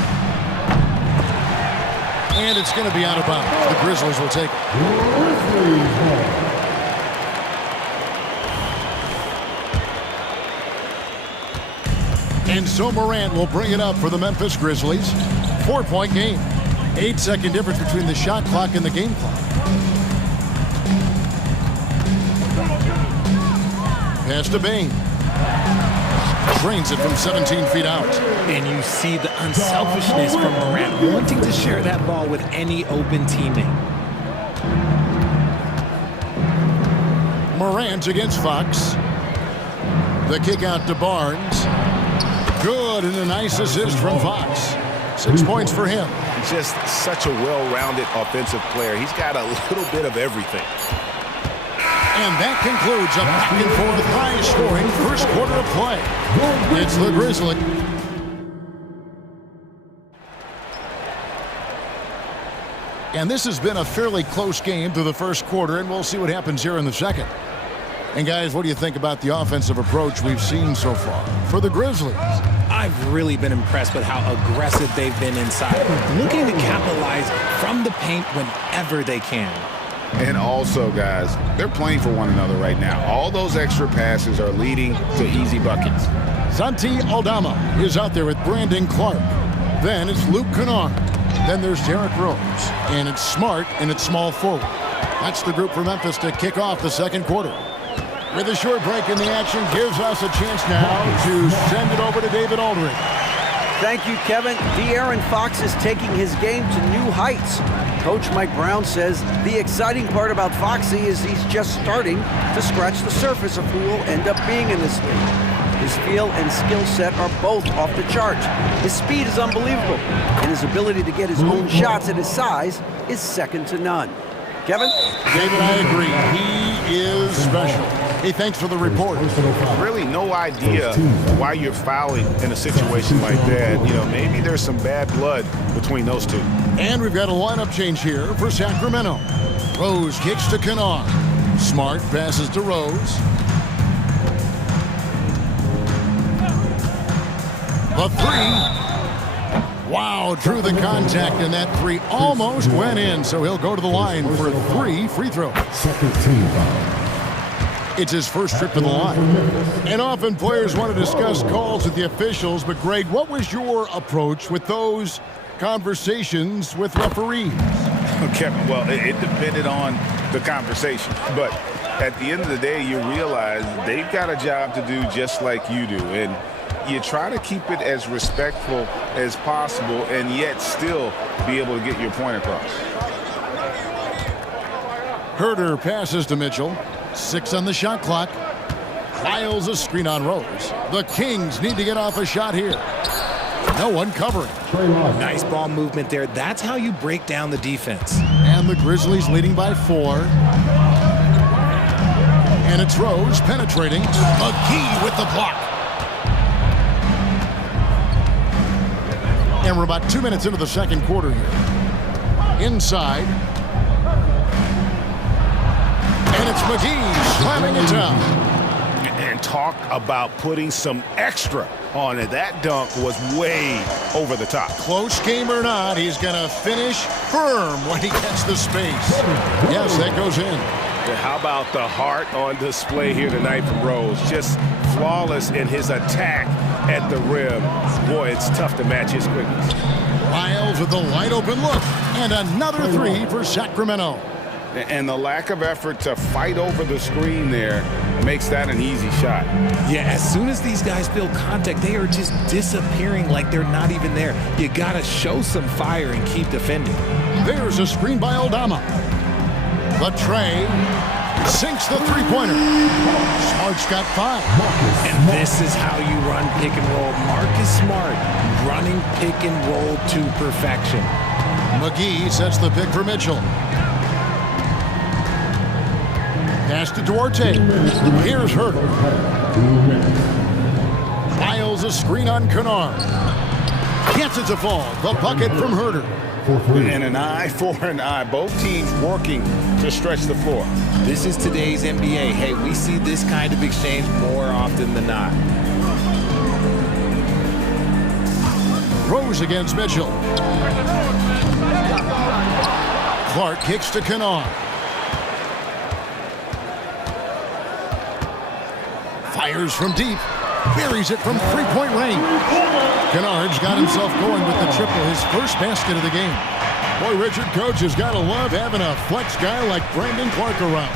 And it's going to be out of bounds. The Grizzlies will take it. And so Morant will bring it up for the Memphis Grizzlies. 4-point game. 8-second difference between the shot clock and the game clock. Pass to Bain. Drains it from 17 feet out. And you see the unselfishness from Morant wanting to share that ball with any open teammate. Morant against Fox. The kick out to Barnes. Good, and a nice assist from Fox. 6 points for him. Just such a well-rounded offensive player. He's got a little bit of everything. And that concludes a back-and-forth high-scoring first quarter of play. It's the Grizzlies. And this has been a fairly close game through the first quarter, and we'll see what happens here in the second. And guys, what do you think about the offensive approach we've seen so far for the Grizzlies? I've really been impressed with how aggressive they've been inside, looking to capitalize from the paint whenever they can. And also, guys, they're playing for one another right now. All those extra passes are leading to easy buckets. Santi Aldama is out there with Brandon Clark. Then it's Luke Kennard. Then there's Derrick Rose. And it's Smart, and it's small forward. That's the group for Memphis to kick off the second quarter. With a short break in the action, gives us a chance now to send it over to David Aldridge. Thank you, Kevin. De'Aaron Fox is taking his game to new heights. Coach Mike Brown says the exciting part about Foxy is he's just starting to scratch the surface of who will end up being in this league. His feel and skill set are both off the charts. His speed is unbelievable, and his ability to get his own shots at his size is second to none. Kevin? David, I agree. He is special. Hey, thanks for the report. Really no idea why you're fouling in a situation like that. You know, maybe there's some bad blood between those two. And we've got a lineup change here for Sacramento. Rose kicks to Kennard. Smart passes to Rose. The three. Wow, drew the contact, and that three almost went in, so he'll go to the line for 3 free throws. Second team foul. It's his first trip to the line. And often players want to discuss calls with the officials, but Greg, what was your approach with those conversations with referees? Okay, well, it depended on the conversation, but at the end of the day, you realize they've got a job to do just like you do, and you try to keep it as respectful as possible and yet still be able to get your point across. Herder passes to Mitchell. 6 on the shot clock. Files a screen on Rose. The Kings need to get off a shot here. No one covering. Nice ball movement there. That's how you break down the defense. And the Grizzlies leading by 4. And it's Rose penetrating. McGee with the block. And we're about 2 minutes into the second quarter here. Inside. And it's McGee slamming it down. And talk about putting some extra on it. That dunk was way over the top. Close game or not, he's going to finish firm when he gets the space. Yes, that goes in. How about the heart on display here tonight from Rose? Just flawless in his attack at the rim. Boy, it's tough to match his quickness. Lyles with a wide open look. And another 3 for Sacramento. And the lack of effort to fight over the screen there makes that an easy shot. Yeah, as soon as these guys feel contact, they are just disappearing like they're not even there. You got to show some fire and keep defending. There's a screen by Aldama. The tray sinks the three-pointer. Smart's got 5. And this is how you run pick and roll. Marcus Smart running pick and roll to perfection. McGee sets the pick for Mitchell. Pass to Duarte. Here's Herder. Files a screen on Kennard. Gets it to fall. The bucket from Herder. And an eye for an eye. Both teams working to stretch the floor. This is today's NBA. Hey, we see this kind of exchange more often than not. throws against Mitchell. Clark kicks to Kennard. Fires from deep. Buries it from three-point range. Kennard's got himself going with the triple, his first basket of the game. Boy, Richard, coach has got to love having a flex guy like Brandon Clark around.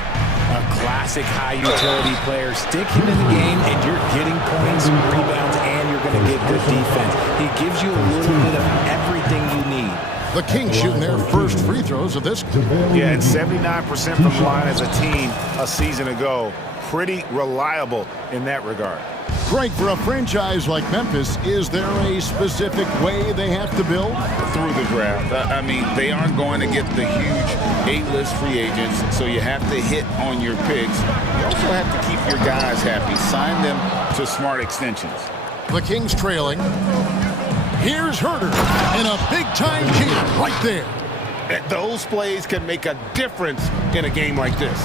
A classic high-utility player. Stick him in the game, and you're getting points, rebounds, and you're going to get good defense. He gives you a little bit of everything you need. The Kings shooting their first free throws of this. Yeah, and 79% from the line as a team a season ago. Pretty reliable in that regard. Greg, for a franchise like Memphis, is there a specific way they have to build? Through the draft. I mean, they aren't going to get the huge A-list free agents, so you have to hit on your picks. You also have to keep your guys happy. Sign them to smart extensions. The Kings trailing. Here's Herder, and a big-time jam right there. Those plays can make a difference in a game like this.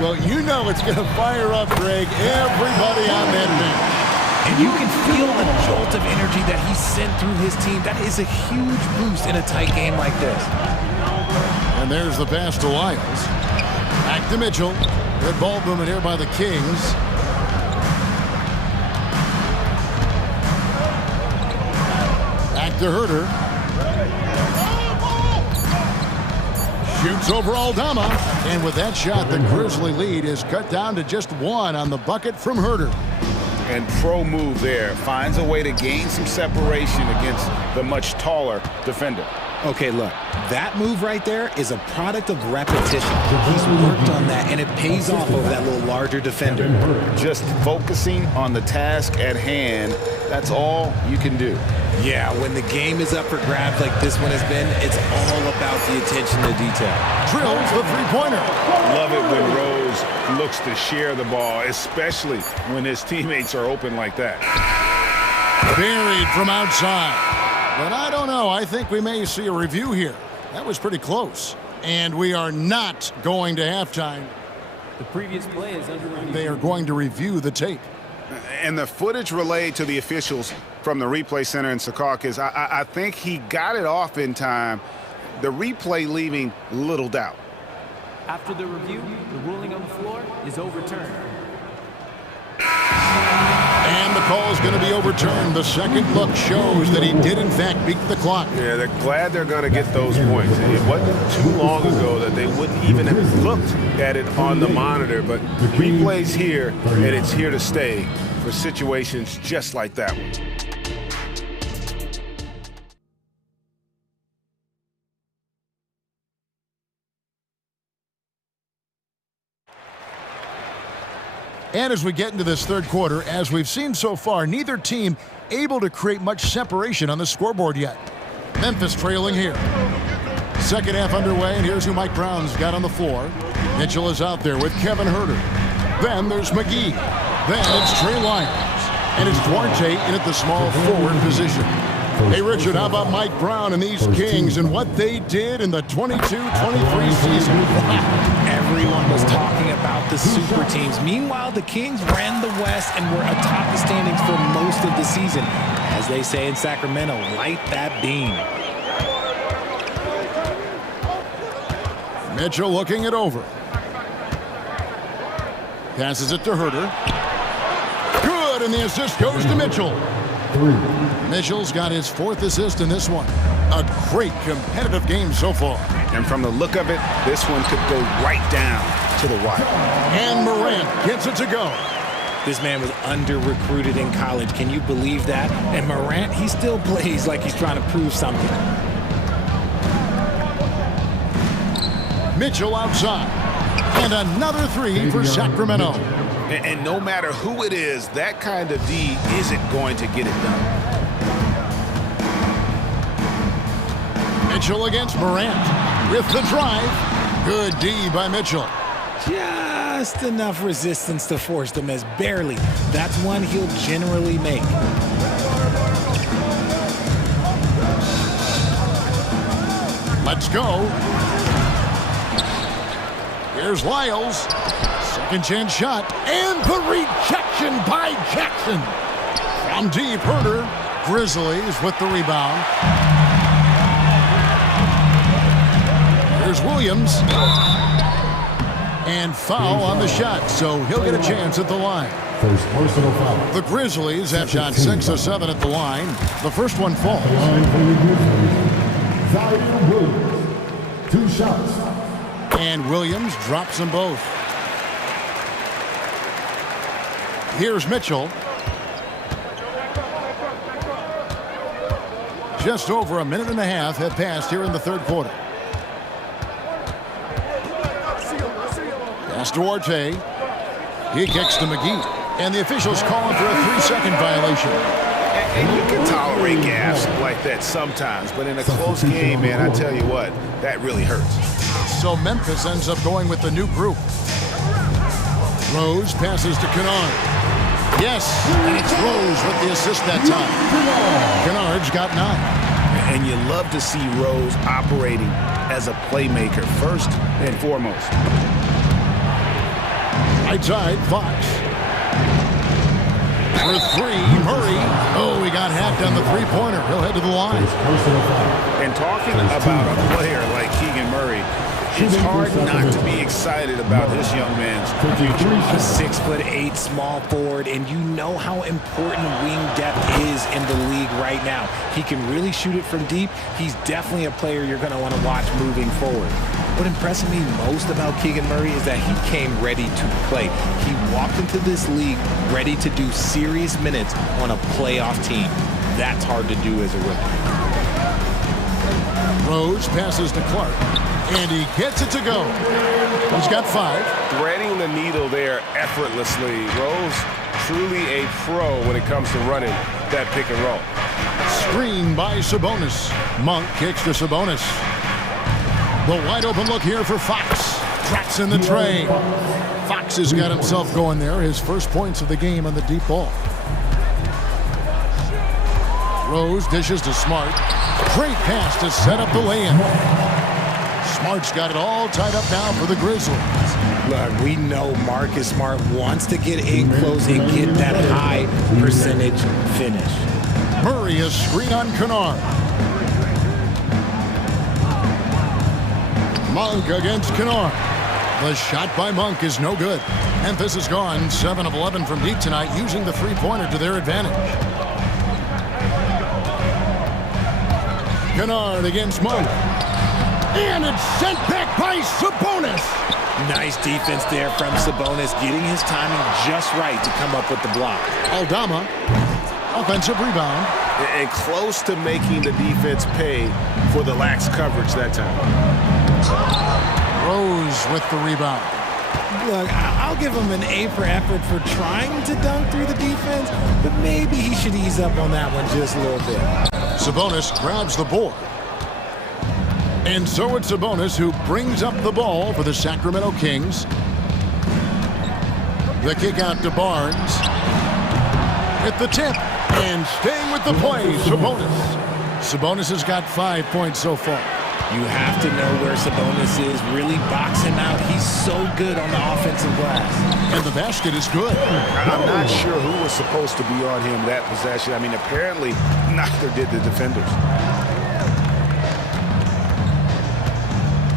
Well, you know it's going to fire up, Greg, everybody on that bench. And you can feel the jolt of energy that he sent through his team. That is a huge boost in a tight game like this. And there's the pass to Lyles. Back to Mitchell. Good ball movement here by the Kings. Back to Herder. Shoots over Aldama, and with that shot, the Grizzly lead is cut down to just one on the bucket from Herder. And pro move there. Finds a way to gain some separation against the much taller defender. Okay, look, that move right there is a product of repetition. He's worked on that, and it pays off over that little larger defender. Just focusing on the task at hand, that's all you can do. Yeah, when the game is up for grabs like this one has been, it's all about the attention to detail. Drills the three-pointer. Love it when Rose looks to share the ball, especially when his teammates are open like that. Buried from outside. But I don't know. I think we may see a review here. That was pretty close. And we are not going to halftime. The previous play is under review. They are going to review the tape. And the footage relayed to the officials from the replay center in Secaucus, I think he got it off in time. The replay leaving little doubt. After the review, the ruling on the floor is overturned. And the call is going to be overturned. The second look shows that he did, in fact, beat the clock. Yeah, they're glad they're going to get those points. It wasn't too long ago that they wouldn't even have looked at it on the monitor, but replay's here, and it's here to stay for situations just like that one. And as we get into this third quarter, as we've seen so far, neither team able to create much separation on the scoreboard yet. Memphis trailing here. Second half underway, and here's who Mike Brown's got on the floor. Mitchell is out there with Kevin Herder. Then there's McGee. Then it's Trey Lyles. And it's Duarte in at the small forward position. Hey, Richard, how about Mike Brown and these Kings and what they did in the 22-23 season? Everyone was talking about the super teams. Meanwhile, the Kings ran the West and were atop the standings for most of the season. As they say in Sacramento, light that beam. Mitchell looking it over. Passes it to Herder. Good, and the assist goes to Mitchell. Mitchell's got his fourth assist in this one. A great competitive game so far. And from the look of it, this one could go right down to the wire. And Morant gets it to go. This man was under-recruited in college. Can you believe that? And Morant, he still plays like he's trying to prove something. Mitchell outside. And another three for Sacramento. And no matter who it is, that kind of D isn't going to get it done. Mitchell against Morant with the drive. Good D by Mitchell. Just enough resistance to force them as barely. That's one he'll generally make. Let's go. Here's Lyles. Second chance shot. And the rejection by Jackson. From deep, Herder. Grizzlies with the rebound. Here's Williams. And foul on the shot, so he'll get a chance at the line. First personal foul. The Grizzlies have shot 6 of 7 at the line. The first one falls. Williams, 2 shots. And Williams drops them both. Here's Mitchell. Just over a minute and a half have passed here in the third quarter. Pass to Orte. He kicks to McGee. And the officials calling for a 3-second violation. And you can tolerate gaffes like that sometimes, but in a close game, man, I tell you what, that really hurts. So Memphis ends up going with the new group. Rose passes to Kennard. Yes, and it's Rose with the assist that time. Kennard's got 9. And you love to see Rose operating as a playmaker first and foremost. Right side, Fox. For 3, Murray. Oh, he got hacked on the three-pointer. He'll head to the line. And talking about a player like Keegan Murray, it's hard not to be excited about this young man's future. A 6'8" small forward, and you know how important wing depth is in the league right now. He can really shoot it from deep. He's definitely a player you're going to want to watch moving forward. What impressed me most about Keegan Murray is that he came ready to play. He walked into this league ready to do serious minutes on a playoff team. That's hard to do as a rookie. Rose passes to Clark, and he gets it to go. He's got 5. Threading the needle there effortlessly. Rose, truly a pro when it comes to running that pick and roll. Screen by Sabonis. Monk kicks to Sabonis. The wide open look here for Fox. Drops in the tray. Fox has got himself going there. His first points of the game on the deep ball. Rose dishes to Smart. Great pass to set up the lay-in. Smart's got it all tied up now for the Grizzlies. Look, we know Marcus Smart wants to get in close and get that high percentage finish. Murray is screen on Kennard. Monk against Kennard. The shot by Monk is no good. Memphis has gone 7 of 11 from deep tonight, using the three-pointer to their advantage. Kennard against Monk. And it's sent back by Sabonis. Nice defense there from Sabonis, getting his timing just right to come up with the block. Aldama, offensive rebound. And close to making the defense pay for the lax coverage that time. Rose with the rebound. Look, I'll give him an A for effort for trying to dunk through the defense, but maybe he should ease up on that one just a little bit. Sabonis grabs the board. And so it's Sabonis who brings up the ball for the Sacramento Kings. The kick out to Barnes. At the tip. And staying with the play, Sabonis. Sabonis has got 5 points so far. You have to know where Sabonis is. Really box him out. He's so good on the offensive glass. And the basket is good. I'm not sure who was supposed to be on him that possession. I mean, apparently neither did the defenders.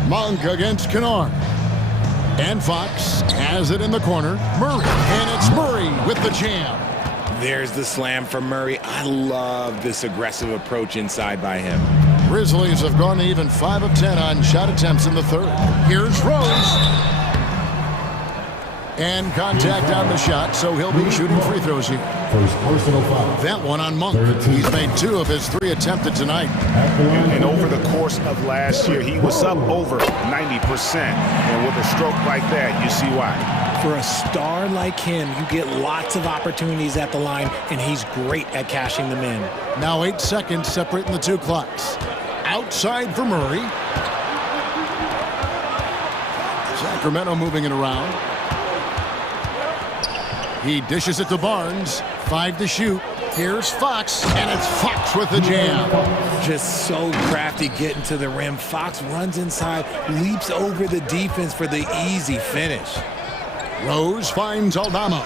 Monk against Kennard. And Fox has it in the corner. Murray. And it's Murray with the jam. There's the slam from Murray. I love this aggressive approach inside by him. Grizzlies have gone to even 5 of 10 on shot attempts in the third. Here's Rose. And contact on the shot, so he'll be shooting free throws here. First personal foul. That one on Monk. He's made 2 of his 3 attempted tonight. And over the course of last year, he was up over 90%. And with a stroke like that, you see why. For a star like him, you get lots of opportunities at the line, and he's great at cashing them in. Now 8 seconds separating the 2 clocks. Outside for Murray. Sacramento moving it around. He dishes it to Barnes. 5 to shoot. Here's Fox, and it's Fox with the jam. Just so crafty getting to the rim. Fox runs inside, leaps over the defense for the easy finish. Rose finds Aldama.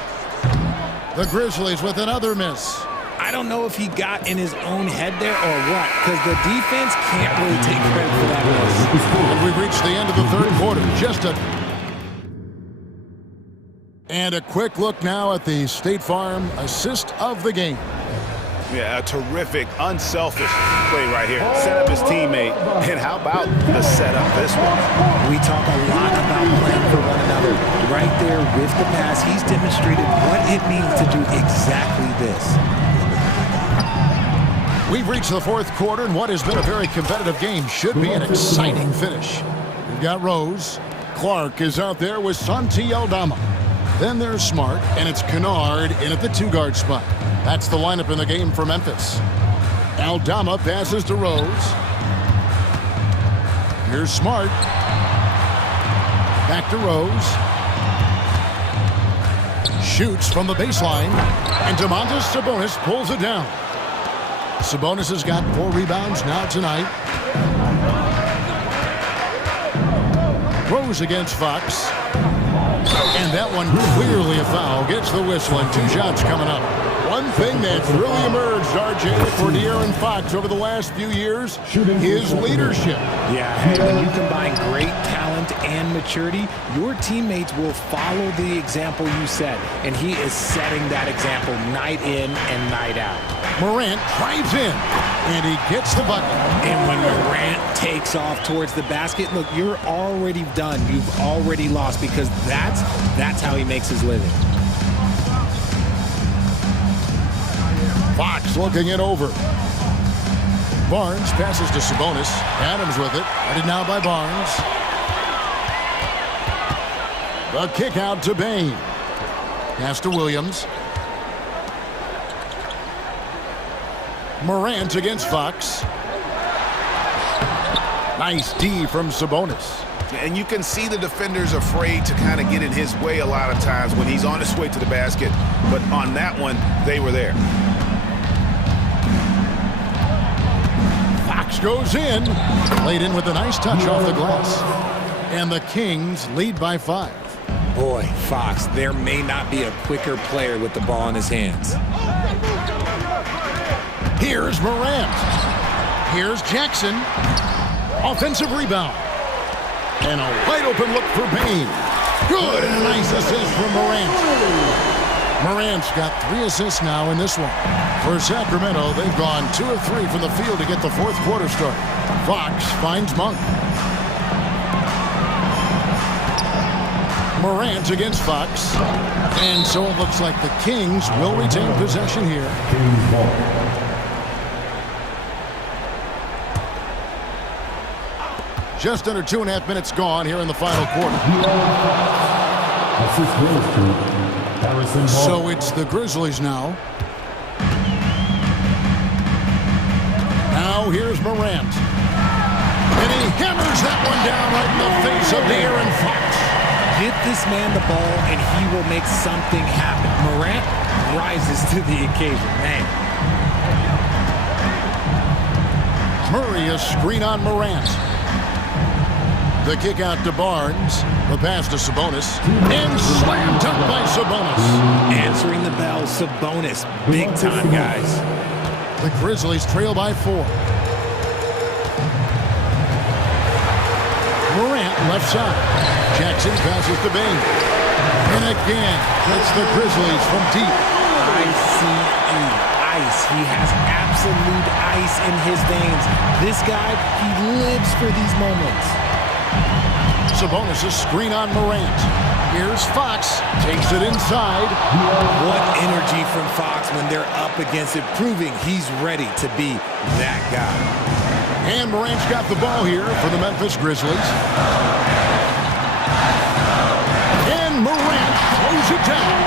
The Grizzlies with another miss. I I don't know if he got in his own head there or what, because the defense can't really take credit for that miss. And we've reached the end of the third quarter. And a quick look now at the State Farm assist of the game. Yeah, a terrific, unselfish play right here. Set up his teammate. And how about the setup this one? We talk a lot about playing for one another. Right there with the pass, he's demonstrated what it means to do exactly this. We've reached the fourth quarter, and what has been a very competitive game should be an exciting finish. We've got Rose. Clark is out there with Santi Aldama. Then there's Smart, and it's Kennard in at the two-guard spot. That's the lineup in the game for Memphis. Aldama passes to Rose. Here's Smart. Back to Rose. Shoots from the baseline. And Domantas Sabonis pulls it down. Sabonis has got 4 rebounds now tonight. Rose against Fox. And that one clearly a foul. Gets the whistle, and 2 shots coming up. One thing that's really emerged, RJ, for De'Aaron Fox over the last few years is leadership. Yeah, and when you combine great talent and maturity, your teammates will follow the example you set. And he is setting that example night in and night out. Morant drives in, and he gets the bucket. And when Morant takes off towards the basket, look, you're already done. You've already lost, because that's how he makes his living. Fox looking it over. Barnes passes to Sabonis. Adams with it. Headed now by Barnes. The kick out to Bain. Pass to Williams. Morant against Fox. Nice D from Sabonis. And you can see the defenders afraid to kind of get in his way a lot of times when he's on his way to the basket. But on that one, they were there. Fox goes in. Laid in with a nice touch off the glass. And the Kings lead by 5. Boy, Fox, there may not be a quicker player with the ball in his hands. Here's Morant. Here's Jackson. Offensive rebound. And a wide open look for Bain. Good, and a nice assist from Morant. Morant's got 3 assists now in this one. For Sacramento, they've gone 2 of 3 from the field to get the fourth quarter started. Fox finds Monk. Morant against Fox. And so it looks like the Kings will retain possession here. Just under 2.5 minutes gone here in the final quarter. So it's the Grizzlies now. Now here's Morant. And he hammers that one down right in the face of De'Aaron Fox. Get this man the ball and he will make something happen. Morant rises to the occasion, man. Murray, a screen on Morant. The kick out to Barnes. The pass to Sabonis. And slammed up by Sabonis. Answering the bell, Sabonis. Big time, guys. The Grizzlies trail by 4. Morant left side. Jackson passes to Bain. And again, that's the Grizzlies from deep. Ice. He has absolute ice in his veins. This guy, he lives for these moments. Sabonis' screen on Morant. Here's Fox. Takes it inside. What energy from Fox when they're up against it, proving he's ready to be that guy. And Morant's got the ball here for the Memphis Grizzlies. And Morant throws it down.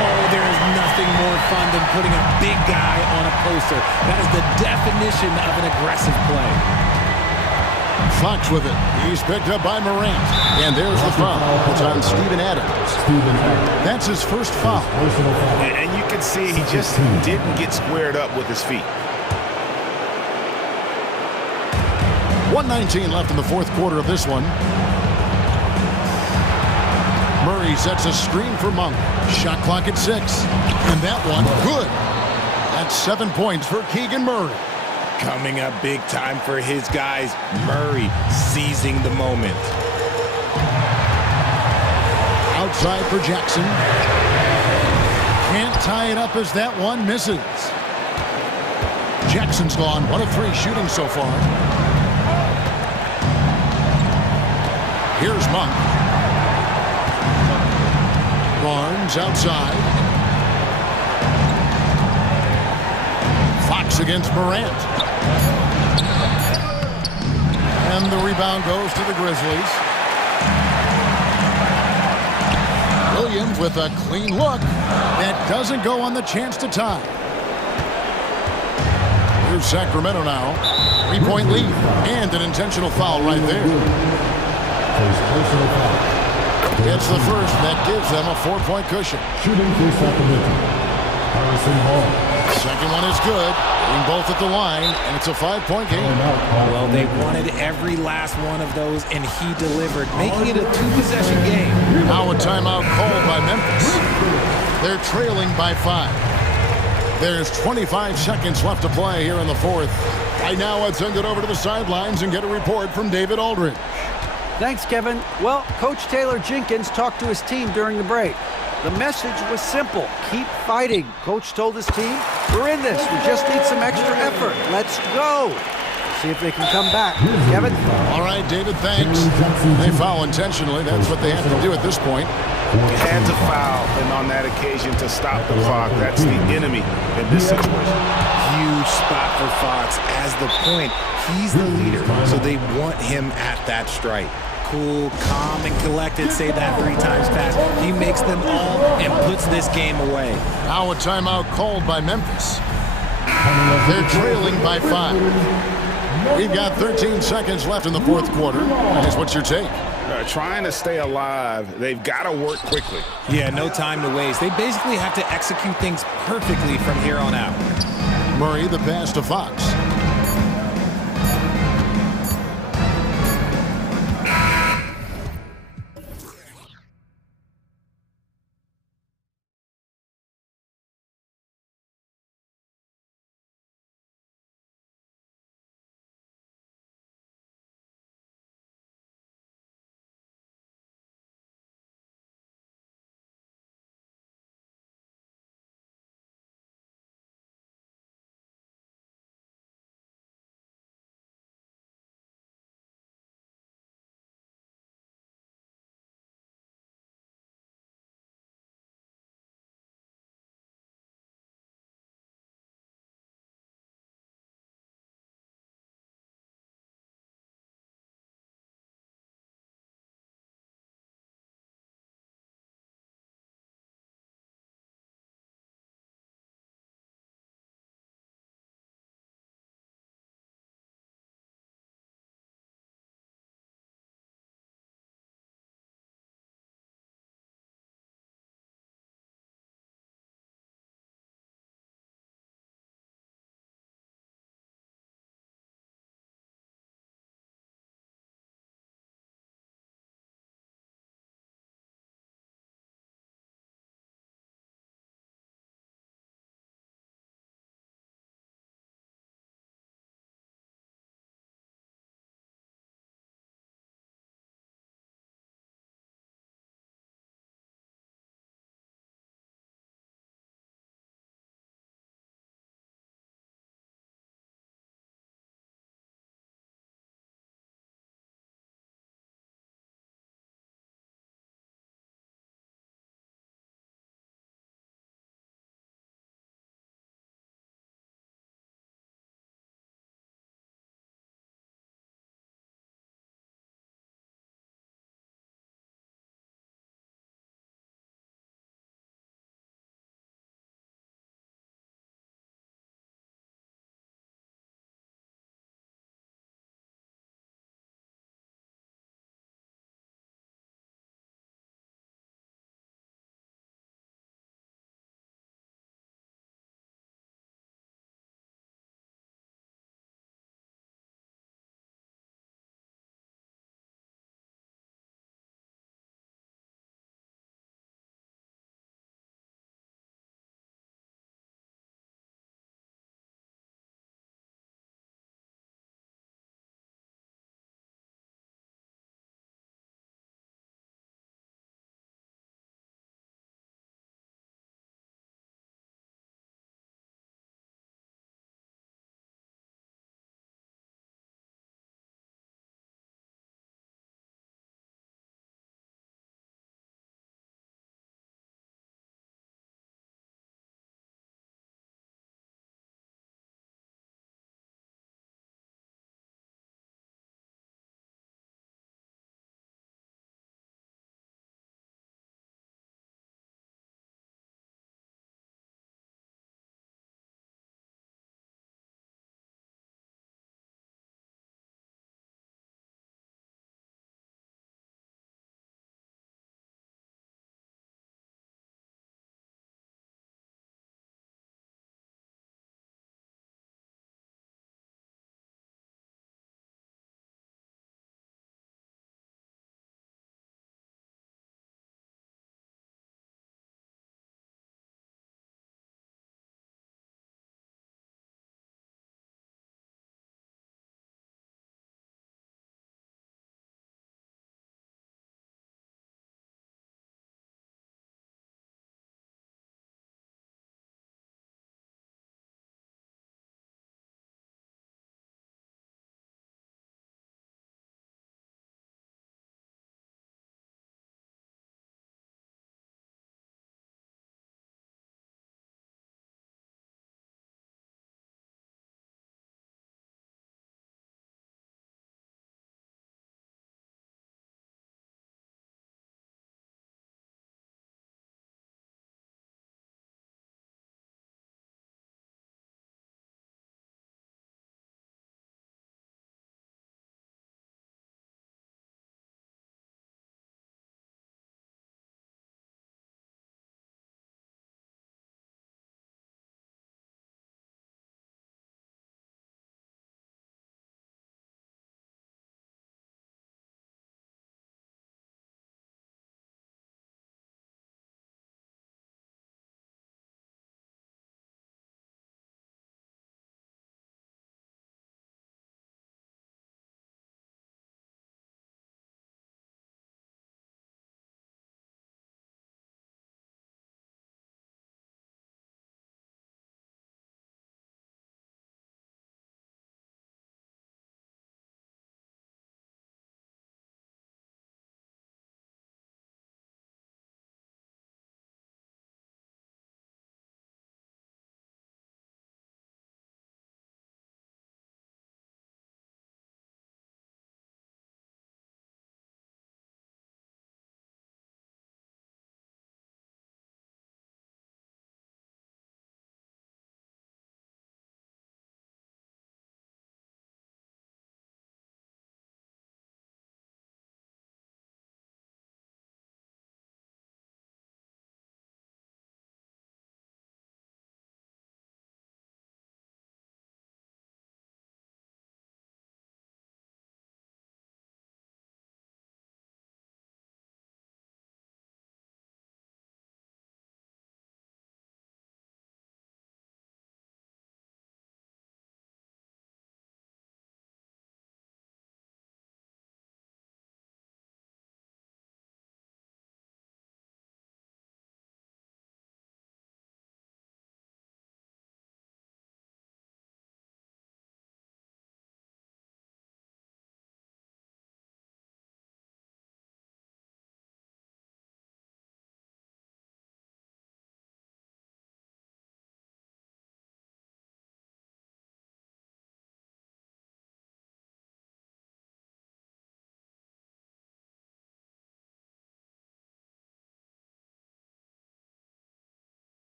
Oh, there is nothing more fun than putting a big guy on a poster. That is the definition of an aggressive play. Fox with it. He's picked up by Morant. And there's the foul. It's on Steven Adams. That's his first foul. And you can see he just didn't get squared up with his feet. 1:19 left in the fourth quarter of this one. Murray sets a screen for Monk. Shot clock at 6. And that one, good. That's 7 points for Keegan Murray. Coming up big time for his guys. Murray seizing the moment. Outside for Jackson. Can't tie it up as that one misses. Jackson's gone 1 of 3 shooting so far. Here's Monk. Barnes outside. Fox against Morant. And the rebound goes to the Grizzlies. Williams with a clean look. That doesn't go on the chance to tie. Here's Sacramento now. 3-point lead. And an intentional foul right there. It's the first. That gives them a 4-point cushion. Shooting for Sacramento, Harrison Hall. Second one is good. Getting both at the line, and it's a 5-point game. Well, they wanted every last one of those, and he delivered, making it a 2-possession game. Now a timeout called by Memphis. They're trailing by 5. There's 25 seconds left to play here in the fourth. Right now, let's send it over to the sidelines and get a report from David Aldridge. Thanks, Kevin. Well, Coach Taylor Jenkins talked to his team during the break. The message was simple. Keep fighting. Coach told his team, we're in this. We just need some extra effort. Let's go. See if they can come back. Kevin? All right, David, thanks. They foul intentionally. That's what they have to do at this point. You had to foul, and on that occasion to stop the clock. That's the enemy in this situation. Huge spot for Fox. As the point, he's the leader, so they want him at that strike. Cool, calm, and collected. Say that 3 times fast. He makes them all and puts this game away. Now a timeout called by Memphis. They're trailing by 5. We've got 13 seconds left in the fourth quarter. Here's what's your take? Trying to stay alive, they've got to work quickly. Yeah, no time to waste. They basically have to execute things perfectly from here on out. Murray, the pass to Fox.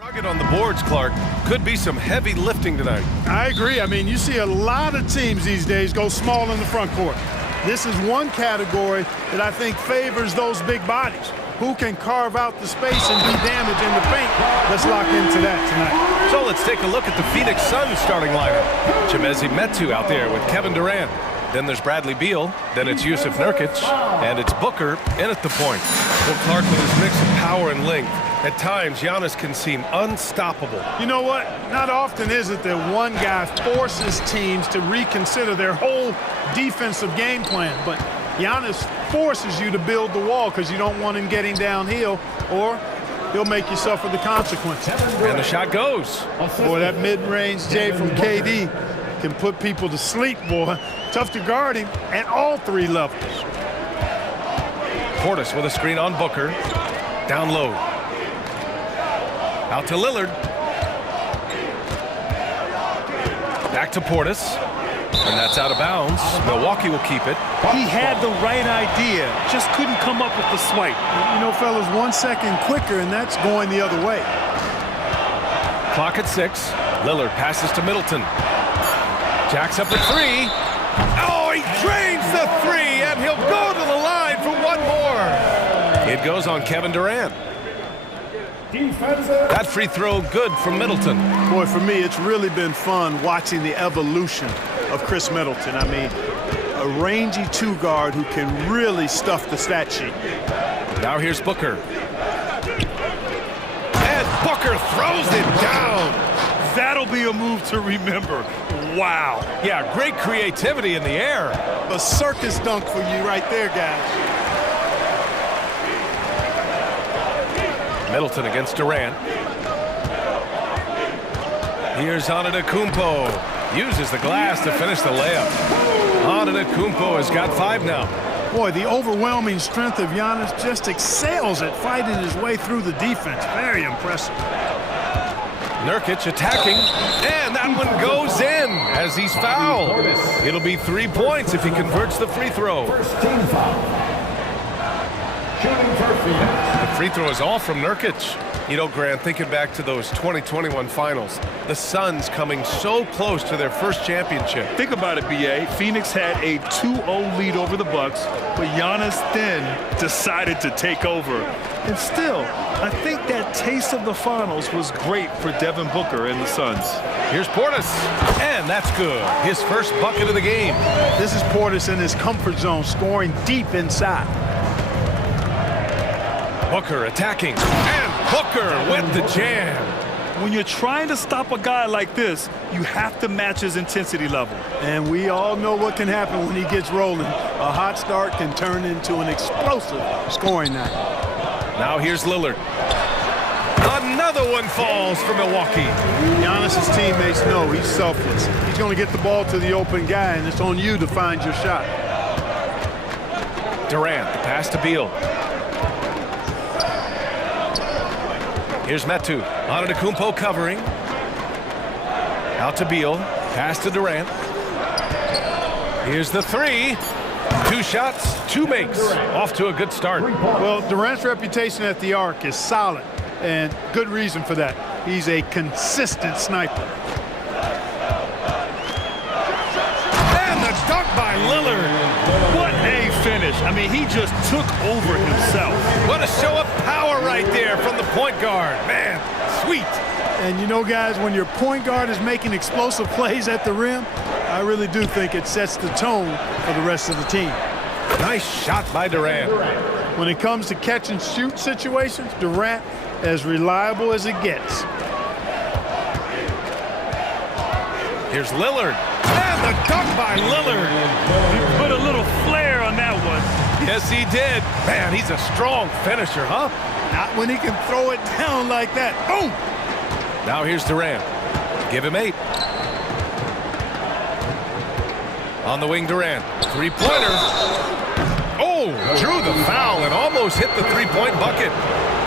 Rugged on the boards, Clark. Could be some heavy lifting tonight. I agree. I mean, you see a lot of teams these days go small in the front court. This is one category that I think favors those big bodies. Who can carve out the space and do damage in the paint? Let's lock into that tonight. So let's take a look at the Phoenix Suns starting lineup. Chimezie Metu out there with Kevin Durant. Then there's Bradley Beal. Then it's Yusuf Nurkic. And it's Booker in at the point. Well, Clark, with his mix of power and length, at times Giannis can seem unstoppable. You know what? Not often is it that one guy forces teams to reconsider their whole defensive game plan. But Giannis forces you to build the wall because you don't want him getting downhill, or he'll make you suffer the consequences. And the shot goes. Boy, that mid-range J from KD can put people to sleep, boy. Tough to guard him at all three levels. Portis with a screen on Booker. Down low. Out to Lillard. Back to Portis. And that's out of bounds. Milwaukee will keep it. He had the right idea, just couldn't come up with the swipe. You know, fellas, 1 second quicker, and that's going the other way. Clock at 6. Lillard passes to Middleton. Jacks up at 3. Oh, he drains the 3, and he'll go to the line for one more. It goes on Kevin Durant. That free throw good from Middleton. Boy, for me, it's really been fun watching the evolution of Chris Middleton. I mean, a rangy two-guard who can really stuff the stat sheet. Now here's Booker. And Booker throws it down. That'll be a move to remember. Wow. Yeah, great creativity in the air. A circus dunk for you right there, guys. Middleton against Durant. Here's Antetokounmpo. Uses the glass to finish the layup. Antetokounmpo has got 5 now. Boy, the overwhelming strength of Giannis just excels at fighting his way through the defense. Very impressive. Nurkic attacking, and that one goes in as he's fouled. It'll be 3 points if he converts the free throw. First team foul. Shooting for Phoenix. The free throw is all from Nurkic. You know, Grant, thinking back to those 2021 finals, the Suns coming so close to their first championship. Think about it, B.A. Phoenix had a 2-0 lead over the Bucks, but Giannis then decided to take over. And still, I think that taste of the finals was great for Devin Booker and the Suns. Here's Portis, and that's good. His first bucket of the game. This is Portis in his comfort zone, scoring deep inside. Booker attacking, and Booker with the jam. When you're trying to stop a guy like this, you have to match his intensity level. And we all know what can happen when he gets rolling. A hot start can turn into an explosive scoring night. Now here's Lillard. Another one falls for Milwaukee. Giannis's teammates know he's selfless. He's going to get the ball to the open guy, and it's on you to find your shot. Durant, the pass to Beal. Here's Metu. Antetokounmpo covering. Out to Beal. Pass to Durant. Here's the 3. 2 shots, 2 makes. Off to a good start. Well, Durant's reputation at the arc is solid, and good reason for that. He's a consistent sniper. And the dunk by Lillard. What a finish. I mean, he just took over himself. What a show of power right there from the point guard. Man, sweet. And you know, guys, when your point guard is making explosive plays at the rim, I really do think it sets the tone for the rest of the team. Nice shot by Durant. When it comes to catch and shoot situations, Durant as reliable as it gets. Here's Lillard. And the dunk by Lillard. He put a little flair on that one. Yes, he did. Man, he's a strong finisher, huh? Not when he can throw it down like that. Boom! Now here's Durant. Give him 8. On the wing, Durant. 3-pointer. Oh, drew the foul and almost hit the 3-point bucket.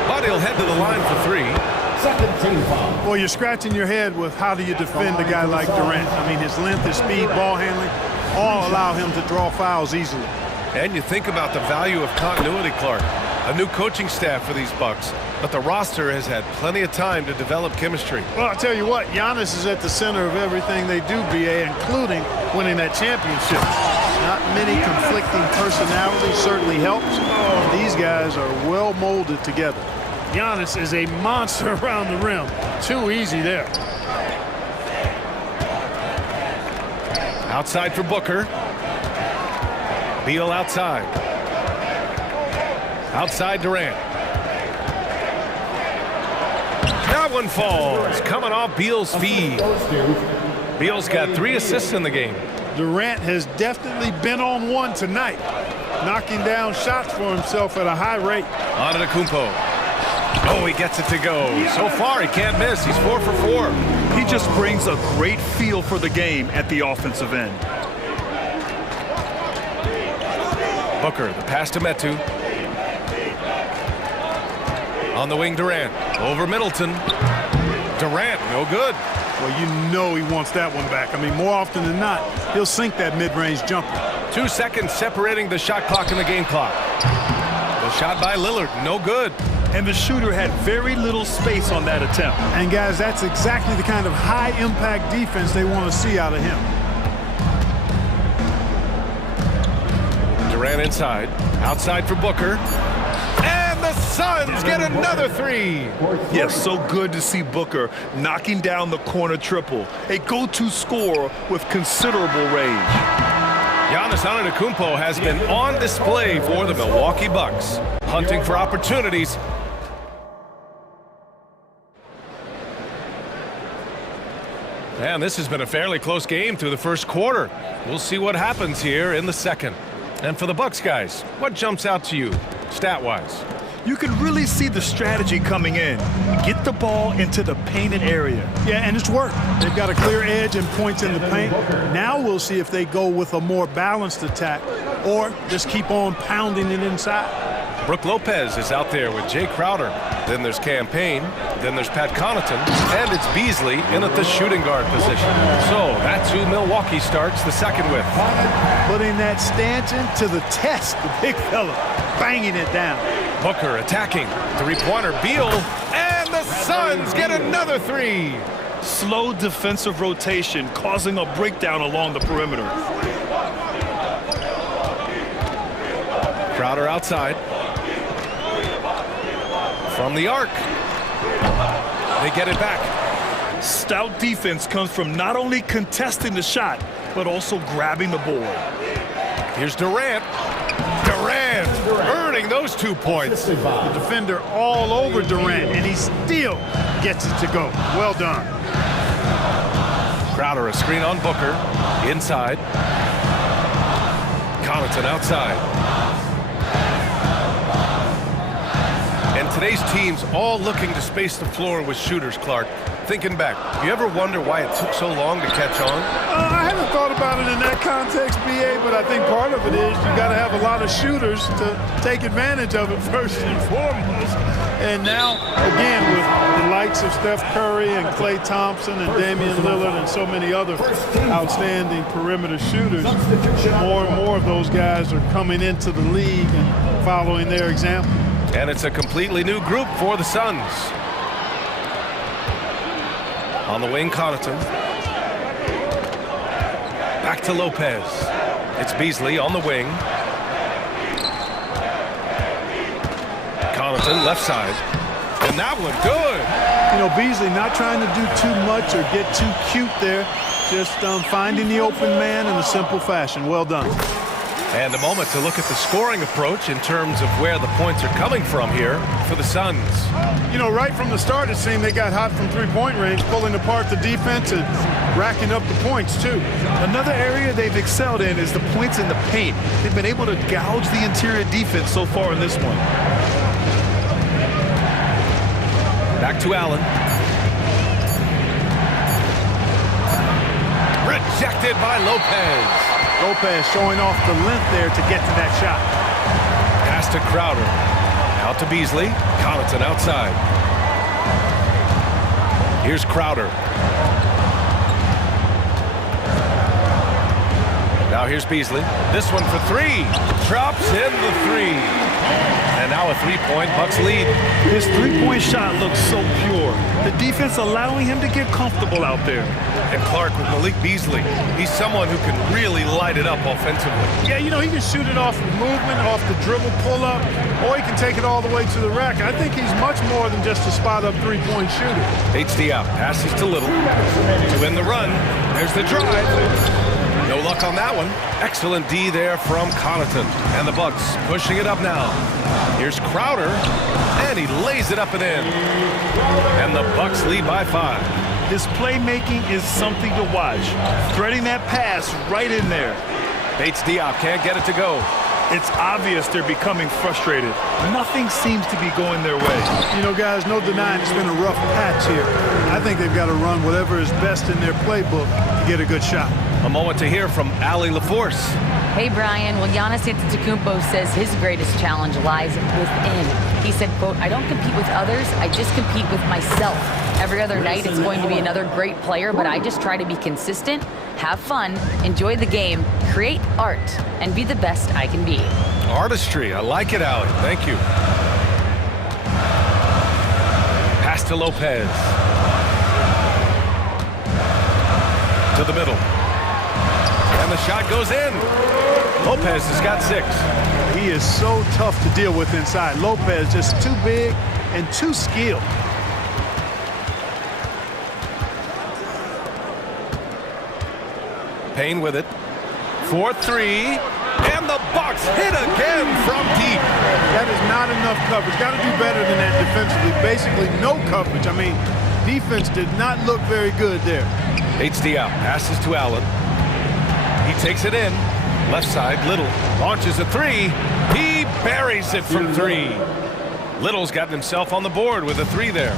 But he'll head to the line for 3. Second team foul. Well, you're scratching your head with how do you defend a guy like Durant. I mean, his length, his speed, ball handling, all allow him to draw fouls easily. And you think about the value of continuity, Clark. A new coaching staff for these Bucks. but the roster has had plenty of time to develop chemistry. Well, I'll tell you what, Giannis is at the center of everything they do, BA, including winning that championship. Not many conflicting personalities certainly helps. These guys are well molded together. Giannis is a monster around the rim. Too easy there. Outside for Booker. Beal outside. Outside Durant. That one falls. Coming off Beal's feed. Beal's got 3 assists in the game. Durant has definitely been on one tonight, knocking down shots for himself at a high rate. Antetokounmpo. Oh, he gets it to go. So far, he can't miss. He's 4 for 4. He just brings a great feel for the game at the offensive end. Booker, the pass to Metu. On the wing, Durant. Over Middleton. Durant, no good. Well, you know he wants that one back. I mean, more often than not, he'll sink that mid-range jumper. 2 seconds separating the shot clock and the game clock. The shot by Lillard, no good. And the shooter had very little space on that attempt. And guys, that's exactly the kind of high-impact defense they want to see out of him. Durant inside. Outside for Booker. And the Suns get another 3. Yes, so good to see Booker knocking down the corner triple. A go-to scorer with considerable range. Giannis Antetokounmpo has been on display for the Milwaukee Bucks, hunting for opportunities. And this has been a fairly close game through the first quarter. We'll see what happens here in the second. And for the Bucks guys, what jumps out to you, stat-wise? You can really see the strategy coming in. Get the ball into the painted area. Yeah, and it's worked. They've got a clear edge and points in the paint. Now we'll see if they go with a more balanced attack or just keep on pounding it inside. Brook Lopez is out there with Jay Crowder. Then there's Campaign. Then there's Pat Connaughton. And it's Beasley in at the shooting guard position. So that's who Milwaukee starts the second with. Putting that stanchion to the test, the big fella, banging it down. Booker attacking. 3-pointer, Beal. And the Suns get another 3. Slow defensive rotation causing a breakdown along the perimeter. Crowder outside. From the arc. They get it back. Stout defense comes from not only contesting the shot, but also grabbing the board. Here's Durant. Durant earning those 2 points. The defender all over Durant, and he still gets it to go. Well done. Crowder, a screen on Booker. Inside. Connaughton outside. And today's teams all looking to space the floor with shooters, Clark. Thinking back, you ever wonder why it took so long to catch on? I haven't thought about it in that context, BA, but I think part of it is you got to have a lot of shooters to take advantage of it first and foremost. And now, again, with the likes of Steph Curry and Klay Thompson and Damian Lillard and so many other outstanding perimeter shooters, more and more of those guys are coming into the league and following their example. And it's a completely new group for the Suns. On the wing, Connaughton. Back to Lopez. It's Beasley on the wing. Connaughton, left side. And that one, good. You know, Beasley not trying to do too much or get too cute there. Just finding the open man in a simple fashion. Well done. And a moment to look at the scoring approach in terms of where the points are coming from here for the Suns. You know, right from the start, it seemed they got hot from three-point range, pulling apart the defense and racking up the points, too. Another area they've excelled in is the points in the paint. They've been able to gouge the interior defense so far in this one. Back to Allen. Rejected by Lopez. Lopez showing off the length there to get to that shot. Pass to Crowder. Out to Beasley. Connaughton outside. Here's Crowder. Now here's Beasley. This one for 3. Drops in the 3. And now a three-point Bucks lead. His three-point shot looks so pure. The defense allowing him to get comfortable out there. And Clark with Malik Beasley. He's someone who can really light it up offensively. Yeah, you know, he can shoot it off of movement, off the dribble pull-up, or he can take it all the way to the rack. I think he's much more than just a spot-up three-point shooter. Bates Diop passes to Little to win the run. There's the drive. No luck on that one. Excellent D there from Connaughton. And the Bucks pushing it up now. Here's Crowder, and he lays it up and in. And the Bucks lead by 5. His playmaking is something to watch. Threading that pass right in there. Bates Diop can't get it to go. It's obvious they're becoming frustrated. Nothing seems to be going their way. You know, guys, no denying it's been a rough patch here. I think they've got to run whatever is best in their playbook to get a good shot. A moment to hear from Allie LaForce. Hey, Brian. Well, Giannis Antetokounmpo says his greatest challenge lies within. He said, quote, "I don't compete with others. I just compete with myself. Every other night it's going to be another great player, but I just try to be consistent, have fun, enjoy the game, create art, and be the best I can be." Artistry. I like it, Allie. Thank you. Pass to Lopez. To the middle. And the shot goes in. Lopez has got 6. He is so tough to deal with inside. Lopez just too big and too skilled. Payne with it. 4-3. And the Bucks hit again from deep. That is not enough coverage. Got to do better than that defensively. Basically no coverage. I mean, defense did not look very good there. Bates Diop passes to Allen. He takes it in. Left side, Little launches a 3. He buries it from 3. Little's gotten himself on the board with a 3 there.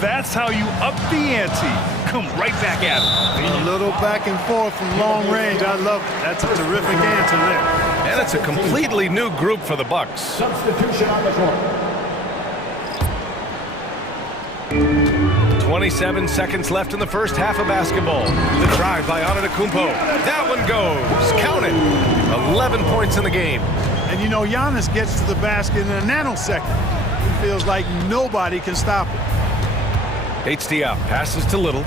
That's how you up the ante. Come right back at him. A little back and forth from long range. I love it. That's a terrific answer there. And it's a completely new group for the Bucks. Substitution on the court. 27 seconds left in the first half of basketball. The drive by Antetokounmpo. That one goes. Count it. 11 points in the game. And you know, Giannis gets to the basket in a nanosecond. He feels like nobody can stop him. Bates Diop passes to Little.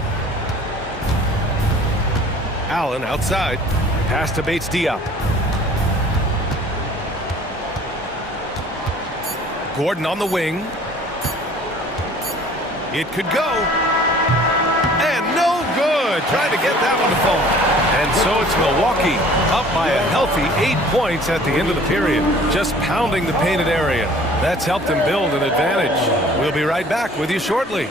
Allen outside. Pass to Bates Diop. Gordon on the wing. It could go. And no good. Trying to get that one to fall. And so it's Milwaukee up by a healthy 8 points at the end of the period. Just pounding the painted area. That's helped them build an advantage. We'll be right back with you shortly.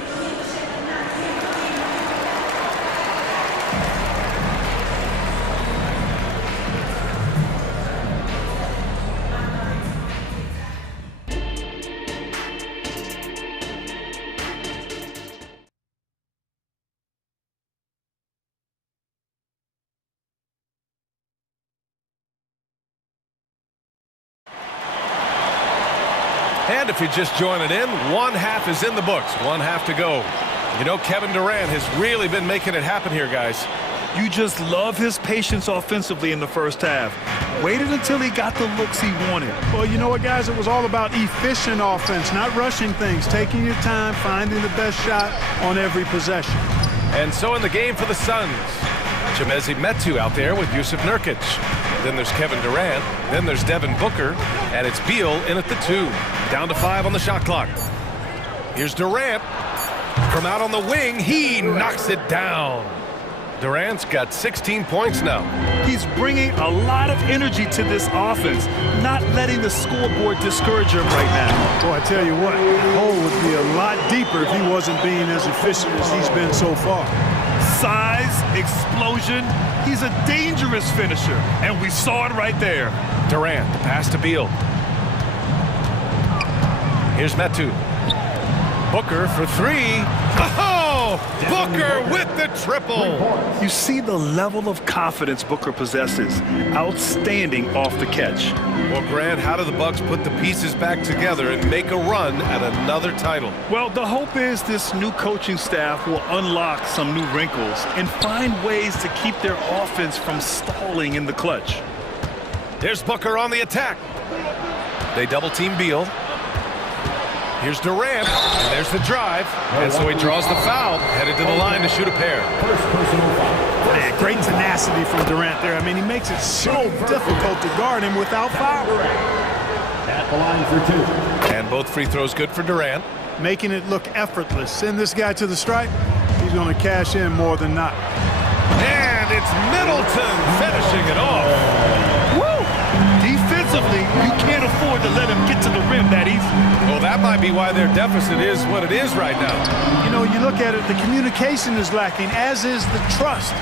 And if you're just joining in, one half is in the books. One half to go. You know, Kevin Durant has really been making it happen here, guys. You just love his patience offensively in the first half. Waited until he got the looks he wanted. Well, you know what, guys? It was all about efficient offense, not rushing things, taking your time, finding the best shot on every possession. And so in the game for the Suns, Chimezie Metu out there with Yusuf Nurkic. Then there's Kevin Durant. Then there's Devin Booker. And it's Beal in at the 2. Down to 5 on the shot clock. Here's Durant. From out on the wing, he knocks it down. Durant's got 16 points now. He's bringing a lot of energy to this offense, not letting the scoreboard discourage him right now. Boy, I tell you what, the hole would be a lot deeper if he wasn't being as efficient as he's been so far. Size, explosion, he's a dangerous finisher, and we saw it right there. Durant, the pass to Beal. Here's Metu. Booker for 3. Oh! Booker with the triple. You see the level of confidence Booker possesses. Outstanding off the catch. Well, Grant, how do the Bucks put the pieces back together and make a run at another title? Well, the hope is this new coaching staff will unlock some new wrinkles and find ways to keep their offense from stalling in the clutch. There's Booker on the attack. They double team Beal. Here's Durant, and there's the drive, and so he draws the foul, headed to the line to shoot a pair. Man, great tenacity from Durant there. I mean, he makes it so difficult to guard him without foul. At the line for two. And both free throws good for Durant. Making it look effortless. Send this guy to the stripe, he's going to cash in more than not. And it's Middleton finishing it off. Woo! Defensively, you can't afford to let him get to the rim that easy. Well, that might be why their deficit is what it is right now. You know, you look at it, the communication is lacking, as is the trust.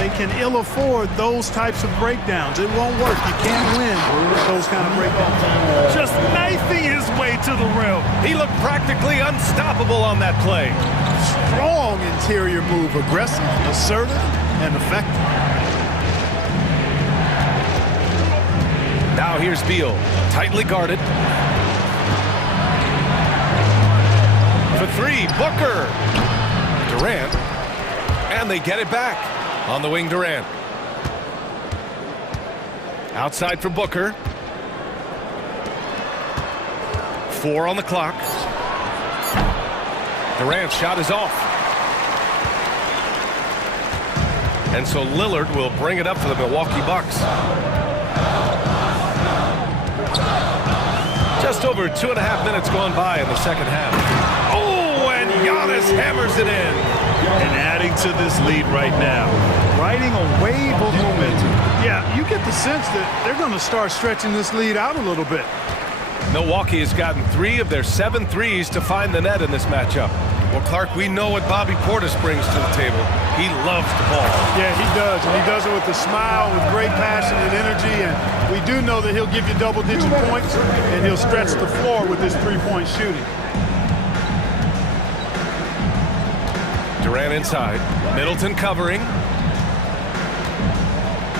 They can ill afford those types of breakdowns. It won't work. You can't win with those kind of breakdowns. Just knifing his way to the rim. He looked practically unstoppable on that play. Strong interior move, aggressive, assertive, and effective. Now here's Beal, tightly guarded. For three, Booker. Durant, and they get it back. On the wing, Durant. Outside for Booker. 4 on the clock. Durant's shot is off. And so Lillard will bring it up for the Milwaukee Bucks. Just over 2.5 minutes gone by in the second half. Oh, and Giannis hammers it in. And adding to this lead right now. Riding a wave of momentum. Yeah, you get the sense that they're going to start stretching this lead out a little bit. Milwaukee has gotten 3 of their 7 threes to find the net in this matchup. Well, Clark, we know what Bobby Portis brings to the table. He loves the ball. Yeah, he does, and he does it with a smile, with great passion and energy, and we do know that he'll give you double-digit points, and he'll stretch the floor with his three-point shooting. Durant inside. Middleton covering.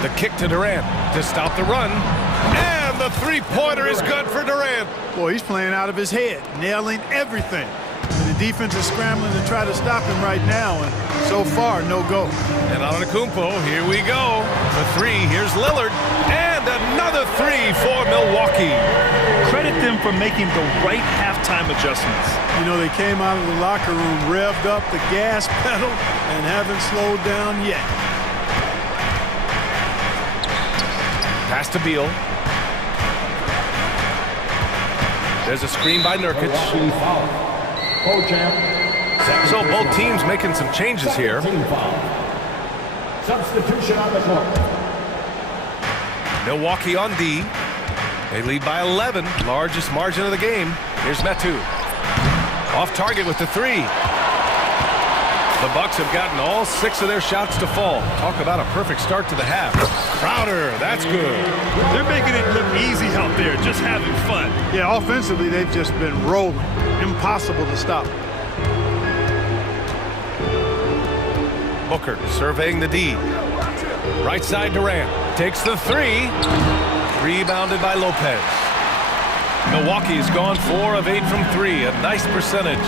The kick to Durant to stop the run. And the three-pointer is good for Durant. Boy, he's playing out of his head, nailing everything. And the defense is scrambling to try to stop him right now, and so far, no go. And Antetokounmpo, here we go. For 3, here's Lillard. And another 3 for Milwaukee. Credit them for making the right halftime adjustments. You know, they came out of the locker room, revved up the gas pedal, and haven't slowed down yet. Pass to Beal. There's a screen by Nurkic. So both teams making some changes here. Substitution on the court. Milwaukee on D. They lead by 11, largest margin of the game. Here's Metu. Off target with the 3. The Bucks have gotten all 6 of their shots to fall. Talk about a perfect start to the half. Crowder, that's good. They're making it look easy out there, just having fun. Yeah, offensively, they've just been rolling. Impossible to stop. Booker surveying the D. Right side Durant. Takes the 3. Rebounded by Lopez. Milwaukee has gone 4 of 8 from 3. A nice percentage.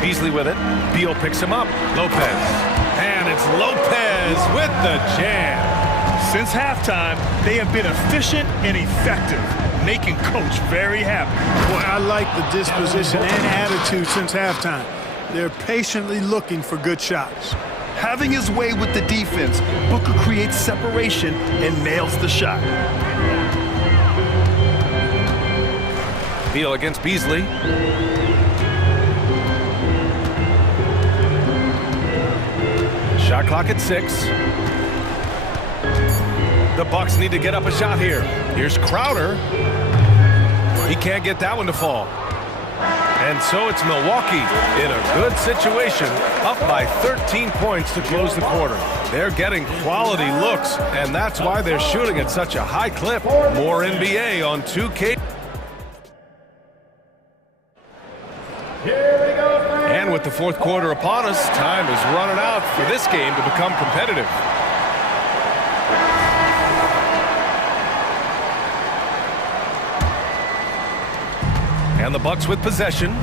Beasley with it. Beal picks him up. Lopez. And it's Lopez with the jam. Since halftime, they have been efficient and effective, making Coach very happy. Boy, I like the disposition and attitude since halftime. They're patiently looking for good shots. Having his way with the defense, Booker creates separation and nails the shot. Beal against Beasley. Shot clock at 6. The Bucks need to get up a shot here. Here's Crowder. He can't get that one to fall. And so it's Milwaukee in a good situation, up by 13 points to close the quarter. They're getting quality looks, and that's why they're shooting at such a high clip. More NBA on 2K. And with the fourth quarter upon us, time is running out for this game to become competitive. And the Bucks with possession.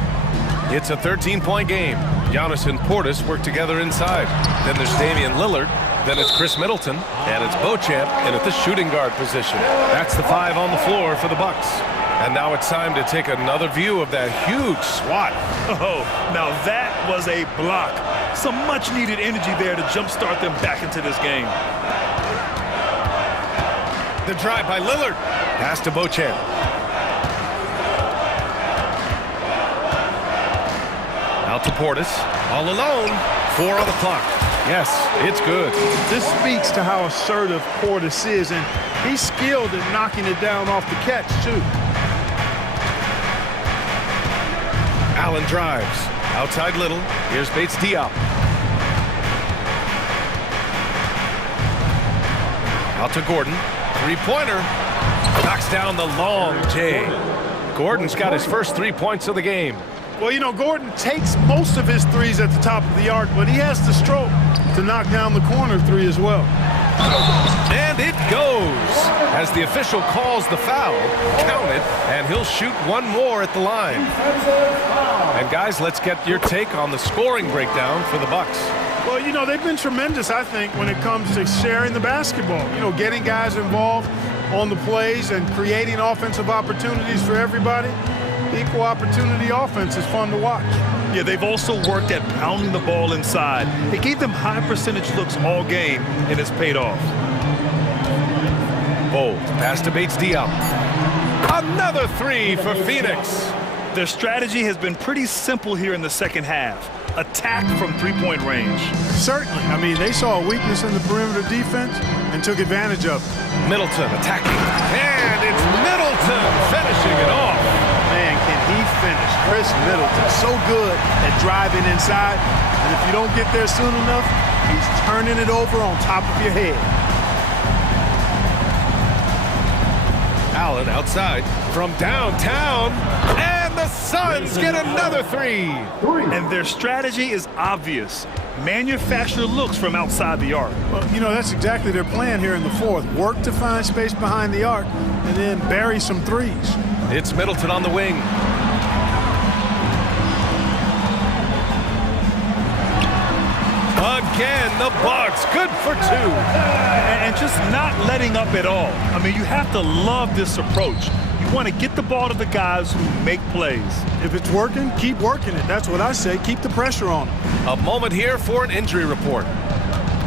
It's a 13-point game. Giannis and Portis work together inside. Then there's Damian Lillard. Then it's Chris Middleton. And it's Beauchamp in at the shooting guard position. That's the 5 on the floor for the Bucks. And now it's time to take another view of that huge swat. Oh, now that was a block. Some much-needed energy there to jumpstart them back into this game. The drive by Lillard. Pass to Beauchamp. Out to Portis. All alone. 4 on the clock. Yes, it's good. This speaks to how assertive Portis is, and he's skilled at knocking it down off the catch, too. Allen drives. Outside Little. Here's Bates Diop. Out to Gordon. Three-pointer. Knocks down the long J. Gordon's got his first 3 points of the game. Well, you know, Gordon takes most of his threes at the top of the arc, but he has the stroke to knock down the corner 3 as well. And it goes. As the official calls the foul, count it, and he'll shoot 1 more at the line. And guys, let's get your take on the scoring breakdown for the Bucks. Well, you know, they've been tremendous, I think, when it comes to sharing the basketball. You know, getting guys involved on the plays and creating offensive opportunities for everybody. Equal opportunity offense is fun to watch. Yeah, they've also worked at pounding the ball inside. It gave them high percentage looks all game, and it's paid off. Bold. Pass to Bates Diop. Another 3 for Phoenix. Their strategy has been pretty simple here in the second half. Attack from three-point range. Certainly. I mean, they saw a weakness in the perimeter defense and took advantage of it. Middleton attacking. And it's Middleton finishing it off. Man, can he finish. Chris Middleton, so good at driving inside. And if you don't get there soon enough, he's turning it over on top of your head. Allen outside from downtown. And the Suns get another 3. And their strategy is obvious. Manufacture looks from outside the arc. Well, you know, that's exactly their plan here in the fourth. Work to find space behind the arc and then bury some threes. It's Middleton on the wing. Again, the Bucks, good for 2. And just not letting up at all. I mean, you have to love this approach. You want to get the ball to the guys who make plays. If it's working, keep working it. That's what I say. Keep the pressure on them. A moment here for an injury report.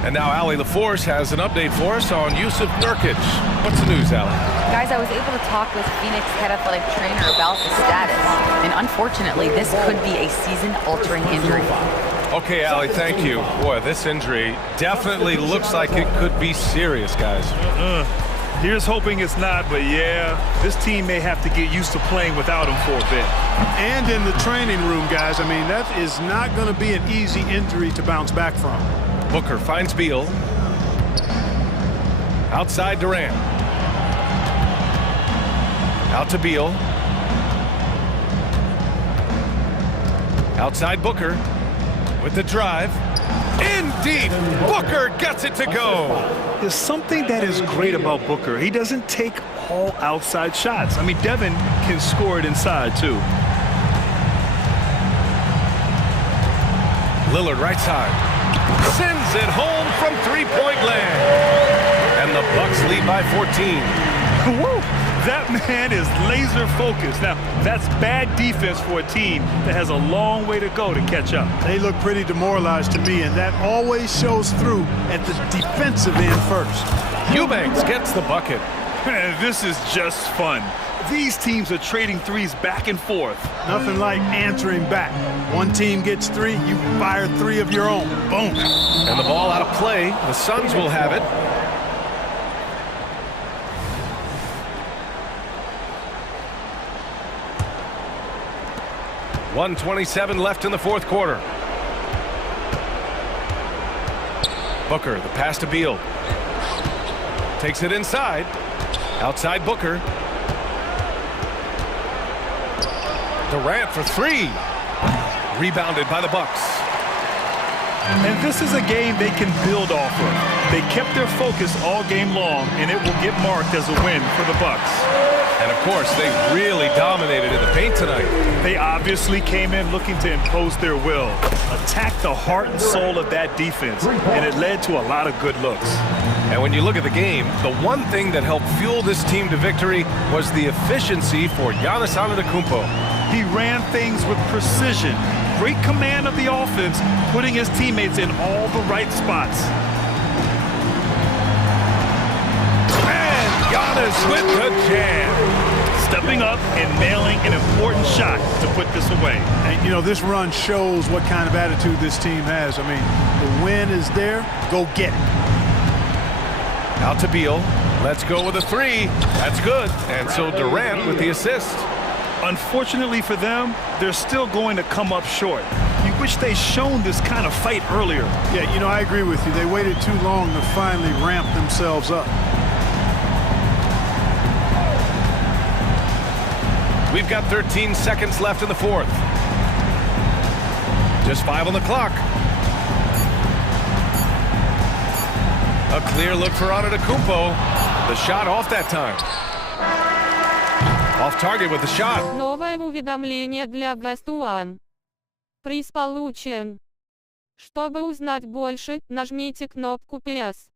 And now Allie LaForce has an update for us on Yusuf Nurkic. What's the news, Allie? Guys, I was able to talk with Phoenix head athletic trainer about the status. And unfortunately, this could be a season-altering injury. Okay, Allie, thank you. Boy, this injury definitely looks like it could be serious, guys. Here's hoping it's not, but yeah, this team may have to get used to playing without him for a bit. And in the training room, guys, I mean, that is not going to be an easy injury to bounce back from. Booker finds Beal. Outside Durant. Out to Beal. Outside Booker with the drive. In deep. Booker gets it to go. There's something that is great about Booker. He doesn't take all outside shots. I mean, Devin can score it inside, too. Lillard right side. Sends it home from three-point land. And the Bucks lead by 14. Woo! That man is laser focused. Now, that's bad defense for a team that has a long way to go to catch up. They look pretty demoralized to me, and that always shows through at the defensive end first. Eubanks gets the bucket. This is just fun. These teams are trading threes back and forth. Nothing like answering back. One team gets 3, you fire 3 of your own. Boom. And the ball out of play. The Suns will have it. .127 left in the fourth quarter. Booker, the pass to Beal. Takes it inside. Outside Booker. Durant for 3. Rebounded by the Bucks. And this is a game they can build off of. They kept their focus all game long, and it will get marked as a win for the Bucks. And of course, they really dominated in the paint tonight. They obviously came in looking to impose their will, attack the heart and soul of that defense, and it led to a lot of good looks. And when you look at the game, the one thing that helped fuel this team to victory was the efficiency for Giannis Antetokounmpo. He ran things with precision, great command of the offense, putting his teammates in all the right spots. And Giannis with the jam. Stepping up and nailing an important shot to put this away. And, you know, this run shows what kind of attitude this team has. I mean, the win is there, go get it. Out to Beal. Let's go with a three. That's good. And so Durant with the assist. Unfortunately for them, they're still going to come up short. You wish they'd shown this kind of fight earlier. Yeah, you know, I agree with you. They waited too long to finally ramp themselves up. We've got 13 seconds left in the fourth. Just 5 on the clock. A clear look for Antetokounmpo. The shot off that time. Off target with the shot. Новое уведомление для Best One. Приз получен. Чтобы узнать больше, нажмите кнопку PS.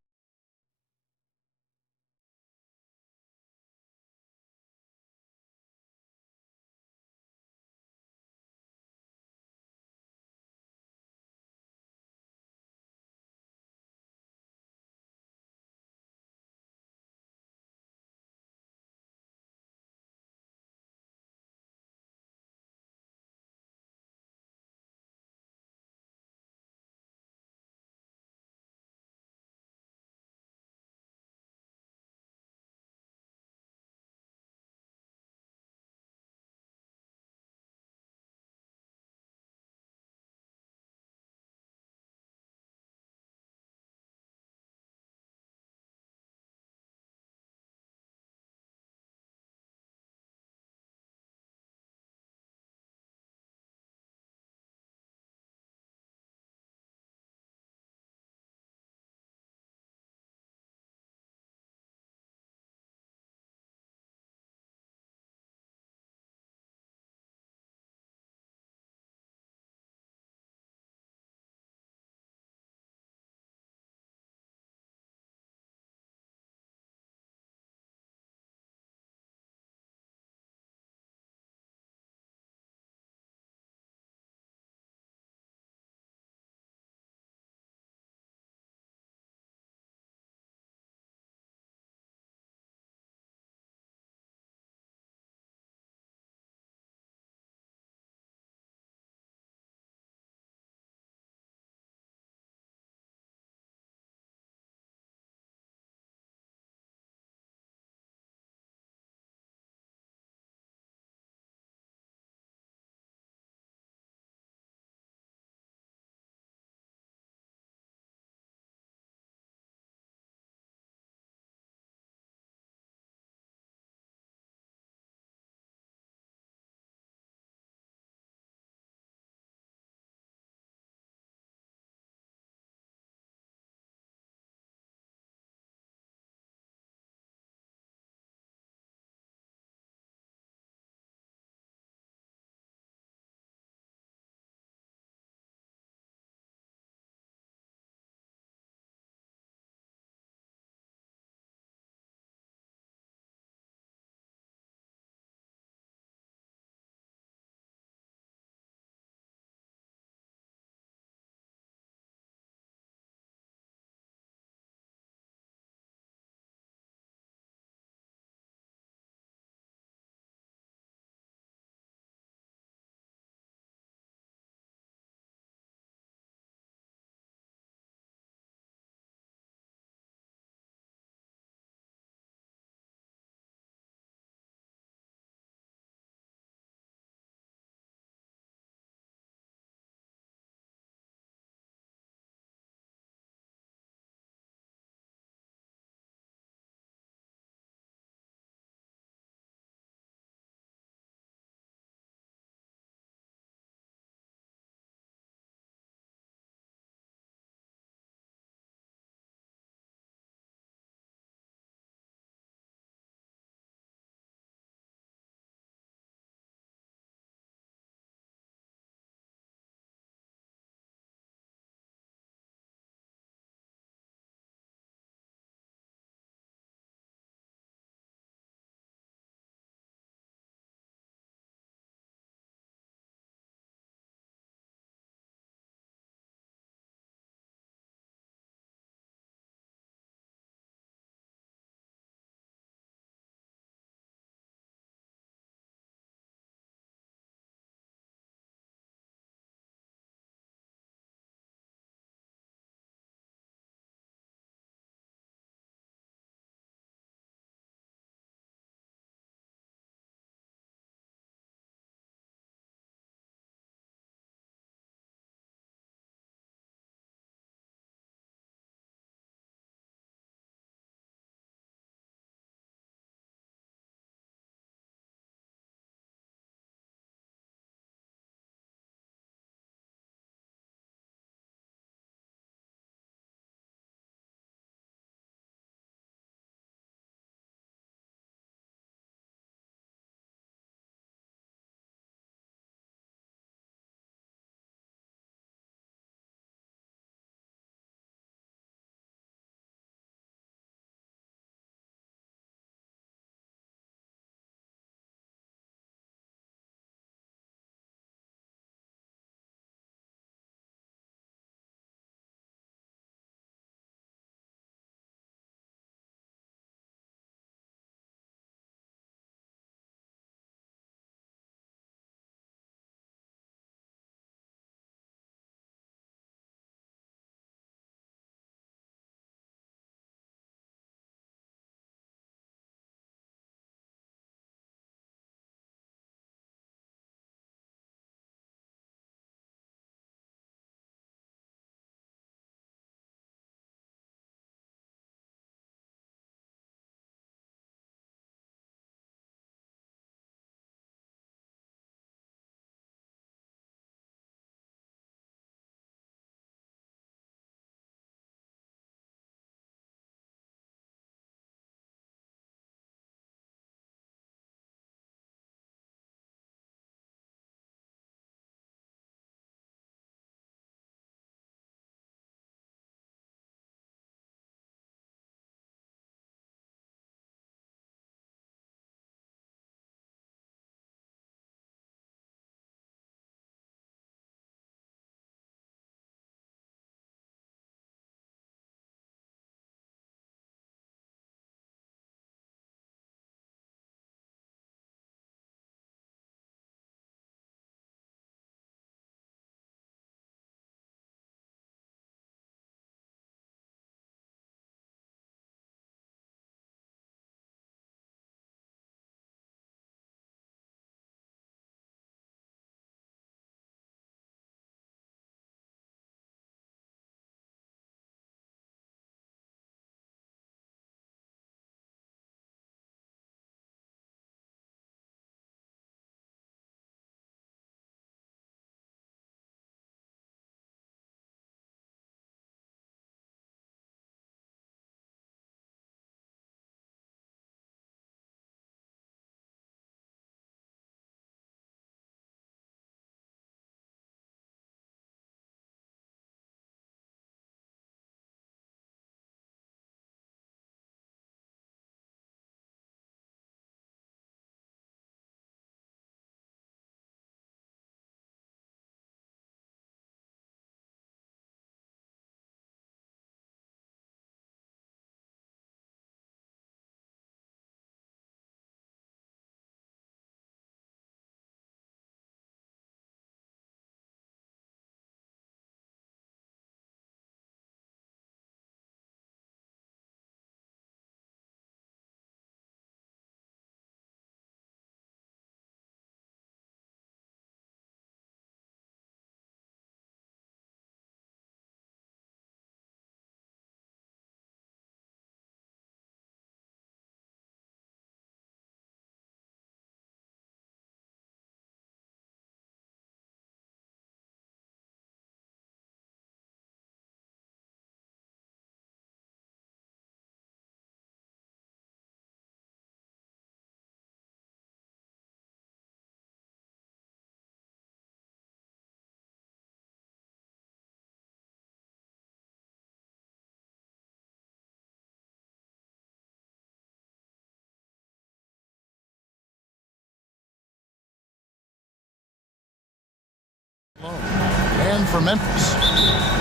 And for Memphis,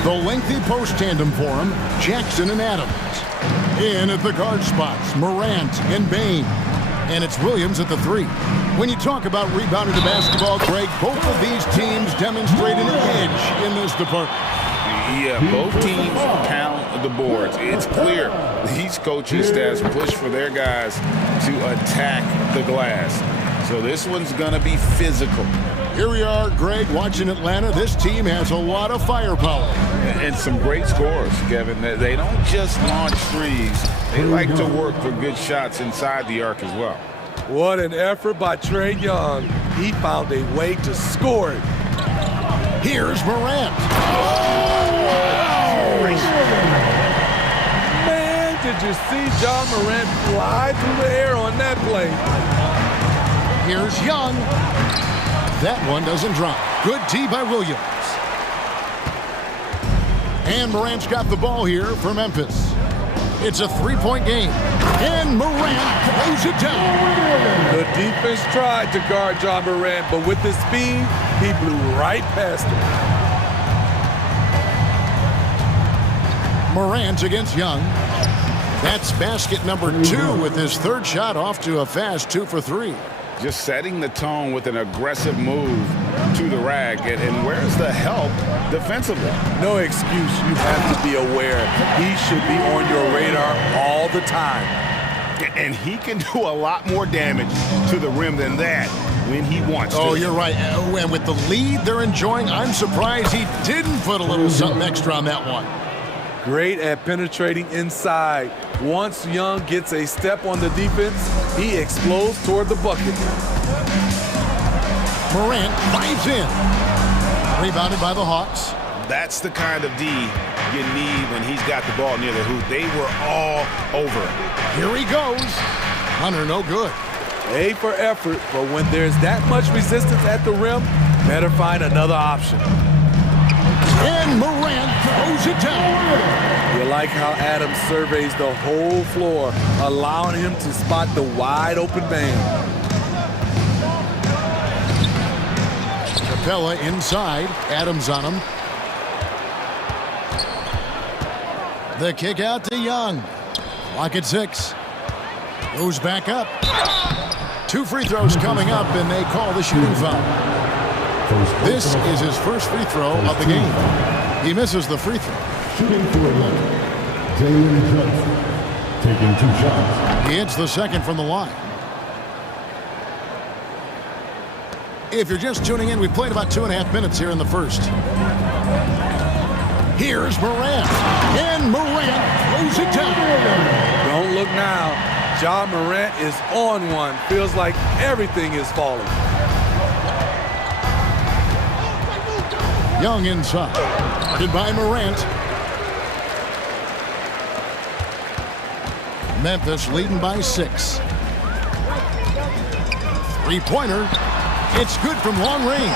the lengthy post tandem for him, Jackson and Adams. In at the guard spots, Morant and Bain. And it's Williams at the 3. When you talk about rebounding to basketball, Greg, both of these teams demonstrate an edge in this department. Yeah, both teams pound the boards. It's clear these coaching staffs push for their guys to attack the glass. So this one's going to be physical. Here we are, Greg, watching Atlanta. This team has a lot of firepower. And some great scores, Kevin. They don't just launch threes. They like to work for good shots inside the arc as well. What an effort by Trae Young. He found a way to score it. Here's Morant. Man, did you see John Morant fly through the air on that play? Here's Young. That one doesn't drop. Good tee by Williams. And Morant's got the ball here for Memphis. It's a three-point game. And Morant throws it down. The defense tried to guard John Morant, but with his speed, he blew right past him. Morant against Young. That's basket number 2 with his third shot off to a fast 2 for 3. Just setting the tone with an aggressive move to the rack. And where's the help defensively? No excuse. You have to be aware. He should be on your radar all the time. And he can do a lot more damage to the rim than that when he wants to. Oh, you're right. And with the lead they're enjoying, I'm surprised he didn't put a little something extra on that one. Great at penetrating inside. Once Young gets a step on the defense, he explodes toward the bucket. Morant dives in. Rebounded by the Hawks. That's the kind of D you need when he's got the ball near the hoop. They were all over it. Here he goes. Hunter, no good. A for effort, but when there's that much resistance at the rim, better find another option. And Morant throws it down. You like how Adams surveys the whole floor, allowing him to spot the wide open man. Capella inside. Adams on him. The kick out to Young. Clock at 6. Goes back up. 2 free throws coming up, and they call the shooting foul. This is his first free throw of the game. He misses the free throw. Shooting for 11. Jalen Johnson taking 2 shots. He hits the second from the line. If you're just tuning in, we played about 2.5 minutes here in the first. Here's Morant. And Morant throws it down. Don't look now. Ja Morant is on one. Feels like everything is falling. Young inside. Guarded by Morant. Memphis leading by 6. Three-pointer. It's good from long range.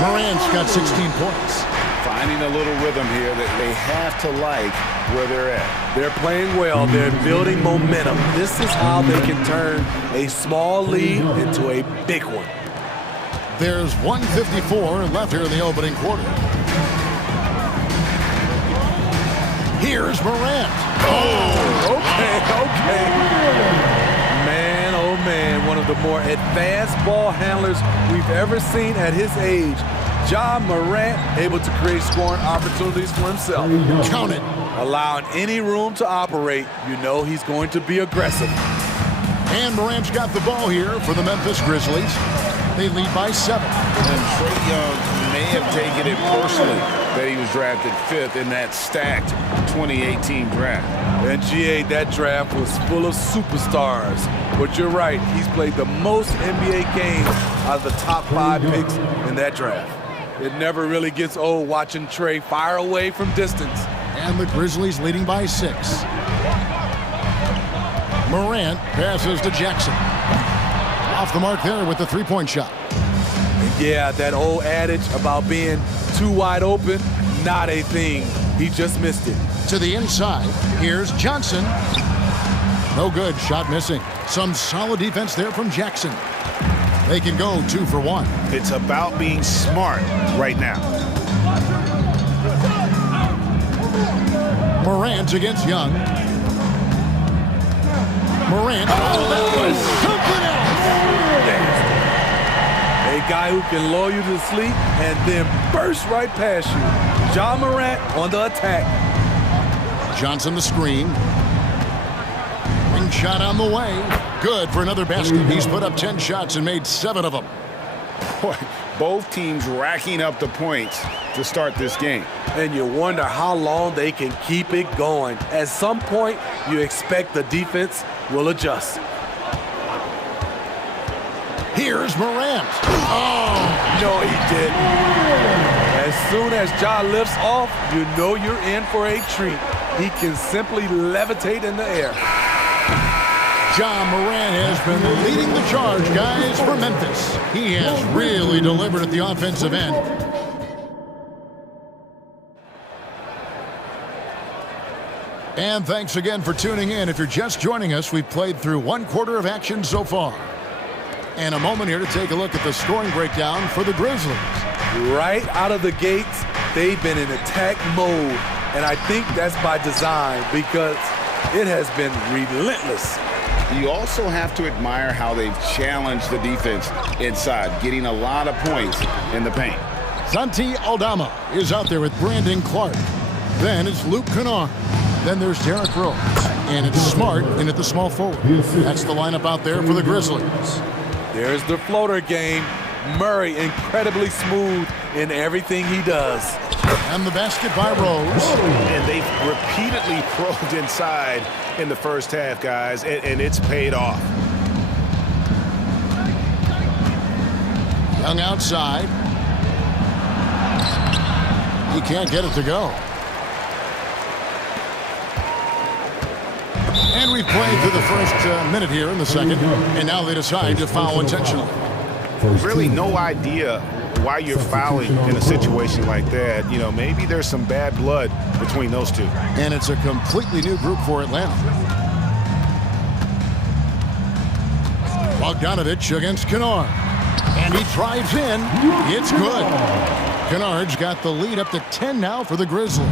Morant's got 16 points. Finding a little rhythm here that they have to like where they're at. They're playing well. They're building momentum. This is how they can turn a small lead into a big one. There's 1:54 left here in the opening quarter. Here's Morant. Oh, okay. Man, oh man, one of the more advanced ball handlers we've ever seen at his age. Ja Morant able to create scoring opportunities for himself. Count it. Allowing any room to operate, you know he's going to be aggressive. And Morant's got the ball here for the Memphis Grizzlies. They lead by 7. And Trae Young may have taken it personally that he was drafted 5th in that stacked 2018 draft. And GA, that draft was full of superstars. But you're right, he's played the most NBA games out of the top 5 picks in that draft. It never really gets old watching Trae fire away from distance. And the Grizzlies leading by 6. Morant passes to Jackson. Off the mark there with the three-point shot. Yeah, that old adage about being too wide open, not a thing. He just missed it. To the inside, here's Johnson. No good, shot missing. Some solid defense there from Jackson. They can go 2 for 1. It's about being smart right now. Morant against Young. Morant. Oh, that was something else. A guy who can lull you to sleep and then burst right past you. Ja Morant on the attack. Johnson the screen. Ring shot on the way. Good for another basket. He's put up 10 shots and made 7 of them. Boy, both teams racking up the points to start this game. And you wonder how long they can keep it going. At some point, you expect the defense will adjust. Here's Morant. Oh! No, he didn't. As soon as Ja lifts off, you know you're in for a treat. He can simply levitate in the air. Ja Morant has been leading the charge, guys, for Memphis. He has really delivered at the offensive end. And thanks again for tuning in. If you're just joining us, we've played through 1 quarter of action so far. And a moment here to take a look at the scoring breakdown for the Grizzlies. Right out of the gates, they've been in attack mode. And I think that's by design because it has been relentless. You also have to admire how they've challenged the defense inside, getting a lot of points in the paint. Santi Aldama is out there with Brandon Clark. Then it's Luke Kennard. Then there's Derrick Rose. And it's Smart in at the small forward. That's the lineup out there for the Grizzlies. There's the floater game. Murray incredibly smooth in everything he does. And the basket by Rose. And they've repeatedly probed inside in the first half, guys, and it's paid off. Young outside. He can't get it to go. And we've played through the first minute here in the second, and now they decide to foul intentionally. Really no idea why you're fouling in a situation like that. You know, maybe there's some bad blood between those two. And it's a completely new group for Atlanta. Bogdanovich against Kennard. And he drives in. It's good. Kennard's got the lead up to 10 now for the Grizzlies.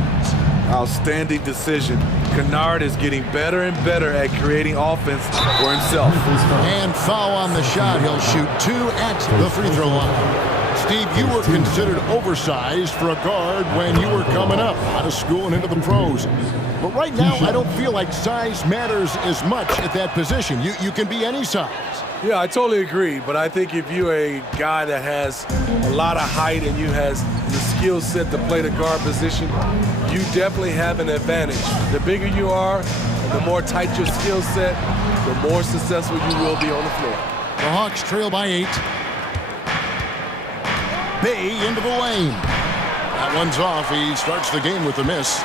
Outstanding decision. Kennard is getting better and better at creating offense for himself. And foul on the shot. He'll shoot 2 at the free throw line. Steve, you were considered oversized for a guard when you were coming up out of school and into the pros. But right now, I don't feel like size matters as much at that position. You can be any size. Yeah, I totally agree. But I think if you're a guy that has a lot of height and you has the skill set to play the guard position, you definitely have an advantage. The bigger you are, and the more tight your skill set, the more successful you will be on the floor. The Hawks trail by 8. Bay into the lane. That one's off. He starts the game with a miss.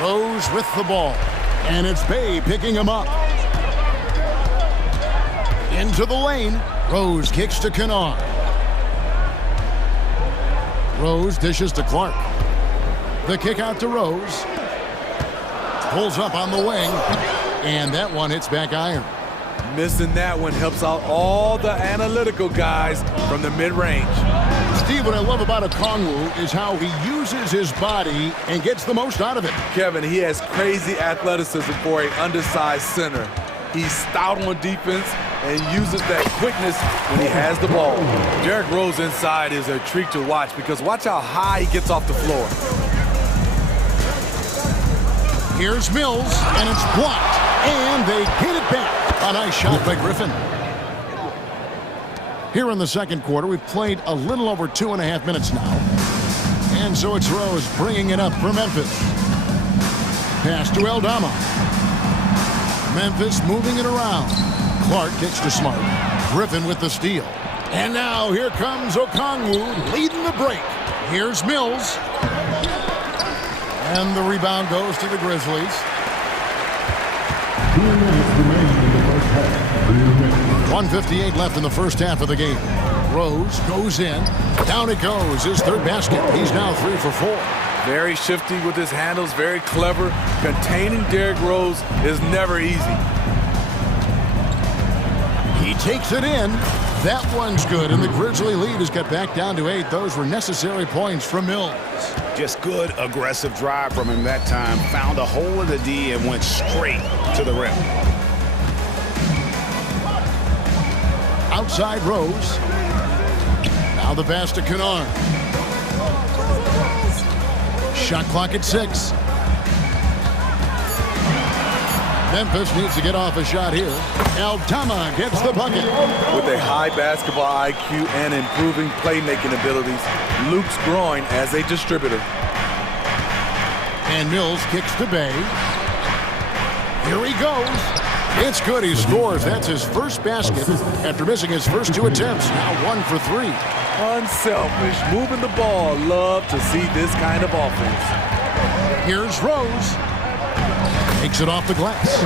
Rose with the ball. And it's Bay picking him up. Into the lane. Rose kicks to Kennard. Rose dishes to Clark. The kick out to Rose. Pulls up on the wing. And that one hits back iron. Missing that one helps out all the analytical guys from the mid-range. Steve, what I love about Okongwu is how he uses his body and gets the most out of it. Kevin, he has crazy athleticism for an undersized center. He's stout on defense and uses that quickness when he has the ball. Derrick Rose inside is a treat to watch because watch how high he gets off the floor. Here's Mills, and it's blocked, and they get it back. A nice shot by Griffin. Here in the second quarter, we've played a little over 2.5 minutes now. And so it's Rose bringing it up for Memphis. Pass to Aldama. Memphis moving it around. Clark kicks to Smart. Griffin with the steal. And now here comes Okongwu leading the break. Here's Mills. And the rebound goes to the Grizzlies. 1:58 left in the first half of the game. Rose goes in. Down it goes. His third basket. He's now 3 for 4. Very shifty with his handles. Very clever. Containing Derrick Rose is never easy. He takes it in. That one's good, and the Grizzly lead has got back down to 8. Those were necessary points from Mills. Just good, aggressive drive from him that time. Found a hole in the D and went straight to the rim. Outside Rose. Now the pass to Kennard. Shot clock at 6. Memphis needs to get off a shot here. Aldama gets the bucket. With a high basketball IQ and improving playmaking abilities, Luke's growing as a distributor. And Mills kicks to Bay. Here he goes. It's good. He scores. That's his first basket after missing his first 2 attempts. Now 1 for 3. Unselfish, moving the ball. Love to see this kind of offense. Here's Rose. Takes it off the glass.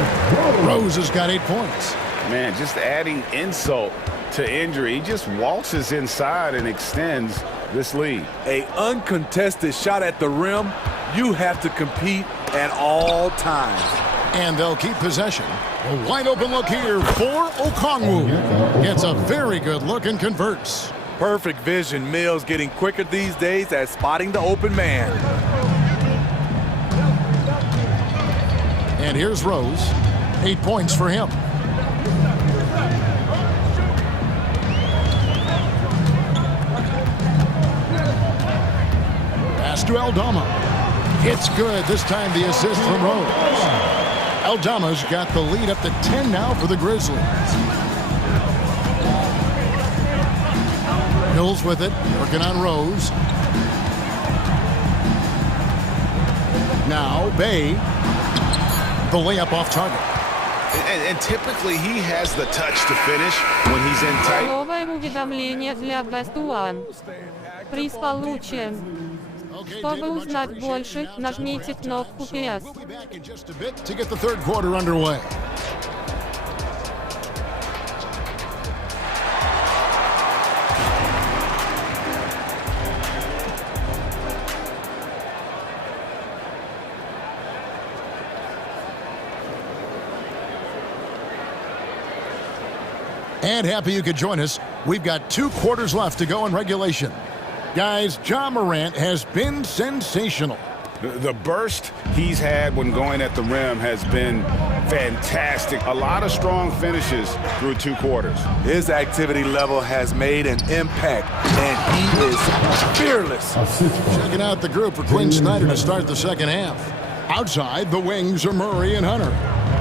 Rose has got 8 points. Man, just adding insult to injury. He just waltzes inside and extends this lead. A uncontested shot at the rim. You have to compete at all times. And they'll keep possession. A wide open look here for Okongwu. Gets a very good look and converts. Perfect vision. Mills getting quicker these days at spotting the open man. And here's Rose. 8 points for him. Pass to Aldama. It's good. This time the assist from Rose. Aldama's got the lead up to 10 now for the Grizzlies. Mills with it, working on Rose. Now Bay. The layup off target. And typically he has the touch to finish when he's in tight. Новое уведомление для Best One. Приз получен. Чтобы узнать больше, нажмите кнопку PS. To get the third quarter underway. And happy you could join us. We've got 2 quarters left to go in regulation. Guys, Ja Morant has been sensational. The burst he's had when going at the rim has been fantastic. A lot of strong finishes through 2 quarters. His activity level has made an impact, and he is fearless. Checking out the group for Quinn Snyder to start the second half. Outside, the wings are Murray and Hunter.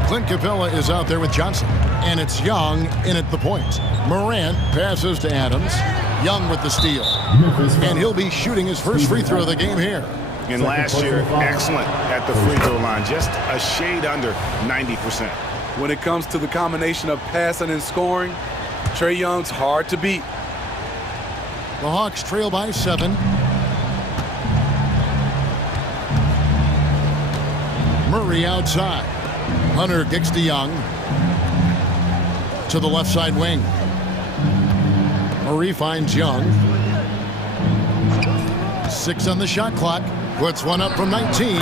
Clint Capella is out there with Johnson. And it's Young in at the point. Morant passes to Adams. Young with the steal. And he'll be shooting his first free throw of the game here. And last year, excellent at the free throw line. Just a shade under 90%. When it comes to the combination of passing and scoring, Trae Young's hard to beat. The Hawks trail by 7. Murray outside. Hunter kicks to Young. To the left side wing. Murray finds Young. 6 on the shot clock. Puts one up from 19.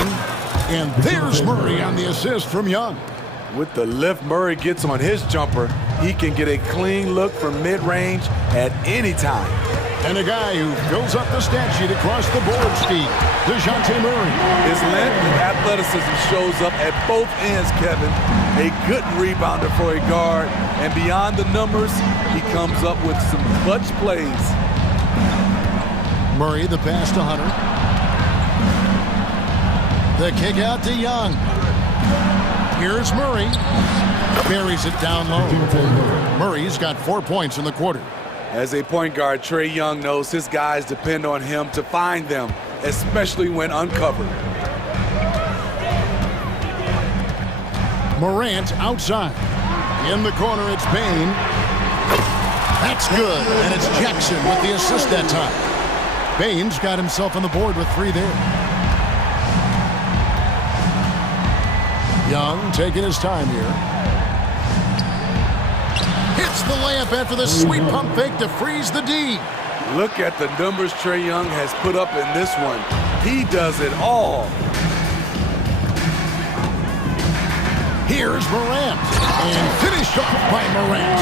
And there's Murray on the assist from Young. With the lift Murray gets on his jumper, he can get a clean look from mid-range at any time. And a guy who fills up the stat sheet across the board, Steve, DeJounte Murray. His length and athleticism shows up at both ends, Kevin. A good rebounder for a guard. And beyond the numbers, he comes up with some clutch plays. Murray, the pass to Hunter. The kick out to Young. Here's Murray. Buries it down low. Murray's got 4 points in the quarter. As a point guard, Trae Young knows his guys depend on him to find them, especially when uncovered. Morant outside. In the corner, it's Bain. That's good, and it's Jackson with the assist that time. Bain's got himself on the board with 3 there. Young taking his time here. Hits the layup after the sweet pump fake to freeze the D. Look at the numbers Trae Young has put up in this one. He does it all. Here's Morant, and finished off by Morant.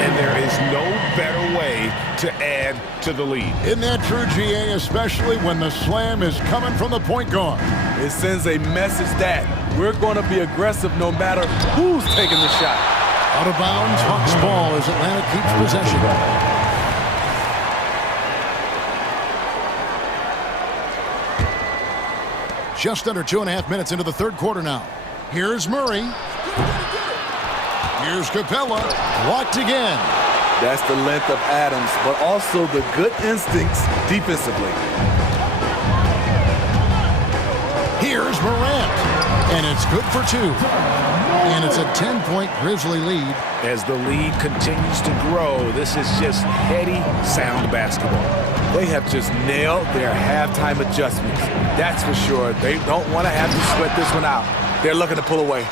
And there is no better way to add to the lead. Isn't that true, GA, especially when the slam is coming from the point guard? It sends a message that we're going to be aggressive no matter who's taking the shot. Out of bounds, Hawks ball as Atlanta keeps possession. Just under 2.5 minutes into the third quarter now. Here's Murray. Here's Capella. Blocked again. That's the length of Adams, but also the good instincts defensively. Here's Morant. And it's good for 2. And it's a 10-point Grizzly lead. As the lead continues to grow, this is just heady, sound basketball. They have just nailed their halftime adjustments. That's for sure. They don't want to have to sweat this one out. They're looking to pull away.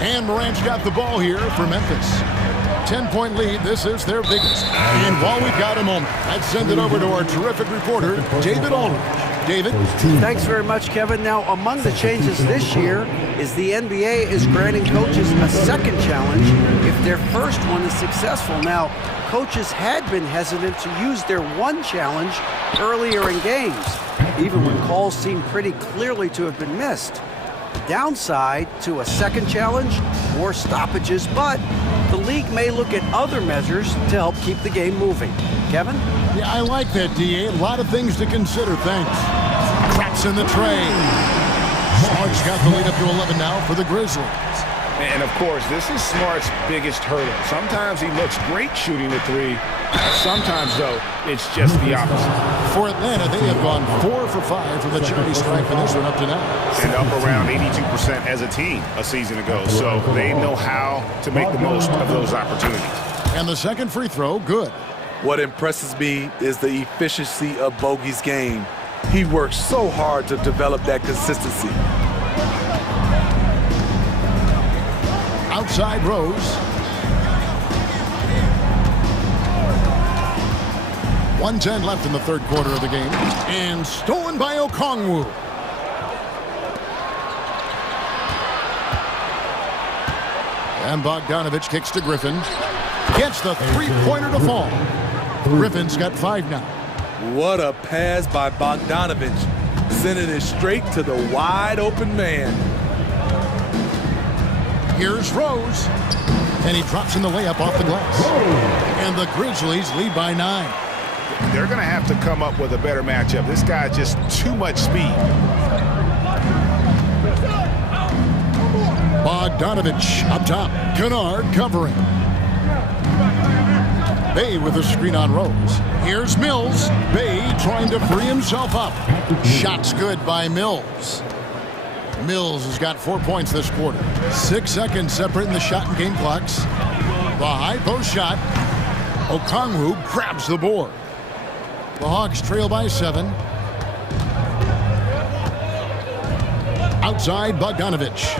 And Morant's got the ball here for Memphis. 10-point lead. This is their biggest. And while we've got a moment, let's send it over to our terrific reporter, David Aldridge. David? Thanks very much, Kevin. Now, among the changes this year is the NBA is granting coaches a second challenge if their first one is successful. Now, coaches had been hesitant to use their one challenge earlier in games, even when calls seemed pretty clearly to have been missed. The downside to a second challenge, more stoppages, but the league may look at other measures to help keep the game moving. Kevin? Yeah, I like that, DA. A lot of things to consider. Thanks. Traps in the tray. Smart's got the lead up to 11 now for the Grizzlies. And, of course, this is Smart's biggest hurdle. Sometimes he looks great shooting the three. Sometimes, though, it's just the opposite. For Atlanta, they have gone 4 for 5 from the charity stripe in this one up to now. And up around 82% as a team a season ago. So they know how to make the most of those opportunities. And the second free throw, good. What impresses me is the efficiency of Bogey's game. He works so hard to develop that consistency. Outside Rose. 1:10 left in the third quarter of the game. And stolen by Okongwu. And Bogdanovich kicks to Griffin. Gets the three-pointer to fall. Griffin's got 5 now. What a pass by Bogdanovich. Sending it straight to the wide-open man. Here's Rose. And he drops in the layup off the glass. And the Grizzlies lead by 9. They're going to have to come up with a better matchup. This guy just too much speed. Bogdanovich up top. Kennard covering. Bay with a screen on Rose. Here's Mills. Bay trying to free himself up. Shot's good by Mills. Mills has got 4 points this quarter. 6 seconds separating the shot and game clocks. The high post shot. Okongwu grabs the board. The Hawks trail by 7. Outside Bogdanovich.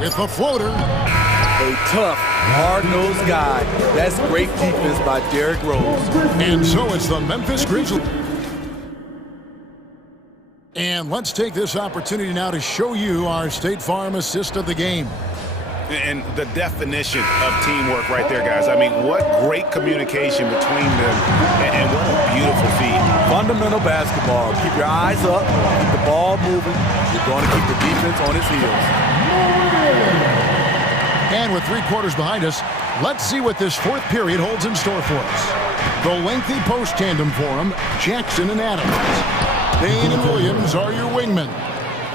With a floater. A tough, hard-nosed guy. That's great defense by Derrick Rose. And so it's the Memphis Grizzlies. And let's take this opportunity now to show you our State Farm assist of the game. And the definition of teamwork right there, guys. I mean, what great communication between them, and what a beautiful feed. Fundamental basketball. Keep your eyes up, keep the ball moving. You're going to keep the defense on its heels. And with 3 quarters behind us, let's see what this fourth period holds in store for us. The lengthy post tandem for them, Jackson and Adams. Payne and Williams are your wingmen.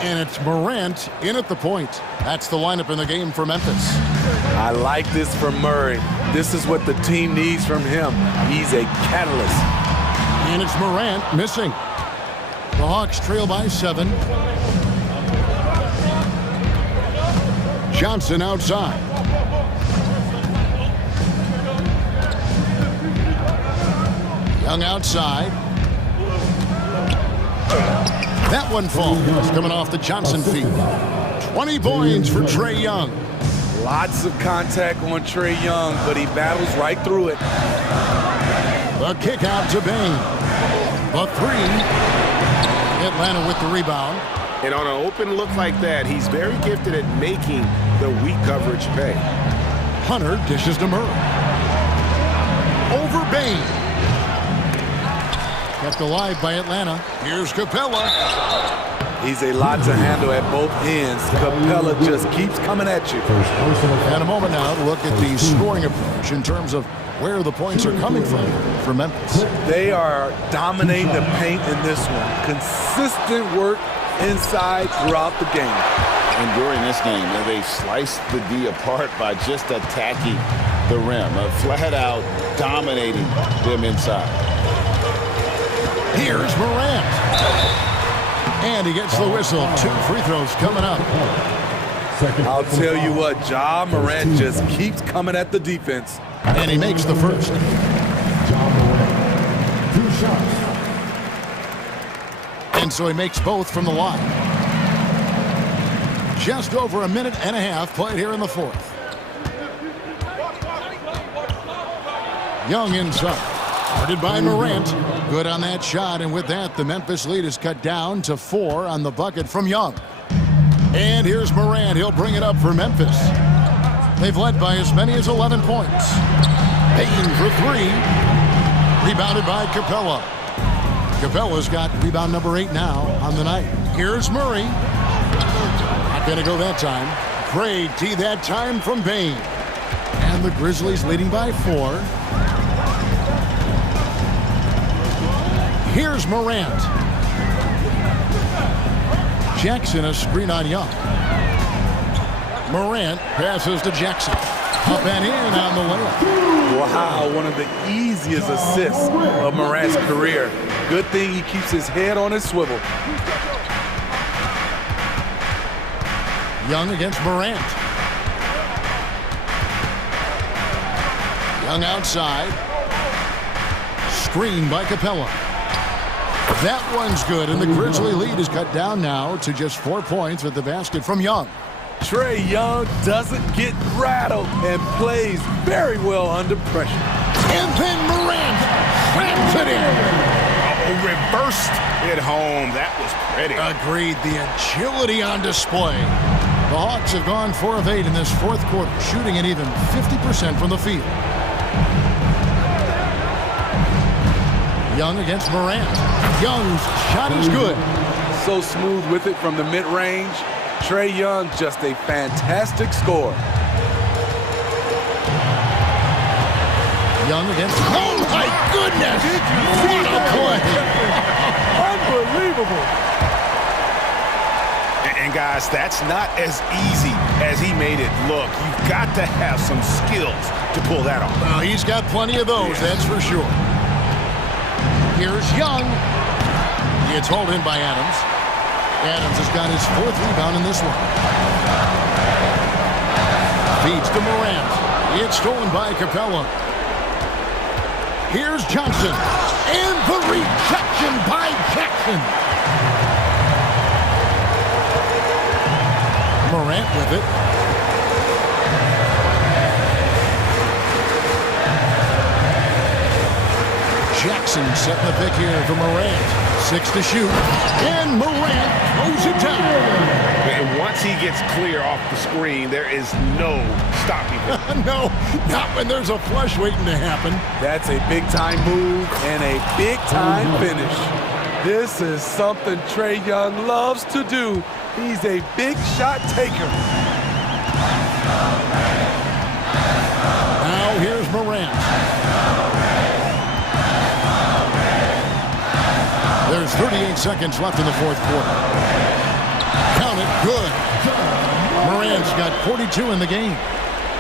And it's Morant in at the point. That's the lineup in the game for Memphis. I like this from Murray. This is what the team needs from him. He's a catalyst. And it's Morant missing. The Hawks trail by 7. Johnson outside. Young outside. That one falls. Coming off the Johnson feed. 20 points for Trae Young. Lots of contact on Trae Young, but he battles right through it. The kick out to Bain. The three. Atlanta with the rebound. And on an open look like that, he's very gifted at making the weak coverage pay. Hunter dishes to Murray. Over Bain. Kept alive by Atlanta. Here's Capella. He's a lot to handle at both ends. Capella just keeps coming at you. And a moment now to look at the scoring approach in terms of where the points are coming from for Memphis. They are dominating the paint in this one. Consistent work inside throughout the game. And during this game, they sliced the D apart by just attacking the rim, flat out dominating them inside. Here's Morant. And he gets the whistle. 2 free throws coming up. I'll tell you what, Ja Morant just keeps coming at the defense. And he makes the first. And so he makes both from the line. Just over a minute and a half played here in the fourth. Young inside. Guarded by Morant. Good on that shot, and with that, the Memphis lead is cut down to 4 on the bucket from Young. And here's Morant. He'll bring it up for Memphis. They've led by as many as 11 points. Payton for 3. Rebounded by Capella. Capella's got rebound number 8 now on the night. Here's Murray. Not going to go that time. Craig T that time from Bain. And the Grizzlies leading by 4. Here's Morant. Jackson, a screen on Young. Morant passes to Jackson. Up and in on the layup. Wow, one of the easiest assists of Morant's career. Good thing he keeps his head on his swivel. Young against Morant. Young outside. Screen by Capella. That one's good, and the Grizzly lead is cut down now to just 4 points with the basket from Young. Trae Young doesn't get rattled and plays very well under pressure. And then Morant slams it in. Oh, reversed it home. That was pretty. Agreed. The agility on display. The Hawks have gone 4 of 8 in this fourth quarter, shooting an even 50% from the field. Young against Morant. Young's shot is good. So smooth with it from the mid-range. Trae Young, just a fantastic scorer. Young against... Oh, my goodness! What a play! Unbelievable. And guys, that's not as easy as he made it look. You've got to have some skills to pull that off. Well, he's got plenty of those, that's for sure. Here's Young. It's hauled in by Adams. Adams has got his 4th rebound in this one. Feeds to Morant. It's stolen by Capella. Here's Johnson. And the rejection by Jackson. Morant with it. Jackson setting the pick here for Morant. 6 to shoot. And Morant throws it down. And once he gets clear off the screen, there is no stopping him. No, not when there's a flush waiting to happen. That's a big-time move and a big-time finish. This is something Trae Young loves to do. He's a big shot taker. Now here's Morant. There's 38 seconds left in the fourth quarter. Count it, good. Morant's got 42 in the game.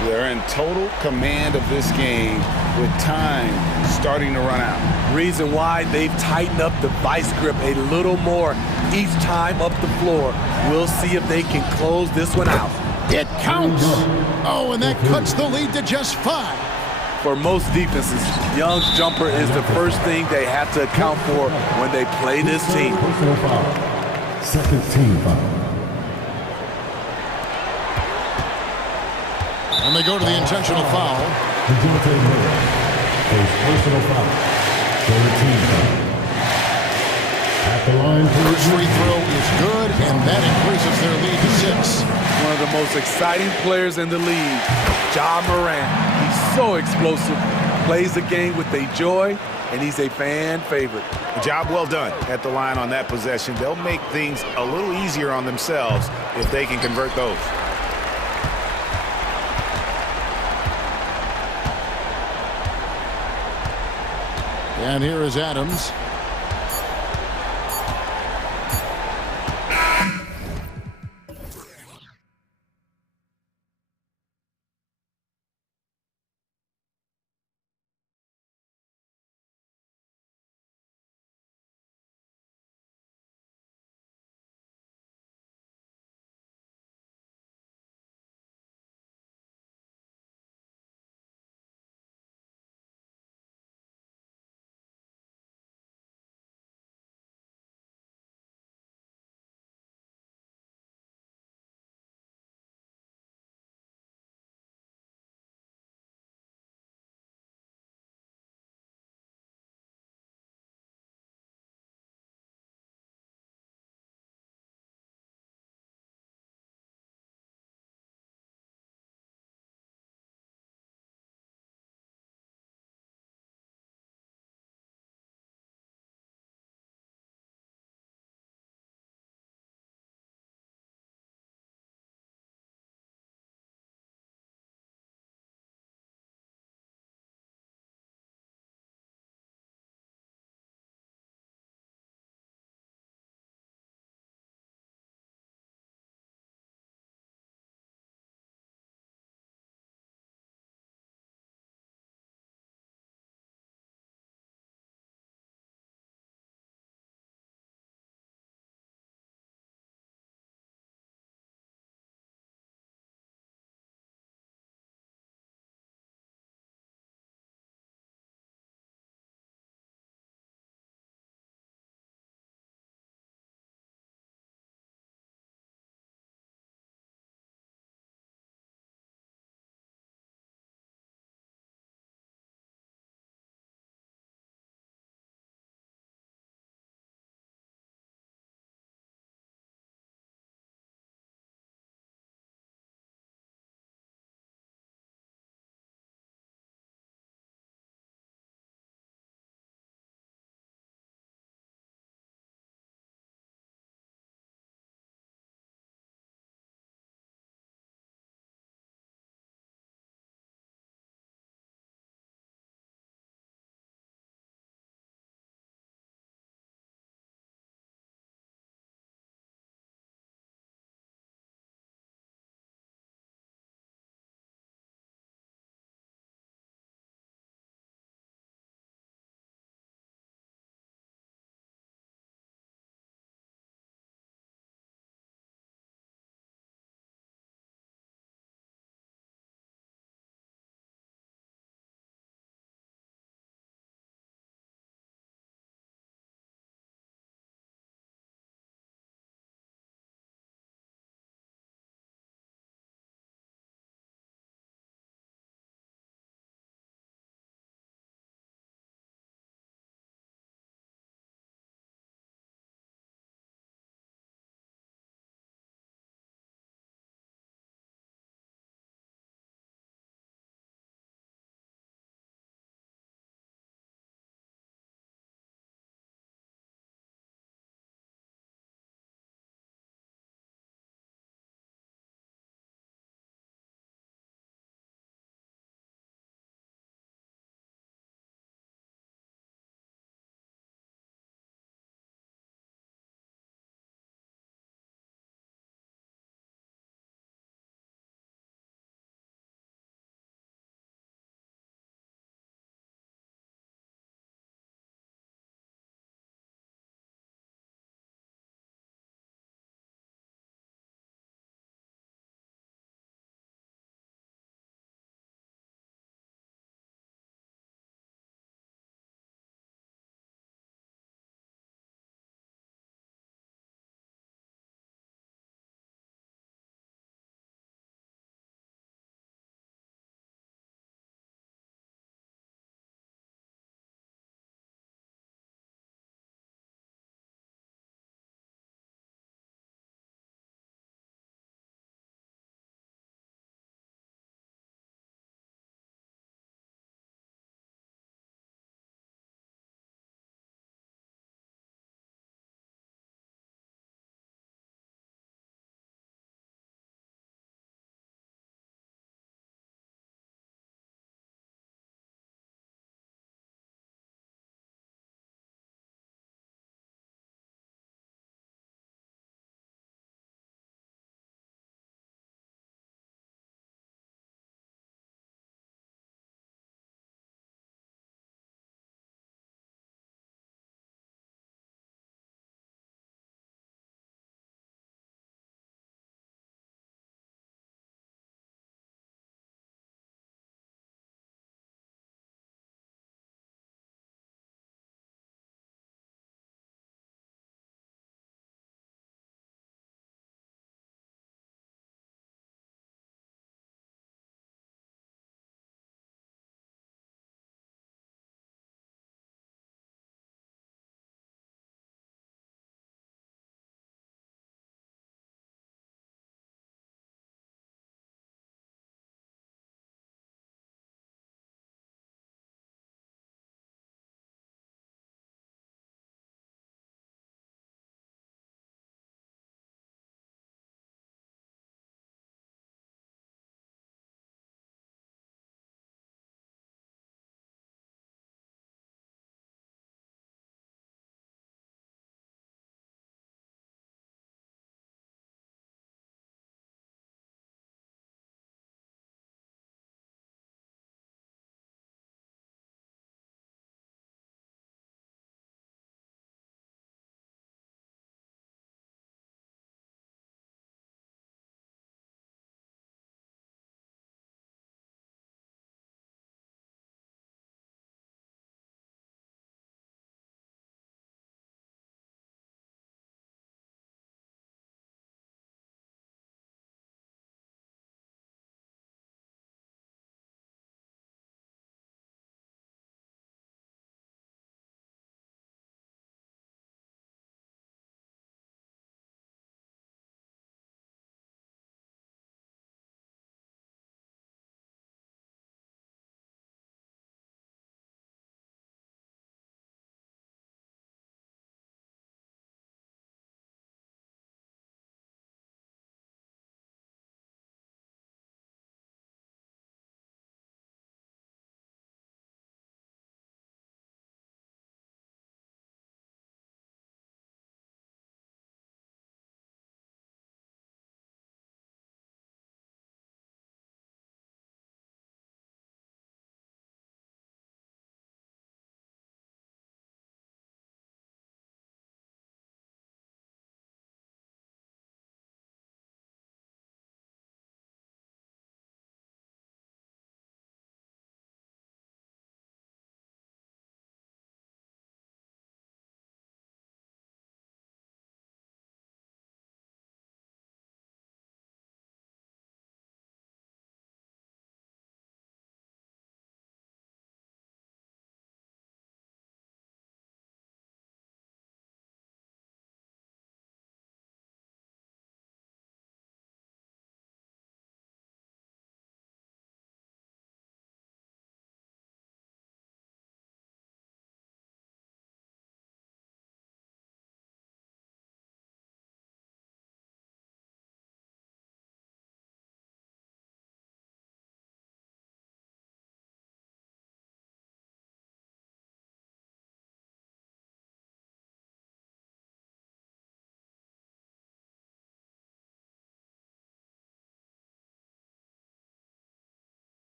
They're in total command of this game with time starting to run out. Reason why they've tightened up the vice grip a little more each time up the floor. We'll see if they can close this one out. It counts. Oh, and that cuts the lead to just 5. For most defenses, Young's jumper is the first thing they have to account for when they play this team. Second team foul. And they go to the intentional foul. Personal foul. 13 foul. At the line for First free throw is good, and that increases their lead to 6. One of the most exciting players in the league, Ja Morant. He's so explosive, plays the game with a joy, and he's a fan favorite. Job well done at the line on that possession. They'll make things a little easier on themselves if they can convert those. And here is Adams.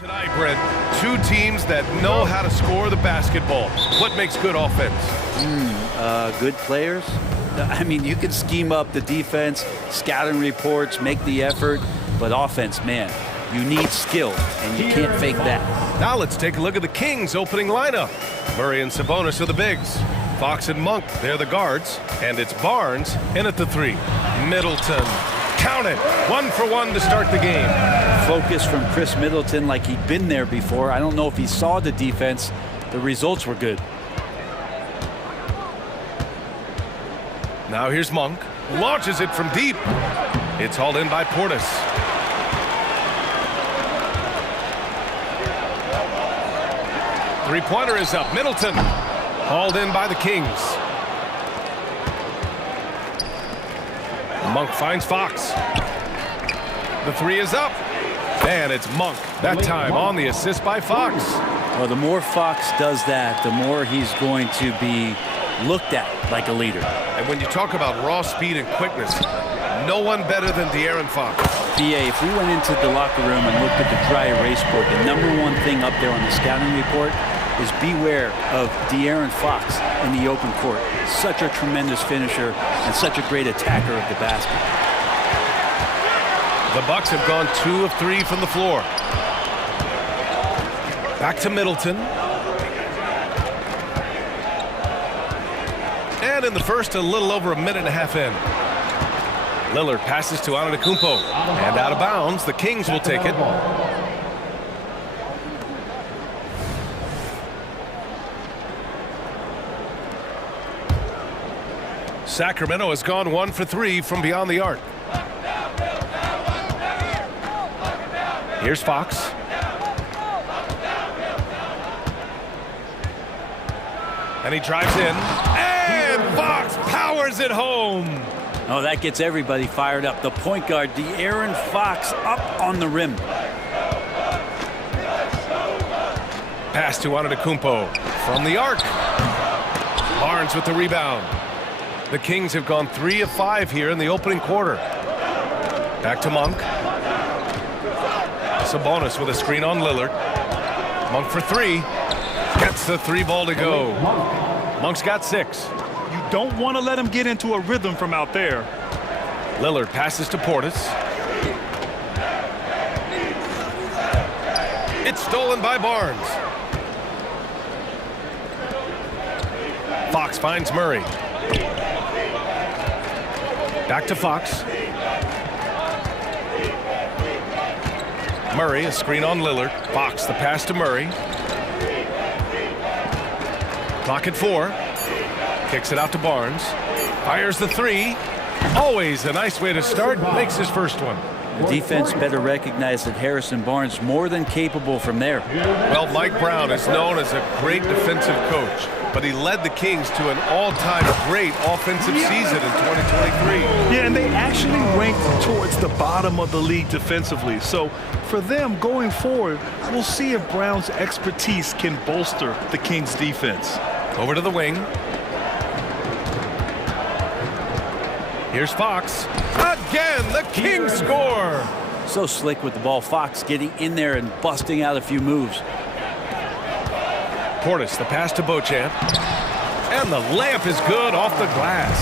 Tonight, Brent, two teams that know how to score the basketball. What makes good offense? Good players. I mean, you can scheme up the defense, scouting reports, make the effort, but offense, man, you need skill, and you can't fake that. Now let's take a look at the Kings' opening lineup. Murray and Sabonis are the bigs. Fox and Monk, they're the guards. And it's Barnes in at the 3. Middleton, count it, 1 for 1 to start the game. Focus from Chris Middleton like he'd been there before. I don't know if he saw the defense. The results were good. Now here's Monk, launches it from deep. It's hauled in by Portis. Three-pointer is up. Middleton, hauled in by the Kings. Monk finds Fox. The 3 is up. And it's Monk, that time on the assist by Fox. Well, the more Fox does that, the more he's going to be looked at like a leader. And when you talk about raw speed and quickness, no one better than De'Aaron Fox. BA, if we went into the locker room and looked at the dry erase board, the #1 thing up there on the scouting report is beware of De'Aaron Fox in the open court. Such a tremendous finisher and such a great attacker of the basket. The Bucks have gone 2 of 3 from the floor. Back to Middleton. And in the first, a little over a minute and a half in. Lillard passes to Antetokounmpo. And out of bounds, the Kings will take it. Sacramento has gone 1 for 3 from beyond the arc. Here's Fox. And he drives in. And Fox powers it home. Oh, that gets everybody fired up. The point guard, De'Aaron Fox, up on the rim. Pass to Antetokounmpo from the arc. Barnes with the rebound. The Kings have gone 3 of 5 here in the opening quarter. Back to Monk. Sabonis with a screen on Lillard. Monk for 3. Gets the 3 ball to go. Monk's got 6. You don't want to let him get into a rhythm from out there. Lillard passes to Portis. It's stolen by Barnes. Fox finds Murray. Back to Fox. Murray, a screen on Lillard. Fox, the pass to Murray. Clock at 4. Kicks it out to Barnes. Fires the 3. Always a nice way to start. Makes his first one. The defense better recognize that Harrison Barnes more than capable from there. Well, Mike Brown is known as a great defensive coach, but he led the Kings to an all-time great offensive season in 2023. Yeah, and they actually ranked towards the bottom of the league defensively. So for them going forward, we'll see if Brown's expertise can bolster the Kings' defense. Over to the wing. Here's Fox. Again, the Kings score. So slick with the ball. Fox getting in there and busting out a few moves. Portis, the pass to Beauchamp. And the layup is good off the glass.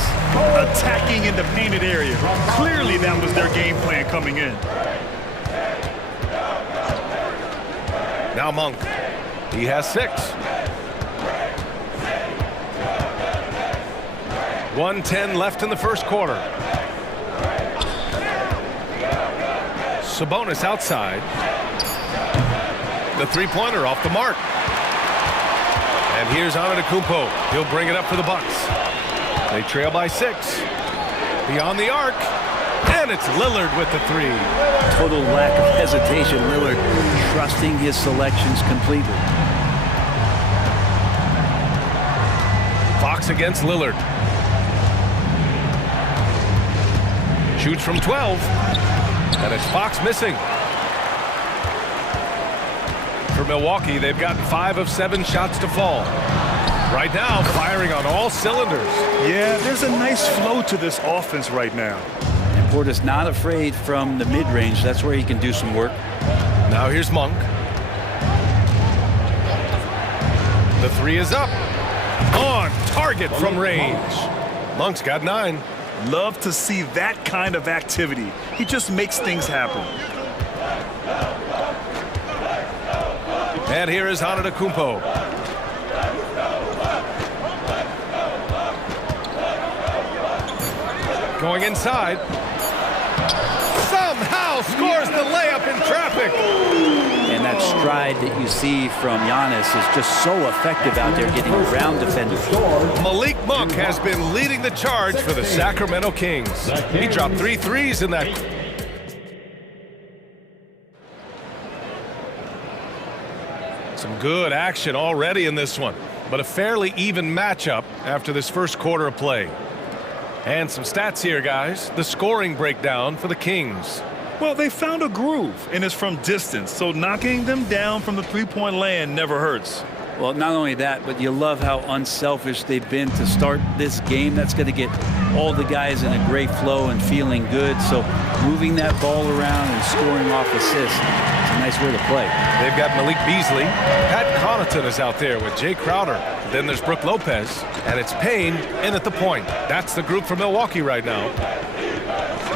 Attacking in the painted area. Clearly that was their game plan coming in. Now Monk. He has 6. 1:10 left in the first quarter. Sabonis outside. The 3-pointer off the mark. And here's Antetokounmpo. He'll bring it up for the Bucks. They trail by 6. Beyond the arc. And it's Lillard with the 3. Total lack of hesitation. Lillard trusting his selections completely. Fox against Lillard. Shoots from 12. And it's Fox missing. For Milwaukee, they've gotten 5 of 7 shots to fall. Right now, firing on all cylinders. Yeah, there's a nice flow to this offense right now. And Portis not afraid from the mid-range. That's where he can do some work. Now here's Monk. The three is up. On target from range. Monk's got 9. Love to see that kind of activity. He just makes things happen. And here is Antetokounmpo. Going inside. Somehow scores the layup in traffic. And that stride that you see from Giannis is just so effective out there getting around defenders. Malik Monk has been leading the charge for the Sacramento Kings. He dropped 3 threes in that. Some good action already in this one, but a fairly even matchup after this first quarter of play. And some stats here, guys. The scoring breakdown for the Kings. Well, they found a groove, and it's from distance, so knocking them down from the three-point land never hurts. Well, not only that, but you love how unselfish they've been to start this game. That's going to get all the guys in a great flow and feeling good. So moving that ball around and scoring off assists, it's a nice way to play. They've got Malik Beasley. Pat Connaughton is out there with Jay Crowder. Then there's Brook Lopez, and it's Payne in at the point. That's the group for Milwaukee right now.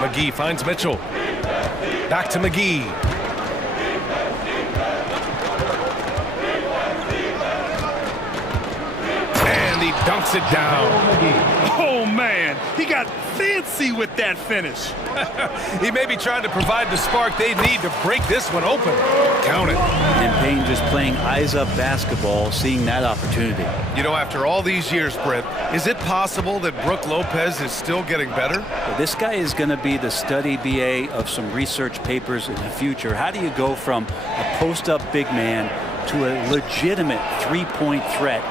McGee finds Mitchell. Back to McGee. And he dunks it down. Oh, man. He got fancy with that finish. He may be trying to provide the spark they need to break this one open. Count it. And Payne just playing eyes-up basketball, seeing that opportunity. You know, after all these years, Brent, is it possible that Brook Lopez is still getting better? Well, this guy is going to be the study BA of some research papers in the future. How do you go from a post-up big man to a legitimate three-point threat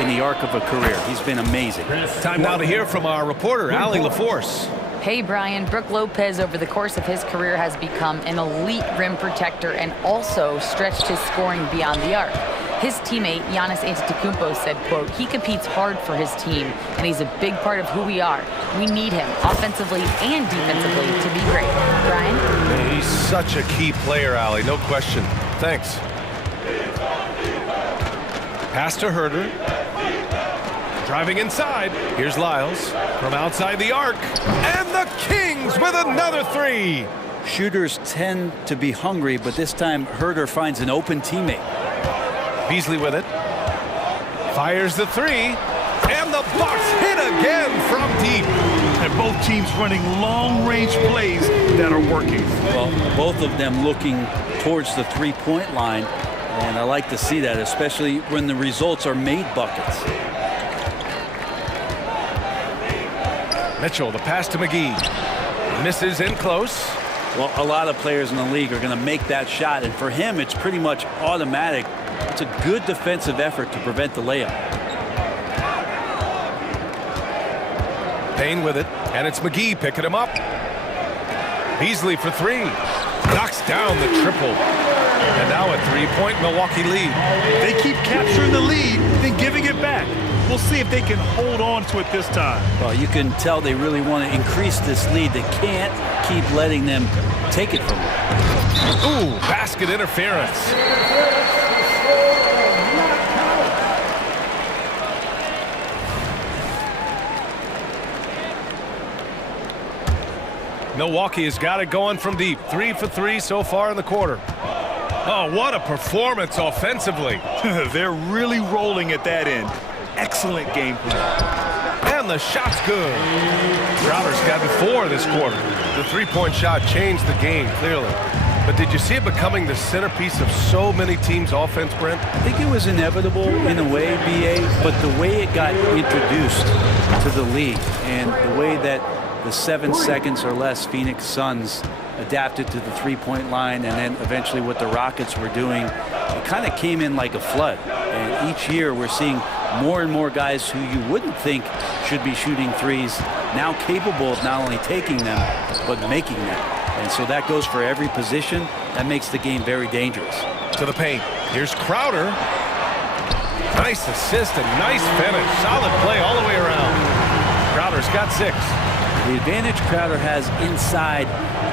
in the arc of a career? He's been amazing. Time now to hear from our reporter, Allie LaForce. Hey, Brian. Brook Lopez, over the course of his career, has become an elite rim protector and also stretched his scoring beyond the arc. His teammate, Giannis Antetokounmpo, said, quote, he competes hard for his team, and he's a big part of who we are. We need him, offensively and defensively, to be great. Brian? He's such a key player, Allie, no question. Thanks. Pass to Herder. Driving inside. Here's Lyles from outside the arc. And the Kings with another three. Shooters tend to be hungry, but this time Herder finds an open teammate. Beasley with it. Fires the three. And the Bucks hit again from deep. And both teams running long-range plays that are working. Well, both of them looking towards the three-point line. And I like to see that, especially when the results are made buckets. Mitchell, the pass to McGee. Misses in close. Well, a lot of players in the league are going to make that shot, and for him, it's pretty much automatic. It's a good defensive effort to prevent the layup. Payne with it, and it's McGee picking him up. Beasley for three. Knocks down the triple. And now a three-point Milwaukee lead. They keep capturing the lead, then giving it back. We'll see if they can hold on to it this time. Well, you can tell they really want to increase this lead. They can't keep letting them take it from them. Ooh, basket interference. Milwaukee has got it going from deep. 3 for 3 so far in the quarter. Oh, what a performance offensively. They're really rolling at that end. Excellent game plan. And the shot's good. Crowder's gotten 4 this quarter. The three-point shot changed the game, clearly. But did you see it becoming the centerpiece of so many teams' offense, Brent? I think it was inevitable in a way, BA, but the way it got introduced to the league and the way that the 7 seconds or less Phoenix Suns adapted to the three-point line, and then eventually what the Rockets were doing, it kind of came in like a flood. And each year we're seeing more and more guys who you wouldn't think should be shooting threes now capable of not only taking them but making them. And so that goes for every position. That makes the game very dangerous. To the paint. Here's Crowder. Nice assist and nice finish. Solid play all the way around. Crowder's got 6. The advantage Crowder has inside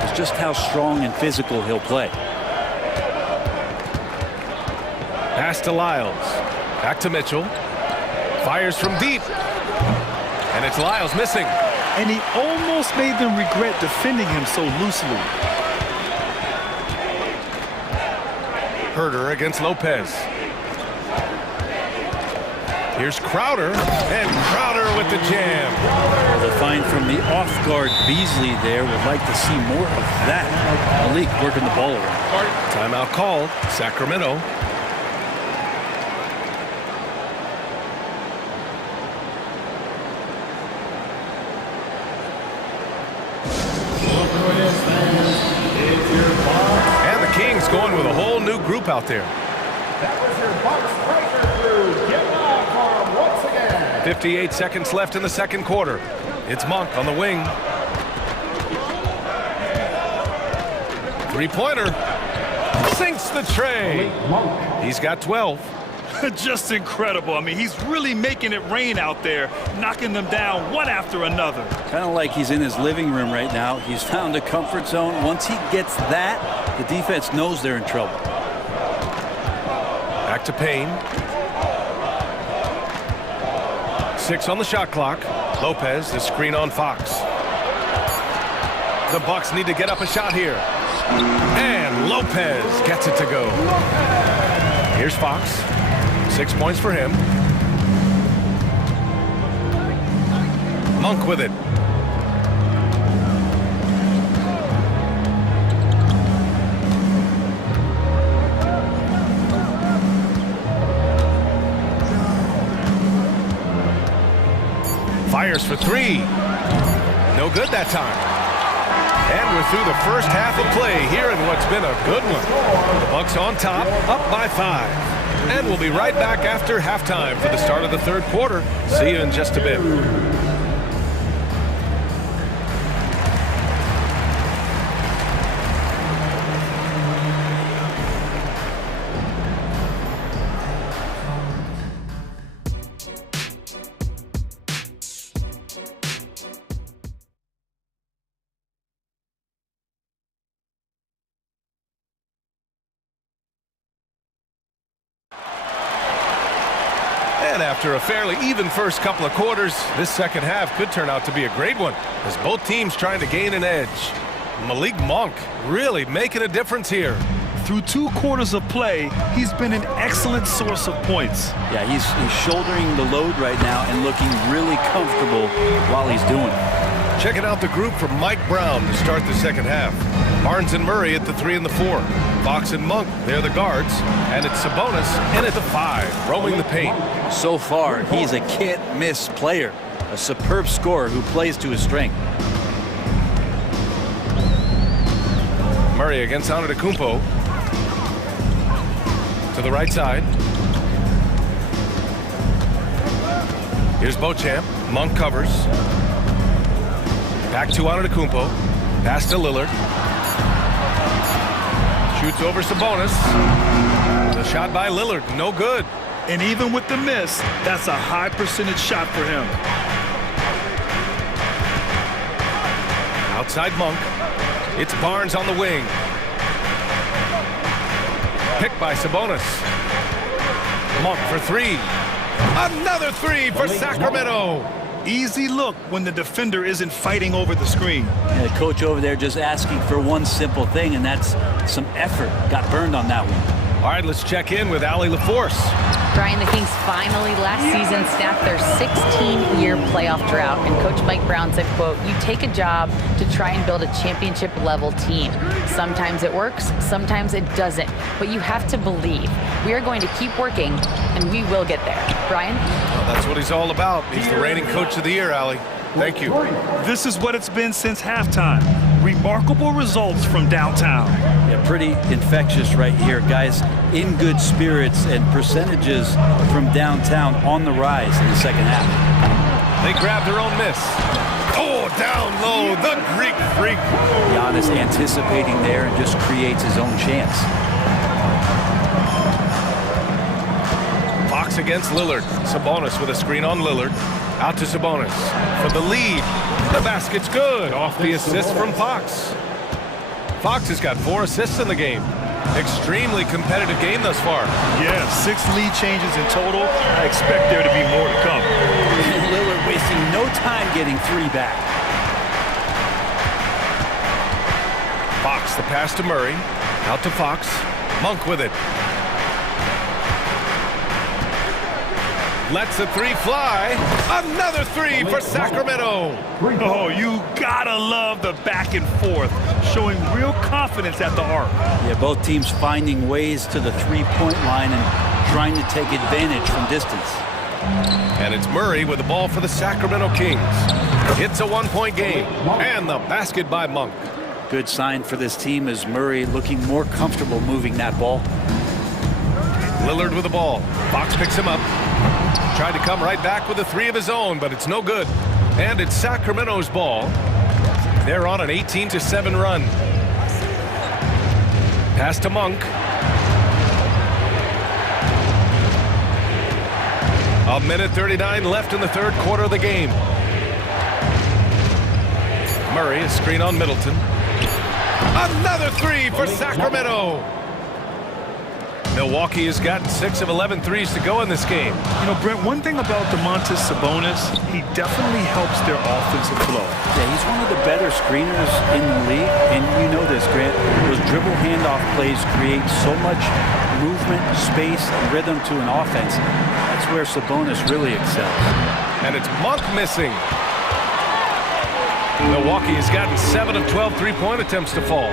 is just how strong and physical he'll play. Pass to Lyles. Back to Mitchell. Fires from deep. And it's Lyles missing. And he almost made them regret defending him so loosely. Herder against Lopez. Here's Crowder, and Crowder with the jam. Well, the find from the off-guard Beasley there. Would like to see more of that. Malik working the ball around. Timeout called, Sacramento. And the Kings going with a whole new group out there. That was your Bucks breaker crew. Get live for 'em once again. 58 seconds left in the second quarter. It's Monk on the wing. Three-pointer. Sinks the tray. He's got 12. Just incredible. I mean, he's really making it rain out there, knocking them down one after another. Kind of like he's in his living room right now. He's found a comfort zone. Once he gets that, the defense knows they're in trouble. Back to Payne. 6 on the shot clock. Lopez, the screen on Fox. The Bucks need to get up a shot here. And Lopez gets it to go. Here's Fox. 6 points for him. Monk with it. Fires for three. No good that time. And we're through the first half of play here in what's been a good one. The Bucks on top, up by 5. And we'll be right back after halftime for the start of the third quarter. See you in just a bit. And after a fairly even first couple of quarters, this second half could turn out to be a great one as both teams trying to gain an edge. Malik Monk really making a difference here. Through 2 quarters of play, he's been an excellent source of points. Yeah, he's shouldering the load right now and looking really comfortable while he's doing it. Checking out the group for Mike Brown to start the second half. Barnes and Murray at the 3 and the 4. Fox and Monk, they're the guards. And it's Sabonis in at the 5, roaming the paint. So far, he's a can't-miss player. A superb scorer who plays to his strength. Murray against Antetokounmpo. To the right side. Here's Beauchamp. Monk covers. Back to Antetokounmpo. Pass to Lillard. Shoots over Sabonis. The shot by Lillard, no good. And even with the miss, that's a high percentage shot for him. Outside Monk. It's Barnes on the wing. Picked by Sabonis. Monk for 3. Another 3 for Sacramento. Easy look when the defender isn't fighting over the screen. And the coach over there just asking for one simple thing, and that's some effort. Got burned on that one. All right, let's check in with Allie LaForce. Brian, the Kings finally last season snapped their 16-year playoff drought, and Coach Mike Brown said, quote, "You take a job to try and build a championship-level team. Sometimes it works, sometimes it doesn't, but you have to believe. We are going to keep working, and we will get there." Brian? Well, that's what he's all about. He's the reigning coach of the year, Allie. Thank you. This is what it's been since halftime. Remarkable results from downtown. Yeah, pretty infectious right here. Guys in good spirits, and percentages from downtown on the rise in the second half. They grab their own miss. Oh, down low, the Greek freak. Giannis anticipating there and just creates his own chance. Fox against Lillard. Sabonis with a screen on Lillard. Out to Sabonis for the lead. The basket's good. Off the assist from Fox. Fox has got 4 assists in the game. Extremely competitive game thus far. Yeah, 6 lead changes in total. I expect there to be more to come. Lillard wasting no time getting 3 back. Fox, the pass to Murray. Out to Fox. Monk with it. Lets the 3 fly. Another 3 for Sacramento. Oh, you gotta love the back and forth, showing real confidence at the arc. Yeah, both teams finding ways to the 3-point line and trying to take advantage from distance. And it's Murray with the ball for the Sacramento Kings. It's a 1-point game. And the basket by Monk. Good sign for this team as Murray looking more comfortable moving that ball. Lillard with the ball. Fox picks him up. Tried to come right back with a 3 of his own, but it's no good. And it's Sacramento's ball. They're on an 18-7 run. Pass to Monk. A minute 39 left in the 3rd quarter of the game. Murray, a screen on Middleton. Another 3 for Sacramento. Milwaukee has gotten 6 of 11 threes to go in this game. You know, Brent, one thing about Domantas Sabonis, he definitely helps their offensive flow. Yeah, he's one of the better screeners in the league, and you know this, Grant. Those dribble handoff plays create so much movement, space, and rhythm to an offense. That's where Sabonis really excels. And it's Monk missing. Milwaukee has gotten 7 of 12 three-point attempts to fall.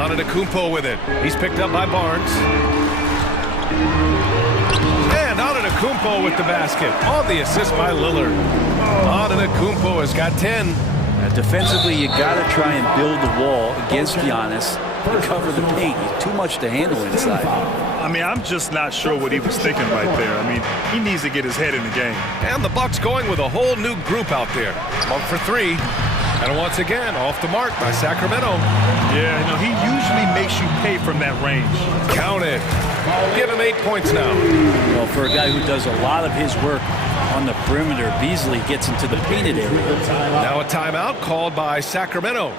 Antetokounmpo with it. He's picked up by Barnes. And Antetokounmpo with the basket. On the assist by Lillard. Antetokounmpo has got 10. Defensively, you got to try and build the wall against Giannis and cover the paint. Too much to handle inside. I mean, I'm just not sure what he was thinking right there. I mean, he needs to get his head in the game. And the Bucks going with a whole new group out there. Monk for 3. And once again, off the mark by Sacramento. Yeah, you know, he usually makes you pay from that range. Count it. Give him 8 points now. Well, for a guy who does a lot of his work on the perimeter, Beasley gets into the painted area. Now a timeout called by Sacramento.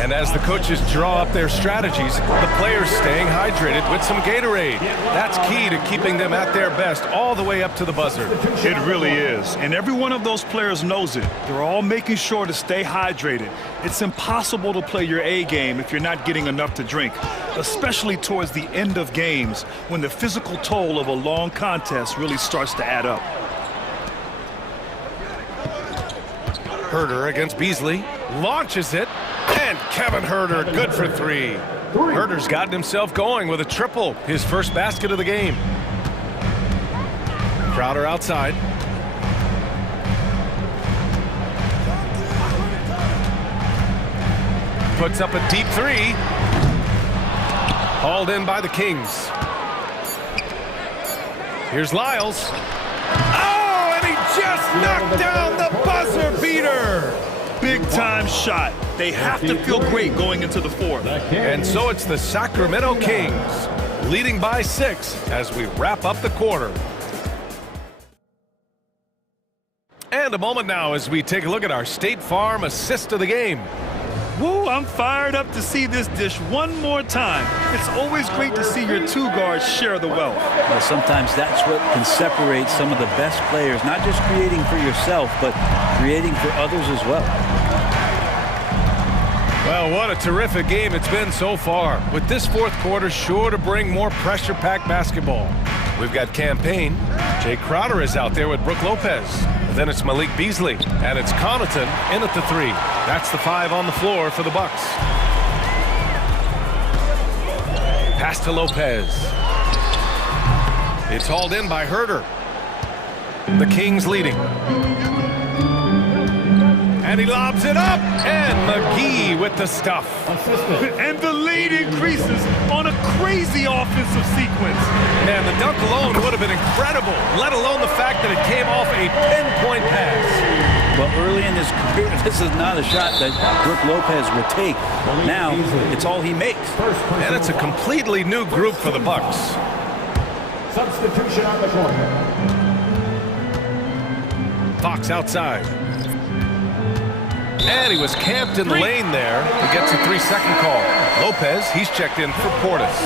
And as the coaches draw up their strategies, the players staying hydrated with some Gatorade. That's key to keeping them at their best all the way up to the buzzer. It really is. And every one of those players knows it. They're all making sure to stay hydrated. It's impossible to play your A game if you're not getting enough to drink, especially towards the end of games when the physical toll of a long contest really starts to add up. Herter against Beasley. Launches it. And Kevin Herter, good for 3. Herter's gotten himself going with a triple, his first basket of the game. Crowder outside. Puts up a deep 3. Hauled in by the Kings. Here's Lyles. Oh, and he just knocked down the buzzer beater. Big-time shot. They have to feel great going into the 4th. And so it's the Sacramento Kings leading by 6 as we wrap up the quarter. And a moment now as we take a look at our State Farm assist of the game. Woo, I'm fired up to see this dish one more time. It's always great to see your 2 guards share the wealth. Well, sometimes that's what can separate some of the best players, not just creating for yourself, but creating for others as well. Well, what a terrific game it's been so far, with this 4th quarter sure to bring more pressure-packed basketball. We've got Campaign. Jay Crowder is out there with Brook Lopez. Then it's Malik Beasley, and it's Connaughton in at the 3. That's the 5 on the floor for the Bucks. Pass to Lopez. It's hauled in by Herter. The Kings leading. And he lobs it up, and McGee with the stuff. And the lead increases on a crazy offensive sequence. Man, the dunk alone would have been incredible, let alone the fact that it came off a pinpoint pass. Well, early in his career, this is not a shot that Brook Lopez would take. Now, it's all he makes. And it's a completely new group for the Bucks. Substitution on the court. Fox outside. And he was camped in the lane there. He gets a 3-second call. Lopez, he's checked in for Portis.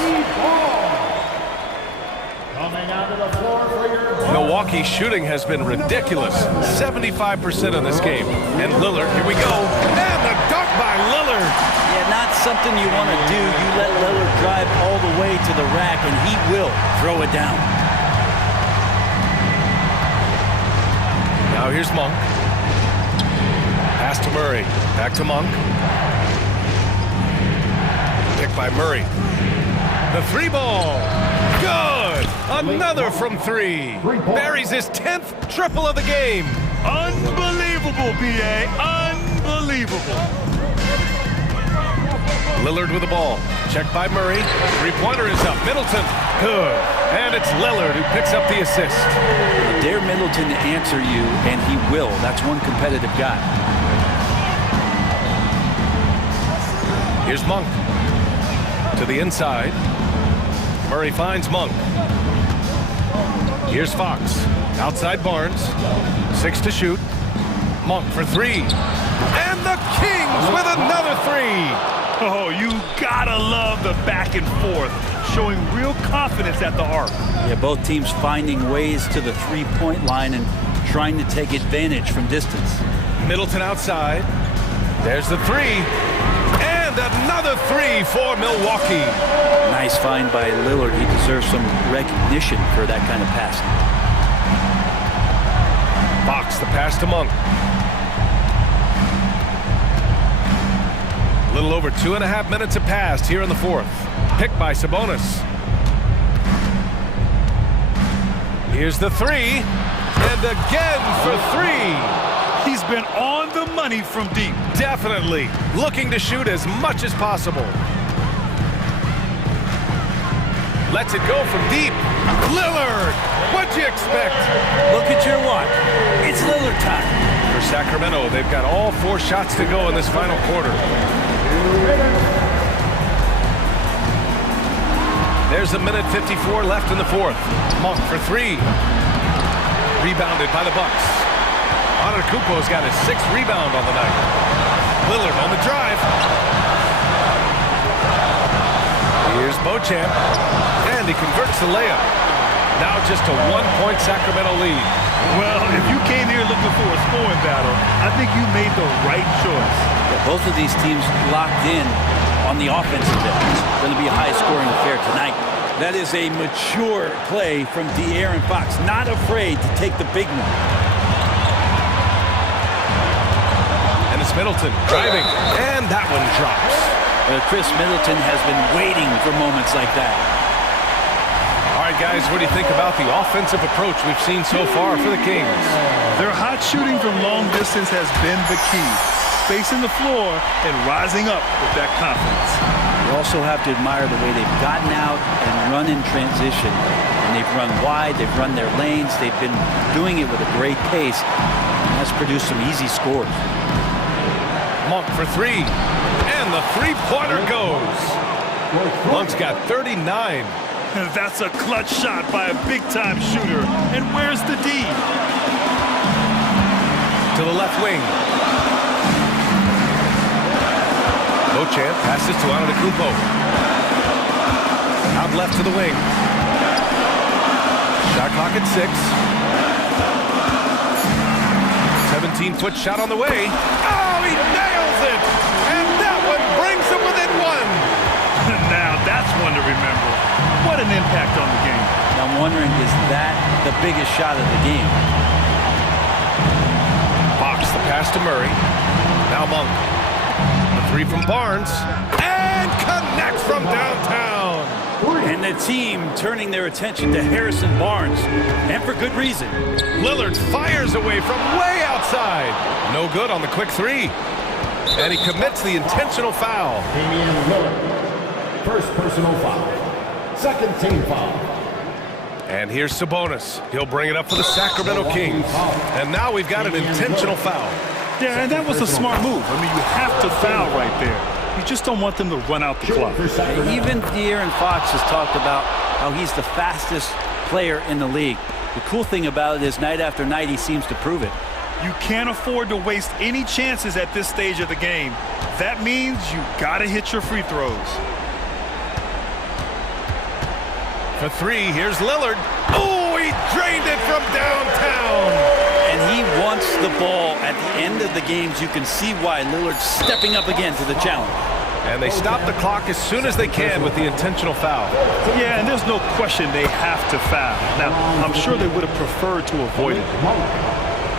Milwaukee's shooting has been ridiculous. 75% in this game. And Lillard, here we go. And the dunk by Lillard. Yeah, not something you want to do. You let Lillard drive all the way to the rack, and he will throw it down. Now here's Monk. Pass to Murray. Back to Monk. Picked by Murray. The 3 ball. Good! Another from 3. Buries his 10th triple of the game. Unbelievable, B.A. Unbelievable. Lillard with the ball. Checked by Murray. 3-pointer is up. Middleton. Good. And it's Lillard who picks up the assist. Dare Middleton to answer you, and he will. That's one competitive guy. Here's Monk. To the inside. Murray finds Monk. Here's Fox. Outside Barnes. 6 to shoot. Monk for 3. And the Kings with another 3. Oh, you gotta love the back and forth, showing real confidence at the arc. Yeah, both teams finding ways to the 3-point line and trying to take advantage from distance. Middleton outside. There's the 3. And another 3 for Milwaukee. Nice find by Lillard. He deserves some recognition for that kind of passing. Fox, the pass to Monk. A little over 2.5 minutes have passed here in the 4th. Picked by Sabonis. Here's the 3. And again for 3. He's been on the money from deep. Definitely. Looking to shoot as much as possible. Lets it go from deep. Lillard! What'd you expect? Look at your watch. It's Lillard time. For Sacramento, they've got all 4 shots to go in this final quarter. There's 1:54 left in the 4th. Monk for 3. Rebounded by the Bucks. Antetokounmpo's got his 6th rebound on the night. Lillard on the drive. Here's Beauchamp. And he converts the layup. Now just a 1-point Sacramento lead. Well, if you came here looking for a scoring battle, I think you made the right choice. Yeah, both of these teams locked in on the offensive end. It's going to be a high-scoring affair tonight. That is a mature play from De'Aaron Fox. Not afraid to take the big one. And it's Middleton driving. And that one drops. Chris Middleton has been waiting for moments like that. All right, guys, what do you think about the offensive approach we've seen so far for the Kings? Their hot shooting from long distance has been the key. Spacing the floor and rising up with that confidence. You also have to admire the way they've gotten out and run in transition. And they've run wide, they've run their lanes, they've been doing it with a great pace. And that's produced some easy scores. Monk for 3. And the 3-pointer goes. Monk's got 39. And that's a clutch shot by a big-time shooter. And where's the D? To the left wing. Beauchamp passes to Antetokounmpo. Out left to the wing. Shot clock at 6. 17-foot shot on the way. Oh, he nails it! And that one brings him within 1. Now that's one to remember. What an impact on the game. I'm wondering, is that the biggest shot of the game? Fox, the pass to Murray. Now Monk. The 3 from Barnes. And connects from downtown. And the team turning their attention to Harrison Barnes. And for good reason. Lillard fires away from way outside. No good on the quick 3. And he commits the intentional foul. Damian Lillard. First personal foul. Second team foul. And here's Sabonis. He'll bring it up for the Sacramento Kings. And now we've got an intentional foul. Yeah, and that was a smart move. I mean, you have to foul right there. You just don't want them to run out the clock. Even De'Aaron Fox has talked about how he's the fastest player in the league. The cool thing about it is night after night he seems to prove it. You can't afford to waste any chances at this stage of the game. That means you gotta hit your free throws. For three, here's Lillard. Oh, he drained it from downtown. And he wants the ball at the end of the games. You can see why Lillard's stepping up again to the challenge. And they stop the clock as soon as they can with the intentional foul. Yeah, and there's no question they have to foul. Now, I'm sure they would have preferred to avoid it.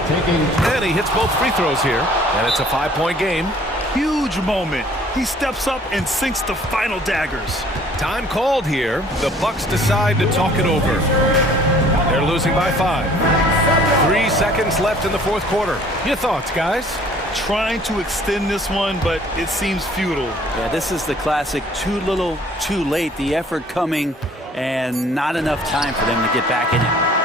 And he hits both free throws here, and it's a 5-point game. Huge moment. He steps up and sinks the final daggers. Time called here. The Bucks decide to talk it over. They're losing by 5. 3 seconds left in the fourth quarter. Your thoughts, guys? Trying to extend this one, but it seems futile. Yeah, this is the classic too little, too late. The effort coming and not enough time for them to get back in it.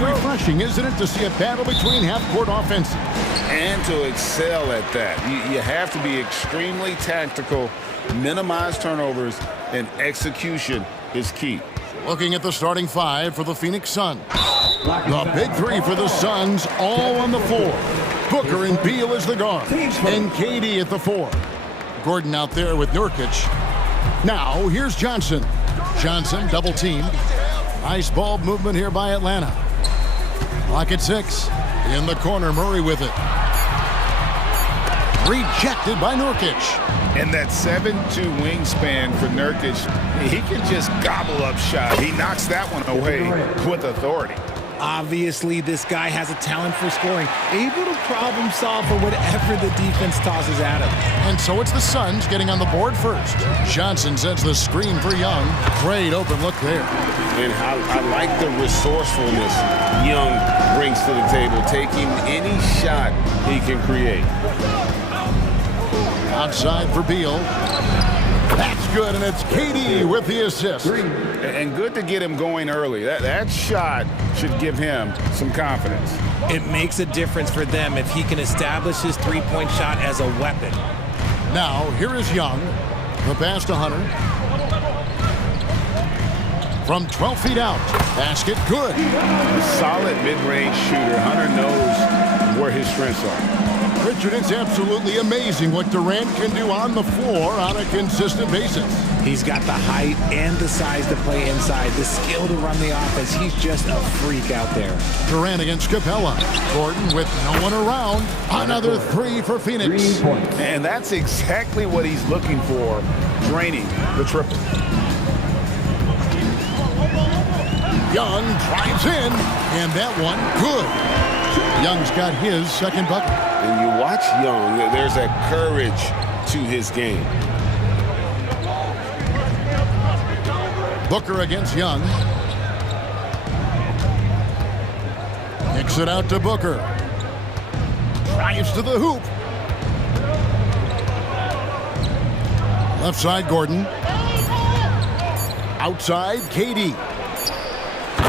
It's refreshing, isn't it, to see a battle between half-court offenses? And to excel at that. You have to be extremely tactical, minimize turnovers, and execution is key. Looking at the starting five for the Phoenix Suns. The big three for the Suns, all on the floor. Booker and Beal as the guards, and KD at the four. Gordon out there with Nurkic. Now, here's Johnson. Johnson double-teamed. Nice ball movement here by Atlanta. Clock at 6. In the corner, Murray with it. Rejected by Nurkic. And that 7'2" wingspan for Nurkic, he can just gobble up shot. He knocks that one away with authority. Obviously, this guy has a talent for scoring, able to problem solve for whatever the defense tosses at him. And so it's the Suns getting on the board first. Johnson sets the screen for Young. Great open look there. And I like the resourcefulness Young brings to the table, taking any shot he can create. Outside for Beal. That's good, and it's KD with the assist. And good to get him going early. That shot should give him some confidence. It makes a difference for them if he can establish his three-point shot as a weapon. Now, here is Young. The pass to Hunter. From 12 feet out. Basket good. A solid mid-range shooter. Hunter knows where his strengths are. Richard, it's absolutely amazing what Durant can do on the floor on a consistent basis. He's got the height and the size to play inside, the skill to run the offense. He's just a freak out there. Durant against Capella. Gordon with no one around. Another three for Phoenix. And that's exactly what he's looking for, draining the triple. Young drives in, and that one good. Young's got his second bucket. And you watch Young, there's a courage to his game. Booker against Young. Kicks it out to Booker. Drives to the hoop. Left side, Gordon. Outside, KD.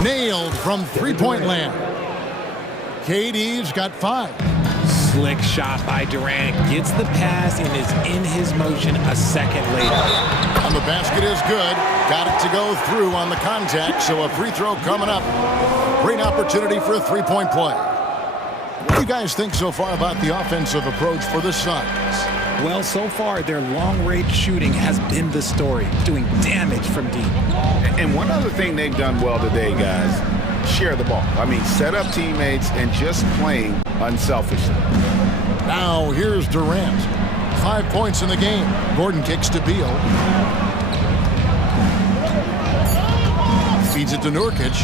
Nailed from three-point land. KD's got 5. Slick shot by Durant. Gets the pass and is in his motion a second later. And the basket is good. Got it to go through on the contact, so a free throw coming up. Great opportunity for a three-point play. What do you guys think so far about the offensive approach for the Suns? Well, so far, their long-range shooting has been the story, doing damage from deep. And one other thing they've done well today, guys, share the ball. I mean, set up teammates and just playing unselfishly. Now, here's Durant. 5 points in the game. Gordon kicks to Beal. Feeds it to Nurkic.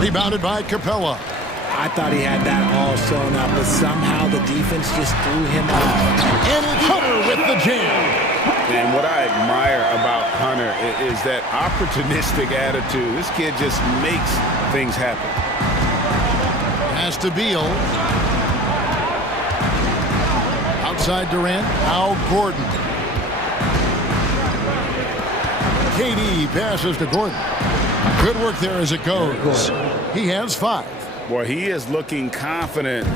Rebounded by Capella. I thought he had that all sewn up, but somehow the defense just threw him off. And it's Hunter with the jam. And what I admire about Hunter is that opportunistic attitude. This kid just makes things happen. Pass to Beal. Outside Durant. Now Gordon. KD passes to Gordon. Good work there as it goes. He has 5. Boy, he is looking confident.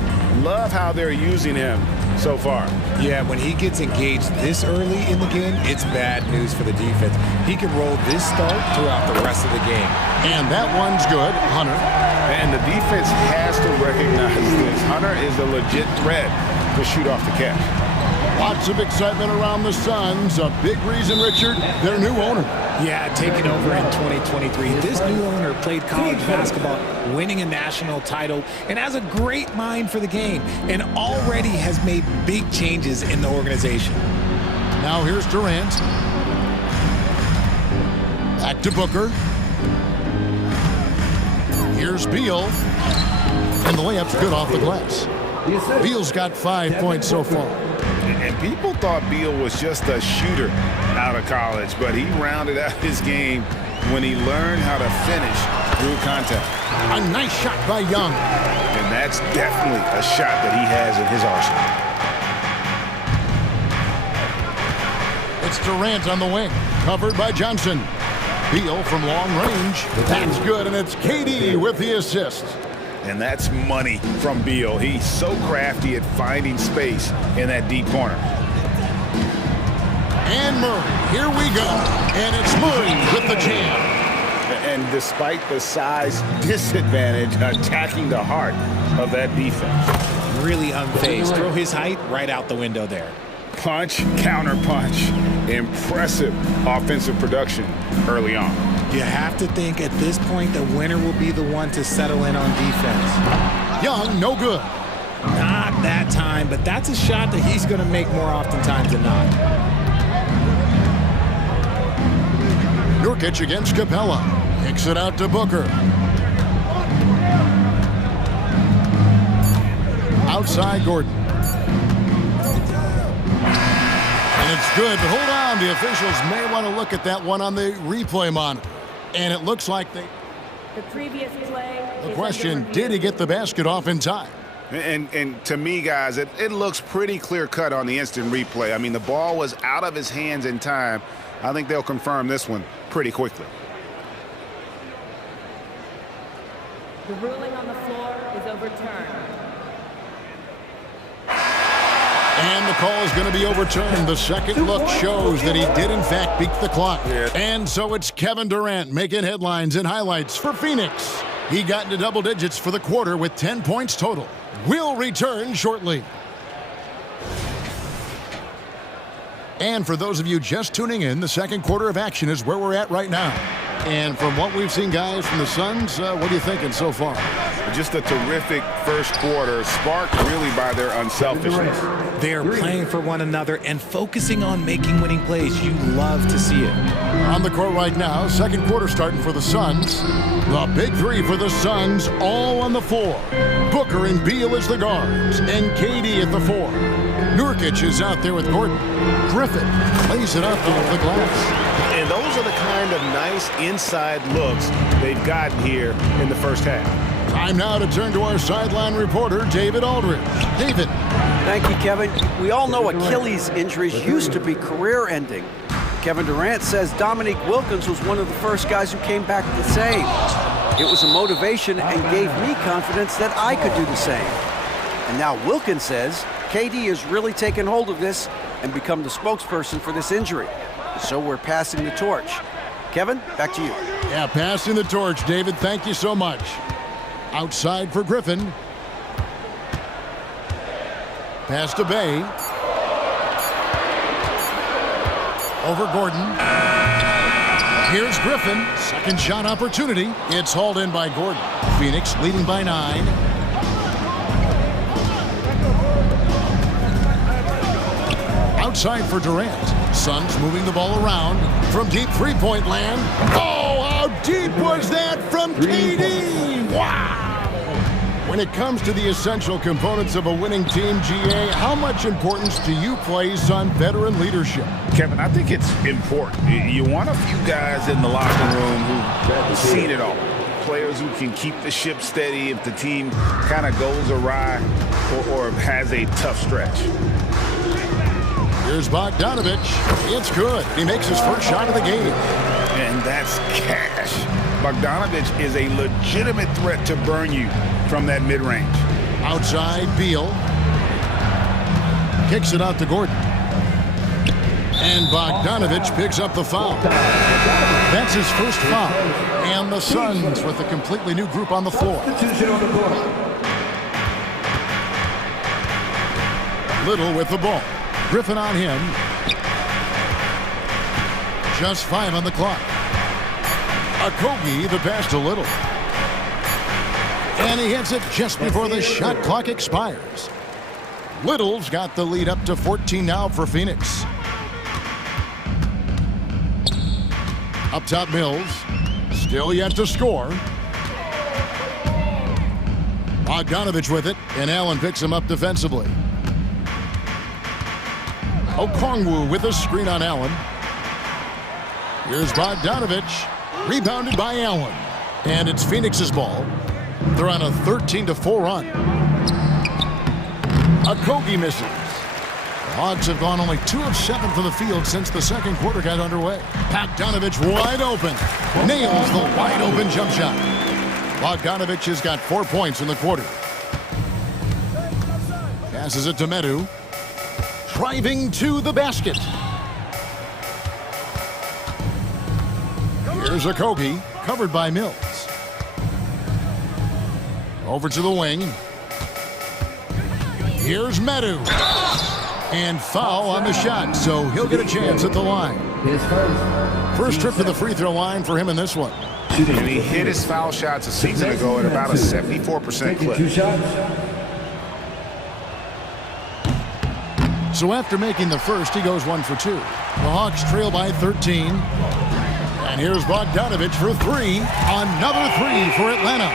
Love how they're using him so far. Yeah, when he gets engaged this early in the game, it's bad news for the defense. He can roll this start throughout the rest of the game. And that one's good. Hunter. And the defense has to recognize this. Hunter is a legit threat to shoot off the catch. Lots of excitement around the Suns. A big reason, Richard, their new owner. Yeah, taking over in 2023. This new owner played college basketball, winning a national title, and has a great mind for the game, and already has made big changes in the organization. Now here's Durant. Back to Booker. Here's Beal. And the layup's good off the glass. Beal's got 5 points so far. And people thought Beal was just a shooter out of college, but he rounded out his game when he learned how to finish through contact. A nice shot by Young. And that's definitely a shot that he has in his arsenal. It's Durant on the wing, covered by Johnson. Beal from long range. That's good, and it's KD with the assist. And that's money from Beal. He's so crafty at finding space in that deep corner. And Murray, here we go. And it's Murray with the jam. And despite the size disadvantage, attacking the heart of that defense. Really unfazed. Throw his height right out the window there. Punch, counter punch. Impressive offensive production early on. You have to think at this point the winner will be the one to settle in on defense. Young, no good. Not that time, but that's a shot that he's going to make more oftentimes than not. Nurkic against Capella. Kicks it out to Booker. Outside Gordon. And it's good, but hold on. The officials may want to look at that one on the replay monitor. And it looks like they... The previous play... The question, did he get the basket off in time? And to me, guys, it looks pretty clear-cut on the instant replay. I mean, the ball was out of his hands in time. I think they'll confirm this one pretty quickly. The ruling on the floor is overturned. And the call is going to be overturned. The second look shows that he did, in fact, beat the clock. Yeah. And so it's Kevin Durant making headlines and highlights for Phoenix. He got into double digits for the quarter with 10 points total. We'll return shortly. And for those of you just tuning in, the second quarter of action is where we're at right now. And from what we've seen, guys, from the Suns, what are you thinking so far? Just a terrific first quarter, sparked really by their unselfishness. They're playing for one another and focusing on making winning plays. You love to see it. On the court right now, second quarter starting for the Suns. The big three for the Suns, all on the floor. Booker and Beal as the guards, and KD at the 4. Nurkic is out there with Gordon. Griffin lays it up off the glass. And those are the kind of nice inside looks they've gotten here in the first half. Time now to turn to our sideline reporter, David Aldridge. David. Thank you, Kevin. We all know Achilles injuries used to be career-ending. Kevin Durant says Dominique Wilkins was one of the first guys who came back the same. It was a motivation and gave me confidence that I could do the same. And now Wilkins says KD has really taken hold of this and become the spokesperson for this injury. So we're passing the torch. Kevin, back to you. Yeah, passing the torch, David. Thank you so much. Outside for Griffin. Pass to Bay. Over Gordon. Here's Griffin. Second shot opportunity. It's hauled in by Gordon. Phoenix leading by 9. Outside for Durant. Suns moving the ball around from deep three-point land. Oh, how deep was that from KD? Wow! When it comes to the essential components of a winning team, GA, how much importance do you place on veteran leadership? Kevin, I think it's important. You want a few guys in the locker room who've seen it all. Players who can keep the ship steady if the team kind of goes awry or has a tough stretch. Here's Bogdanovich. It's good. He makes his first shot of the game. And that's cash. Bogdanovich is a legitimate threat to burn you from that mid-range. Outside, Beal. Kicks it out to Gordon. And Bogdanovich picks up the foul. That's his first foul. And the Suns with a completely new group on the floor. Little with the ball. Griffin on him. Just 5 on the clock. Okogie, the pass to Little. And he hits it just before the shot clock expires. Little's got the lead up to 14 now for Phoenix. Up top, Mills. Still yet to score. Bogdanovich with it, and Allen picks him up defensively. Okongwu with a screen on Allen. Here's Bogdanovich. Rebounded by Allen. And it's Phoenix's ball. They're on a 13-4 run. Okogie misses. Hawks have gone only 2 of 7 from the field since the second quarter got underway. Bogdanovich wide open. Nails the wide open jump shot. Bogdanovich has got 4 points in the quarter. Passes it to Medu. Driving to the basket. Here's Okogie, covered by Mills. Over to the wing. Here's Medu. And foul on the shot, so he'll get a chance at the line. First trip to the free throw line for him in this one. And he hit his foul shots a season ago at about a 74% clip. So after making the first, he goes 1 for 2. The Hawks trail by 13. And here's Bogdanovich for 3. Another 3 for Atlanta.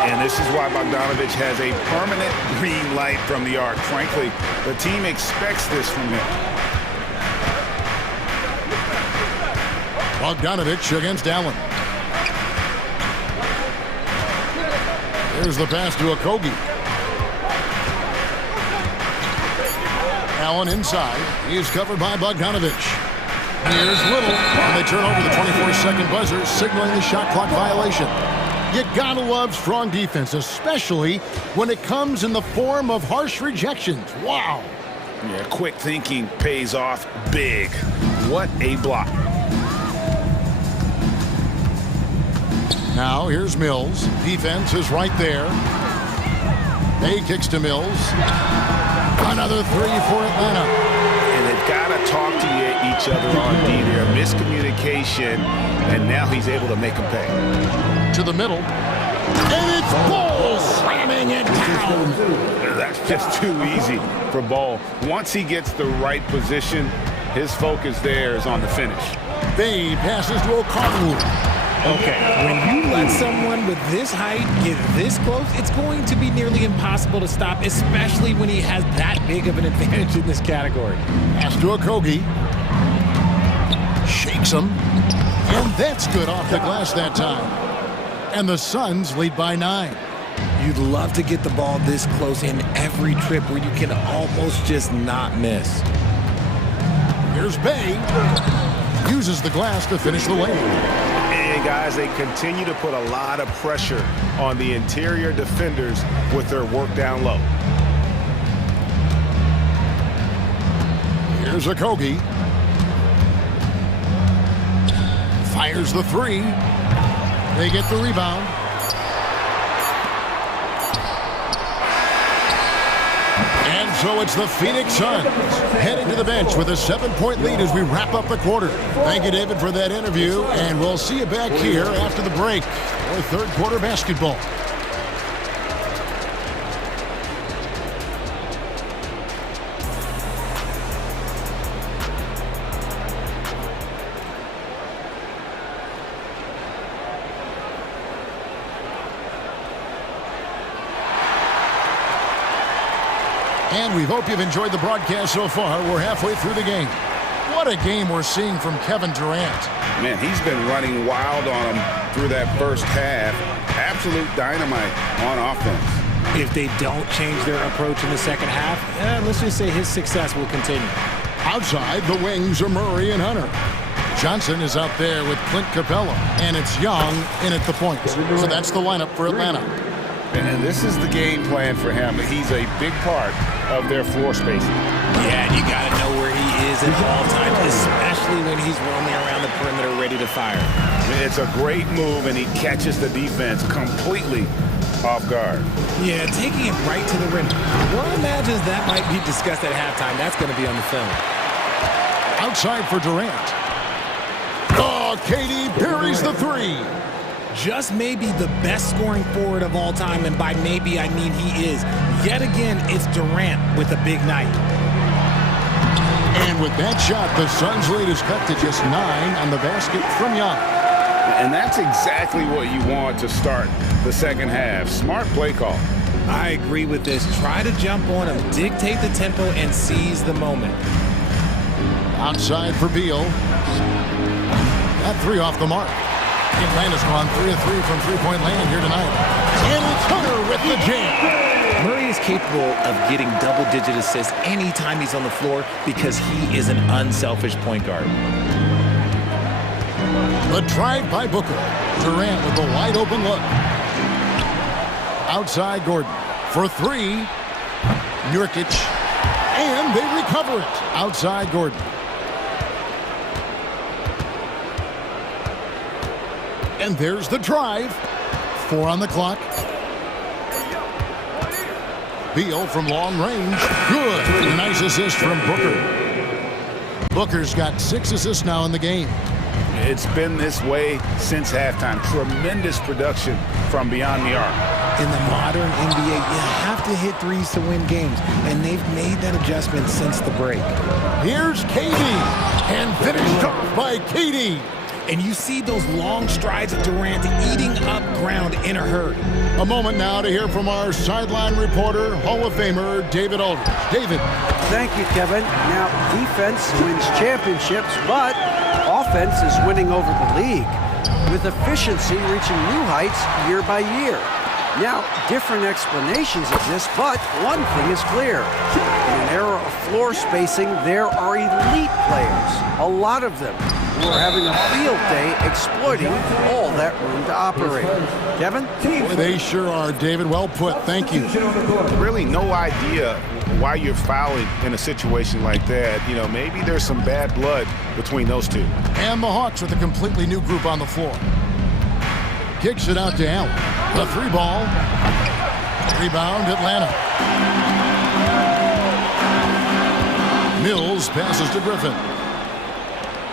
And this is why Bogdanovich has a permanent green light from the arc. Frankly, the team expects this from him. Bogdanovich against Allen. Here's the pass to Okogie. Allen inside. He's covered by Bogdanovich. Here's Little. And they turn over the 24-second buzzer, signaling the shot clock violation. You gotta love strong defense, especially when it comes in the form of harsh rejections. Wow. Yeah, quick thinking pays off big. What a block. Now here's Mills. Defense is right there. Bay kicks to Mills. Another 3 for Atlanta. And they've got to talk to each other on D there. Miscommunication, and now he's able to make them pay. To the middle. And it's Ball slamming it down. That's just too easy for Ball. Once he gets the right position, his focus there is on the finish. Bay passes to O'Connell. Okay, when you let someone with this height get this close, it's going to be nearly impossible to stop, especially when he has that big of an advantage in this category. Pass to Okogie. Shakes him. And that's good off the glass that time. And the Suns lead by 9. You'd love to get the ball this close in every trip where you can almost just not miss. Here's Bay. Uses the glass to finish the lane. And guys, they continue to put a lot of pressure on the interior defenders with their work down low. Here's Okogie. Fires the 3. They get the rebound. And so it's the Phoenix Suns heading to the bench with a 7-point lead as we wrap up the quarter. Thank you, David, for that interview, and we'll see you back here after the break for third quarter basketball. And we hope you've enjoyed the broadcast so far. We're halfway through the game. What a game we're seeing from Kevin Durant. Man, he's been running wild on him through that first half. Absolute dynamite on offense. If they don't change their approach in the second half, let's just say his success will continue. Outside, the wings are Murray and Hunter. Johnson is out there with Clint Capella, and it's Young in at the point. So that's the lineup for Atlanta. And this is the game plan for him. He's a big part of their floor spacing. Yeah, and you got to know where he is at all times, especially when he's roaming around the perimeter ready to fire. It's a great move, and he catches the defense completely off guard. Yeah, taking it right to the rim. One imagines that might be discussed at halftime. That's going to be on the film. Outside for Durant. Oh, KD buries the 3. Just maybe the best scoring forward of all time, and by maybe I mean he is. Yet again, it's Durant with a big night. And with that shot, the Suns' lead is cut to just 9 on the basket from Young. And that's exactly what you want to start the second half. Smart play call. I agree with this. Try to jump on him, dictate the tempo, and seize the moment. Outside for Beal. That 3 off the mark. Atlanta's gone 3 of 3 from three-point land here tonight. And it's Hunter with the jam. Murray is capable of getting double-digit assists anytime he's on the floor because he is an unselfish point guard. The drive by Booker. Durant with a wide open look. Outside Gordon for three. Nurkic. And they recover it. Outside Gordon. And there's the drive. 4 on the clock. Beal from long range. Good. Nice assist from Booker. Booker's got 6 assists now in the game. It's been this way since halftime. Tremendous production from beyond the arc. In the modern NBA, you have to hit threes to win games, and they've made that adjustment since the break. Here's KD, and finished off by KD. And you see those long strides of Durant eating up ground in a hurry. A moment now to hear from our sideline reporter, Hall of Famer David Aldridge. David. Thank you, Kevin. Now, defense wins championships, but offense is winning over the league, with efficiency reaching new heights year by year. Now, different explanations exist, but one thing is clear. In an era of floor spacing, there are elite players, a lot of them, who are having a field day exploiting all that room to operate. Kevin? Boy, they sure are, David. Well put. Thank you. Really no idea why you're fouling in a situation like that. You know, maybe there's some bad blood between those two. And the Hawks with a completely new group on the floor. Kicks it out to Allen. The 3-ball. Rebound, Atlanta. Mills passes to Griffin.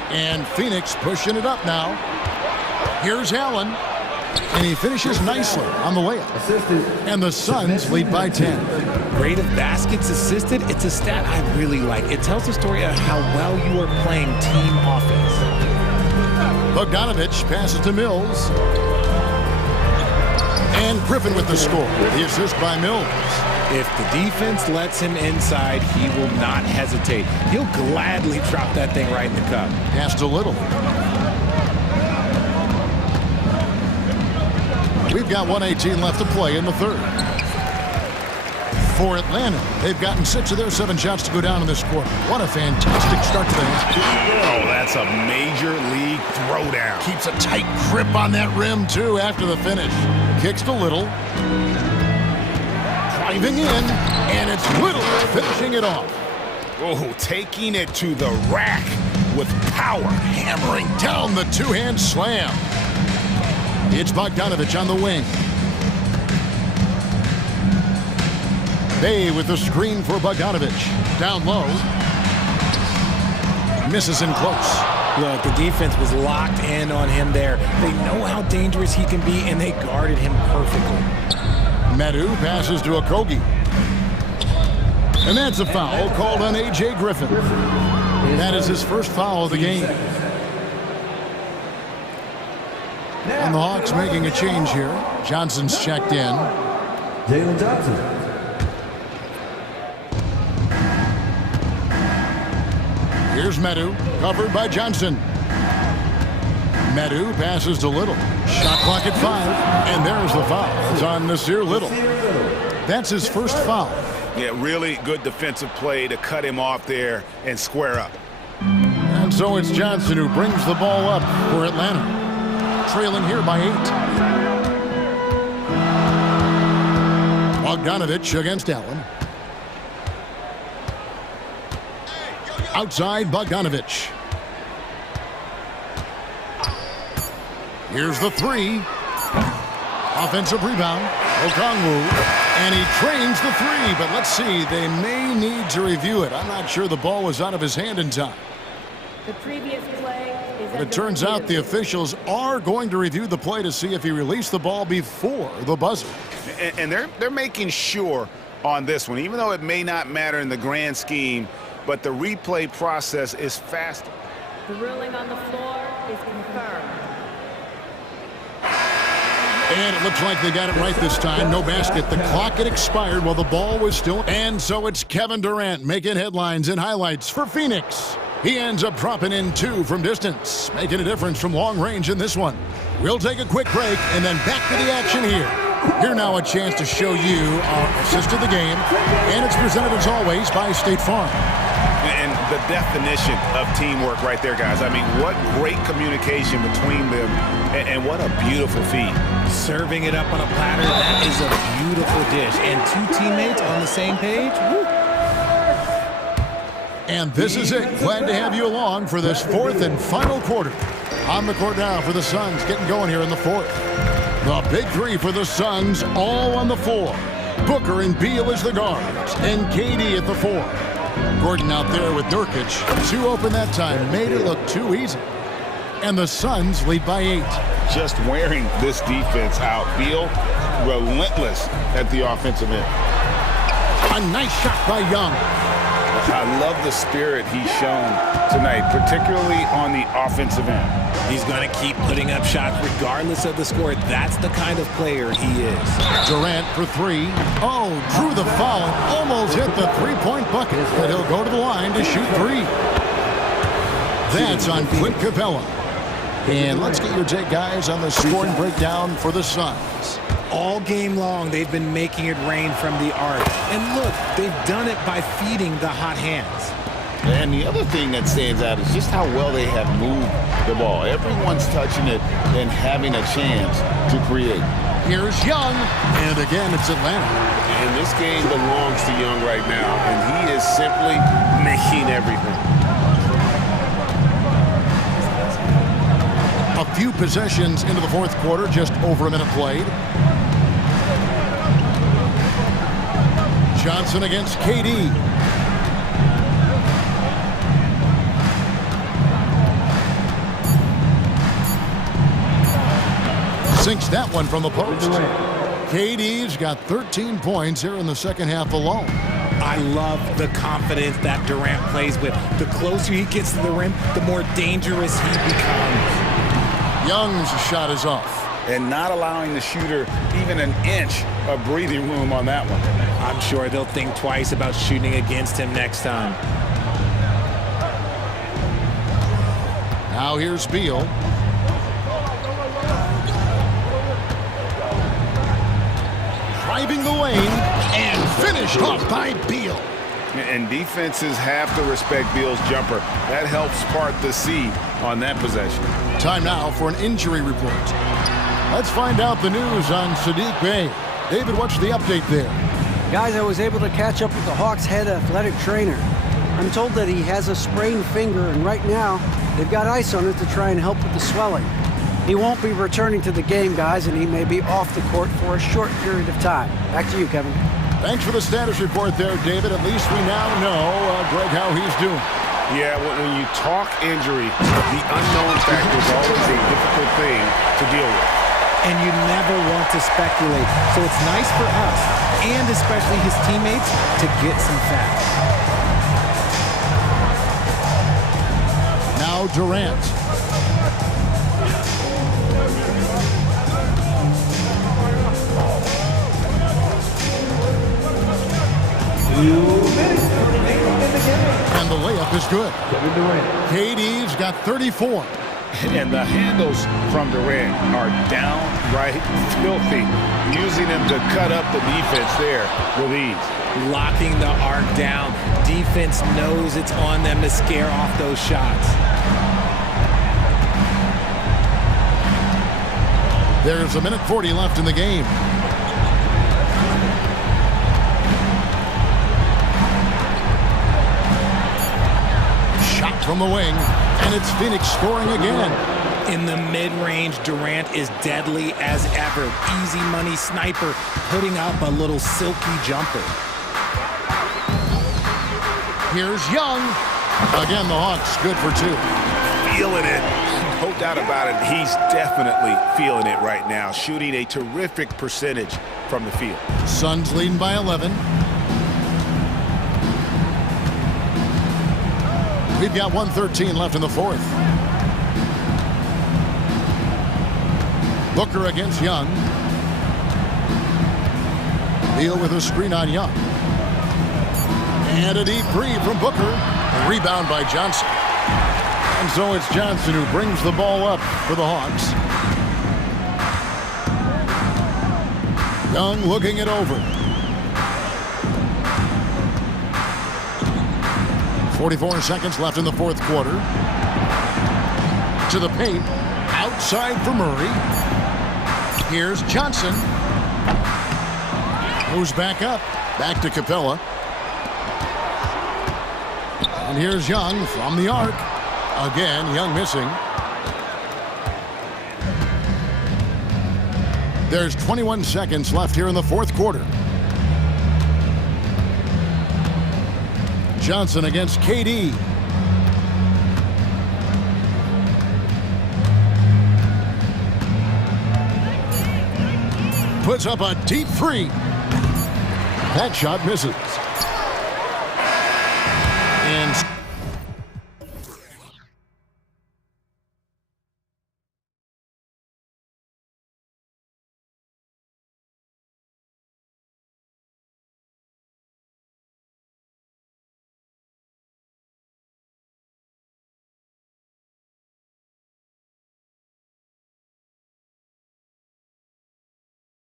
And Phoenix pushing it up now. Here's Allen. And he finishes nicely on the layup. And the Suns lead by 10. Rate of baskets assisted, it's a stat I really like. It tells the story of how well you are playing team offense. Bogdanovich passes to Mills. And Griffin with the score. The assist by Mills. If the defense lets him inside, he will not hesitate. He'll gladly drop that thing right in the cup. Pass to Little. We've got 1:18 left to play in the third. For Atlanta, they've gotten 6 of their 7 shots to go down in this quarter. What a fantastic start to the half. Oh, that's a major league throwdown. Keeps a tight grip on that rim, too, after the finish. Kicks to Little. Driving in, and it's Little finishing it off. Oh, taking it to the rack with power. Hammering down the two-hand slam. It's Bogdanovich on the wing. Bay with the screen for Bogdanovich. Down low. Misses in close. Look, the defense was locked in on him there. They know how dangerous he can be, and they guarded him perfectly. Medu passes to Okogie. And that's a foul called on A.J. Griffin. That is his first foul of the game. And the Hawks making a change here. Johnson's checked in. Jalen Johnson. Here's Medu, covered by Johnson. Medu passes to Little. Shot clock at 5, and there's the foul. It's on Nasir Little. That's his first foul. Yeah, really good defensive play to cut him off there and square up. And so it's Johnson who brings the ball up for Atlanta. Trailing here by 8. Bogdanovich against Allen. Outside Bogdanovich. Here's the 3. Offensive rebound. Okongwu. And he trains the 3. But let's see. They may need to review it. I'm not sure the ball was out of his hand in time. The previous play is But it turns out the officials are going to review the play to see if he released the ball before the buzzer. And they're making sure on this one, even though it may not matter in the grand scheme, but the replay process is faster. The ruling on the floor is confirmed. And it looks like they got it right this time. No basket. The clock had expired while the ball was still. And so it's Kevin Durant making headlines and highlights for Phoenix. He ends up dropping in 2 from distance, making a difference from long range in this one. We'll take a quick break and then back to the action here Here now a chance to show you our assist of the game, and it's presented as always by State Farm. And the definition of teamwork right there, guys. I mean, what great communication between them, and what a beautiful feed. Serving it up on a platter, that is a beautiful dish. And two teammates on the same page. Woo. And this is it. Glad to have you along for this fourth and final quarter. On the court now for the Suns, getting going here in the fourth. The big three for the Suns, all on the floor. Booker and Beal as the guards, and KD at the four. Gordon out there with Nurkic. Too open that time, made it look too easy. And the Suns lead by 8. Just wearing this defense out. Beal, relentless at the offensive end. A nice shot by Young. I love the spirit he's shown tonight, particularly on the offensive end. He's going to keep putting up shots regardless of the score. That's the kind of player he is. Durant for 3. Oh, drew the foul and almost hit the three-point bucket, but he'll go to the line to shoot 3. That's on Clint Capella. And let's get your take, guys, on the scoring breakdown for the Suns. All game long, they've been making it rain from the arc. And look, they've done it by feeding the hot hands. And the other thing that stands out is just how well they have moved the ball. Everyone's touching it and having a chance to create. Here's Young, and again, it's Atlanta. And this game belongs to Young right now, and he is simply making everything. A few possessions into the fourth quarter, just over a minute played. Johnson against KD. Sinks that one from the post. KD's got 13 points here in the second half alone. I love the confidence that Durant plays with. The closer he gets to the rim, the more dangerous he becomes. Young's shot is off. And not allowing the shooter even an inch of breathing room on that one. I'm sure they'll think twice about shooting against him next time. Now here's Beal. Driving the lane and finished off by Beal. And defenses have to respect Beal's jumper. That helps part the sea on that possession. Time now for an injury report. Let's find out the news on Sadiq Bey. David, what's the update there? Guys, I was able to catch up with the Hawks head athletic trainer. I'm told that he has a sprained finger, and right now they've got ice on it to try and help with the swelling. He won't be returning to the game, guys, and he may be off the court for a short period of time. Back to you, Kevin. Thanks for the status report there, David. At least we now know, Greg, how he's doing. Yeah, when you talk injury, the unknown factor is always a difficult thing to deal with. And you never want to speculate. So it's nice for us, and especially his teammates, to get some facts. Now Durant. And the layup is good. KD's got 34. And the handles from Durant are downright filthy, using him to cut up the defense there with ease. Locking the arc down. Defense knows it's on them to scare off those shots. There's a minute 40 left in the game. Shot from the wing, and it's Phoenix scoring again. In the mid-range, Durant is deadly as ever. Easy money sniper, putting up a little silky jumper. Here's Young. Again, the Hawks good for 2. Feeling it. No doubt about it. He's definitely feeling it right now. Shooting a terrific percentage from the field. Suns leading by 11. We've got 1:13 left in the fourth. Booker against Young. Beal with a screen on Young. And a deep three from Booker. A rebound by Johnson. And so it's Johnson who brings the ball up for the Hawks. Young looking it over. 44 seconds left in the fourth quarter. To the paint. Outside for Murray. Here's Johnson. Moves back up. Back to Capella. And here's Young from the arc. Again, Young missing. There's 21 seconds left here in the fourth quarter. Johnson against KD. Puts up a deep three. That shot misses.